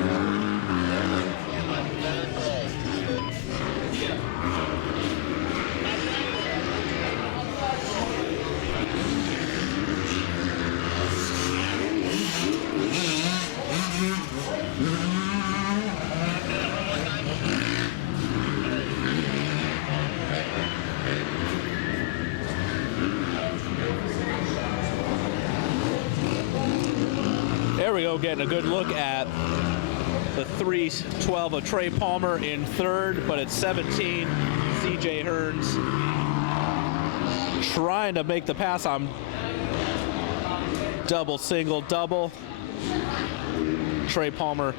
There we go, getting a good look at The 3:12 of Trey Palmer in third, but it's 17. CJ Hearns trying to make the pass on double, single, double. Trey Palmer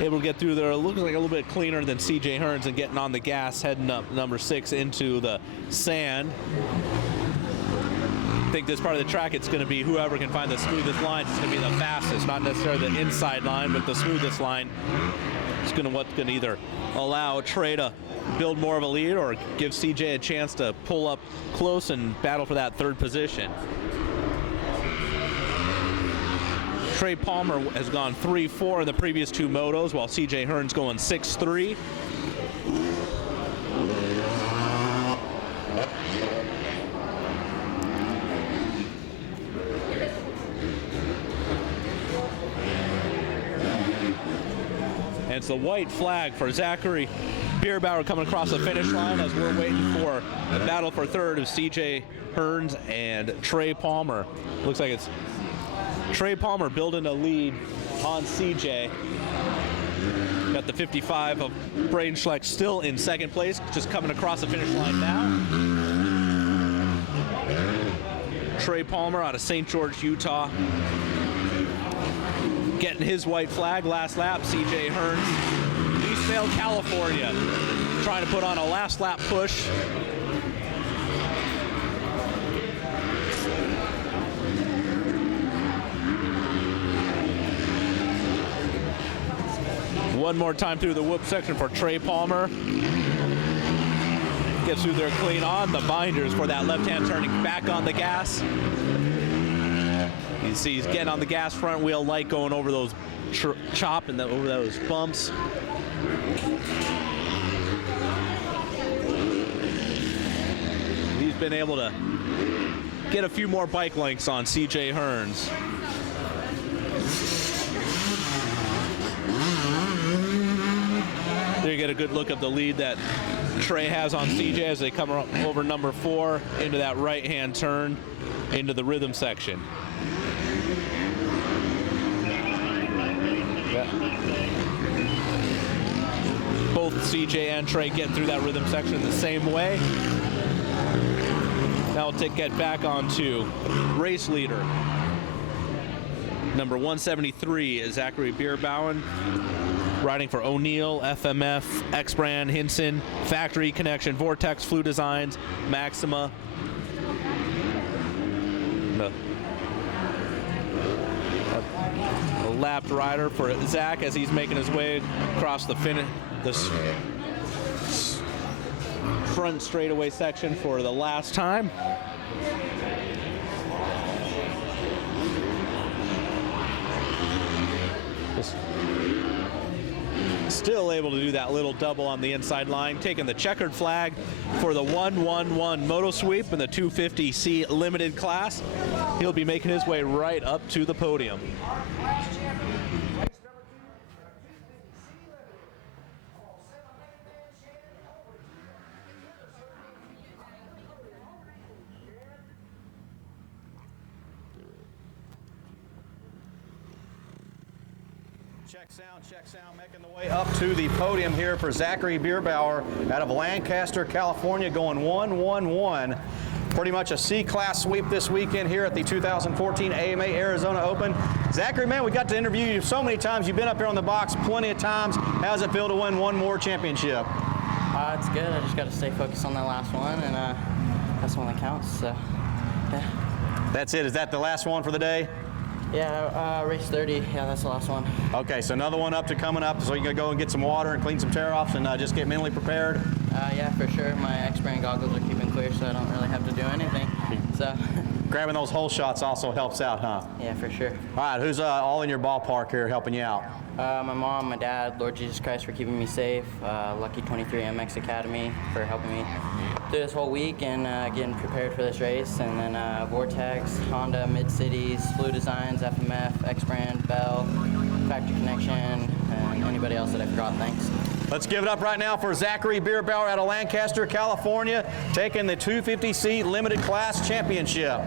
able to get through there. It looks like a little bit cleaner than CJ Hearns and getting on the gas, heading up number 6 into the sand. I think this part of the track, it's going to be whoever can find the smoothest lines. It's going to be the fastest, not necessarily the inside line, but the smoothest line. It's going to either allow Trey to build more of a lead or give CJ a chance to pull up close and battle for that third position. Trey Palmer has gone 3-4 in the previous 2 motos, while CJ Hearns going 6-3. And it's the white flag for Zachary Bierbauer coming across the finish line as we're waiting for a battle for third of CJ Hearns and Trey Palmer. Looks like it's Trey Palmer building a lead on CJ. Got the 55 of Braden Schleck still in second place, just coming across the finish line now. Trey Palmer out of St. George, Utah, getting his white flag last lap. CJ Hearns, Eastvale, California, trying to put on a last lap push. One more time through the whoop section for Trey Palmer. Gets through there clean on the binders for that left-hand turning back on the gas. You see he's getting on the gas, front wheel light going over those chop and over those bumps. He's been able to get a few more bike lengths on CJ Hearns. There you get a good look of the lead that Trey has on CJ as they come over number 4 into that right-hand turn into the rhythm section. Yeah. Both CJ and Trey getting through that rhythm section the same way. Now we'll get back onto race leader. Number 173 is Zachary Bierbauer, riding for O'Neill, FMF, X-Brand, Hinson, Factory Connection, Vortex, Flu Designs, Maxima. A lapped rider for Zach as he's making his way across the front straightaway section for the last time. Still able to do that little double on the inside line, taking the checkered flag for the 1-1-1 moto sweep in the 250C limited class. He'll be making his way right up to the podium. Check sound, making the way up to the podium here for Zachary Bierbauer out of Lancaster, California, going 1-1-1. Pretty much a C-class sweep this weekend here at the 2014 AMA Arizona Open. Zachary, man, we got to interview you so many times. You've been up here on the box plenty of times. How does it feel to win one more championship? It's good. I just got to stay focused on that last one, and that's the one that counts. So, yeah. That's it. Is that the last one for the day? Yeah, race 30. Yeah, that's the last one. Okay, so another one coming up, so you can go and get some water and clean some tear-offs and just get mentally prepared? Yeah, for sure. My X-Brand goggles are keeping clear, so I don't really have to do anything. So grabbing those hole shots also helps out, huh? Yeah, for sure. All right, who's all in your ballpark here helping you out? My mom, my dad, Lord Jesus Christ for keeping me safe, Lucky 23 MX Academy for helping me through this whole week and getting prepared for this race, and then Vortex, Honda, Mid-Cities, Flu Designs, FMF, X-Brand, Bell, Factory Connection, and anybody else that I forgot. Thanks. Let's give it up right now for Zachary Bierbauer out of Lancaster, California, taking the 250C Limited Class Championship.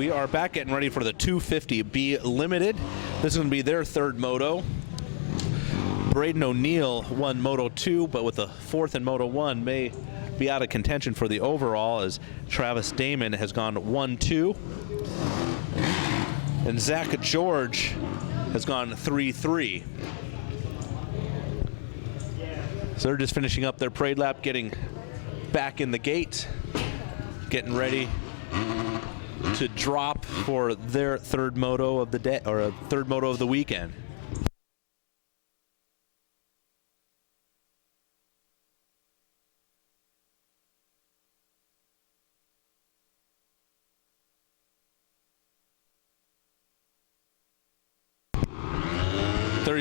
We are back getting ready for the 250B Limited. This is going to be their third moto. Braden O'Neill won Moto 2, but with the fourth in Moto 1 may be out of contention for the overall, as Travis Damon has gone 1-2. And Zach George has gone 3-3. So they're just finishing up their parade lap, getting back in the gate, getting ready to drop for their third moto of the day, or a third moto of the weekend.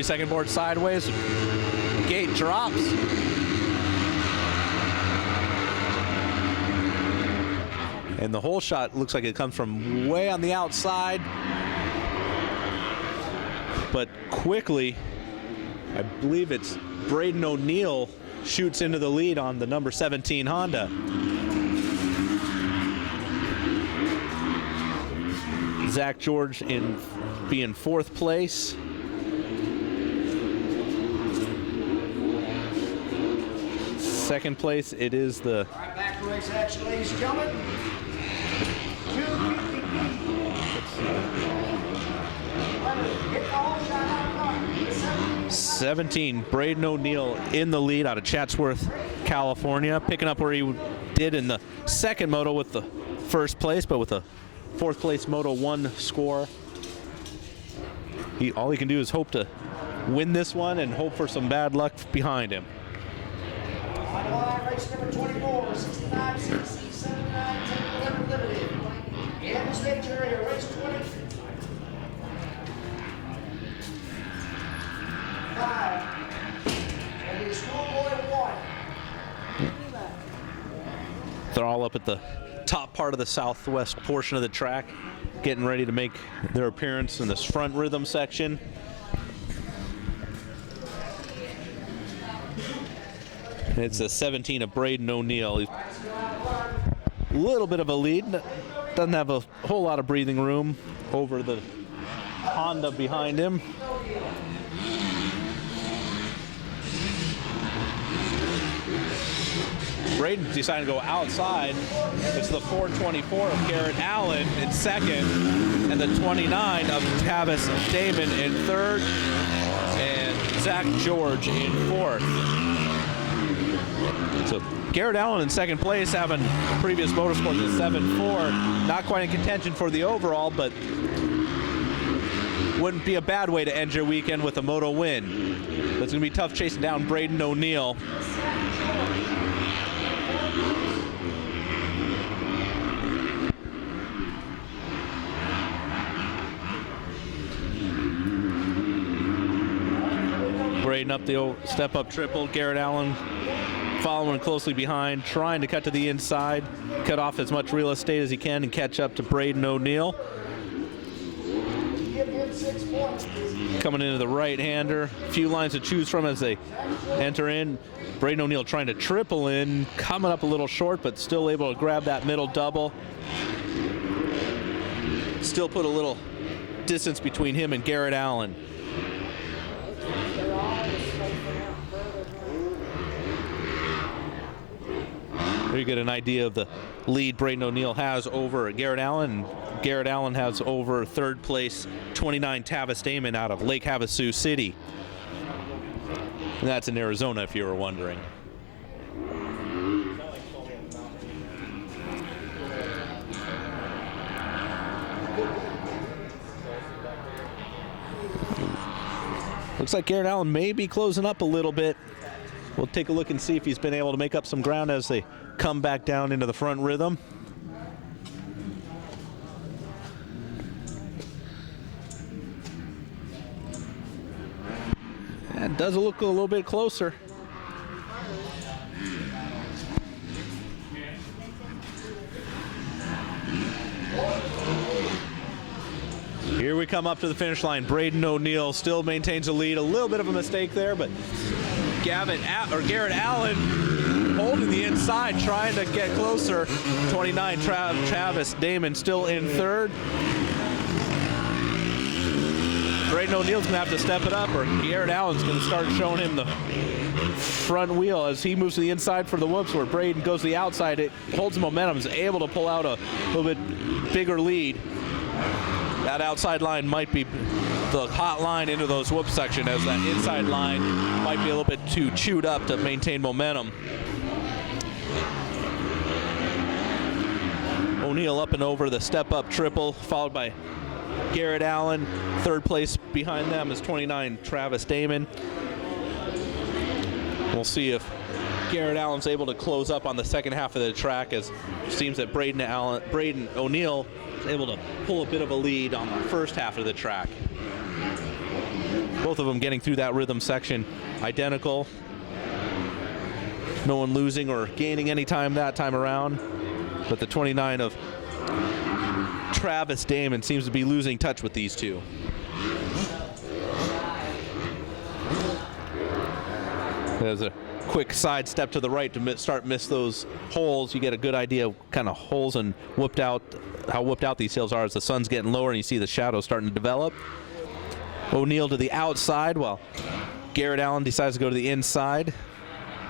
Second board sideways, gate drops. And the whole shot looks like it comes from way on the outside. But quickly, I believe it's Braden O'Neill shoots into the lead on the number 17 Honda. Zach George being fourth place. Second place, it is the Right back to race action, ladies and gentlemen. 17, Braden O'Neill in the lead out of Chatsworth, California, picking up where he did in the second moto with the first place, but with a fourth place Moto 1 score. All he can do is hope to win this one and hope for some bad luck behind him. On the line, race number 24, 69, 60, 79, 10, 11 limited. In the stage area, race 20. 5. And the schoolboy 1. They're all up at the top part of the southwest portion of the track, getting ready to make their appearance in this front rhythm section. It's the 17 of Braden O'Neill. He's a little bit of a lead. Doesn't have a whole lot of breathing room over the Honda behind him. Braden decided to go outside. It's the 424 of Garrett Allen in second, and the 29 of Travis Damon in third, and Zach George in fourth. So Garrett Allen in second place, having previous motorsports at 7-4. Not quite in contention for the overall, but wouldn't be a bad way to end your weekend with a moto win. It's going to be tough chasing down Braden O'Neill. Braden up the step-up triple. Garrett Allen following closely behind, trying to cut to the inside, cut off as much real estate as he can and catch up to Braden O'Neill. Coming into the right-hander. A few lines to choose from as they enter in. Braden O'Neill trying to triple in, coming up a little short, but still able to grab that middle double. Still put a little distance between him and Garrett Allen. There you get an idea of the lead Braden O'Neill has over Garrett Allen. Garrett Allen has over third place 29 Travis Damon out of Lake Havasu City. And that's in Arizona, if you were wondering. Looks like Garrett Allen may be closing up a little bit. We'll take a look and see if he's been able to make up some ground as they come back down into the front rhythm. That does look a little bit closer. Here we come up to the finish line. Braden O'Neill still maintains a lead. A little bit of a mistake there, but Garrett Allen holding the inside, trying to get closer. 29, Travis Damon still in third. Braden O'Neill's going to have to step it up, or Garrett Allen's going to start showing him the front wheel as he moves to the inside for the whoops, where Braden goes to the outside. It holds momentum, is able to pull out a little bit bigger lead. That outside line might be the hot line into those whoop section, as that inside line might be a little bit too chewed up to maintain momentum. O'Neill up and over the step-up triple, followed by Garrett Allen. Third place behind them is 29, Travis Damon. We'll see if Garrett Allen's able to close up on the second half of the track, as it seems that Braden O'Neill is able to pull a bit of a lead on the first half of the track. Both of them getting through that rhythm section identical. No one losing or gaining any time that time around, but the 29 of Travis Damon seems to be losing touch with these two. There's a quick side step to the right to miss those holes. You get a good idea of kind of holes and how whooped out these hills are as the sun's getting lower and you see the shadows starting to develop. O'Neill to the outside while Garrett Allen decides to go to the inside.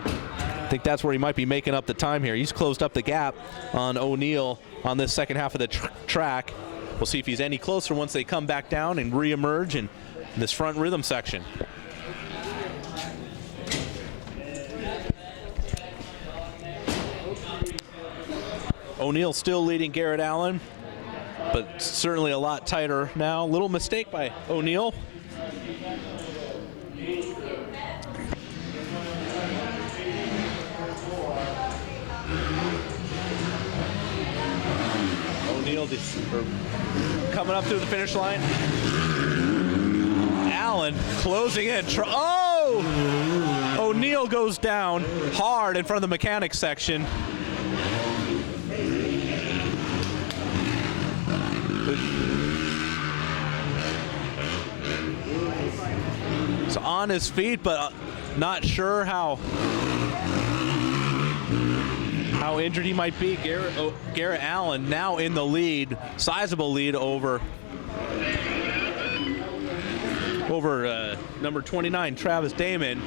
I think that's where he might be making up the time here. He's closed up the gap on O'Neill on this second half of the track. We'll see if he's any closer once they come back down and re-emerge in this front rhythm section. O'Neill still leading Garrett Allen, but certainly a lot tighter now. Little mistake by O'Neill. O'Neill coming up through the finish line. Allen closing in. O'Neill goes down hard in front of the mechanics section. So on his feet, but not sure how injured he might be. Garrett Allen now in the lead, sizable lead over number 29, Travis Damon.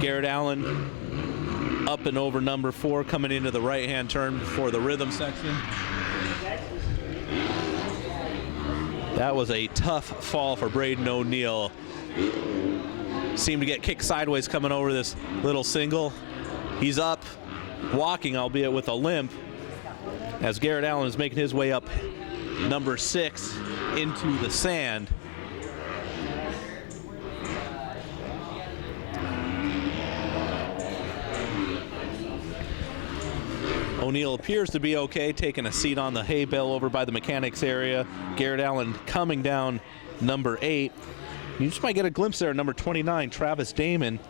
Garrett Allen up and over number 4, coming into the right-hand turn for the rhythm section. That was a tough fall for Braden O'Neill. Seemed to get kicked sideways coming over this little single. He's up, walking, albeit with a limp, as Garrett Allen is making his way up number 6 into the sand. O'Neill appears to be okay, taking a seat on the hay bale over by the mechanics area. Garrett Allen coming down number 8. You just might get a glimpse there, number 29, Travis Damon,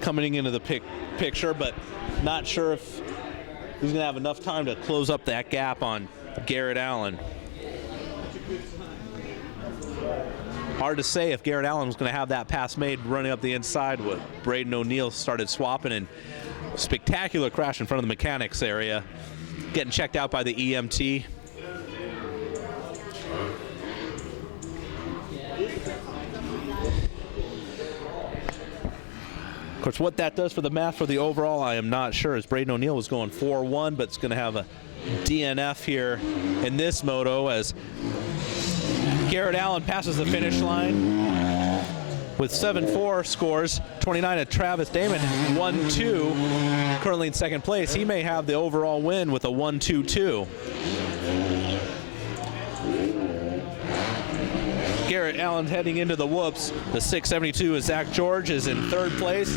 coming into the picture, but not sure if he's going to have enough time to close up that gap on Garrett Allen. Hard to say if Garrett Allen was going to have that pass made running up the inside. With Braden O'Neill started swapping, and spectacular crash in front of the mechanics area, getting checked out by the EMT. Of course, what that does for the math for the overall, I am not sure, as Braden O'Neill was going 4-1, but it's going to have a DNF here in this moto as Garrett Allen passes the finish line with 7-4 scores. 29 at Travis Damon, 1-2, currently in second place. He may have the overall win with a 1-2-2. Garrett Allen heading into the whoops. The 672 is Zach George is in third place.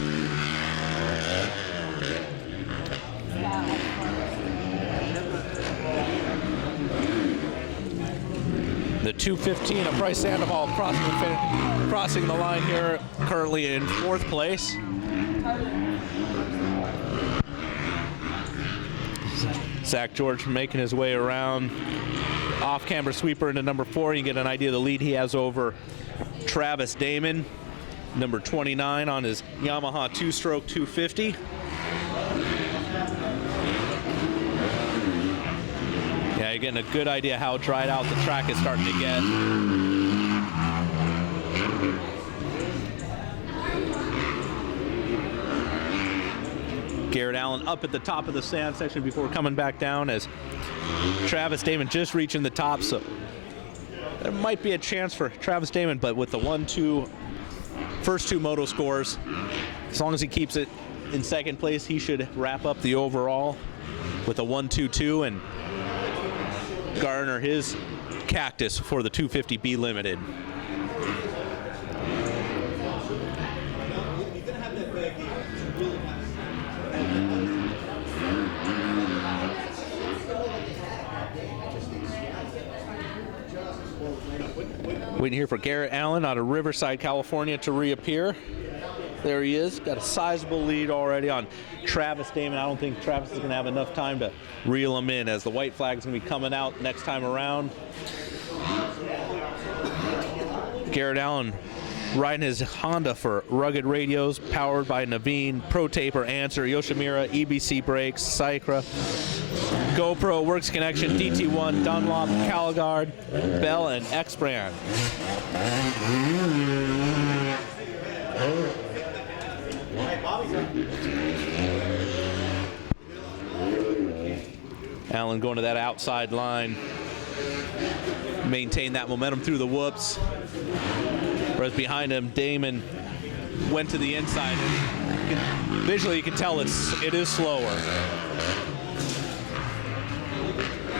The 215 of Bryce Sandoval crossing the line here, currently in fourth place. Zach George making his way around. Off-camber sweeper into number 4. You get an idea of the lead he has over Travis Damon, number 29 on his Yamaha 2-stroke 250. Yeah, you're getting a good idea how dried out the track is starting to get. Garrett Allen up at the top of the sand section before coming back down as Travis Damon just reaching the top, so there might be a chance for Travis Damon, but with the first 2 moto scores, as long as he keeps it in second place, he should wrap up the overall with a 1-2-2 and garner his cactus for the 250B Limited. Waiting here for Garrett Allen out of Riverside, California to reappear. There he is. Got a sizable lead already on Travis Damon. I don't think Travis is going to have enough time to reel him in, as the white flag is going to be coming out next time around. Garrett Allen riding his Honda for rugged radios, powered by Naveen, Pro Taper, Answer, Yoshimura, EBC brakes, Cycra, GoPro, Works Connection, DT1, Dunlop, Calgard, Bell, and X-Brand. Allen going to that outside line, maintain that momentum through the whoops. Whereas behind him, Damon went to the inside. Visually, you can tell it is slower.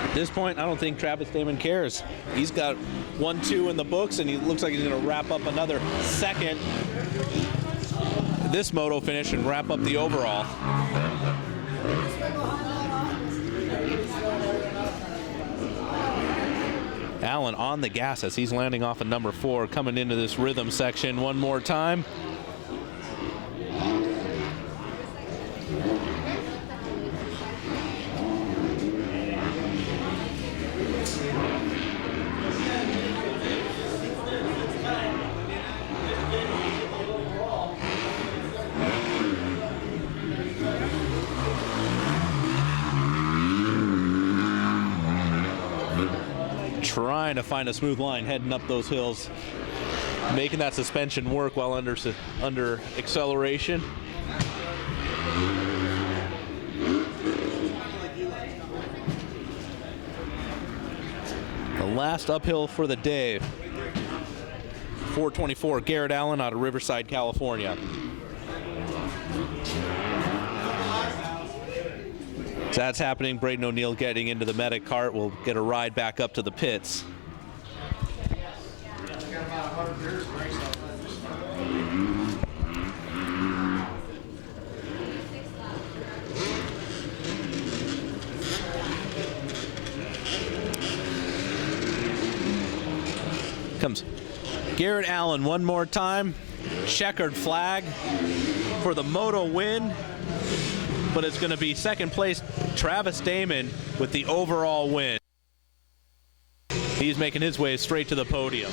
At this point, I don't think Travis Damon cares. He's got 1-2 in the books, and he looks like he's going to wrap up another second this moto finish and wrap up the overall. Allen on the gas as he's landing off of number 4, coming into this rhythm section one more time. Trying to find a smooth line heading up those hills, making that suspension work while under acceleration. The last uphill for the day. 424, Garrett Allen out of Riverside, California. As that's happening, Braden O'Neill getting into the medic cart will get a ride back up to the pits. Comes Garrett Allen one more time. Checkered flag for the moto win. But it's going to be second place Travis Damon with the overall win. He's making his way straight to the podium.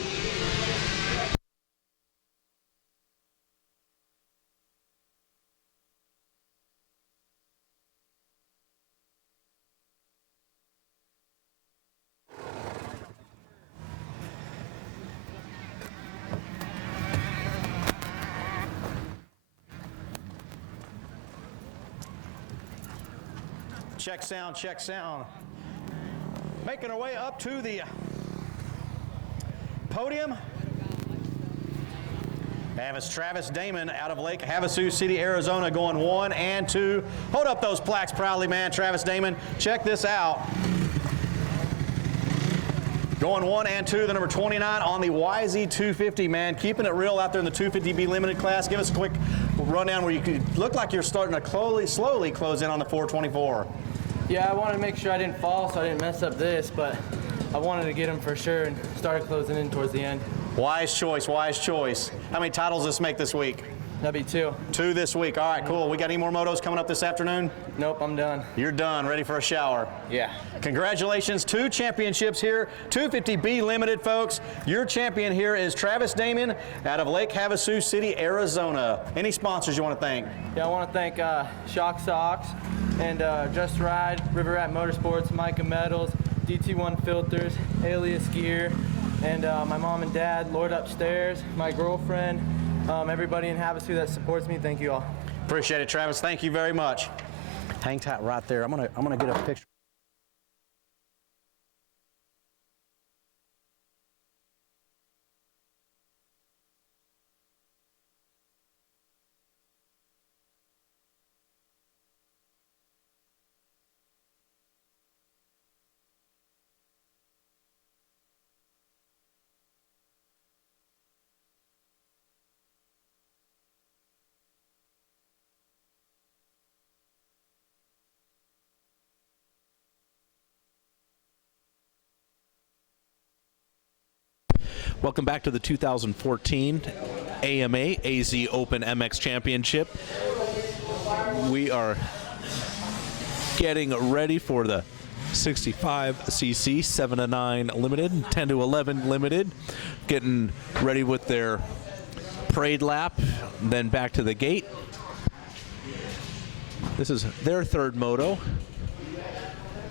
Check sound, check sound. Making our way up to the podium. And it's Travis Damon out of Lake Havasu City, Arizona, going 1 and 2. Hold up those plaques proudly, man, Travis Damon. Check this out. Going 1 and 2, the number 29 on the YZ250, man. Keeping it real out there in the 250B limited class. Give us a quick rundown where you could look like you're starting to slowly close in on the 424. Yeah, I wanted to make sure I didn't fall so I didn't mess up this, but I wanted to get him for sure and started closing in towards the end. Wise choice, wise choice. How many titles does this make this week? That'd be 2. 2 this week. All right, cool. We got any more motos coming up this afternoon? Nope, I'm done. You're done. Ready for a shower? Yeah. Congratulations. 2 championships here. 250B Limited, folks. Your champion here is Travis Damon out of Lake Havasu City, Arizona. Any sponsors you want to thank? Yeah, I want to thank Shock Socks and Just Ride, River Rat Motorsports, Micah Metals, DT1 Filters, Alias Gear, and my mom and dad, Lord Upstairs, my girlfriend, everybody in Havasu that supports me. Thank you all. Appreciate it, Travis. Thank you very much. Hang tight right there. I'm gonna get a picture. Welcome back to the 2014 AMA AZ Open MX Championship. We are getting ready for the 65cc 7-9 limited, 10-11 limited. Getting ready with their parade lap, then back to the gate. This is their third moto.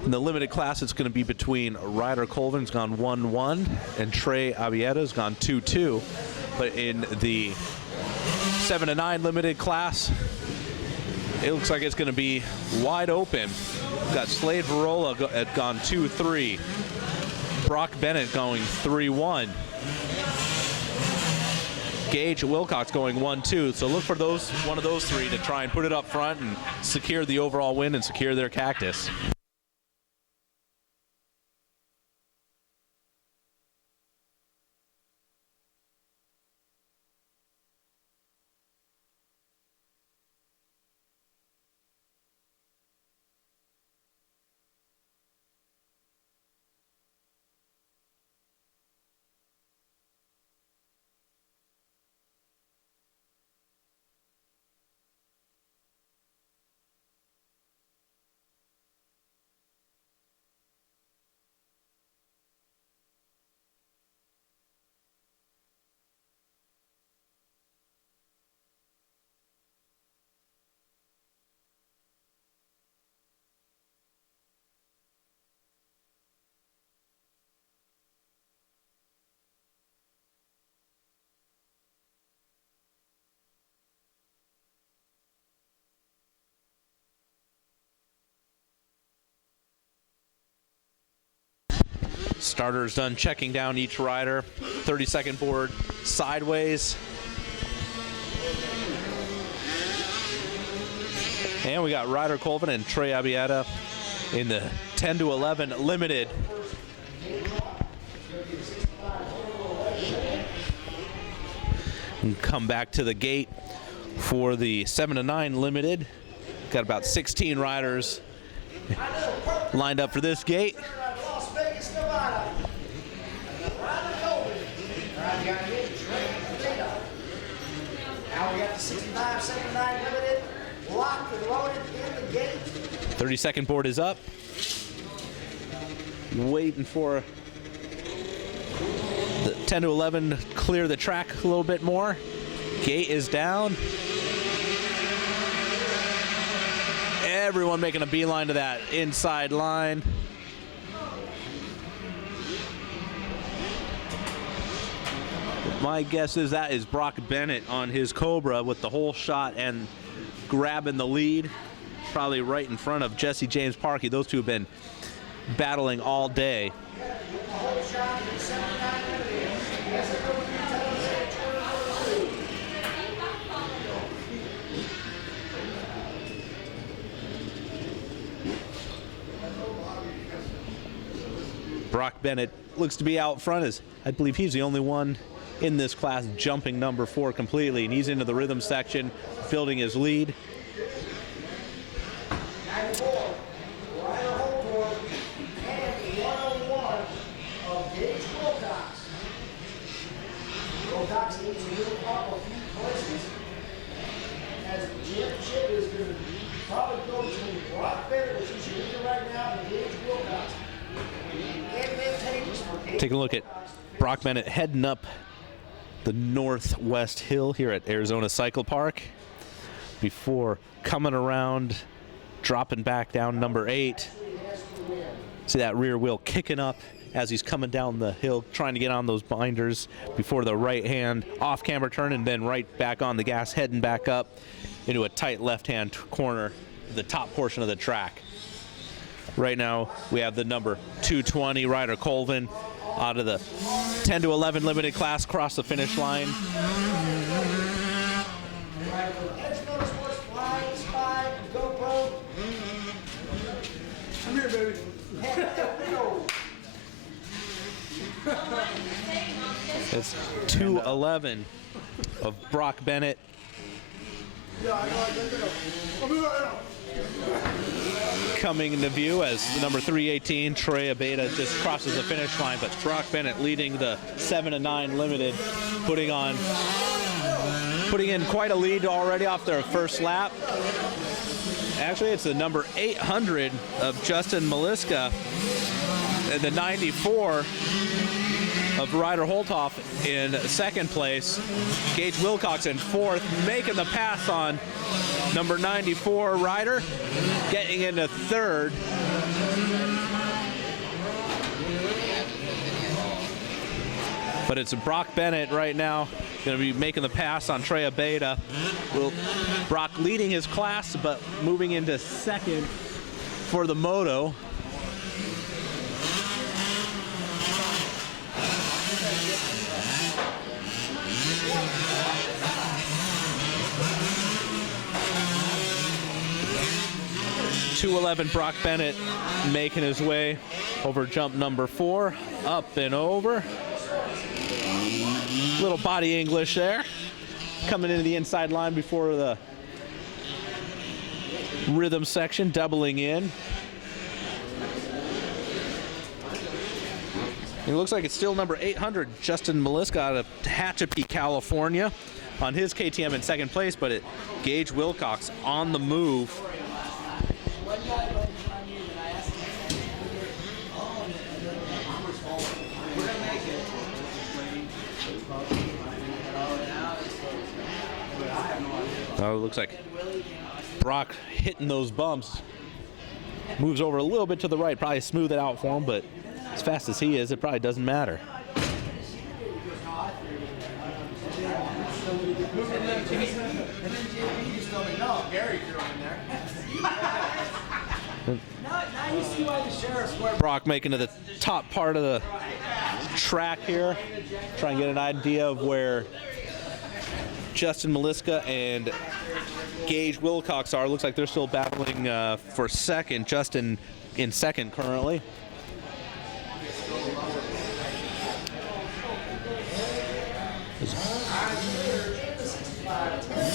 In the limited class, it's going to be between Ryder Colvin's gone 1-1 and Trey Abieta's gone 2-2. But in the 7-9 limited class, it looks like it's going to be wide open. We've got Slade Varola gone 2-3. Brock Bennett going 3-1. Gage Wilcox going 1-2. So look for one of those three to try and put it up front and secure the overall win and secure their cactus. Starter's done checking down each rider. 32nd board sideways. And we got Ryder Colvin and Trey Abieta in the 10-11 limited. And come back to the gate for the 7-9 limited. Got about 16 riders lined up for this gate. Now we got the 65, 79 limited, locked and loaded in the gate. 32nd board is up. Waiting for the 10-11 clear the track a little bit more. Gate is down. Everyone making a beeline to that inside line. My guess is that is Brock Bennett on his Cobra with the whole shot and grabbing the lead. Probably right in front of Jesse James Parkey. Those two have been battling all day. Brock Bennett looks to be out front, as I believe he's the only one in this class jumping number 4 completely, and he's into the rhythm section, building his lead. Taking a look at Brock Bennett heading up the northwest hill here at Arizona Cycle Park before coming around, dropping back down number 8. See that rear wheel kicking up as he's coming down the hill, trying to get on those binders before the right-hand off-camber turn, and then right back on the gas, heading back up into a tight left-hand corner, the top portion of the track. Right now, we have the number 220 Ryder Colvin out of the 10 to 11 limited class across the finish line. Come here, baby. It's 211 of Brock Bennett. Coming into view as the number 318 Trey Abeda just crosses the finish line, but Brock Bennett leading the 7 to 9 limited, putting in quite a lead already off their first lap. Actually, it's the number 800 of Justin Maliska and the 94 of Ryder Holthoff in second place. Gage Wilcox in fourth, making the pass on number 94 Ryder, getting into third. But it's Brock Bennett right now going to be making the pass on Trey Abeda. Brock leading his class, but moving into second for the moto. .211 Brock Bennett making his way over jump number 4, up and over. Little body English there. Coming into the inside line before the rhythm section, doubling in. It looks like it's still number 800, Justin Maliska out of Tehachapi, California, on his KTM in second place, but Gage Wilcox on the move. Oh, it looks like Brock hitting those bumps. Moves over a little bit to the right, probably smooth it out for him, but as fast as he is, it probably doesn't matter. Brock making to the top part of the track here. Try and get an idea of where Justin Maliska and Gage Wilcox are. Looks like they're still battling for second. Justin in second currently.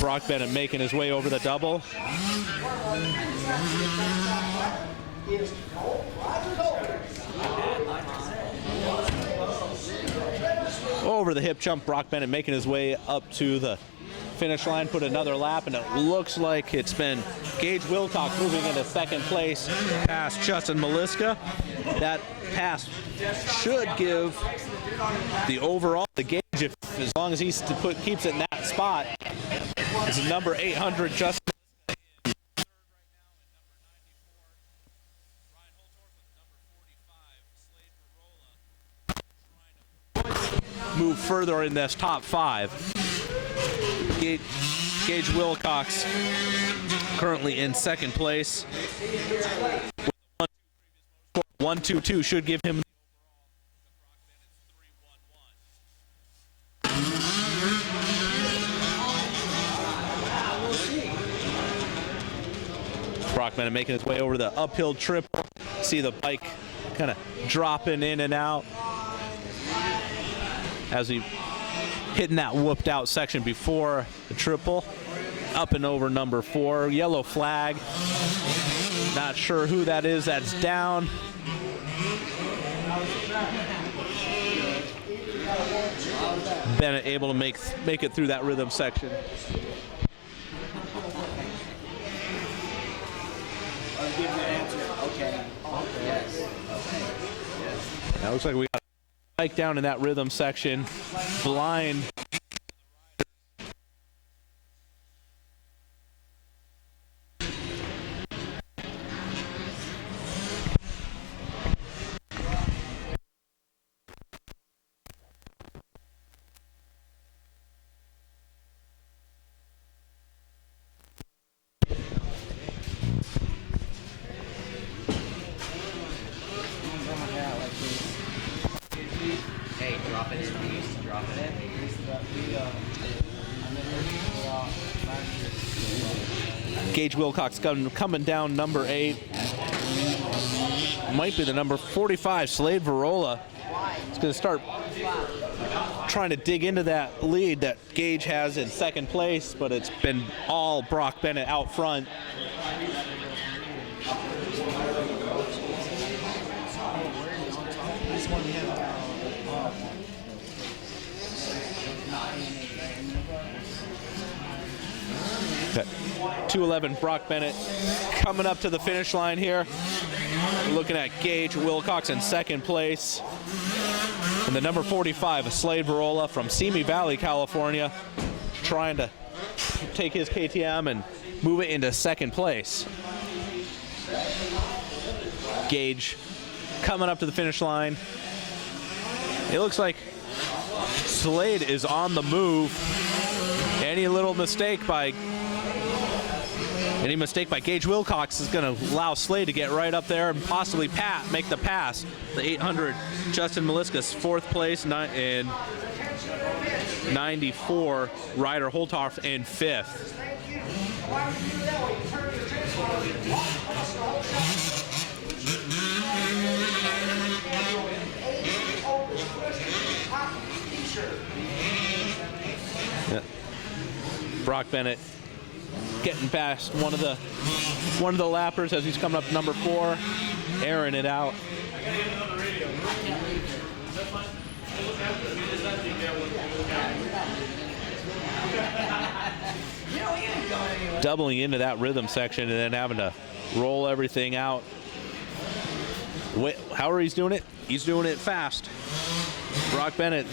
Brock Bennett making his way over the double. Over the hip jump, Brock Bennett making his way up to the finish line, put another lap, and it looks like it's been Gage Wilcox moving into second place past Justin Maliska. That pass should give the overall the Gage, if as long as he keeps it in that spot. It's number 800 Justin. Move further in this top 5. Gage Wilcox currently in second place. 1-2-2 should give him. Brock Bennett making his way over the uphill triple. See the bike kind of dropping in and out as he hitting that whooped out section before the triple. Up and over number 4. Yellow flag. Not sure who that is that's down. Bennett able to make it through that rhythm section. I'll give you the answer. Okay. Yes. Now looks like we got Bike down in that rhythm section, blind. Hey, drop it in, please. Drop it in. Gage Wilcox coming down number 8. Might be the number 45, Slade Varola. It's going to start trying to dig into that lead that Gage has in second place, but it's been all Brock Bennett out front. Got 2:11 Brock Bennett coming up to the finish line here. We're looking at Gage Wilcox in second place. And the number 45, Slade Varola from Simi Valley, California, trying to take his KTM and move it into second place. Gage coming up to the finish line. It looks like Slade is on the move. Any mistake by Gage Wilcox is going to allow Slade to get right up there and possibly make the pass. The 800, Justin Meliskas, fourth place, and 94, Ryder Holtorf in fifth. Yeah. Brock Bennett getting past one of the lappers as he's coming up number 4, airing it out. Doubling into that rhythm section and then having to roll everything out. However he's doing it, he's doing it fast. Brock Bennett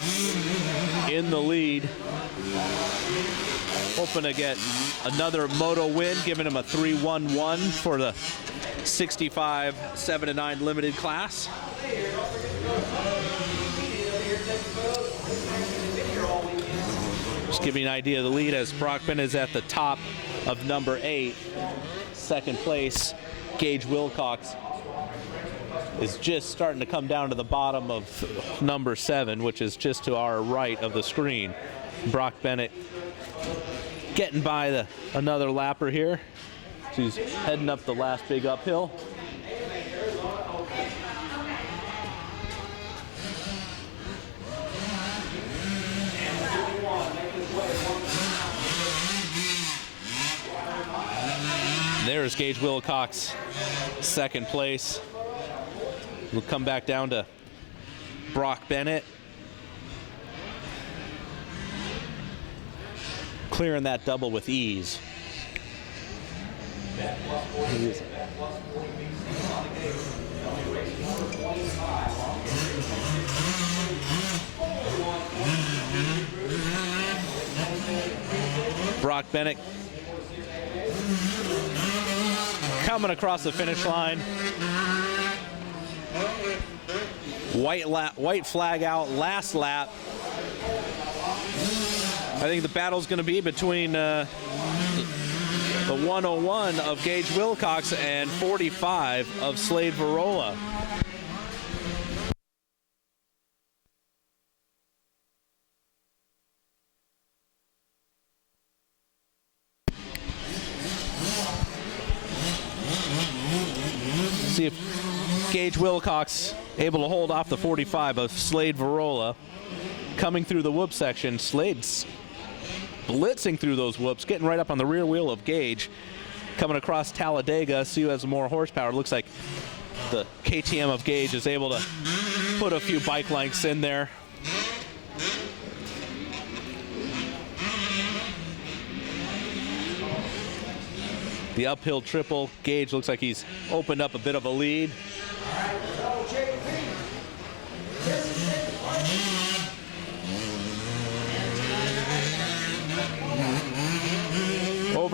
in the lead. Hoping to get another moto win, giving him a 3-1-1 for the 65 7-9 limited class. Just giving you an idea of the lead as Brock Bennett is at the top of number 8. Second place, Gage Wilcox is just starting to come down to the bottom of number 7, which is just to our right of the screen. Brock Bennett getting by another lapper here. So he's heading up the last big uphill. There's Gage Wilcox, second place. We'll come back down to Brock Bennett. Clearing that double with ease. Brock Bennett coming across the finish line. White flag out, last lap. I think the battle's going to be between the 101 of Gage Wilcox and 45 of Slade Varola. See if Gage Wilcox able to hold off the 45 of Slade Varola. Coming through the whoop section, Slade's blitzing through those whoops, getting right up on the rear wheel of Gage. Coming across Talladega, see who has more horsepower. Looks like the KTM of Gage is able to put a few bike lengths in there. The uphill triple, Gage looks like he's opened up a bit of a lead.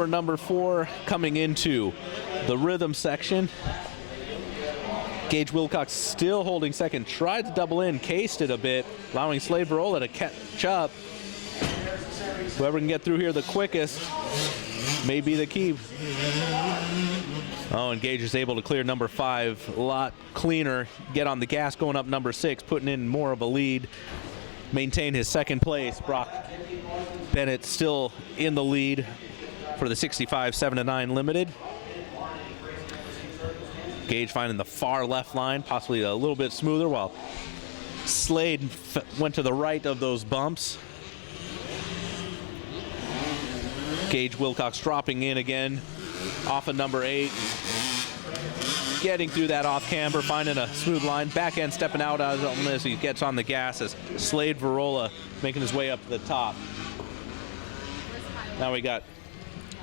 over number 4 coming into the rhythm section. Gage Wilcox still holding second. Tried to double in, cased it a bit, allowing Slade Barola to catch up. Whoever can get through here the quickest may be the key. Oh, and Gage is able to clear number 5 a lot cleaner. Get on the gas going up number 6, putting in more of a lead. Maintain his second place. Brock Bennett still in the lead for the 65 7-9 limited. Gage finding the far left line, possibly a little bit smoother, while Slade went to the right of those bumps. Gage Wilcox dropping in again off of number 8. Getting through that off camber, finding a smooth line. Back end stepping out on this. He gets on the gas as Slade Barola making his way up to the top. Now we got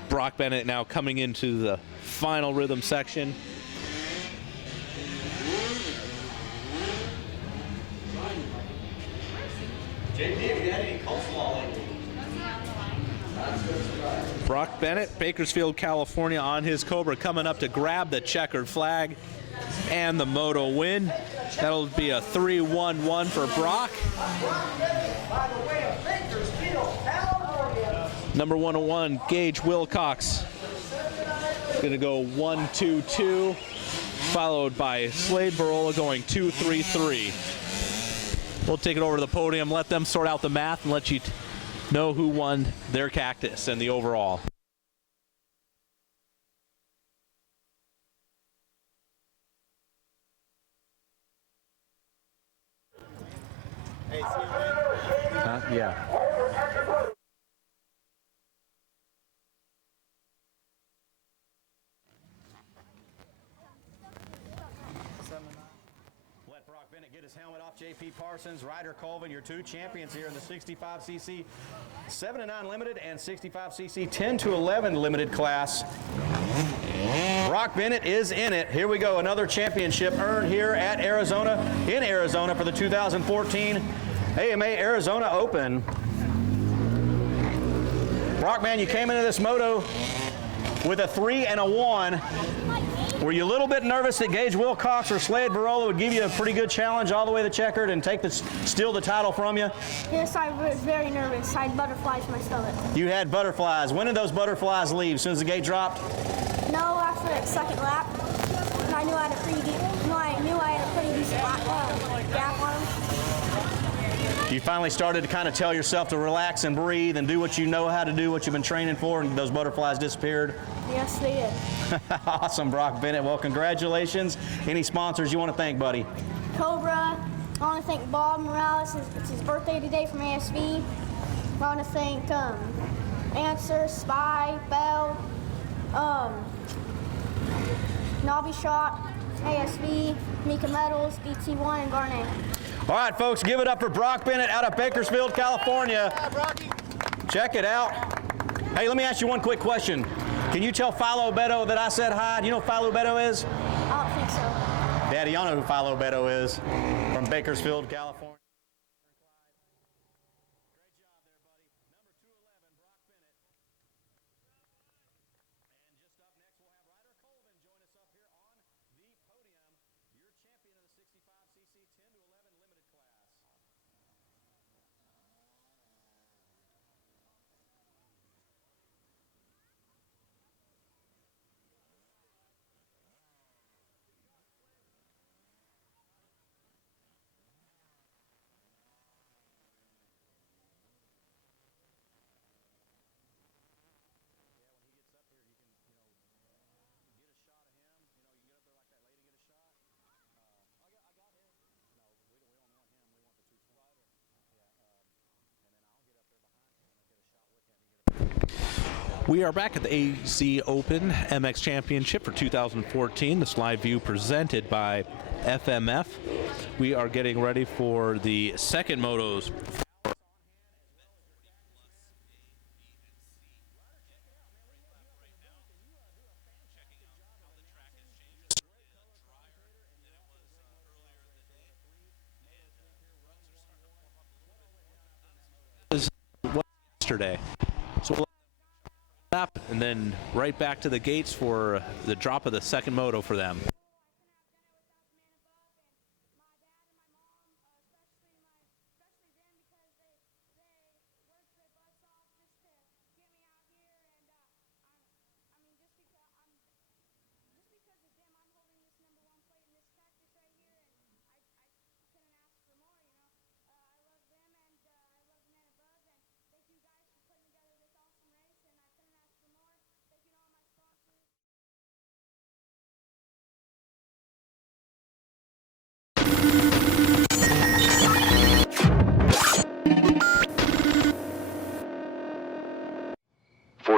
Brock Bennett now coming into the final rhythm section. JP, have you had any coleslaw lately? Brock Bennett, Bakersfield, California, on his Cobra, coming up to grab the checkered flag and the moto win. That'll be a 3-1-1 for Brock. Number 101, Gage Wilcox, going to go 1-2-2, followed by Slade Barola going 2-3-3. We'll take it over to the podium, let them sort out the math, and let you know who won their cactus and the overall. Yeah. Let Brock Bennett get his helmet off. JP Parsons, Ryder Colvin, your 2 champions here in the 65cc 7-9 limited and 65cc 10-11 limited class. Brock Bennett is in it. Here we go. Another championship earned here at Arizona, in Arizona, for the 2014 AMA Arizona Open. Brock, man, you came into this moto with a 3 and a 1. Were you a little bit nervous that Gage Wilcox or Slade Barola would give you a pretty good challenge all the way to the checkered and steal the title from you? Yes, I was very nervous. I had butterflies in my stomach. You had butterflies. When did those butterflies leave? As soon as the gate dropped? No, after the second lap. And I knew I had a pretty decent gap on him. You finally started to kind of tell yourself to relax and breathe and do what you know how to do, what you've been training for, and those butterflies disappeared? Yes, they did. Awesome, Brock Bennett. Well, congratulations. Any sponsors you want to thank, buddy? Cobra. I want to thank Bob Morales. It's his birthday today from ASV. I want to thank Answer, Spy, Bell, Nobby Shot, ASV, Mika Metals, DT1, and Garnet. All right, folks, give it up for Brock Bennett out of Bakersfield, California. Check it out. Hey, let me ask you one quick question. Can you tell Philo Beto that I said hi? Do you know who Philo Beto is? I don't think so. Daddy, y'all know who Philo Beto is from Bakersfield, California. We are back at the AC Open MX Championship for 2014. This live view presented by FMF. We are getting ready for the second motos. Yesterday. So lap, and then right back to the gates for the drop of the second moto for them.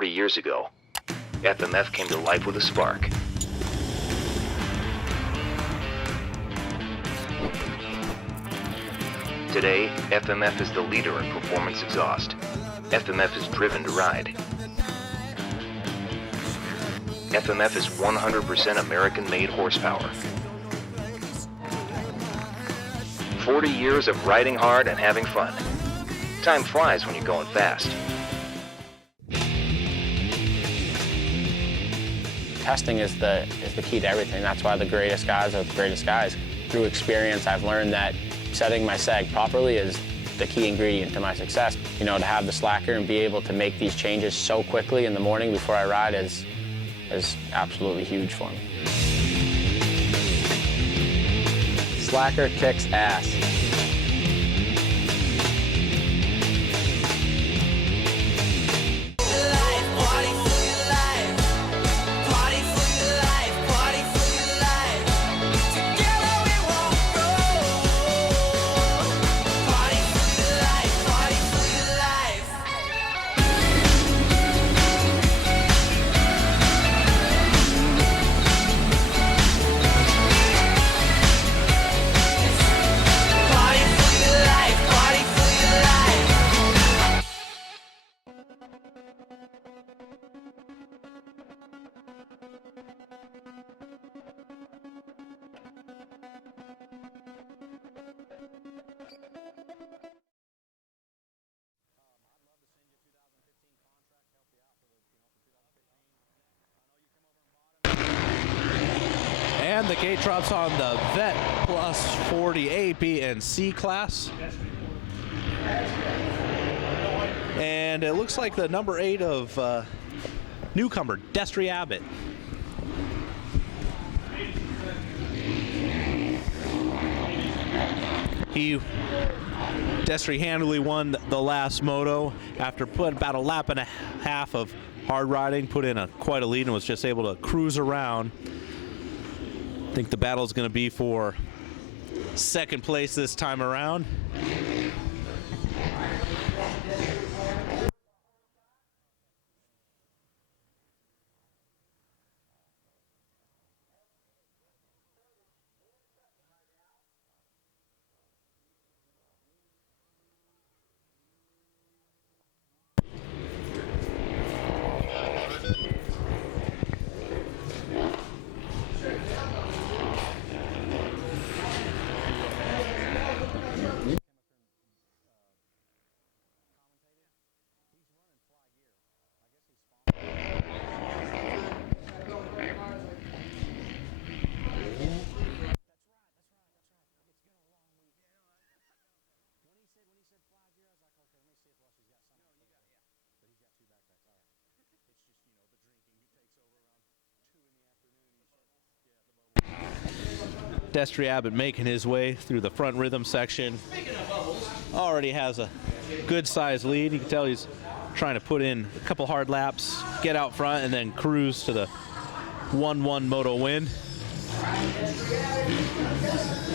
Years ago, FMF came to life with a spark. Today, FMF is the leader in performance exhaust. FMF is driven to ride. FMF is 100% American-made horsepower. 40 years of riding hard and having fun. Time flies when you're going fast. Testing is the key to everything. That's why the greatest guys are the greatest guys. Through experience, I've learned that setting my seg properly is the key ingredient to my success. You know, to have the slacker and be able to make these changes so quickly in the morning before I ride is absolutely huge for me. Slacker kicks ass. And the gate drops on the Vet Plus 40 A, B, and C class. And it looks like the number 8 of newcomer, Destry Abbott. Destry handily won the last moto after put about a lap and a half of hard riding, put in quite a lead and was just able to cruise around. I think the battle is going to be for second place this time around. Destry Abbott making his way through the front rhythm section. Already has a good sized lead. You can tell he's trying to put in a couple hard laps, get out front, and then cruise to the 1-1 moto win.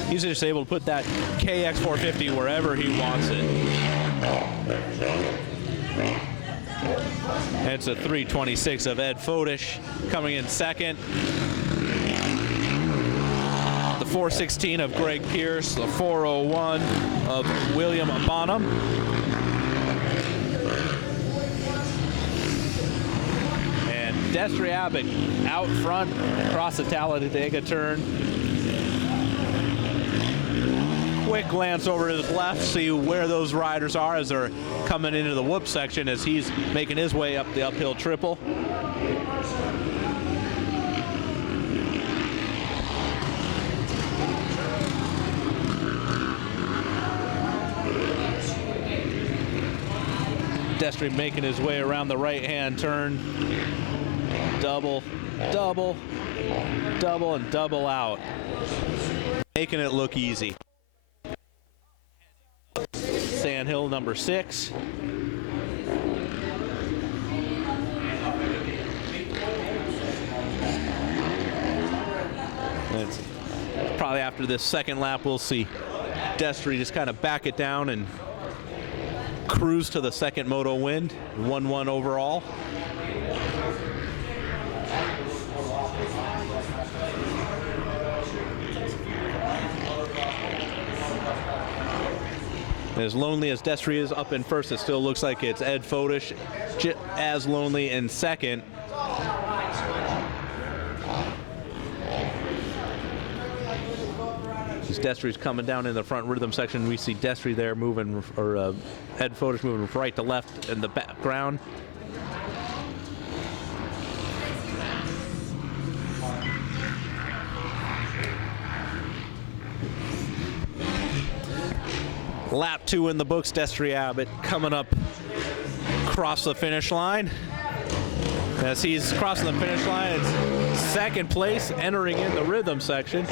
He's just able to put that KX450 wherever he wants it. And it's a 326 of Ed Fodish coming in second. The 416 of Greg Pierce, the 401 of William Bonham. And Destry Abbott out front across the Talladega turn. quick glance over to his left, see where those riders are as they're coming into the whoop section as he's making his way up the uphill triple. Destry making his way around the right-hand turn. Double, double, double, and double out. Making it look easy. Sandhill, number 6. It's probably after this second lap, we'll see Destry just kind of back it down and cruise to the second moto win, 1-1 overall. As lonely as Destry is up in first, it still looks like it's Ed Fodish as lonely in second. As Destry's coming down in the front rhythm section, we see Destry there moving, or Ed Fodish moving from right to left in the background. Lap 2 in the books, Destry Abbott coming up across the finish line. As he's crossing the finish line, it's second place, entering in the rhythm section.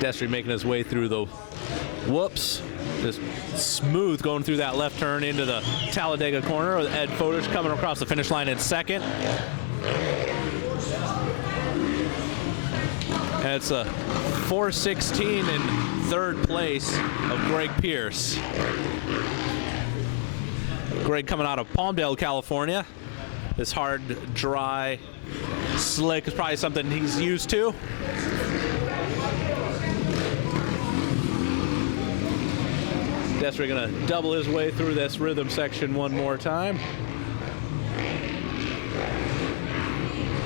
Destry making his way through the whoops. Just smooth going through that left turn into the Talladega corner. Ed Fodish coming across the finish line in second. And it's a 4:16 in third place of Greg Pierce. Greg coming out of Palmdale, California. This hard, dry, slick is probably something he's used to. Destry gonna double his way through this rhythm section one more time.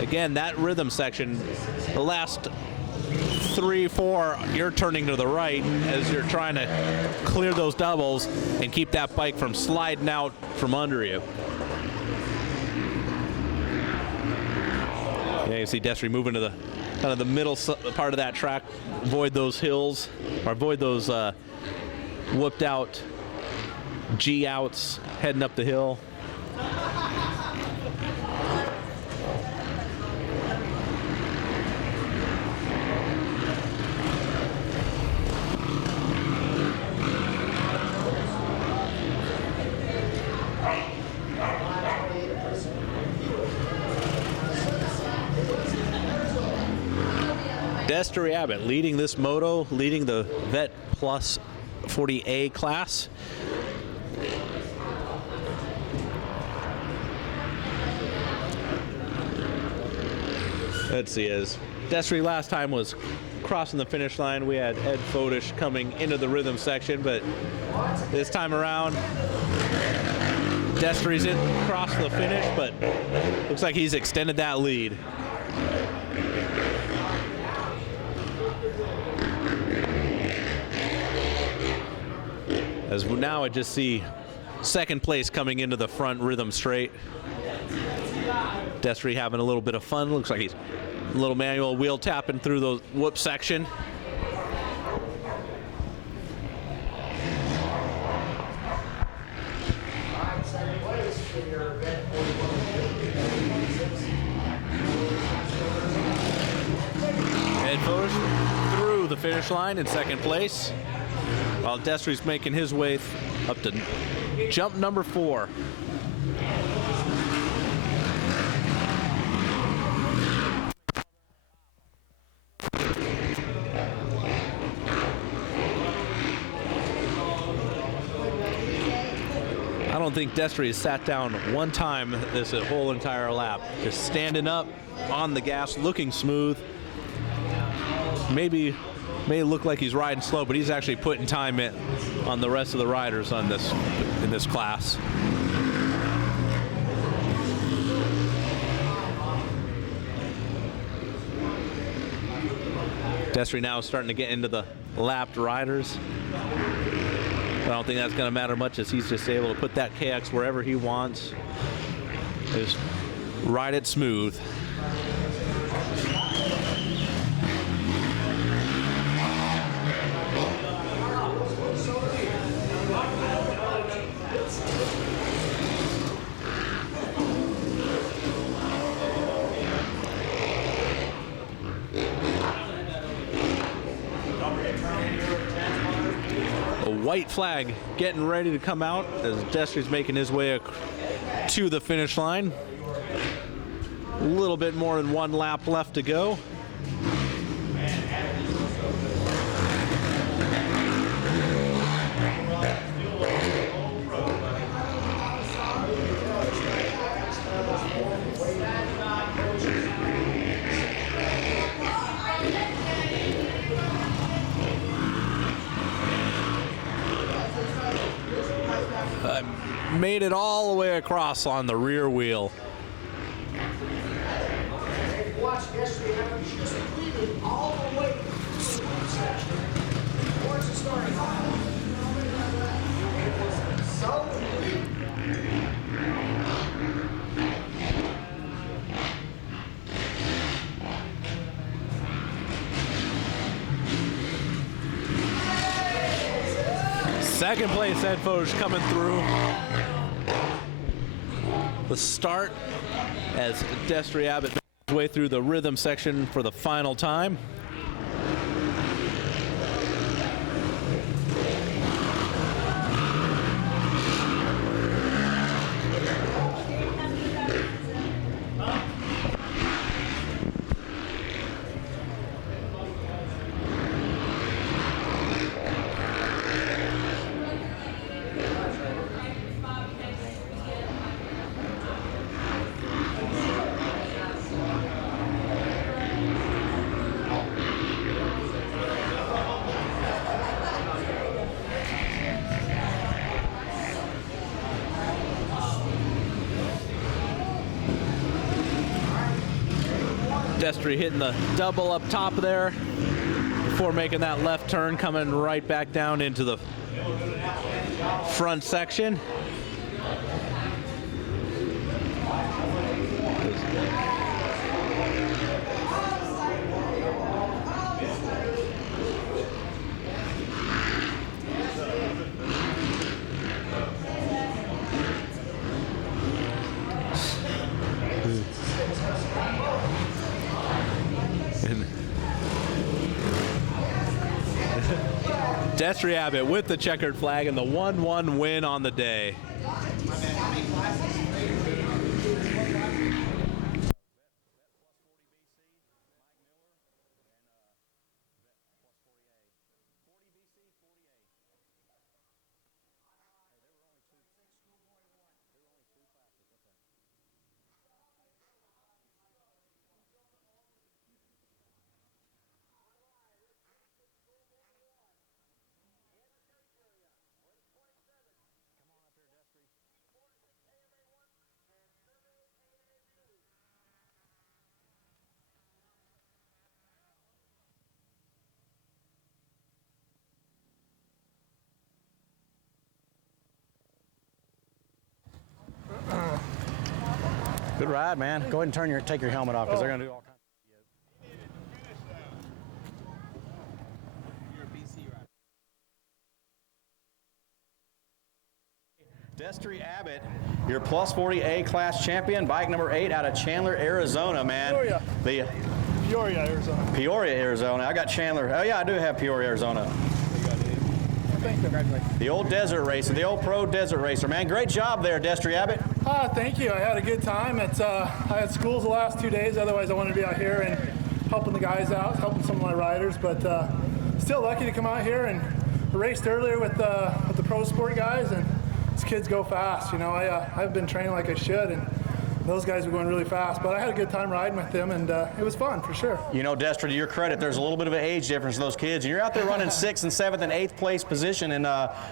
Again, that rhythm section, the last 3-4, you're turning to the right as you're trying to clear those doubles and keep that bike from sliding out from under you. Yeah, you see Destry moving to the kind of the middle part of that track, avoid those hills, or avoid those whooped out G outs heading up the hill. Destry Abbott leading this moto, leading the Vet Plus 40A class. Let's see, as Destry last time was crossing the finish line, we had Ed Fodish coming into the rhythm section, but this time around, Destry's in across the finish, but looks like he's extended that lead. As now I just see second place coming into the front rhythm straight. Destry having a little bit of fun. Looks like he's a little manual wheel tapping through the whoop section. Ed Fodish through the finish line in second place, while Destry's making his way up to jump number 4. I don't think Destry has sat down one time this whole entire lap. Just standing up on the gas, looking smooth. May look like he's riding slow, but he's actually putting time in on the rest of the riders in this class. Destry now starting to get into the lapped riders. I don't think that's going to matter much, as he's just able to put that KX wherever he wants. Just ride it smooth. White flag getting ready to come out as Destry's making his way to the finish line. A little bit more than one lap left to go. Made it all the way across on the rear wheel. Watch yesterday, she just completed all the way to the section towards the starting line. So second place Ed Foge coming through. The start as Destry Abbott makes his way through the rhythm section for the final time. Destry hitting the double up top there before making that left turn, coming right back down into the front section. Destry Abbott with the checkered flag and the 1-1 win on the day. Good ride, man. Go ahead and take your helmet off because they're going to do all kinds of Destry Abbott, your plus 40A class champion, bike number 8 out of Chandler, Arizona, man. Peoria, Arizona. Peoria, Arizona. I got Chandler. Oh, yeah, I do have Peoria, Arizona. Thank you. The old desert racer, the old pro desert racer, man. Great job there, Destry Abbott. Thank you. I had a good time. I had schools the last 2 days. Otherwise, I wanted to be out here and helping the guys out, helping some of my riders. But still lucky to come out here and raced earlier with the pro sport guys. And these kids go fast. You know, I've been training like I should, and those guys were going really fast. But I had a good time riding with them, and it was fun for sure. You know, Destra, to your credit, there's a little bit of an age difference in those kids. And you're out there running 6th and 7th and 8th place position, and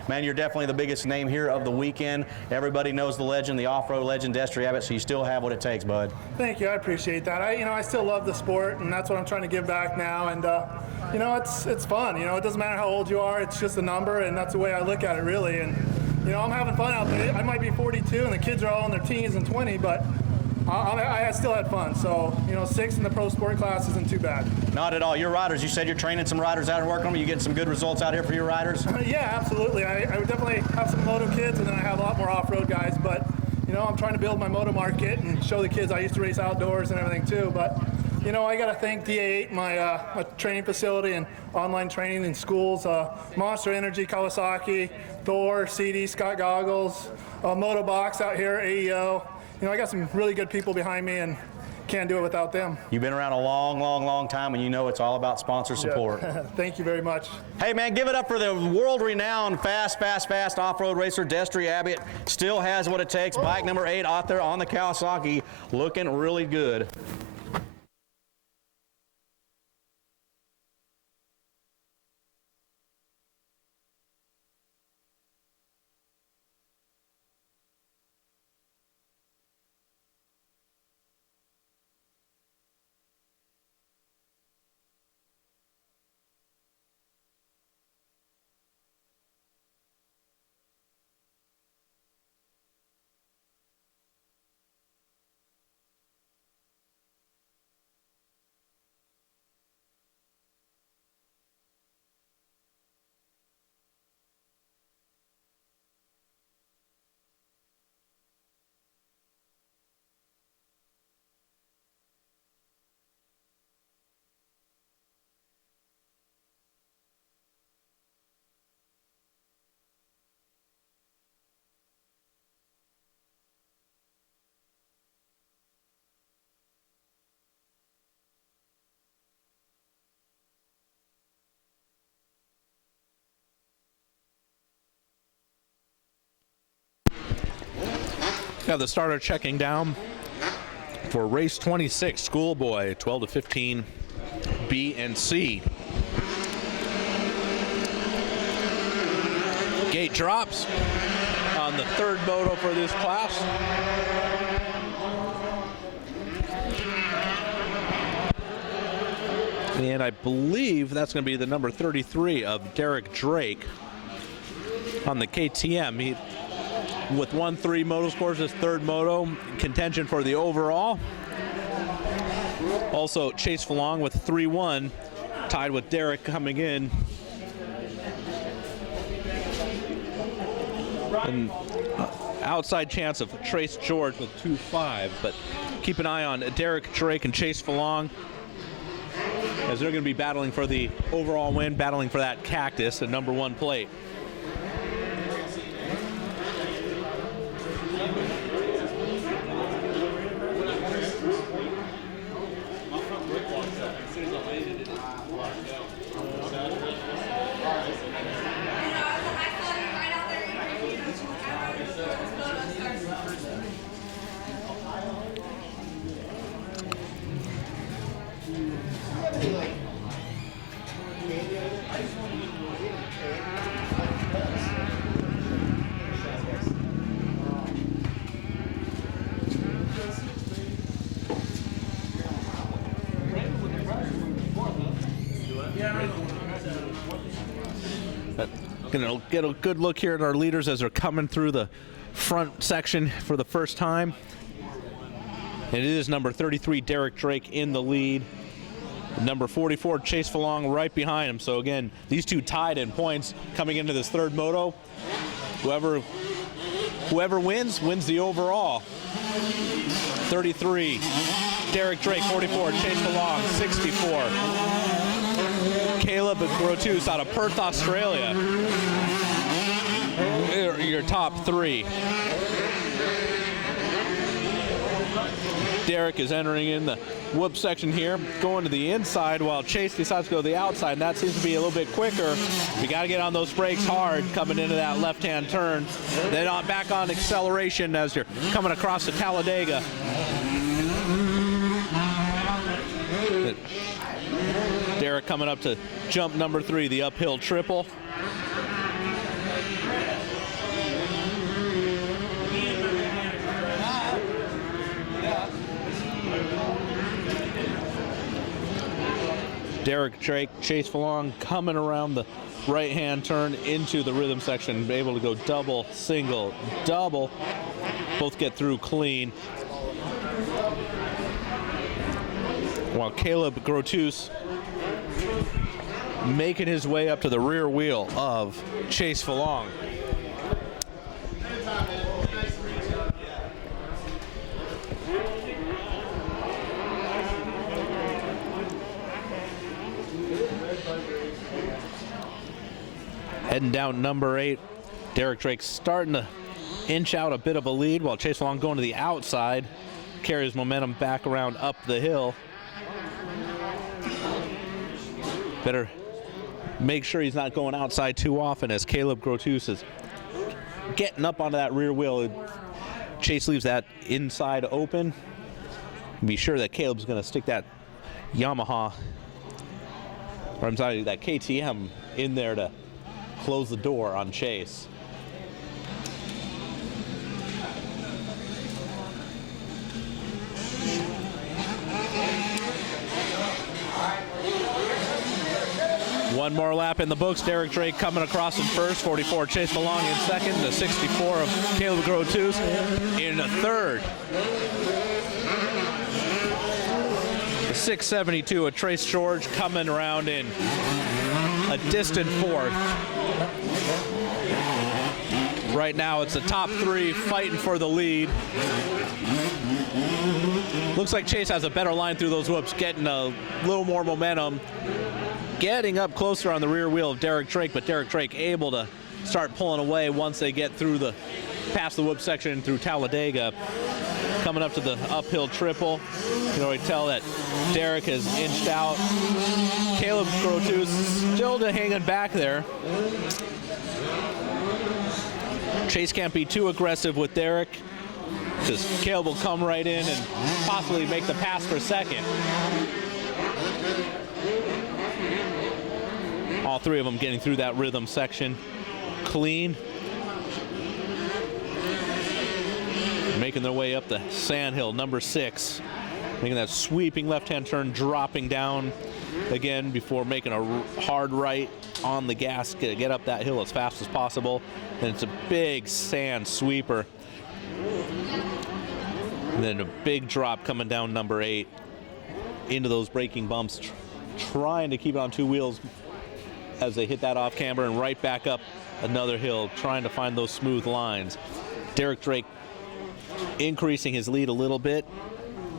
man, you're definitely the biggest name here of the weekend. Everybody knows the legend, the off-road legend, Destry Abbott, so you still have what it takes, bud. Thank you, I appreciate that. I still love the sport, and that's what I'm trying to give back now. And you know, it's fun. You know, it doesn't matter how old you are; it's just a number, and that's the way I look at it, really. And you know, I'm having fun out there. I might be 42, and the kids are all in their teens and 20, but I still had fun. So, you know, 6 in the pro sport class isn't too bad. Not at all. Your riders, you said you're training some riders out and working on them. You getting some good results out here for your riders? Yeah, absolutely. I would definitely have some moto kids, and then I have a lot more off-road guys. But, you know, I'm trying to build my moto market and show the kids I used to race outdoors and everything too. But, you know, I got to thank DA8, my training facility and online training in schools, Monster Energy, Kawasaki, Thor, CD, Scott Goggles, Moto Box out here, AEO. You know, I got some really good people behind me, and can't do it without them. You've been around a long, long, long time, and you know it's all about sponsor support. Yeah. Thank you very much. Hey, man, give it up for the world-renowned fast off-road racer, Destry Abbott. Still has what it takes. Bike number 8 out there on the Kawasaki, looking really good. Now the starter checking down for race 26, Schoolboy, 12 to 15, B and C. Gate drops on the 3rd moto for this class. And I believe that's going to be the number 33 of Derek Drake on the KTM. With 1-3 moto scores, his 3rd moto, contention for the overall. Also, Chase Falong with 3-1, tied with Derek coming in. And outside chance of Trace George with 2-5, but keep an eye on Derek Drake and Chase Falong, as they're going to be battling for the overall win, battling for that Cactus, the number 1 plate. Gonna get a good look here at our leaders as they're coming through the front section for the first time. It is number 33, Derek Drake, in the lead. Number 44, Chase Falong, right behind him. So again, these two tied in points coming into this 3rd moto. Whoever wins the overall. 33, Derek Drake, 44, Chase Falong, 64. Caleb Grotus out of Perth, Australia. Your top 3. Derek is entering in the whoop section here, going to the inside while Chase decides to go to the outside, and that seems to be a little bit quicker. You got to get on those brakes hard coming into that left-hand turn. Then back on acceleration as you're coming across the Talladega. Derek coming up to jump number 3, the uphill triple. Derek Drake, Chase Falong coming around the right-hand turn into the rhythm section, able to go double, single, double. Both get through clean. While Caleb Grotus making his way up to the rear wheel of Chase Falong. Heading down number 8, Derek Drake starting to inch out a bit of a lead while Chase Falong going to the outside, carries momentum back around up the hill. Better make sure he's not going outside too often as Caleb Grotus is getting up onto that rear wheel. Chase leaves that inside open. Be sure that Caleb's going to stick that Yamaha, or I'm sorry, that KTM in there to close the door on Chase. One more lap in the books. Derek Drake coming across in first, 44 Chase Falong in second, the 64 of Caleb Grotus in third. The 672 of Trace George coming around in a distant fourth. Right now it's the top 3 fighting for the lead. Looks like Chase has a better line through those whoops, getting a little more momentum, getting up closer on the rear wheel of Derek Drake, but Derek Drake able to start pulling away once they get through the past the whoop section through Talladega. Coming up to the uphill triple, you can already tell that Derek has inched out. Caleb Grotus still hanging back there. Chase can't be too aggressive with Derek, because Caleb will come right in and possibly make the pass for second. All 3 of them getting through that rhythm section clean. Making their way up the sandhill, number 6. Making that sweeping left-hand turn, dropping down again before making a hard right on the gas, get up that hill as fast as possible. And it's a big sand sweeper. And then a big drop coming down number 8 into those braking bumps, trying to keep it on 2 wheels as they hit that off camber, and right back up another hill, trying to find those smooth lines. Derek Drake increasing his lead a little bit.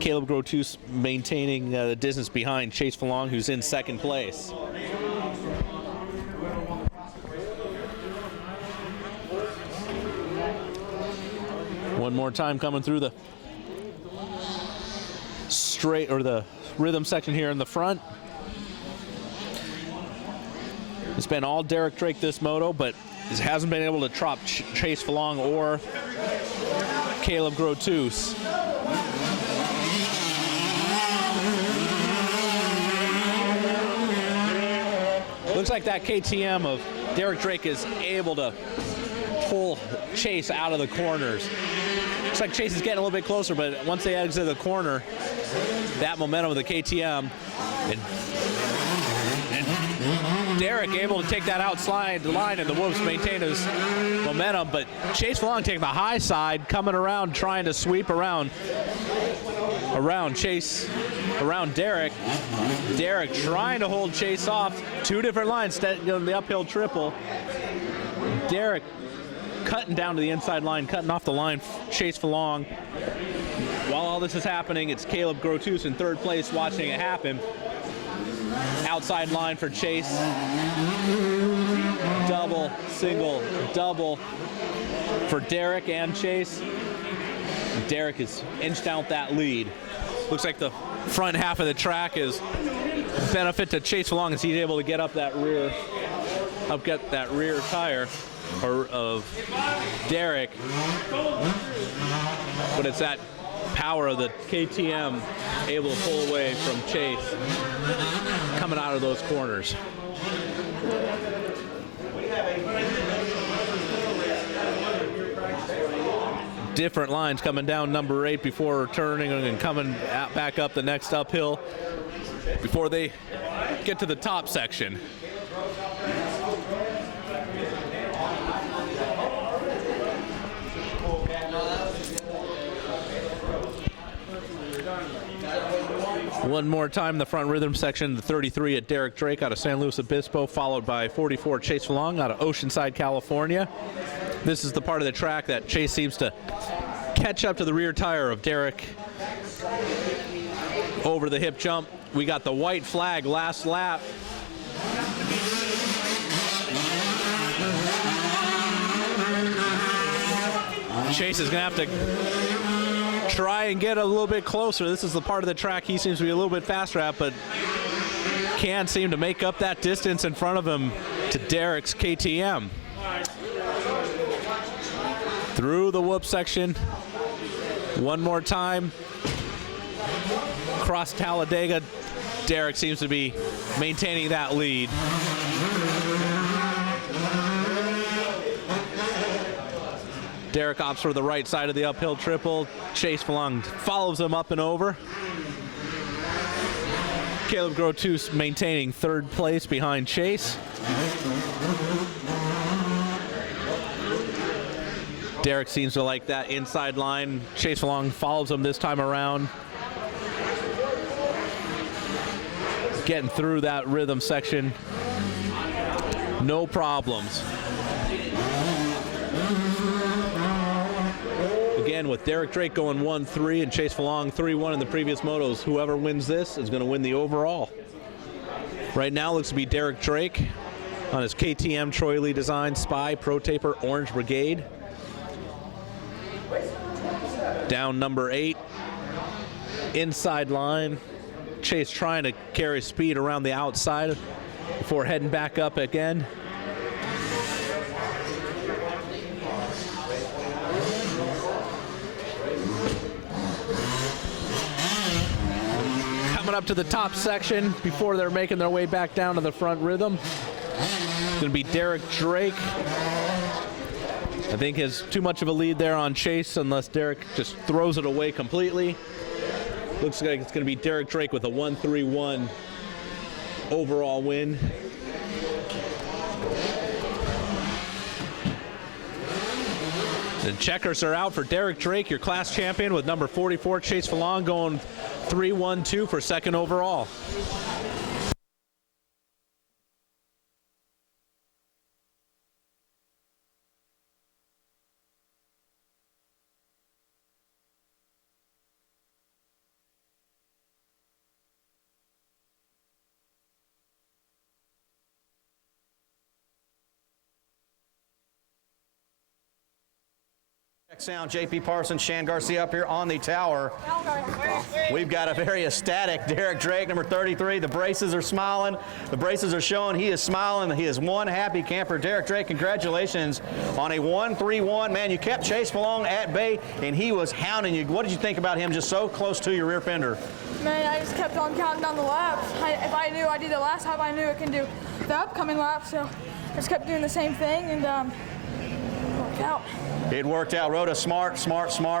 Caleb Grotus maintaining the distance behind Chase Falong, who's in second place. One more time coming through the straight, or the rhythm section here in the front. It's been all Derek Drake this moto, but he hasn't been able to drop Chase Falong or Caleb Grotus. Looks like that KTM of Derek Drake is able to pull Chase out of the corners. Looks like Chase is getting a little bit closer, but once they exit the corner, that momentum of the KTM, and Derek able to take that outside line, and the Wolves maintain his momentum, but Chase Falong taking the high side, coming around, trying to sweep around Chase, around Derek. Derek trying to hold Chase off. 2 different lines, the uphill triple. Derek cutting down to the inside line, cutting off the line, Chase Falong. While all this is happening, it's Caleb Grotus in third place watching it happen. Outside line for Chase. Double, single, double for Derek and Chase. Derek has inched out that lead. Looks like the front half of the track is benefit to Chase Falong as he's able to get up that rear, get that rear tire of Derek. But it's that power of the KTM able to pull away from Chase coming out of those corners. Different lines coming down number 8 before turning and coming back up the next uphill before they get to the top section. One more time, the front rhythm section, the 33 at Derek Drake out of San Luis Obispo, followed by 44 Chase Falong out of Oceanside, California. This is the part of the track that Chase seems to catch up to the rear tire of Derek over the hip jump. We got the white flag last lap. Chase is going to have to try and get a little bit closer. This is the part of the track he seems to be a little bit faster at, but can't seem to make up that distance in front of him to Derek's KTM. Through the whoop section. One more time. Across Talladega. Derek seems to be maintaining that lead. Derek opts for the right side of the uphill triple. Chase Falong follows him up and over. Caleb Grotus maintaining third place behind Chase. Derek seems to like that inside line. Chase Falong follows him this time around. Getting through that rhythm section. No problems. Again, with Derek Drake going 1-3 and Chase Falong 3-1 in the previous motos, whoever wins this is going to win the overall. Right now looks to be Derek Drake on his KTM Troy Lee Design Spy Pro Taper Orange Brigade. Down number 8. Inside line. Chase trying to carry speed around the outside before heading back up again. Coming up to the top section before they're making their way back down to the front rhythm. It's going to be Derek Drake. I think has too much of a lead there on Chase unless Derek just throws it away completely. Looks like it's going to be Derek Drake with a 1-3-1 overall win. The checkers are out for Derek Drake, your class champion, with number 44 Chase Falong going 3-1-2 for second overall. Sound, JP Parsons, Shan Garcia up here on the tower. We've got a very ecstatic Derek Drake, number 33. The braces are smiling. The braces are showing he is smiling. He is one happy camper. Derek Drake, congratulations on a 1-3-1. Man, you kept Chase Falong at bay, and he was hounding you. What did you think about him just so close to your rear fender? Man, I just kept on counting down the laps. If I knew I did the last lap, I knew I can do the upcoming lap, so I just kept doing the same thing, and worked out. It worked out. Rode a smart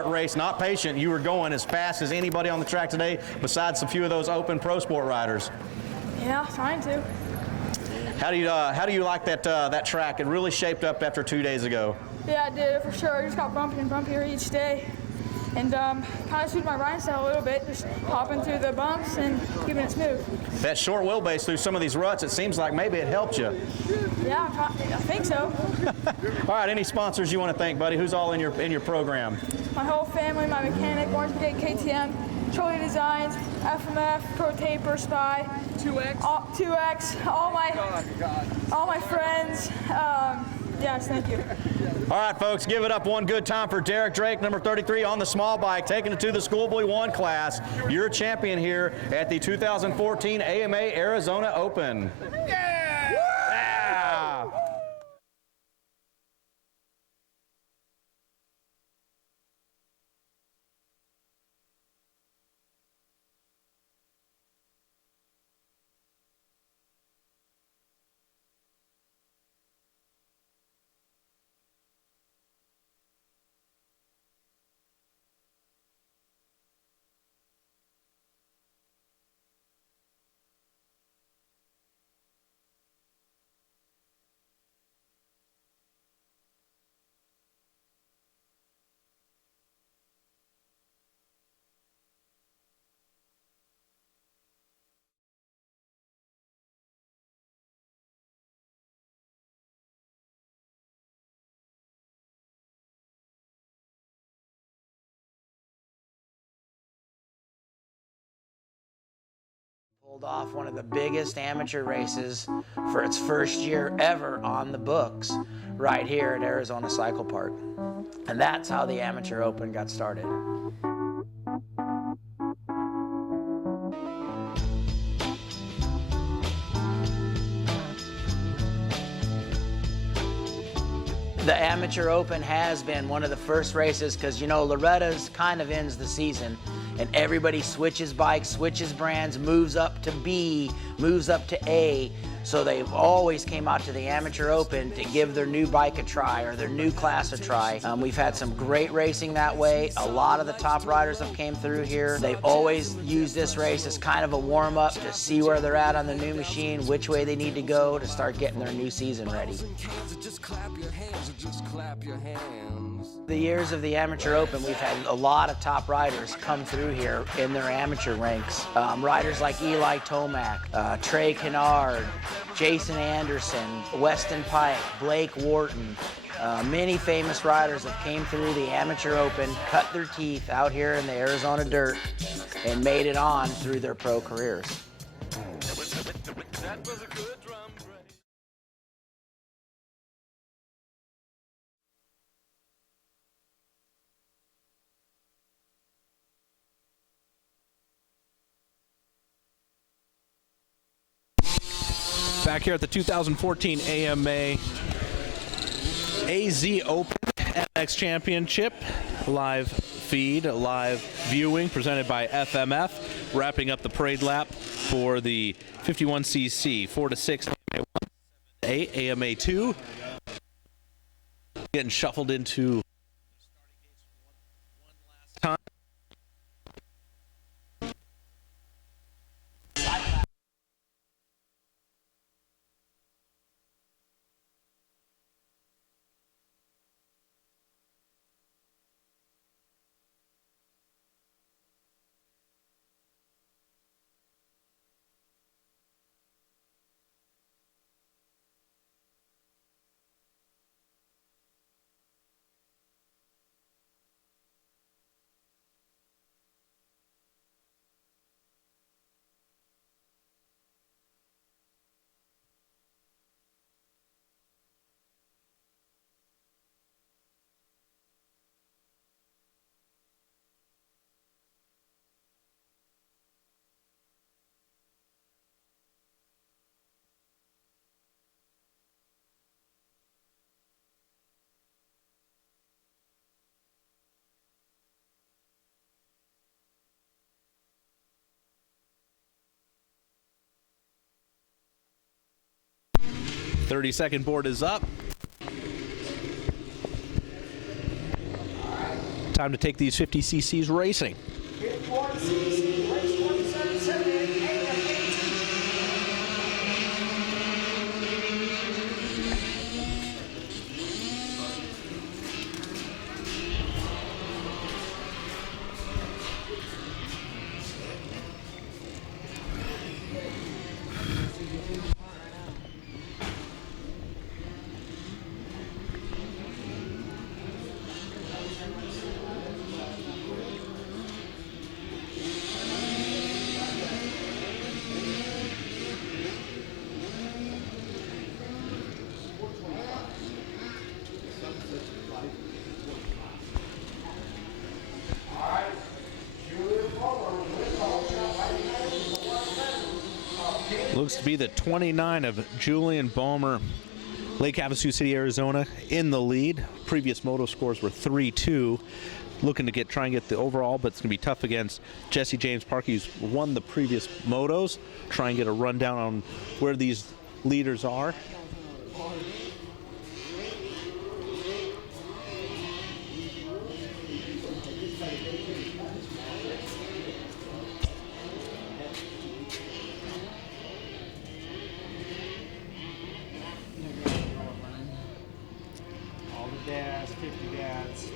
race. Not patient. You were going as fast as anybody on the track today, besides a few of those open pro sport riders. Yeah, trying to. How do you like that track? It really shaped up after 2 days ago. Yeah, I did for sure. I just got bumpier and bumpier each day, and kind of suited my riding style a little bit, just hopping through the bumps and keeping it smooth. That short wheelbase through some of these ruts, it seems like maybe it helped you. Yeah, I think so. All right, any sponsors you want to thank, buddy? Who's all in your program? My whole family, my mechanic, Orange Brigade KTM, Troy Lee Designs, FMF, Pro Taper, Spy, 2X, all my friends. Yes, thank you. All right, folks, give it up one good time for Derek Drake, number 33 on the small bike, taking it to the Schoolboy 1 class. Your champion here at the 2014 AMA Arizona Open. pulled off one of the biggest amateur races for its first year ever on the books right here at Arizona Cycle Park. And that's how the Amateur Open got started. The Amateur Open has been one of the first races because, you know, Loretta's kind of ends the season and everybody switches bikes, switches brands, moves up to B, moves up to A. So they've always came out to the Amateur Open to give their new bike a try or their new class a try. We've had some great racing that way. A lot of the top riders have came through here. They've always used this race as kind of a warm-up to see where they're at on the new machine, which way they need to go to start getting their new season ready. The years of the Amateur Open, we've had a lot of top riders come through here in their amateur ranks. Riders like Eli Tomac, Trey Kennard, Jason Anderson, Weston Pike, Blake Wharton. Many famous riders have came through the Amateur Open, cut their teeth out here in the Arizona dirt, and made it on through their pro careers. That was a good drum break. Back here at the 2014 AMA AZ Open MX Championship, live feed, live viewing presented by FMF, wrapping up the parade lap for the 51cc 4 to 6 AMA 1, 8 AMA 2, getting shuffled into one last time. The 30-second board is up. Time to take these 50cc's racing. 51cc, race 2778, AM 18. Looks to be the 29 of Julian Bomer, Lake Havasu City, Arizona, in the lead. Previous moto scores were 3-2. Looking to try and get the overall, but it's going to be tough against Jesse James Parkey, who's won the previous motos. Try and get a rundown on where these leaders are. All the dads, 50 dads.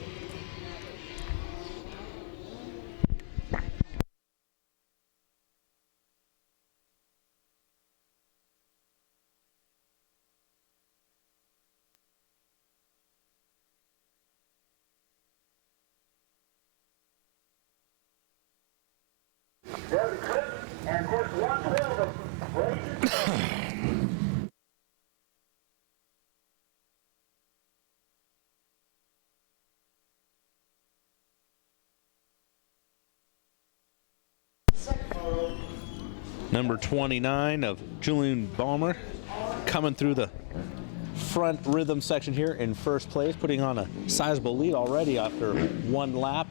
Number 29 of Julian Balmer coming through the front rhythm section here in first place, putting on a sizable lead already after one lap.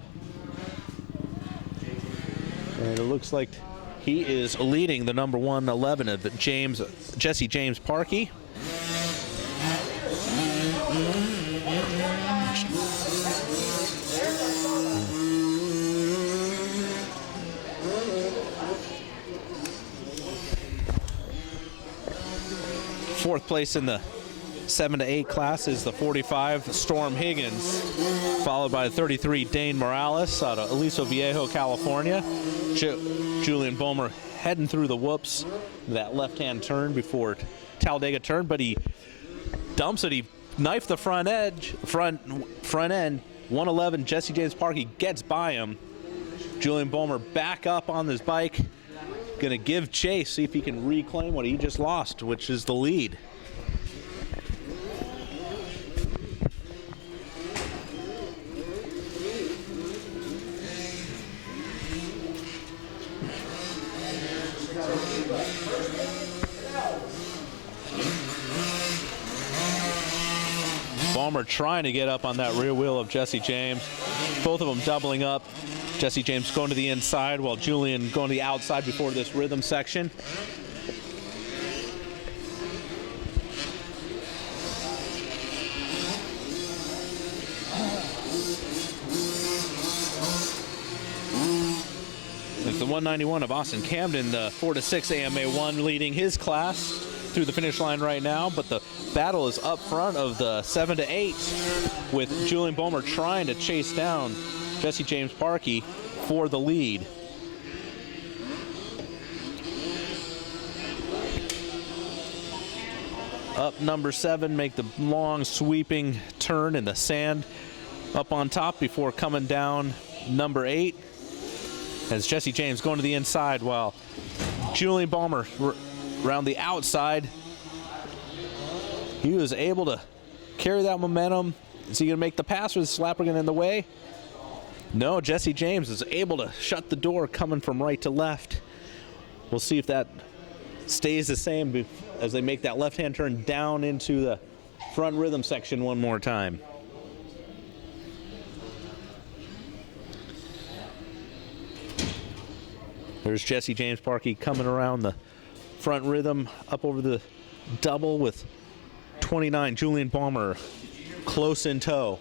And it looks like he is leading the number 111 of Jesse James Parkey. Fourth place in the 7 to 8 class is the 45 Storm Higgins, followed by the 33 Dane Morales out of Aliso Viejo, California. Julian Balmer heading through the whoops, that left-hand turn before Talladega turn, but he dumps it. He knifed the front end. 111 Jesse James Parkey gets by him. Julian Balmer back up on his bike, gonna give chase, see if he can reclaim what he just lost, which is the lead. Balmer trying to get up on that rear wheel of Jesse James. Both of them doubling up. Jesse James going to the inside while Julian going to the outside before this rhythm section. It's the 191 of Austin Camden, the 4 to 6 AMA 1 leading his class through the finish line right now, but the battle is up front of the 7 to 8 with Julian Balmer trying to chase down Jesse James Parkey for the lead. Up number 7, make the long sweeping turn in the sand up on top before coming down number 8 as Jesse James going to the inside while Julian Balmer around the outside. He was able to carry that momentum. Is he going to make the pass, or is Slappergan in the way? No, Jesse James is able to shut the door coming from right to left. We'll see if that stays the same as they make that left-hand turn down into the front rhythm section one more time. There's Jesse James Parkey coming around the front rhythm up over the double with 29 Julian Balmer close in tow.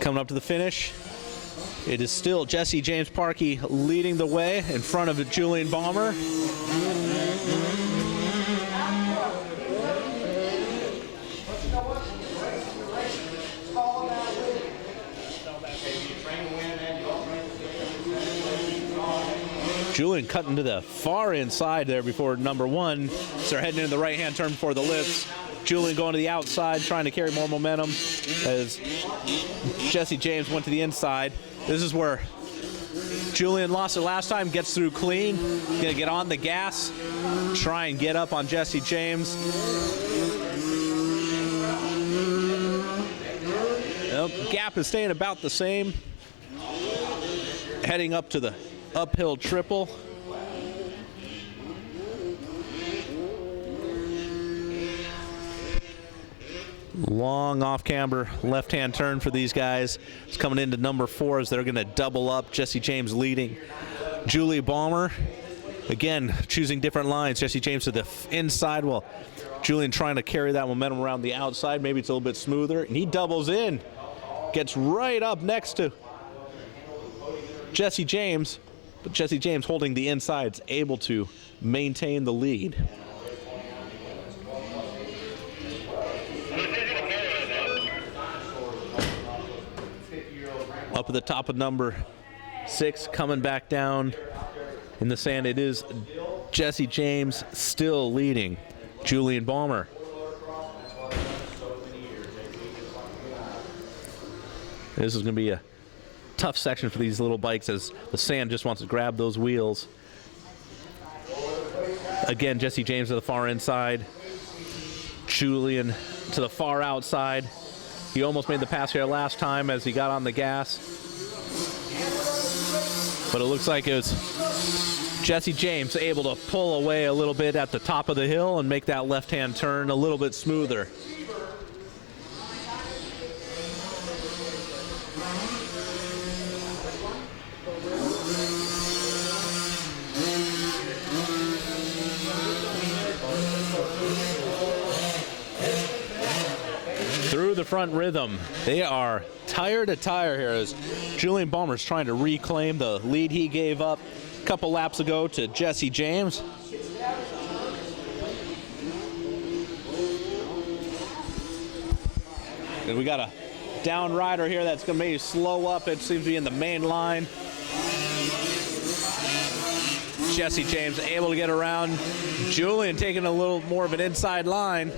Coming up to the finish, it is still Jesse James Parkey leading the way in front of Julian Balmer. Julian cutting to the far inside there before number 1. So they're heading into the right-hand turn before the lifts. Julian going to the outside, trying to carry more momentum as Jesse James went to the inside. This is where Julian lost it last time, gets through clean. Gonna get on the gas, try and get up on Jesse James. Nope, gap is staying about the same. Heading up to the uphill triple. Long off-camber left-hand turn for these guys. It's coming into number 4 as they're going to double up. Jesse James leading. Julian Balmer, again, choosing different lines. Jesse James to the inside while Julian trying to carry that momentum around the outside. Maybe it's a little bit smoother. And he doubles in. Gets right up next to Jesse James. But Jesse James holding the insides, able to maintain the lead. Up at the top of number 6, coming back down in the sand, it is Jesse James still leading Julian Balmer. This is going to be a tough section for these little bikes as the sand just wants to grab those wheels. Again, Jesse James to the far inside. Julian to the far outside. He almost made the pass here last time as he got on the gas. But it looks like it was Jesse James able to pull away a little bit at the top of the hill and make that left-hand turn a little bit smoother. Through the front rhythm, they are tire to tire here as Julian Balmer's trying to reclaim the lead he gave up a couple laps ago to Jesse James. And we got a down rider here that's going to maybe slow up. It seems to be in the main line. Jesse James able to get around. Julian taking a little more of an inside line.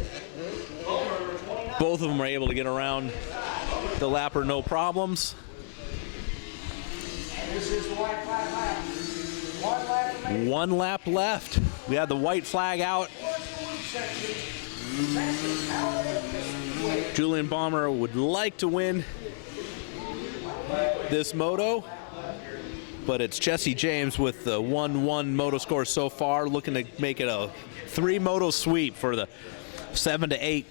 Both of them are able to get around the lapper, no problems. One lap left. We had the white flag out. Julian Balmer would like to win this moto, but it's Jesse James with the 1-1 moto score so far, looking to make it a 3-moto sweep for the 7 to 8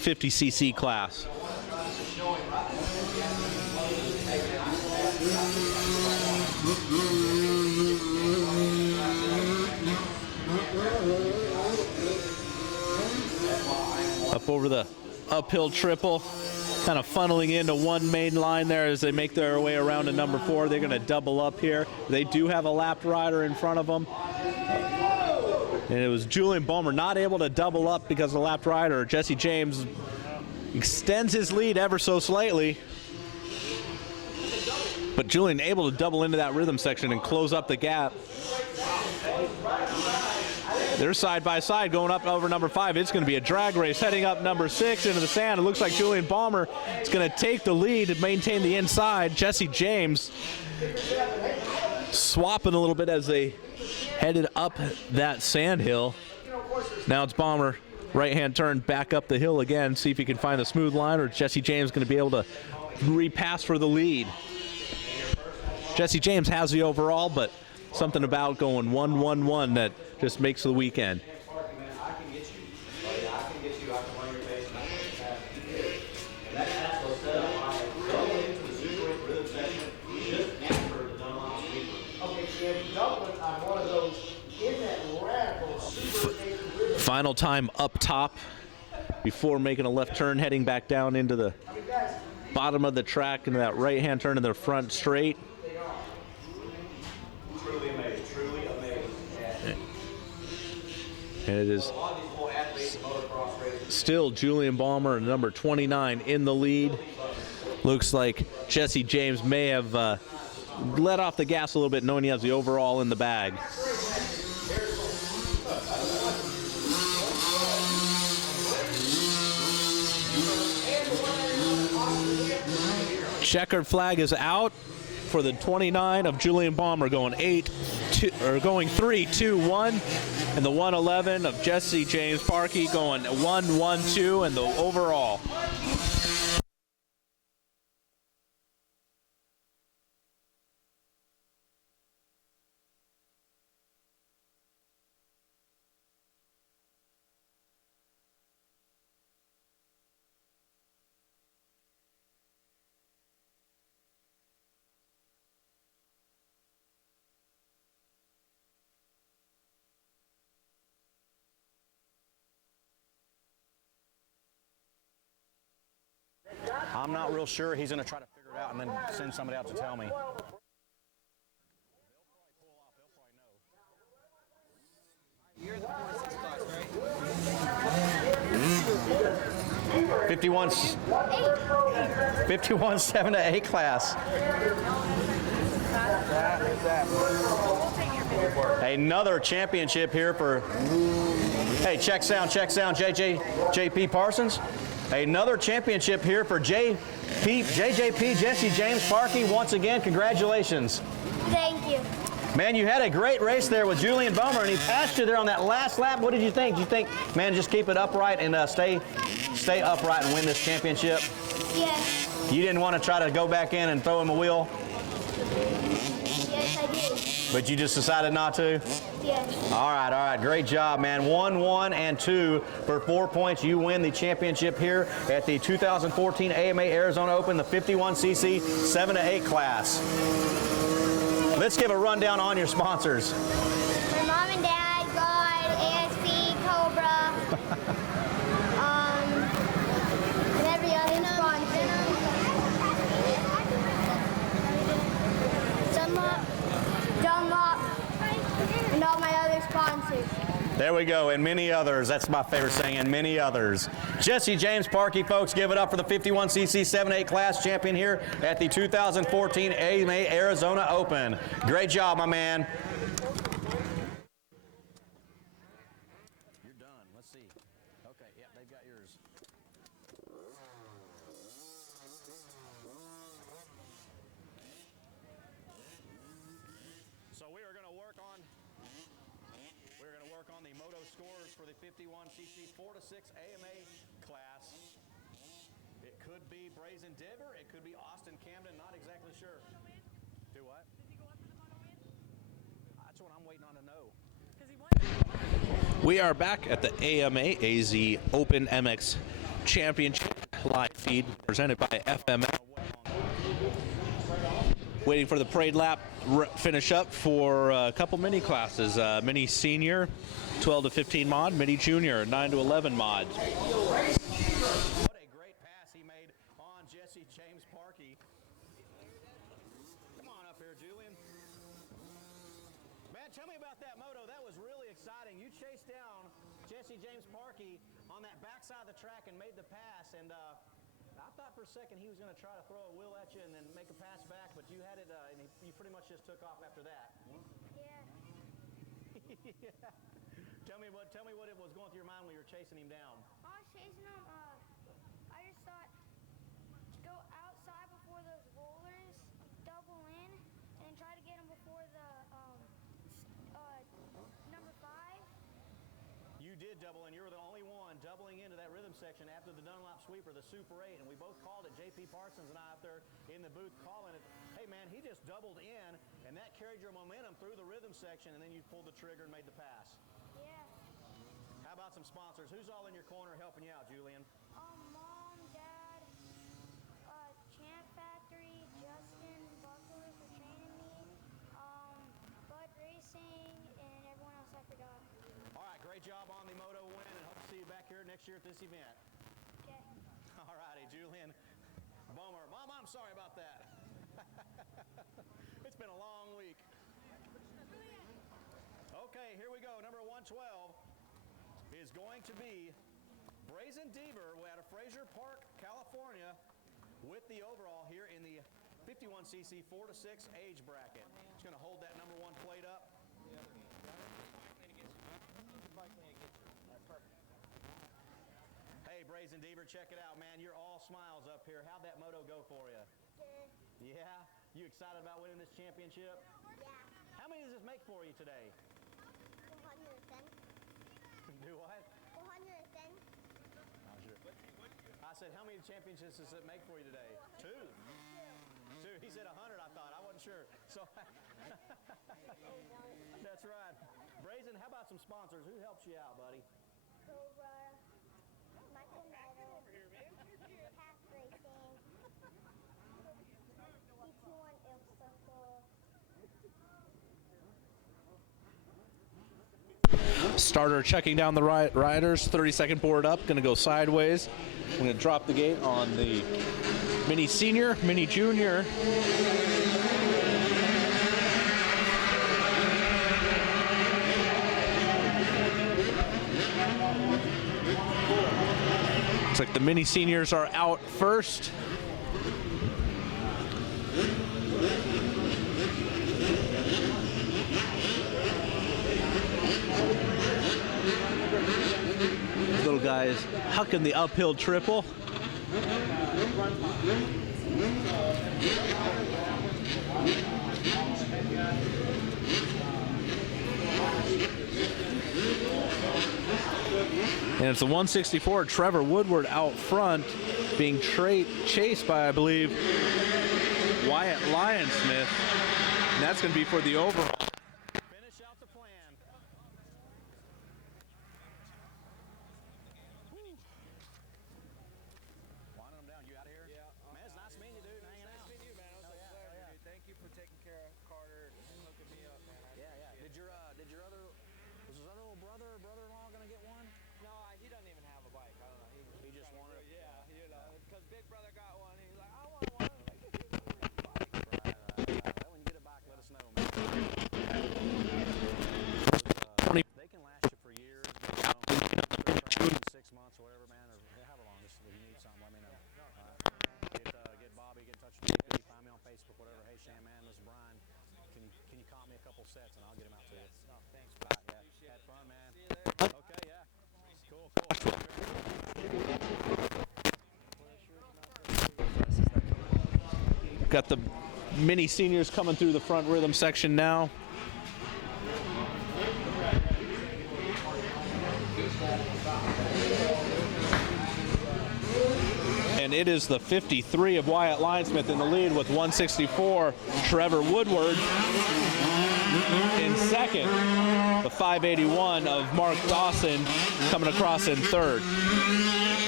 50cc class. Up over the uphill triple, kind of funneling into one main line there as they make their way around to number 4. They're going to double up here. They do have a lapped rider in front of them. And it was Julian Balmer not able to double up because of the lapped rider. Jesse James extends his lead ever so slightly. But Julian able to double into that rhythm section and close up the gap. They're side by side going up over number 5. It's going to be a drag race heading up number 6 into the sand. It looks like Julian Balmer is going to take the lead and maintain the inside. Jesse James swapping a little bit as they headed up that sand hill. Now it's Balmer, right-hand turn back up the hill again. See if he can find a smooth line, or Jesse James going to be able to repass for the lead. Jesse James has the overall, but something about going 1-1-1 that just makes the weekend. Final time up top before making a left turn, heading back down into the bottom of the track into that right-hand turn in the front straight. And it is still Julian Balmer, number 29, in the lead. Looks like Jesse James may have let off the gas a little bit, knowing he has the overall in the bag. Checkered flag is out for the 29 of Julian Balmer, going 3-2-1, and the 111 of Jesse James Parkey going 1-1-2, and the overall. I'm not real sure. He's going to try to figure it out and then send somebody out to tell me. You're the 46 class, right? 51 7 to 8 class. Another championship here for, hey, check sound, JP Parsons. Another championship here for JJP, Jesse James Parkey, once again, congratulations. Thank you. Man, you had a great race there with Julian Bomer, and he passed you there on that last lap. What did you think? Did you think, man, just keep it upright and stay upright and win this championship? Yes. You didn't want to try to go back in and throw him a wheel? Yes, I did. But you just decided not to? Yes. All right. Great job, man. 1, 1, and 2 for 4 points. You win the championship here at the 2014 AMA Arizona Open, the 51cc 7 to 8 class. Let's give a rundown on your sponsors. My mom and dad, God, ASB, Cobra, and every other sponsor. Dunlop, and all my other sponsors. There we go, and many others. That's my favorite saying, and many others. Jesse James Parkey, folks, give it up for the 51cc 7-8 class champion here at the 2014 AMA Arizona Open. Great job, my man. You're done. Let's see. Okay, yeah, they've got yours. So we are going to work on the moto scores for the 51cc 4 to 6 AMA class. It could be Brazen Digger, it could be Austin Camden, not exactly sure. Do what? That's what I'm waiting on to know. We are back at the AMA AZ Open MX Championship live feed presented by FML. Waiting for the parade lap finish up for a couple mini classes. Mini senior, 12 to 15 mod, mini junior, 9 to 11 mod. What a great pass he made on Jesse James Parkey. Come on up here, Julian. Man, tell me about that moto. That was really exciting. You chased down Jesse James Parkey on that backside of the track and made the pass. And I thought for a second he was going to try to throw a wheel at you and then make a pass back, but you had it, and you pretty much just took off after that. Yeah. Yeah. Tell me what it was going through your mind when you were chasing him down. I was chasing him. I just thought to go outside before those rollers, double in, and then try to get him before the number 5. You did double in. You were the only one doubling into that rhythm section after the Dunlop sweeper, the Super 8, and we both called it. JP Parsons and I out there in the booth calling it. Hey, man, he just doubled in, and that carried your momentum through the rhythm section, and then you pulled the trigger and made the pass. Yeah. How about some sponsors? Who's all in your corner helping you out, Julian? Mom, Dad, Champ Factory, Justin, Buckler for training me, Bud Racing, and everyone else I forgot. All right, great job on the moto win, and hope to see you back here next year at this event. Okay. All righty, Julian Bomer. Mom, I'm sorry about that. It's been a long week. Okay, here we go. Number 112 is going to be Brazen Deaver out of Fraser Park, California, with the overall here in the 51cc 4 to 6 age bracket. He's going to hold that number 1 plate up. Hey, Brazen Deaver, check it out, man. You're all smiles up here. How'd that moto go for you? Good. Yeah? You excited about winning this championship? Yeah. How many does this make for you today? 110. Do what? 110. I said, how many championships does it make for you today? 2. 2. He said 100, I thought. I wasn't sure. So that's right. Brazen, how about some sponsors? Who helps you out, buddy? Cobra, Michael Meadow, Path Racing, E21 Il Circle. Starter checking down the riders. 30-second board up. Going to go sideways. I'm going to drop the gate on the mini senior, mini junior. Looks like the mini seniors are out first. Little guys hucking the uphill triple. And it's the 164, Trevor Woodward out front, being chased by, I believe, Wyatt Lyonsmith. And that's going to be for the overall. Finish out the plan. Winding them down. You out of here? Yeah. Man, it's nice meeting you, dude. Hanging out. Nice meeting you, man. It was a pleasure, dude. Thank you for taking care of Carter and hooking me up, man. Did your other, was his other little brother or brother-in-law gonna get one? No, he doesn't even have a bike. I don't know. He just wanted it. Yeah, because Big Brother got one. He's like, I want one. When you get a bike, let us know, man. They can last you for years. You know, 6 months or whatever, man, or however long. Just if you need something, let me know. Get Bobby, get in touch with me. Find me on Facebook, whatever. Hey, Shan, man, this is Brian. Can you comp me a couple sets and I'll get them out to you? No, thanks, bro. Yeah, had fun, man. Okay, yeah. Cool. Got the mini seniors coming through the front rhythm section now. And it is the 53 of Wyatt Lyonsmith in the lead with 164, Trevor Woodward in second. The 581 of Mark Dawson coming across in third.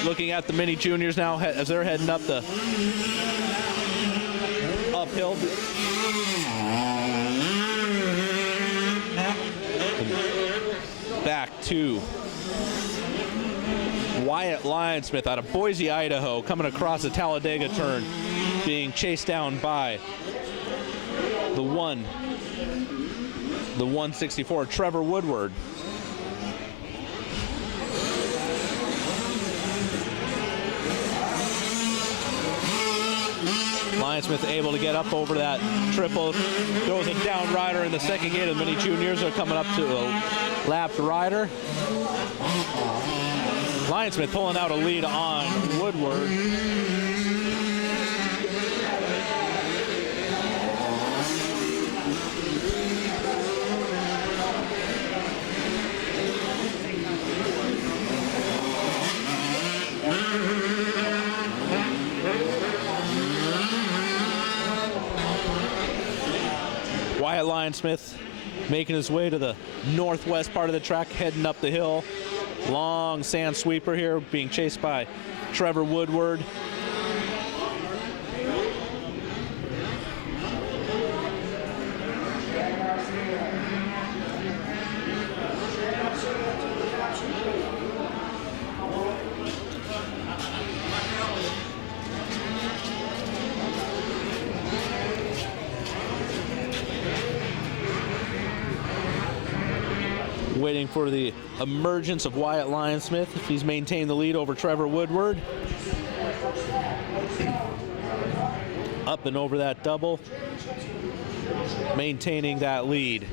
Looking at the mini juniors now as they're heading up the uphill. Back to Wyatt Lyonsmith out of Boise, Idaho, coming across the Talladega turn, being chased down by the 164, Trevor Woodward. Lyonsmith able to get up over that triple. Throws a down rider in the second gate. The mini juniors are coming up to a lapped rider. Lyonsmith pulling out a lead on Woodward. Wyatt Lyonsmith making his way to the northwest part of the track, heading up the hill. Long sand sweeper here, being chased by Trevor Woodward. Waiting for the emergence of Wyatt Lyonsmith. He's maintained the lead over Trevor Woodward. Up and over that double, maintaining that lead.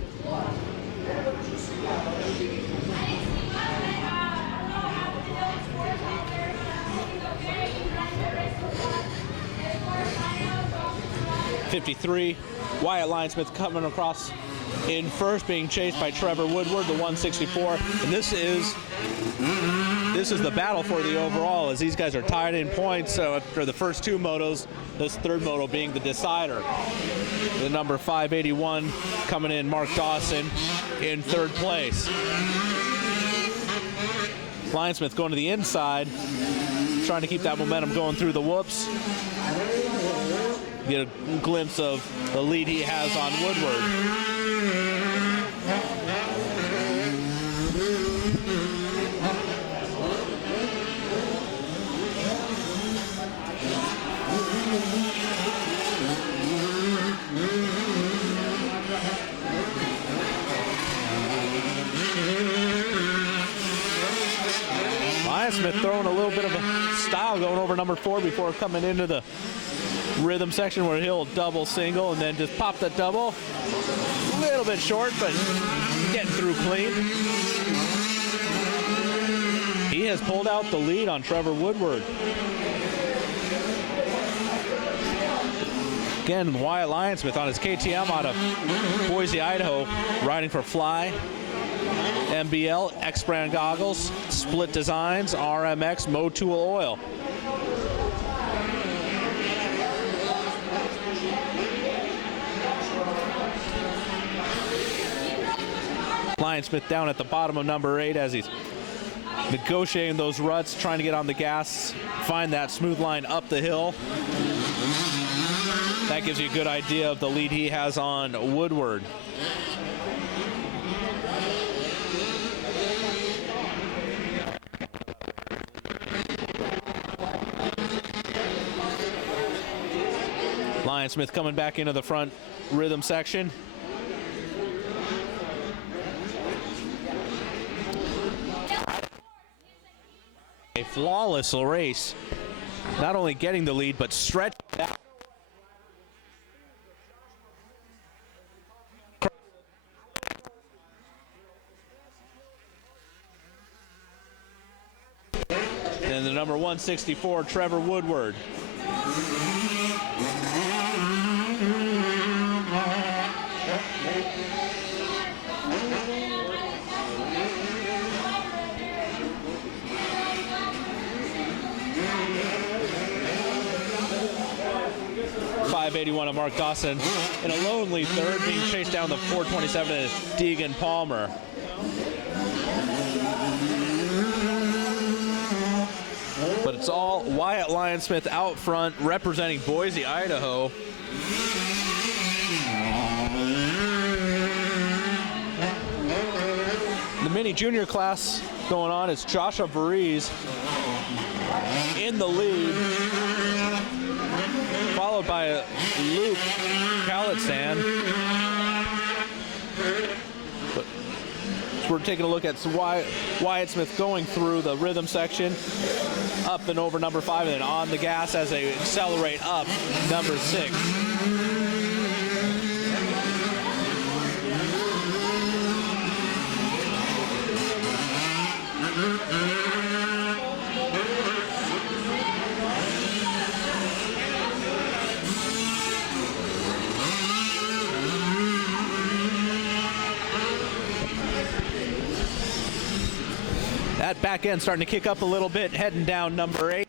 '53, Wyatt Lyonsmith coming across in first, being chased by Trevor Woodward, the 164. And this is the battle for the overall, as these guys are tied in points. So after the first two motos, this third moto being the decider. The number 581 coming in, Mark Dawson, in third place. Lyonsmith going to the inside, trying to keep that momentum going through the whoops. Get a glimpse of the lead he has on Woodward. Lyonsmith throwing a little bit of a style going over number 4 before coming into the rhythm section where he'll double single and then just pop that double. A little bit short, but getting through clean. He has pulled out the lead on Trevor Woodward. Again, Wyatt Lionsmith on his KTM out of Boise, Idaho, riding for Fly, MBL, X-Brand goggles, Split Designs, RMX, Motul oil. Lionsmith down at the bottom of number 8 as he's negotiating those ruts, trying to get on the gas, find that smooth line up the hill. That gives you a good idea of the lead he has on Woodward. Lionsmith coming back into the front rhythm section. A flawless race, not only getting the lead, but stretching out. And the number 164, Trevor Woodward. .581 of Mark Dawson in a lonely third, being chased down the 427 of Deegan Palmer. But it's all Wyatt Lionsmith out front, representing Boise, Idaho. The mini junior class going on is Joshua Varese in the lead, followed by Luke Kalitsan. We're taking a look at Wyatt Smith going through the rhythm section, up and over number 5, and then on the gas as they accelerate up number 6. That back end starting to kick up a little bit, heading down number 8.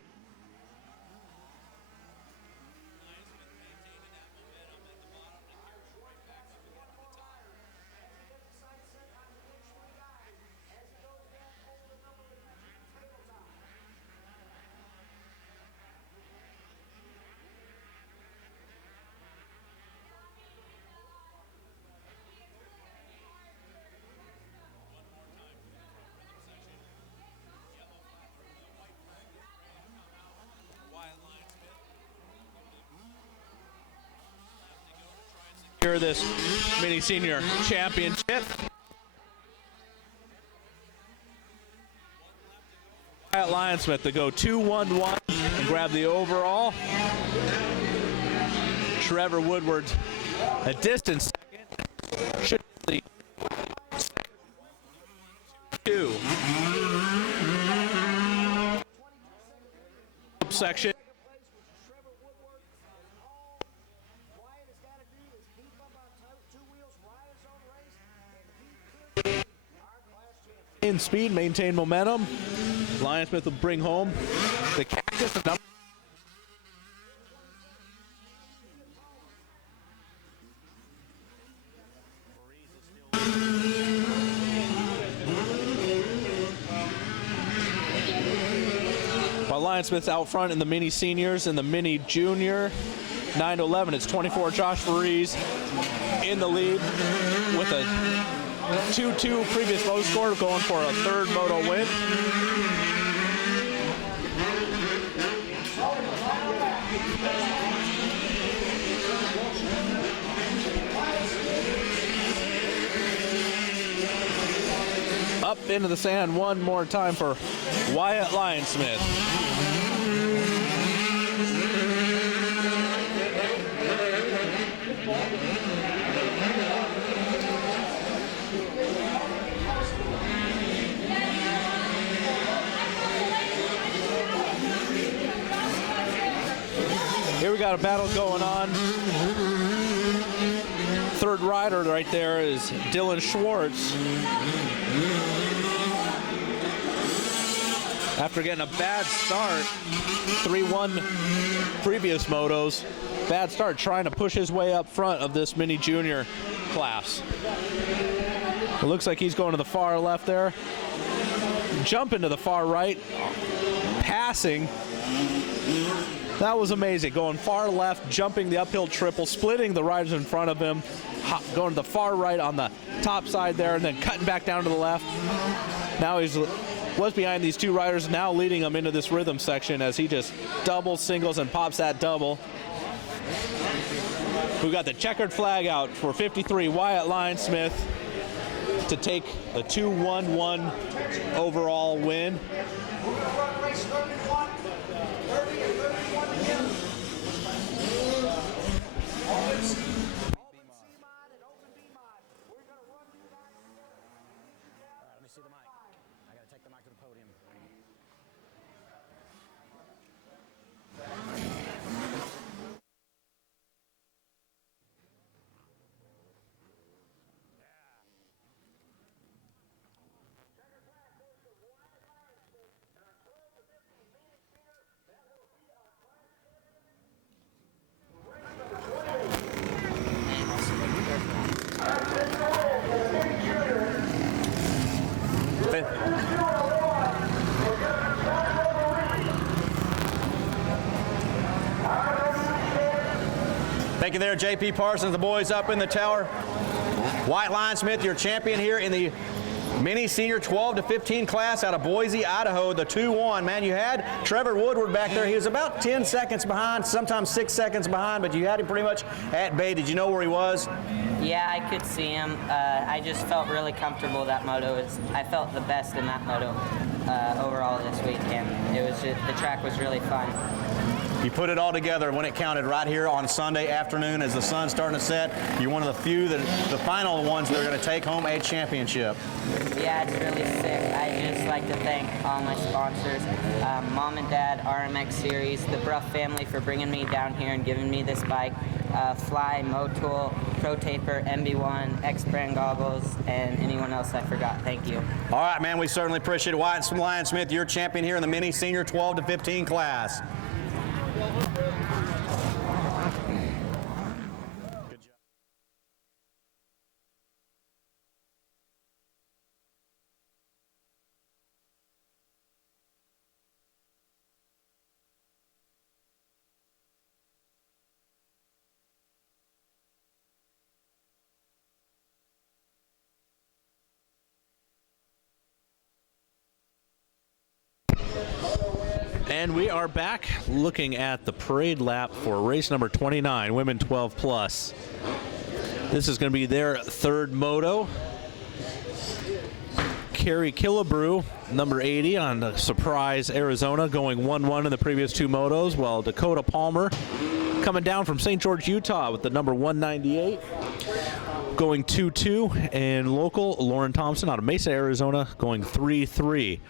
This mini senior championship. Wyatt Lionsmith to go 2-1-1 and grab the overall. Trevor Woodward a distant second. Should be 2. Section. In speed, maintain momentum. Lionsmith will bring home the Cactus. While Lionsmith's out front in the mini seniors and the mini junior, 9-11, it's 24 Josh Varese in the lead with a 2-2 previous low score, going for a third moto win. Up into the sand one more time for Wyatt Lionsmith. Here we got a battle going on third rider right there is Dylan Schwartz. After getting a bad start, 3-1 previous motos, bad start trying to push his way up front of this mini junior class. It looks like he's going to the far left there. Jumping to the far right, passing. That was amazing. Going far left, jumping the uphill triple, splitting the riders in front of him, going to the far right on the top side there, and then cutting back down to the left. Now he's was behind these two riders, now leading them into this rhythm section as he just doubles, singles, and pops that double. We got the checkered flag out for 53 Wyatt Lyons-Smith to take the 2-1-1 overall win. Thank you there, J.P. Parsons, the boys up in the tower. Wyatt Lyons-Smith, your champion here in the mini senior 12 to 15 class out of Boise, Idaho, the 2-1. Man, you had Trevor Woodward back there. He was about 10 seconds behind, sometimes 6 seconds behind, but you had him pretty much at bay. Did you know where he was? Yeah, I could see him. I just felt really comfortable that moto. I felt the best in that moto overall this weekend. It was just, the track was really fun. You put it all together when it counted right here on Sunday afternoon as the sun's starting to set. You're one of the few, the final ones that are going to take home a championship. Yeah, it's really sick. I just like to thank all my sponsors, Mom and Dad, RMX Series, the Bruff family for bringing me down here and giving me this bike, Fly, Motul, Pro Taper, MB1, X-Brand Goggles, and anyone else I forgot. Thank you. All right, man, we certainly appreciate it. Wyatt Lyons-Smith, your champion here in the mini senior 12 to 15 class. And we are back looking at the parade lap for race number 29, Women 12 Plus. This is going to be their third moto. Carrie Killebrew, number 80 on Surprise, Arizona, going 1-1 in the previous two motos, while Dakota Palmer coming down from St. George, Utah with the number 198, going 2-2, and local Lauren Thompson out of Mesa, Arizona, going 3-3.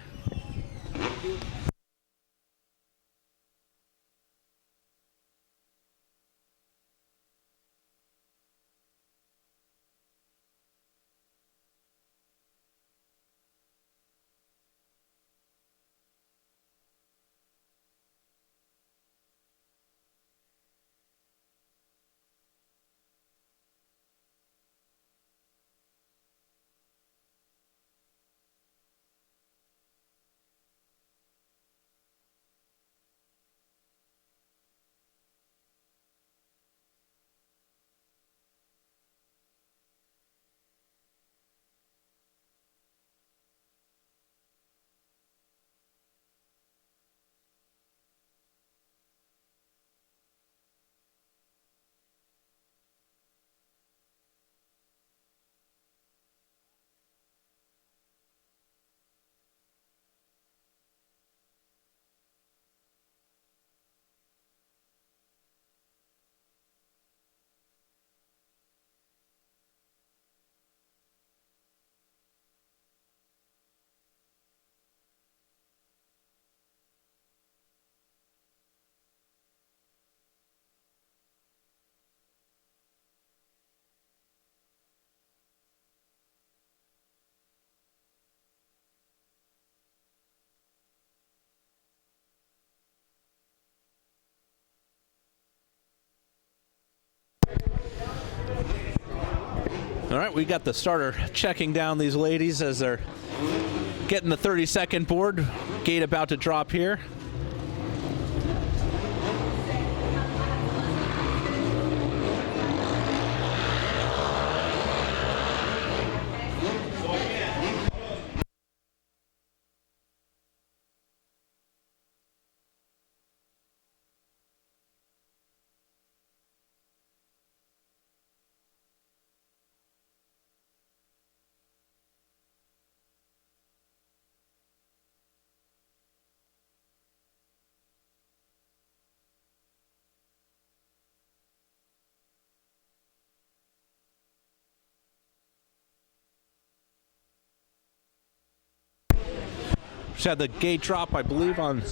All right, we got the starter checking down these ladies as they're getting the 30-second board. Gate about to drop here. Just had the gate drop, I believe, on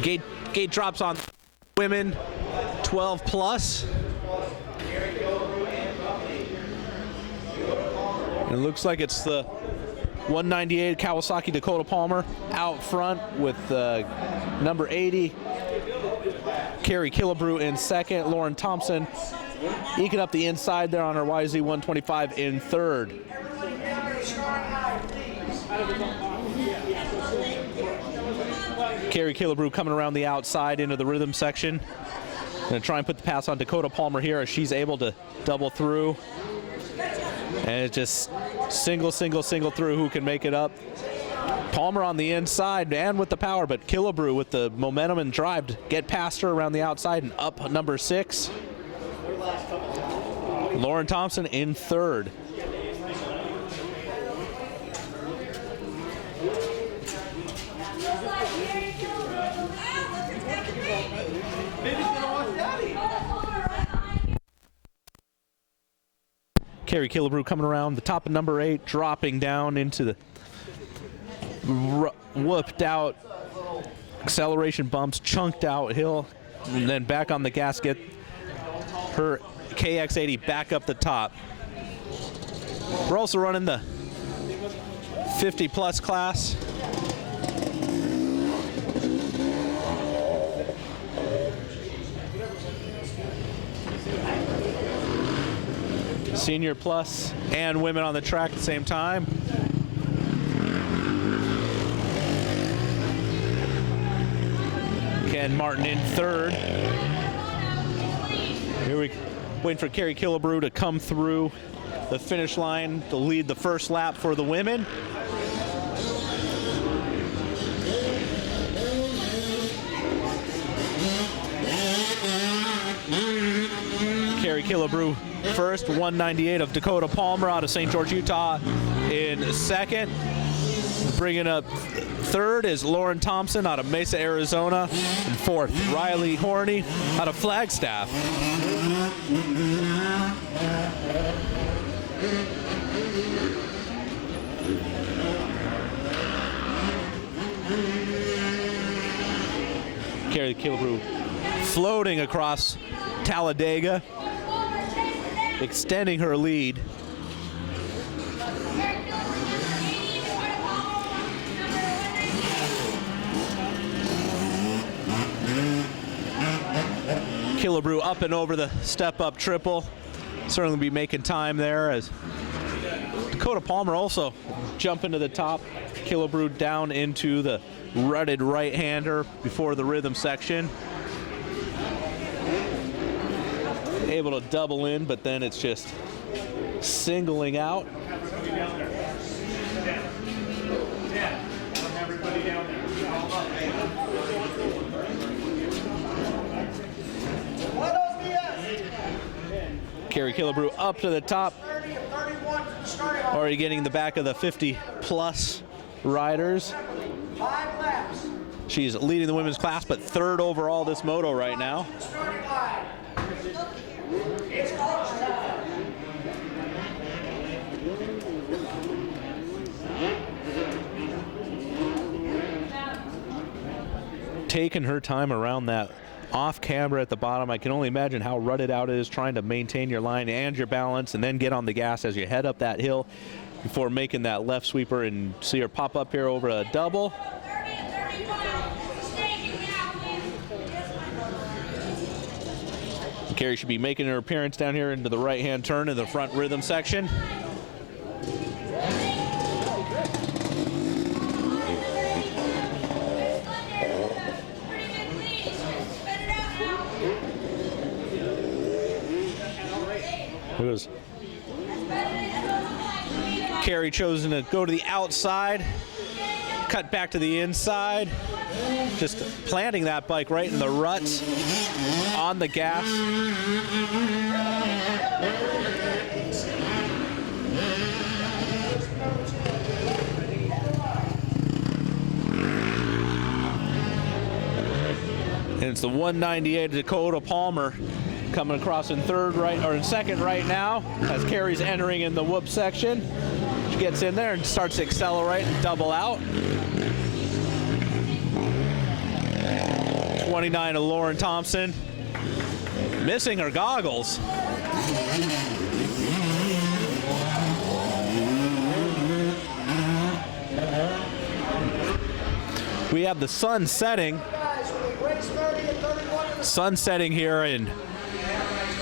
gate drops on women 12 plus. And it looks like it's the 198 Kawasaki Dakota Palmer out front with number 80 Carrie Killebrew in second. Lauren Thompson eking up the inside there on her YZ 125 in third. Carrie Killebrew coming around the outside into the rhythm section. Gonna try and put the pass on Dakota Palmer here as she's able to double through. And it's just single through who can make it up. Palmer on the inside and with the power, but Killebrew with the momentum and drive to get past her around the outside and up number 6. Lauren Thompson in third. Carrie Killebrew coming around the top of number 8, dropping down into the whooped out acceleration bumps, chunked out hill, and then back on the gasket. Her KX80 back up the top. We're also running the 50 plus class. Senior plus and women on the track at the same time. Ken Martin in third. Here we waiting for Carrie Killebrew to come through the finish line to lead the first lap for the women. Carrie Killebrew first, 198 of Dakota Palmer out of St. George, Utah in second. Bringing up third is Lauren Thompson out of Mesa, Arizona. And fourth, Riley Horney out of Flagstaff. Carrie Killebrew floating across Talladega, extending her lead. Killebrew up and over the step-up triple. Certainly be making time there as Dakota Palmer also jumping to the top. Killebrew down into the rutted right-hander before the rhythm section. Able to double in, but then it's just singling out. Carrie Killebrew up to the top. Already getting the back of the 50-plus riders. She's leading the women's class, but third overall this moto right now. Taking her time around that off camera at the bottom. I can only imagine how rutted out it is trying to maintain your line and your balance and then get on the gas as you head up that hill before making that left sweeper, and see her pop up here over a double. Carrie should be making her appearance down here into the right-hand turn in the front rhythm section. It was Carrie chosen to go to the outside, cut back to the inside, just planting that bike right in the ruts on the gas. And it's the 198 Dakota Palmer coming across in second right now as Carrie's entering in the whoop section. She gets in there and starts to accelerate and double out. 29 of Lauren Thompson, missing her goggles. We have the sun setting. Sun setting here in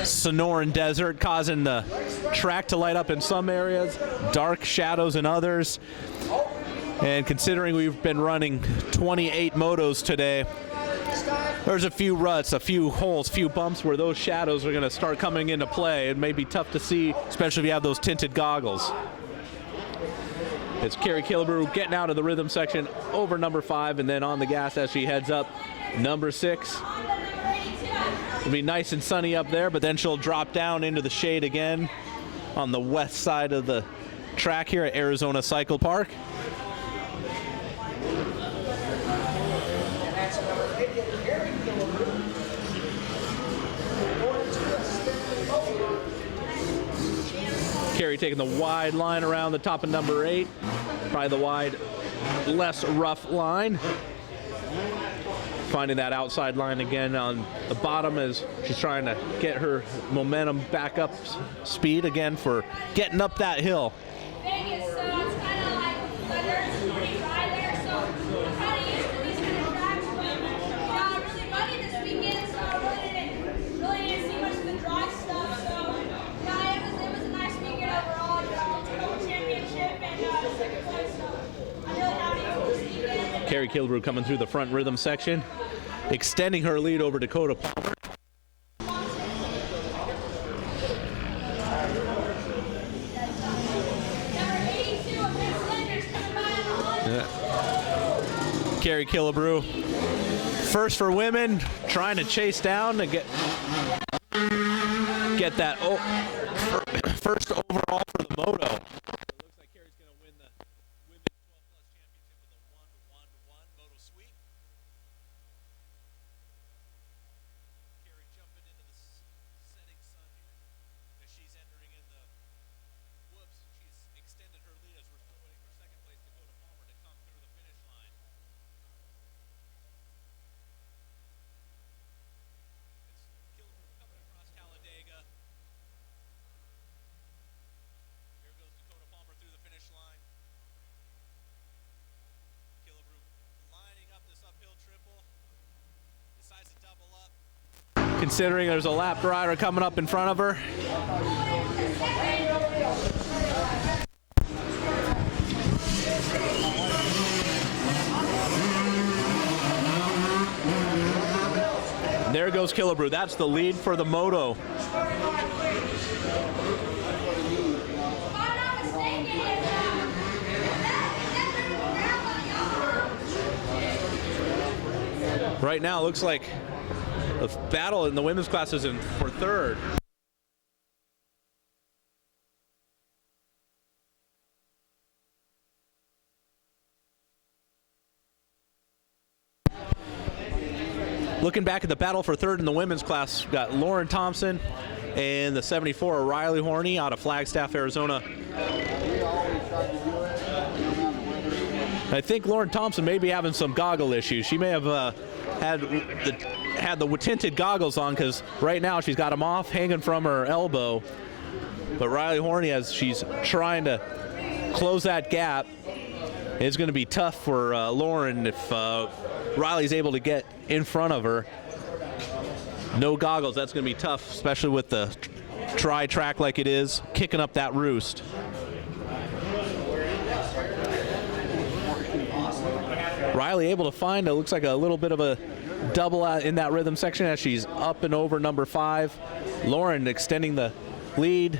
Sonoran Desert, causing the track to light up in some areas, dark shadows in others. And considering we've been running 28 motos today, there's a few ruts, a few holes, few bumps where those shadows are going to start coming into play. It may be tough to see, especially if you have those tinted goggles. It's Carrie Killebrew getting out of the rhythm section over number 5 and then on the gas as she heads up number 6. It'll be nice and sunny up there, but then she'll drop down into the shade again on the west side of the track here at Arizona Cycle Park. Carrie taking the wide line around the top of number 8, probably the wide, less rough line. Finding that outside line again on the bottom as she's trying to get her momentum back up speed again for getting up that hill. Vegas, so it's kind of like weather is pretty dry there, so I'm kind of used to these kind of tracks. But really muddy this weekend, so I really didn't see much of the dry stuff. So it was a nice weekend overall. Total championship and second place. So I'm really happy with this weekend. Carrie Killebrew coming through the front rhythm section, extending her lead over Dakota Palmer. Carrie Killebrew, first for women, trying to chase down to get that first overall for the moto. Looks like Carrie's going to win the women's 12+ championship with a 1-1-1 moto sweep. Carrie jumping into the setting sun here as she's entering in the whoops. She's extended her lead as we're still waiting for second place Dakota Palmer to come through the finish line. Considering there's a lapped rider coming up in front of her. There goes Killebrew. That's the lead for the moto. Right now, it looks like the battle in the women's class is in for third. Looking back at the battle for third in the women's class, we've got Lauren Thompson and the 74 Riley Horney out of Flagstaff, Arizona. I think Lauren Thompson may be having some goggle issues. She may have had the tinted goggles on, because right now she's got them off, hanging from her elbow. But Riley Horney, as she's trying to close that gap, it's going to be tough for Lauren if Riley's able to get in front of her. No goggles, that's going to be tough, especially with the tri-track like it is, kicking up that roost. Riley able to find, it looks like a little bit of a double in that rhythm section as she's up and over number 5. Lauren extending the lead.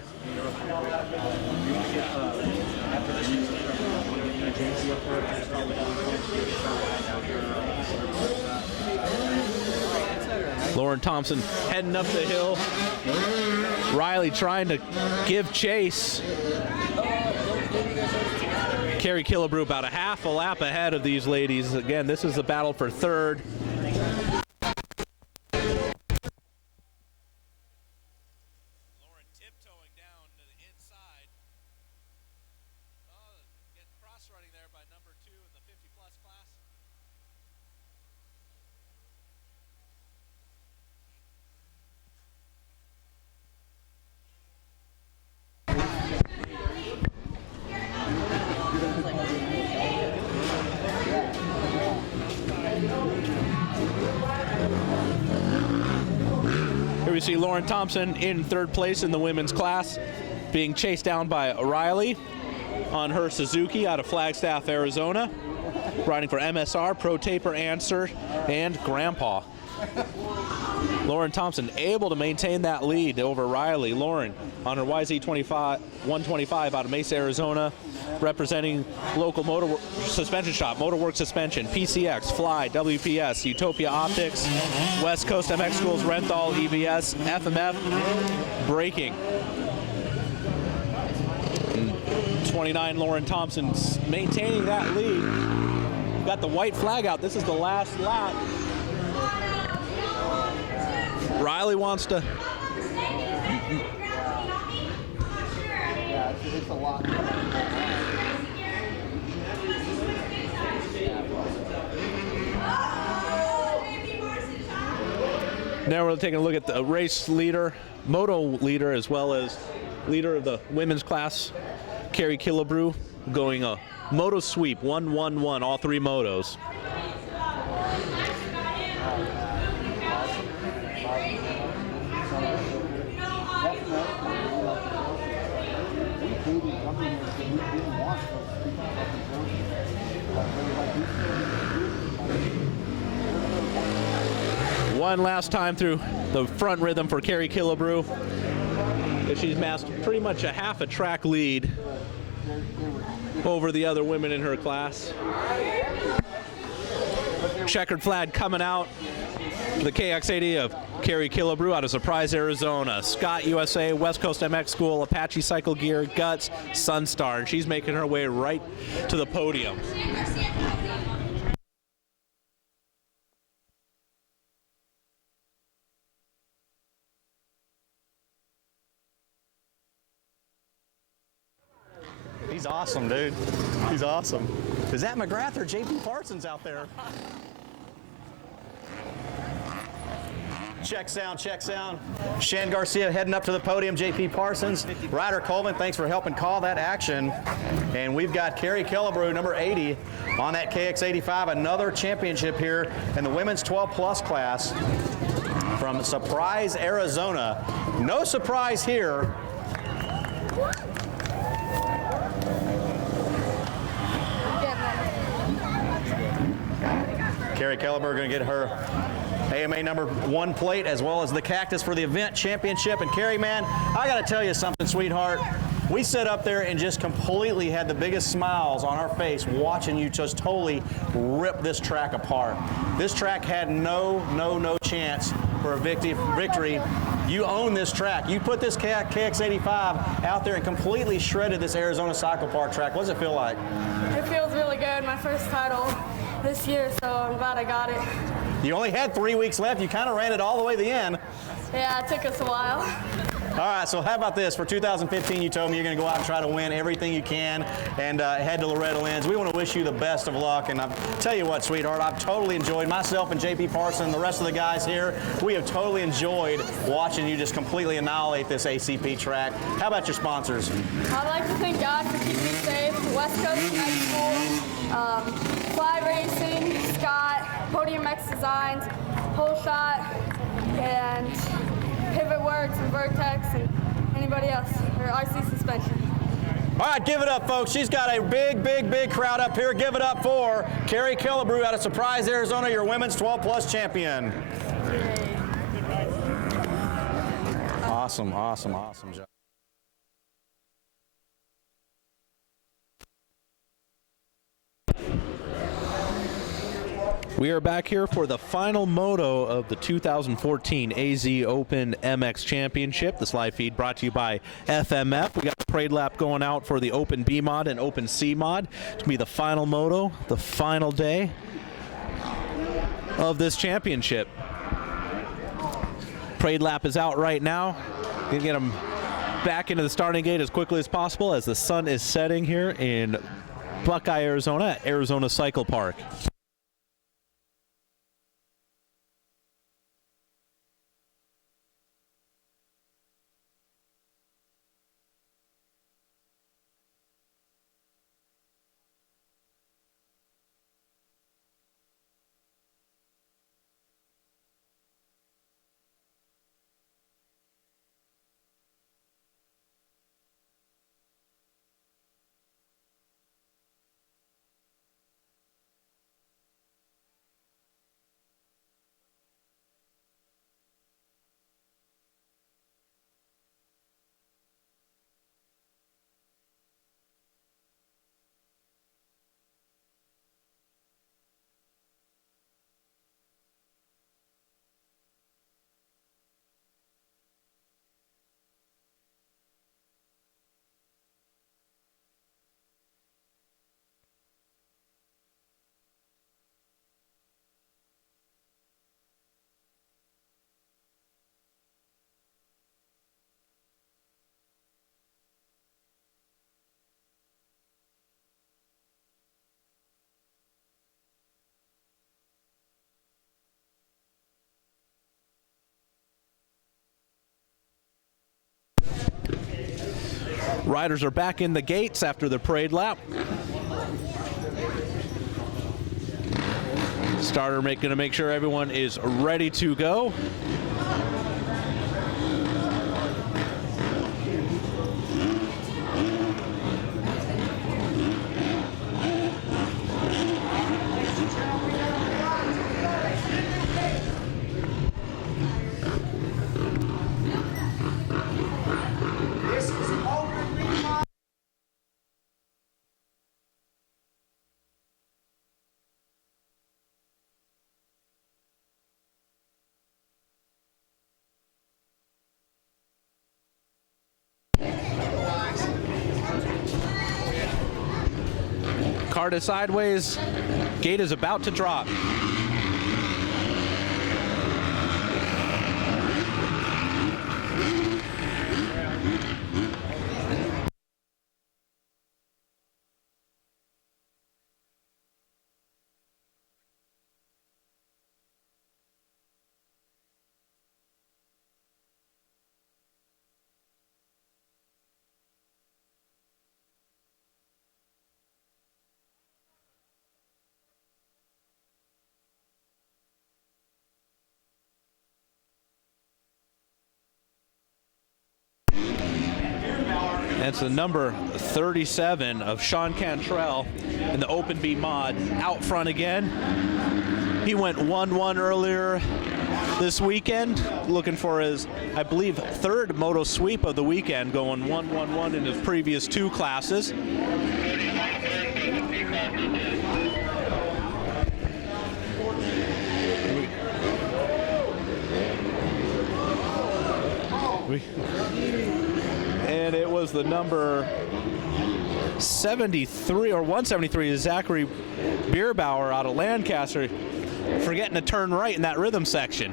Lauren Thompson heading up the hill. Riley trying to give chase. Carrie Killebrew about a half a lap ahead of these ladies. Again, this is the battle for third. Here we see Lauren Thompson in third place in the women's class, being chased down by Riley on her Suzuki out of Flagstaff, Arizona, riding for MSR, Pro Taper, Answer, and Grandpa. Lauren Thompson able to maintain that lead over Riley. Lauren on her YZ125 out of Mesa, Arizona, representing local motor suspension shop, Motorworks Suspension, PCX, Fly, WPS, Utopia Optics, West Coast MX Schools, Renthal, EVS, FMF, Braking. 29 Lauren Thompson's maintaining that lead. Got the white flag out. This is the last lap. Riley wants to. Yeah, it's a lot. Now we're taking a look at the race leader, moto leader, as well as leader of the women's class, Carrie Killebrew, going a moto sweep, 1-1-1, all 3 motos. One last time through the front rhythm for Carrie Killebrew. She's massed pretty much a half a track lead over the other women in her class. Checkered flag coming out. The KX80 of Carrie Killebrew out of Surprise, Arizona. Scott USA, West Coast MX School, Apache Cycle Gear, Guts, Sunstar. And she's making her way right to the podium. He's awesome, dude. He's awesome. Is that McGrath or JP Parsons out there? Check sound, check sound. Shan Garcia heading up to the podium, JP Parsons. Ryder Colvin, thanks for helping call that action. And we've got Carrie Killebrew, number 80, on that KX85, another championship here in the women's 12-plus class from Surprise, Arizona. No surprise here. Carrie Killebrew going to get her AMA number 1 plate as well as the cactus for the event championship. And Carrie, man, I got to tell you something, sweetheart. We sat up there and just completely had the biggest smiles on our face watching you just totally rip this track apart. This track had no chance for a victory. You own this track. You put this KX85 out there and completely shredded this Arizona Cycle Park track. What does it feel like? It feels really good. My first title this year, so I'm glad I got it. You only had 3 weeks left. You kind of ran it all the way to the end. Yeah, it took us a while. All right, so how about this? For 2015, you told me you're going to go out and try to win everything you can and head to Loretta Lynn's. We want to wish you the best of luck. And I'll tell you what, sweetheart, I've totally enjoyed, myself and JP Parson and the rest of the guys here, we have totally enjoyed watching you just completely annihilate this ACP track. How about your sponsors? I'd like to thank God for keeping me safe. West Coast Med School, Fly Racing, Scott, Podium X Designs, Whole Shot, and Pivot Works and Vertex and anybody else, or RC Suspension. All right, give it up, folks. She's got a big crowd up here. Give it up for Carrie Killebrew out of Surprise, Arizona, your women's 12+ champion. Awesome job. We are back here for the final moto of the 2014 AZ Open MX Championship. This live feed brought to you by FMF. We got the parade lap going out for the Open B mod and Open C mod. It's going to be the final moto, the final day of this championship. Parade lap is out right now. Going to get them back into the starting gate as quickly as possible as the sun is setting here in Buckeye, Arizona at Arizona Cycle Park. Riders are back in the gates after the parade lap. Starter going to make sure everyone is ready to go. Car is sideways. Gate is about to drop. That's the number 37 of Sean Cantrell in the Open B mod out front again. He went 1-1 earlier this weekend, looking for his, I believe, third moto sweep of the weekend, going 1-1-1 in his previous two classes. And it was the number 73 or 173, Zachary Bierbauer out of Lancaster, forgetting to turn right in that rhythm section.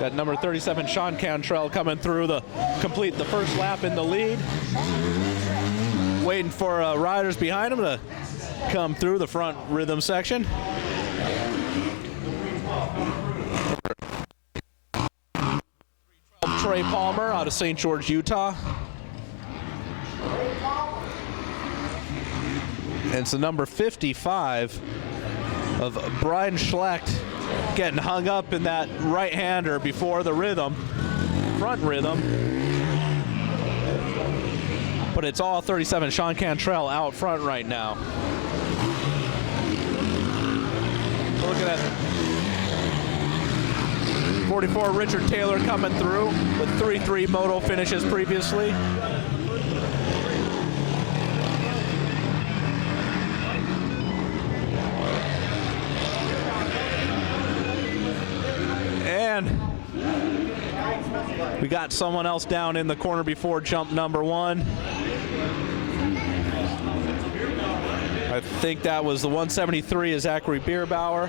Got number 37, Sean Cantrell, coming through to complete the first lap in the lead. Waiting for riders behind him to come through the front rhythm section. Trey Palmer out of St. George, Utah. And it's the number 55 of Brian Schlecht getting hung up in that right-hander before the rhythm, front rhythm. But it's all 37 Sean Cantrell out front right now. Looking at 44 Richard Taylor coming through with 3-3 moto finishes previously. And we got someone else down in the corner before jump number 1. I think that was the 173 is Zachary Bierbauer.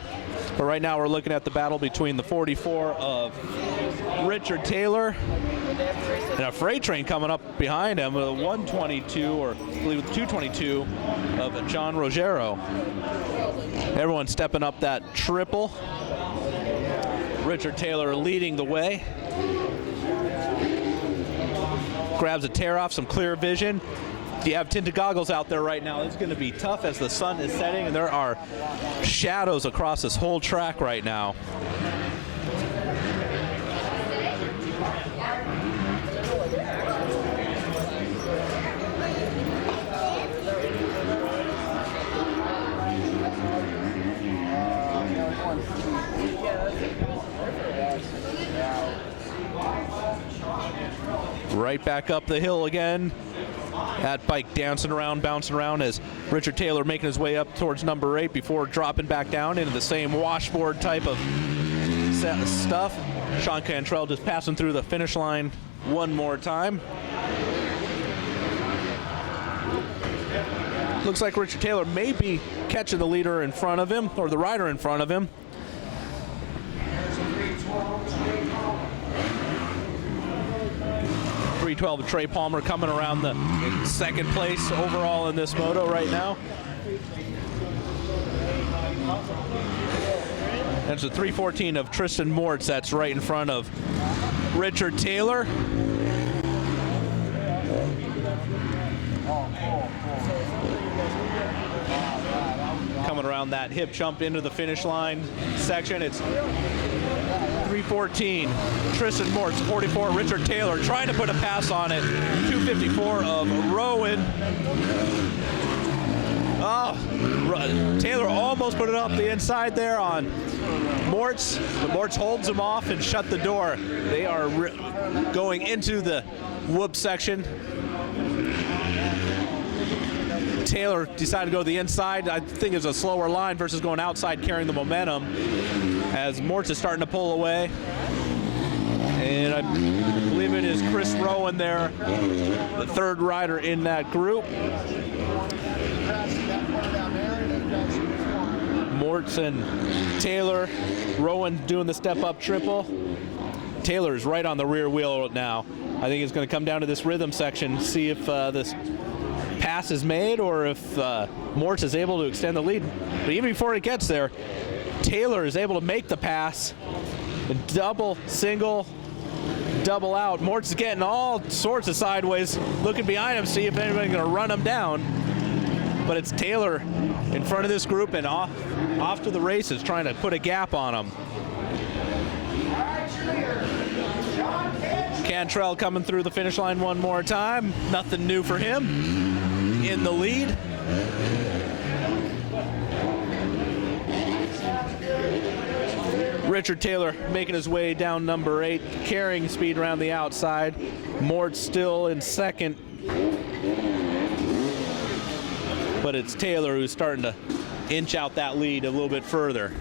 But right now we're looking at the battle between the 44 of Richard Taylor and a freight train coming up behind him, a 122 or I believe 222 of John Rogero. Everyone stepping up that triple. Richard Taylor leading the way. Grabs a tear off, some clear vision. If you have tinted goggles out there right now, it's going to be tough as the sun is setting and there are shadows across this whole track right now. Right back up the hill again. That bike dancing around, bouncing around as Richard Taylor making his way up towards number 8 before dropping back down into the same washboard type of stuff. Sean Cantrell just passing through the finish line one more time. Looks like Richard Taylor may be catching the leader in front of him, or the rider in front of him. .312 of Trey Palmer coming around the second place overall in this moto right now. That's a 314 of Tristan Mortz that's right in front of Richard Taylor. Coming around that hip jump into the finish line section. It's 314, Tristan Mortz, 44, Richard Taylor trying to put a pass on it. 254 of Rowan. Oh, Taylor almost put it up the inside there on Mortz, but Mortz holds him off and shut the door. They are going into the whoop section. Taylor decided to go to the inside. I think it's a slower line versus going outside carrying the momentum as Mortz is starting to pull away. And I believe it is Chris Rowan there, the third rider in that group. Mortz and Taylor, Rowan doing the step-up triple. Taylor's right on the rear wheel now. I think it's going to come down to this rhythm section, see if this pass is made or if Mortz is able to extend the lead. But even before it gets there, Taylor is able to make the pass. Double, single, double out. Mortz is getting all sorts of sideways, looking behind him, see if anybody's going to run him down. But it's Taylor in front of this group and off to the races, trying to put a gap on him. Cantrell coming through the finish line one more time. Nothing new for him. In the lead. Richard Taylor making his way down number 8, carrying speed around the outside. Mortz still in second. But it's Taylor who's starting to inch out that lead a little bit further.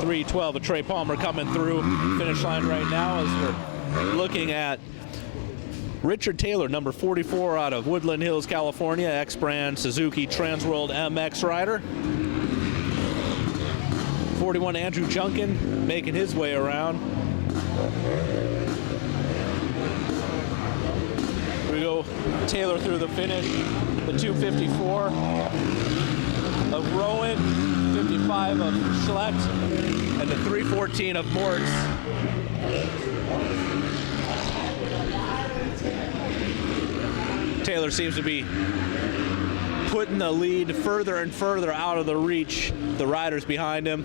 .312 of Trey Palmer coming through finish line right now as we're looking at Richard Taylor, number 44 out of Woodland Hills, California, X-Brand Suzuki Transworld MX rider. 41, Andrew Junkin, making his way around. We go Taylor through the finish. The 254 of Rowan, 55 of Schlecht, and the 314 of Mortz. Taylor seems to be putting the lead further and further out of the reach, the riders behind him.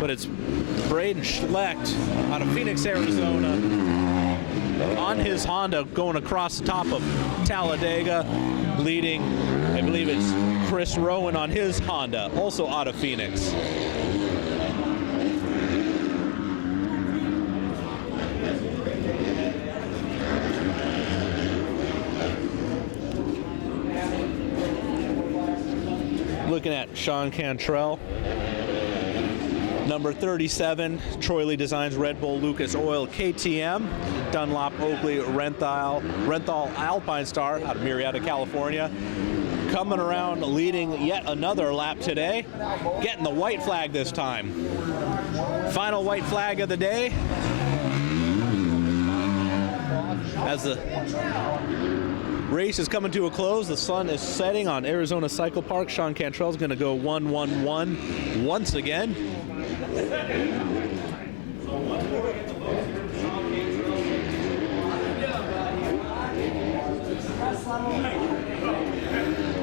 But it's Braden Schlecht out of Phoenix, Arizona, on his Honda going across the top of Talladega, leading, I believe it's Chris Rowan on his Honda, also out of Phoenix. Looking at Sean Cantrell, number 37, Troy Lee Designs Red Bull Lucas Oil KTM, Dunlop Oakley Renthal Alpine Star out of Murrieta, California. Coming around, leading yet another lap today, getting the white flag this time. Final white flag of the day. As the race is coming to a close, the sun is setting on Arizona Cycle Park. Sean Cantrell's going to go 1-1-1 once again.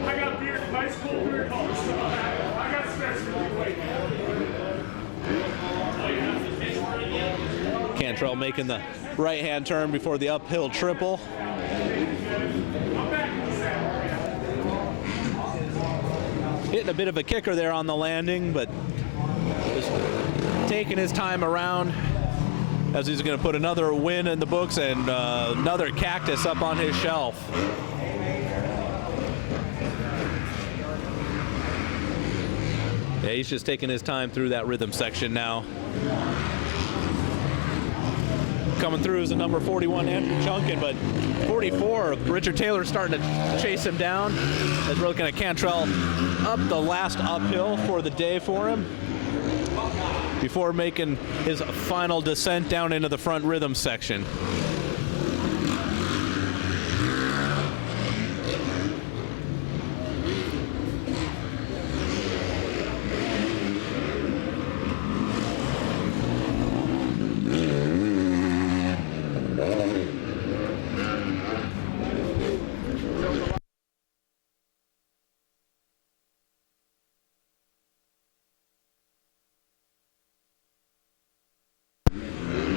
I got beer, nice cold beer colors. I got special. Cantrell making the right-hand turn before the uphill triple. Hitting a bit of a kicker there on the landing, but just taking his time around as he's going to put another win in the books and another cactus up on his shelf. Yeah, he's just taking his time through that rhythm section now. Coming through is the number 41, Andrew Junkin, but 44, Richard Taylor starting to chase him down. As we're looking at Cantrell up the last uphill for the day for him, before making his final descent down into the front rhythm section.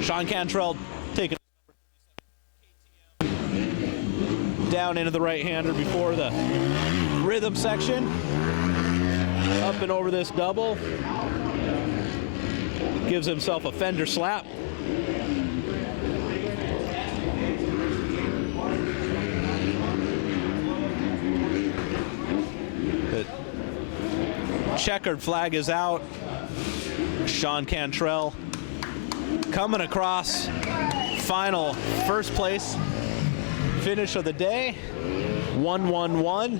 Sean Cantrell taking down into the right-hander before the rhythm section. Up and over this double. Gives himself a fender slap. The checkered flag is out. Sean Cantrell coming across, final first place finish of the day, 1-1-1.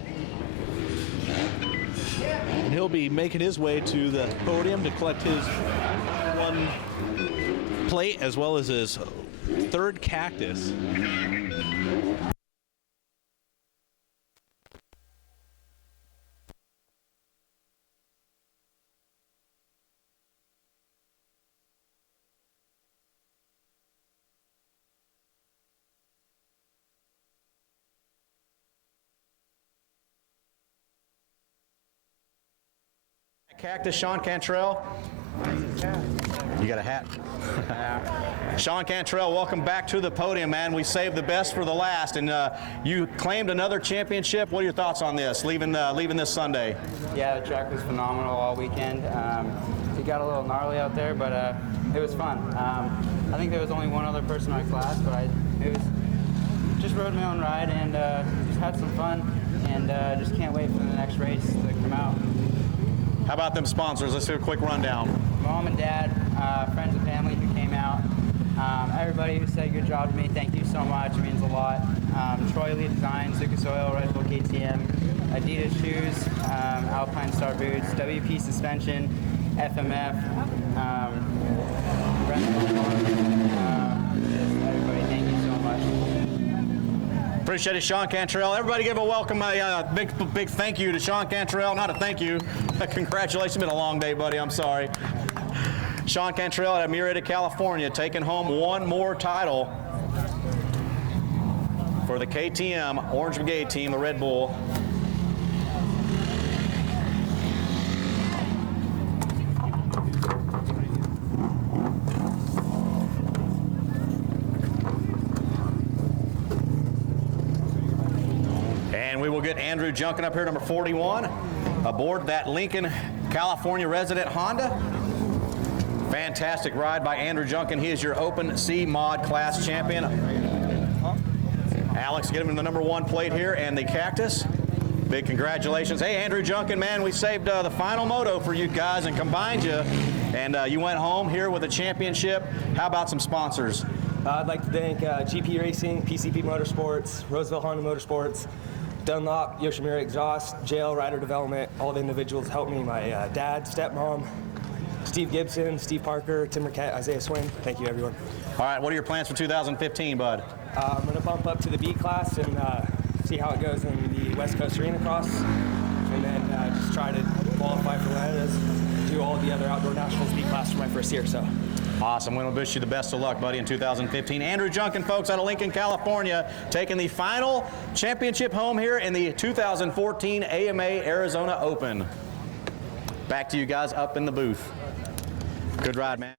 And he'll be making his way to the podium to collect his one plate as well as his third cactus. Cactus, Sean Cantrell. You got a hat? Sean Cantrell, welcome back to the podium, man. We saved the best for the last, and you claimed another championship. What are your thoughts on this, leaving this Sunday? Yeah, the track was phenomenal all weekend. It got a little gnarly out there, but it was fun. I think there was only one other person in my class, but it was just rode my own ride and just had some fun, and just can't wait for the next race to come out. How about them sponsors? Let's do a quick rundown. Mom and dad, friends and family who came out, everybody proud of me. Thank you so much. It means a lot. Troy Lee Designs, Lucas Oil, Red Bull KTM, Adidas shoes, Alpine Star boots, WP suspension, FMF, everybody, thank you so much. Appreciate it, Sean Cantrell. Everybody give a welcome, a big thank you to Sean Cantrell. Not a thank you. Congratulations. It's been a long day, buddy. I'm sorry. Sean Cantrell out of Murrieta, California, taking home one more title for the KTM Orange Brigade team, the Red Bull. And we will get Andrew Junkin up here, number 41, aboard that Lincoln, California resident Honda. Fantastic ride by Andrew Junkin. He is your Open C Mod class champion. Alex, get him in the number 1 plate here, and the Cactus. Big congratulations. Hey, Andrew Junkin, man, we saved the final moto for you guys and combined you, and you went home here with a championship. How about some sponsors? I'd like to thank GP Racing, PCP Motorsports, Roseville Honda Motorsports, Dunlop, Yoshimura Exhaust, JL Rider Development. All the individuals helped me. My dad, stepmom, Steve Gibson, Steve Parker, Tim Marquette, Isaiah Swin. Thank you, everyone. All right, what are your plans for 2015, bud? I'm going to bump up to the B class and see how it goes in the West Coast Arena Cross, and then just try to qualify for Lana's, do all the other outdoor nationals B class for my first year. So. Awesome. We want to wish you the best of luck, buddy, in 2015. Andrew Junkin, folks, out of Lincoln, California, taking the final championship home here in the 2014 AMA Arizona Open. Back to you guys up in the booth. Good ride, man.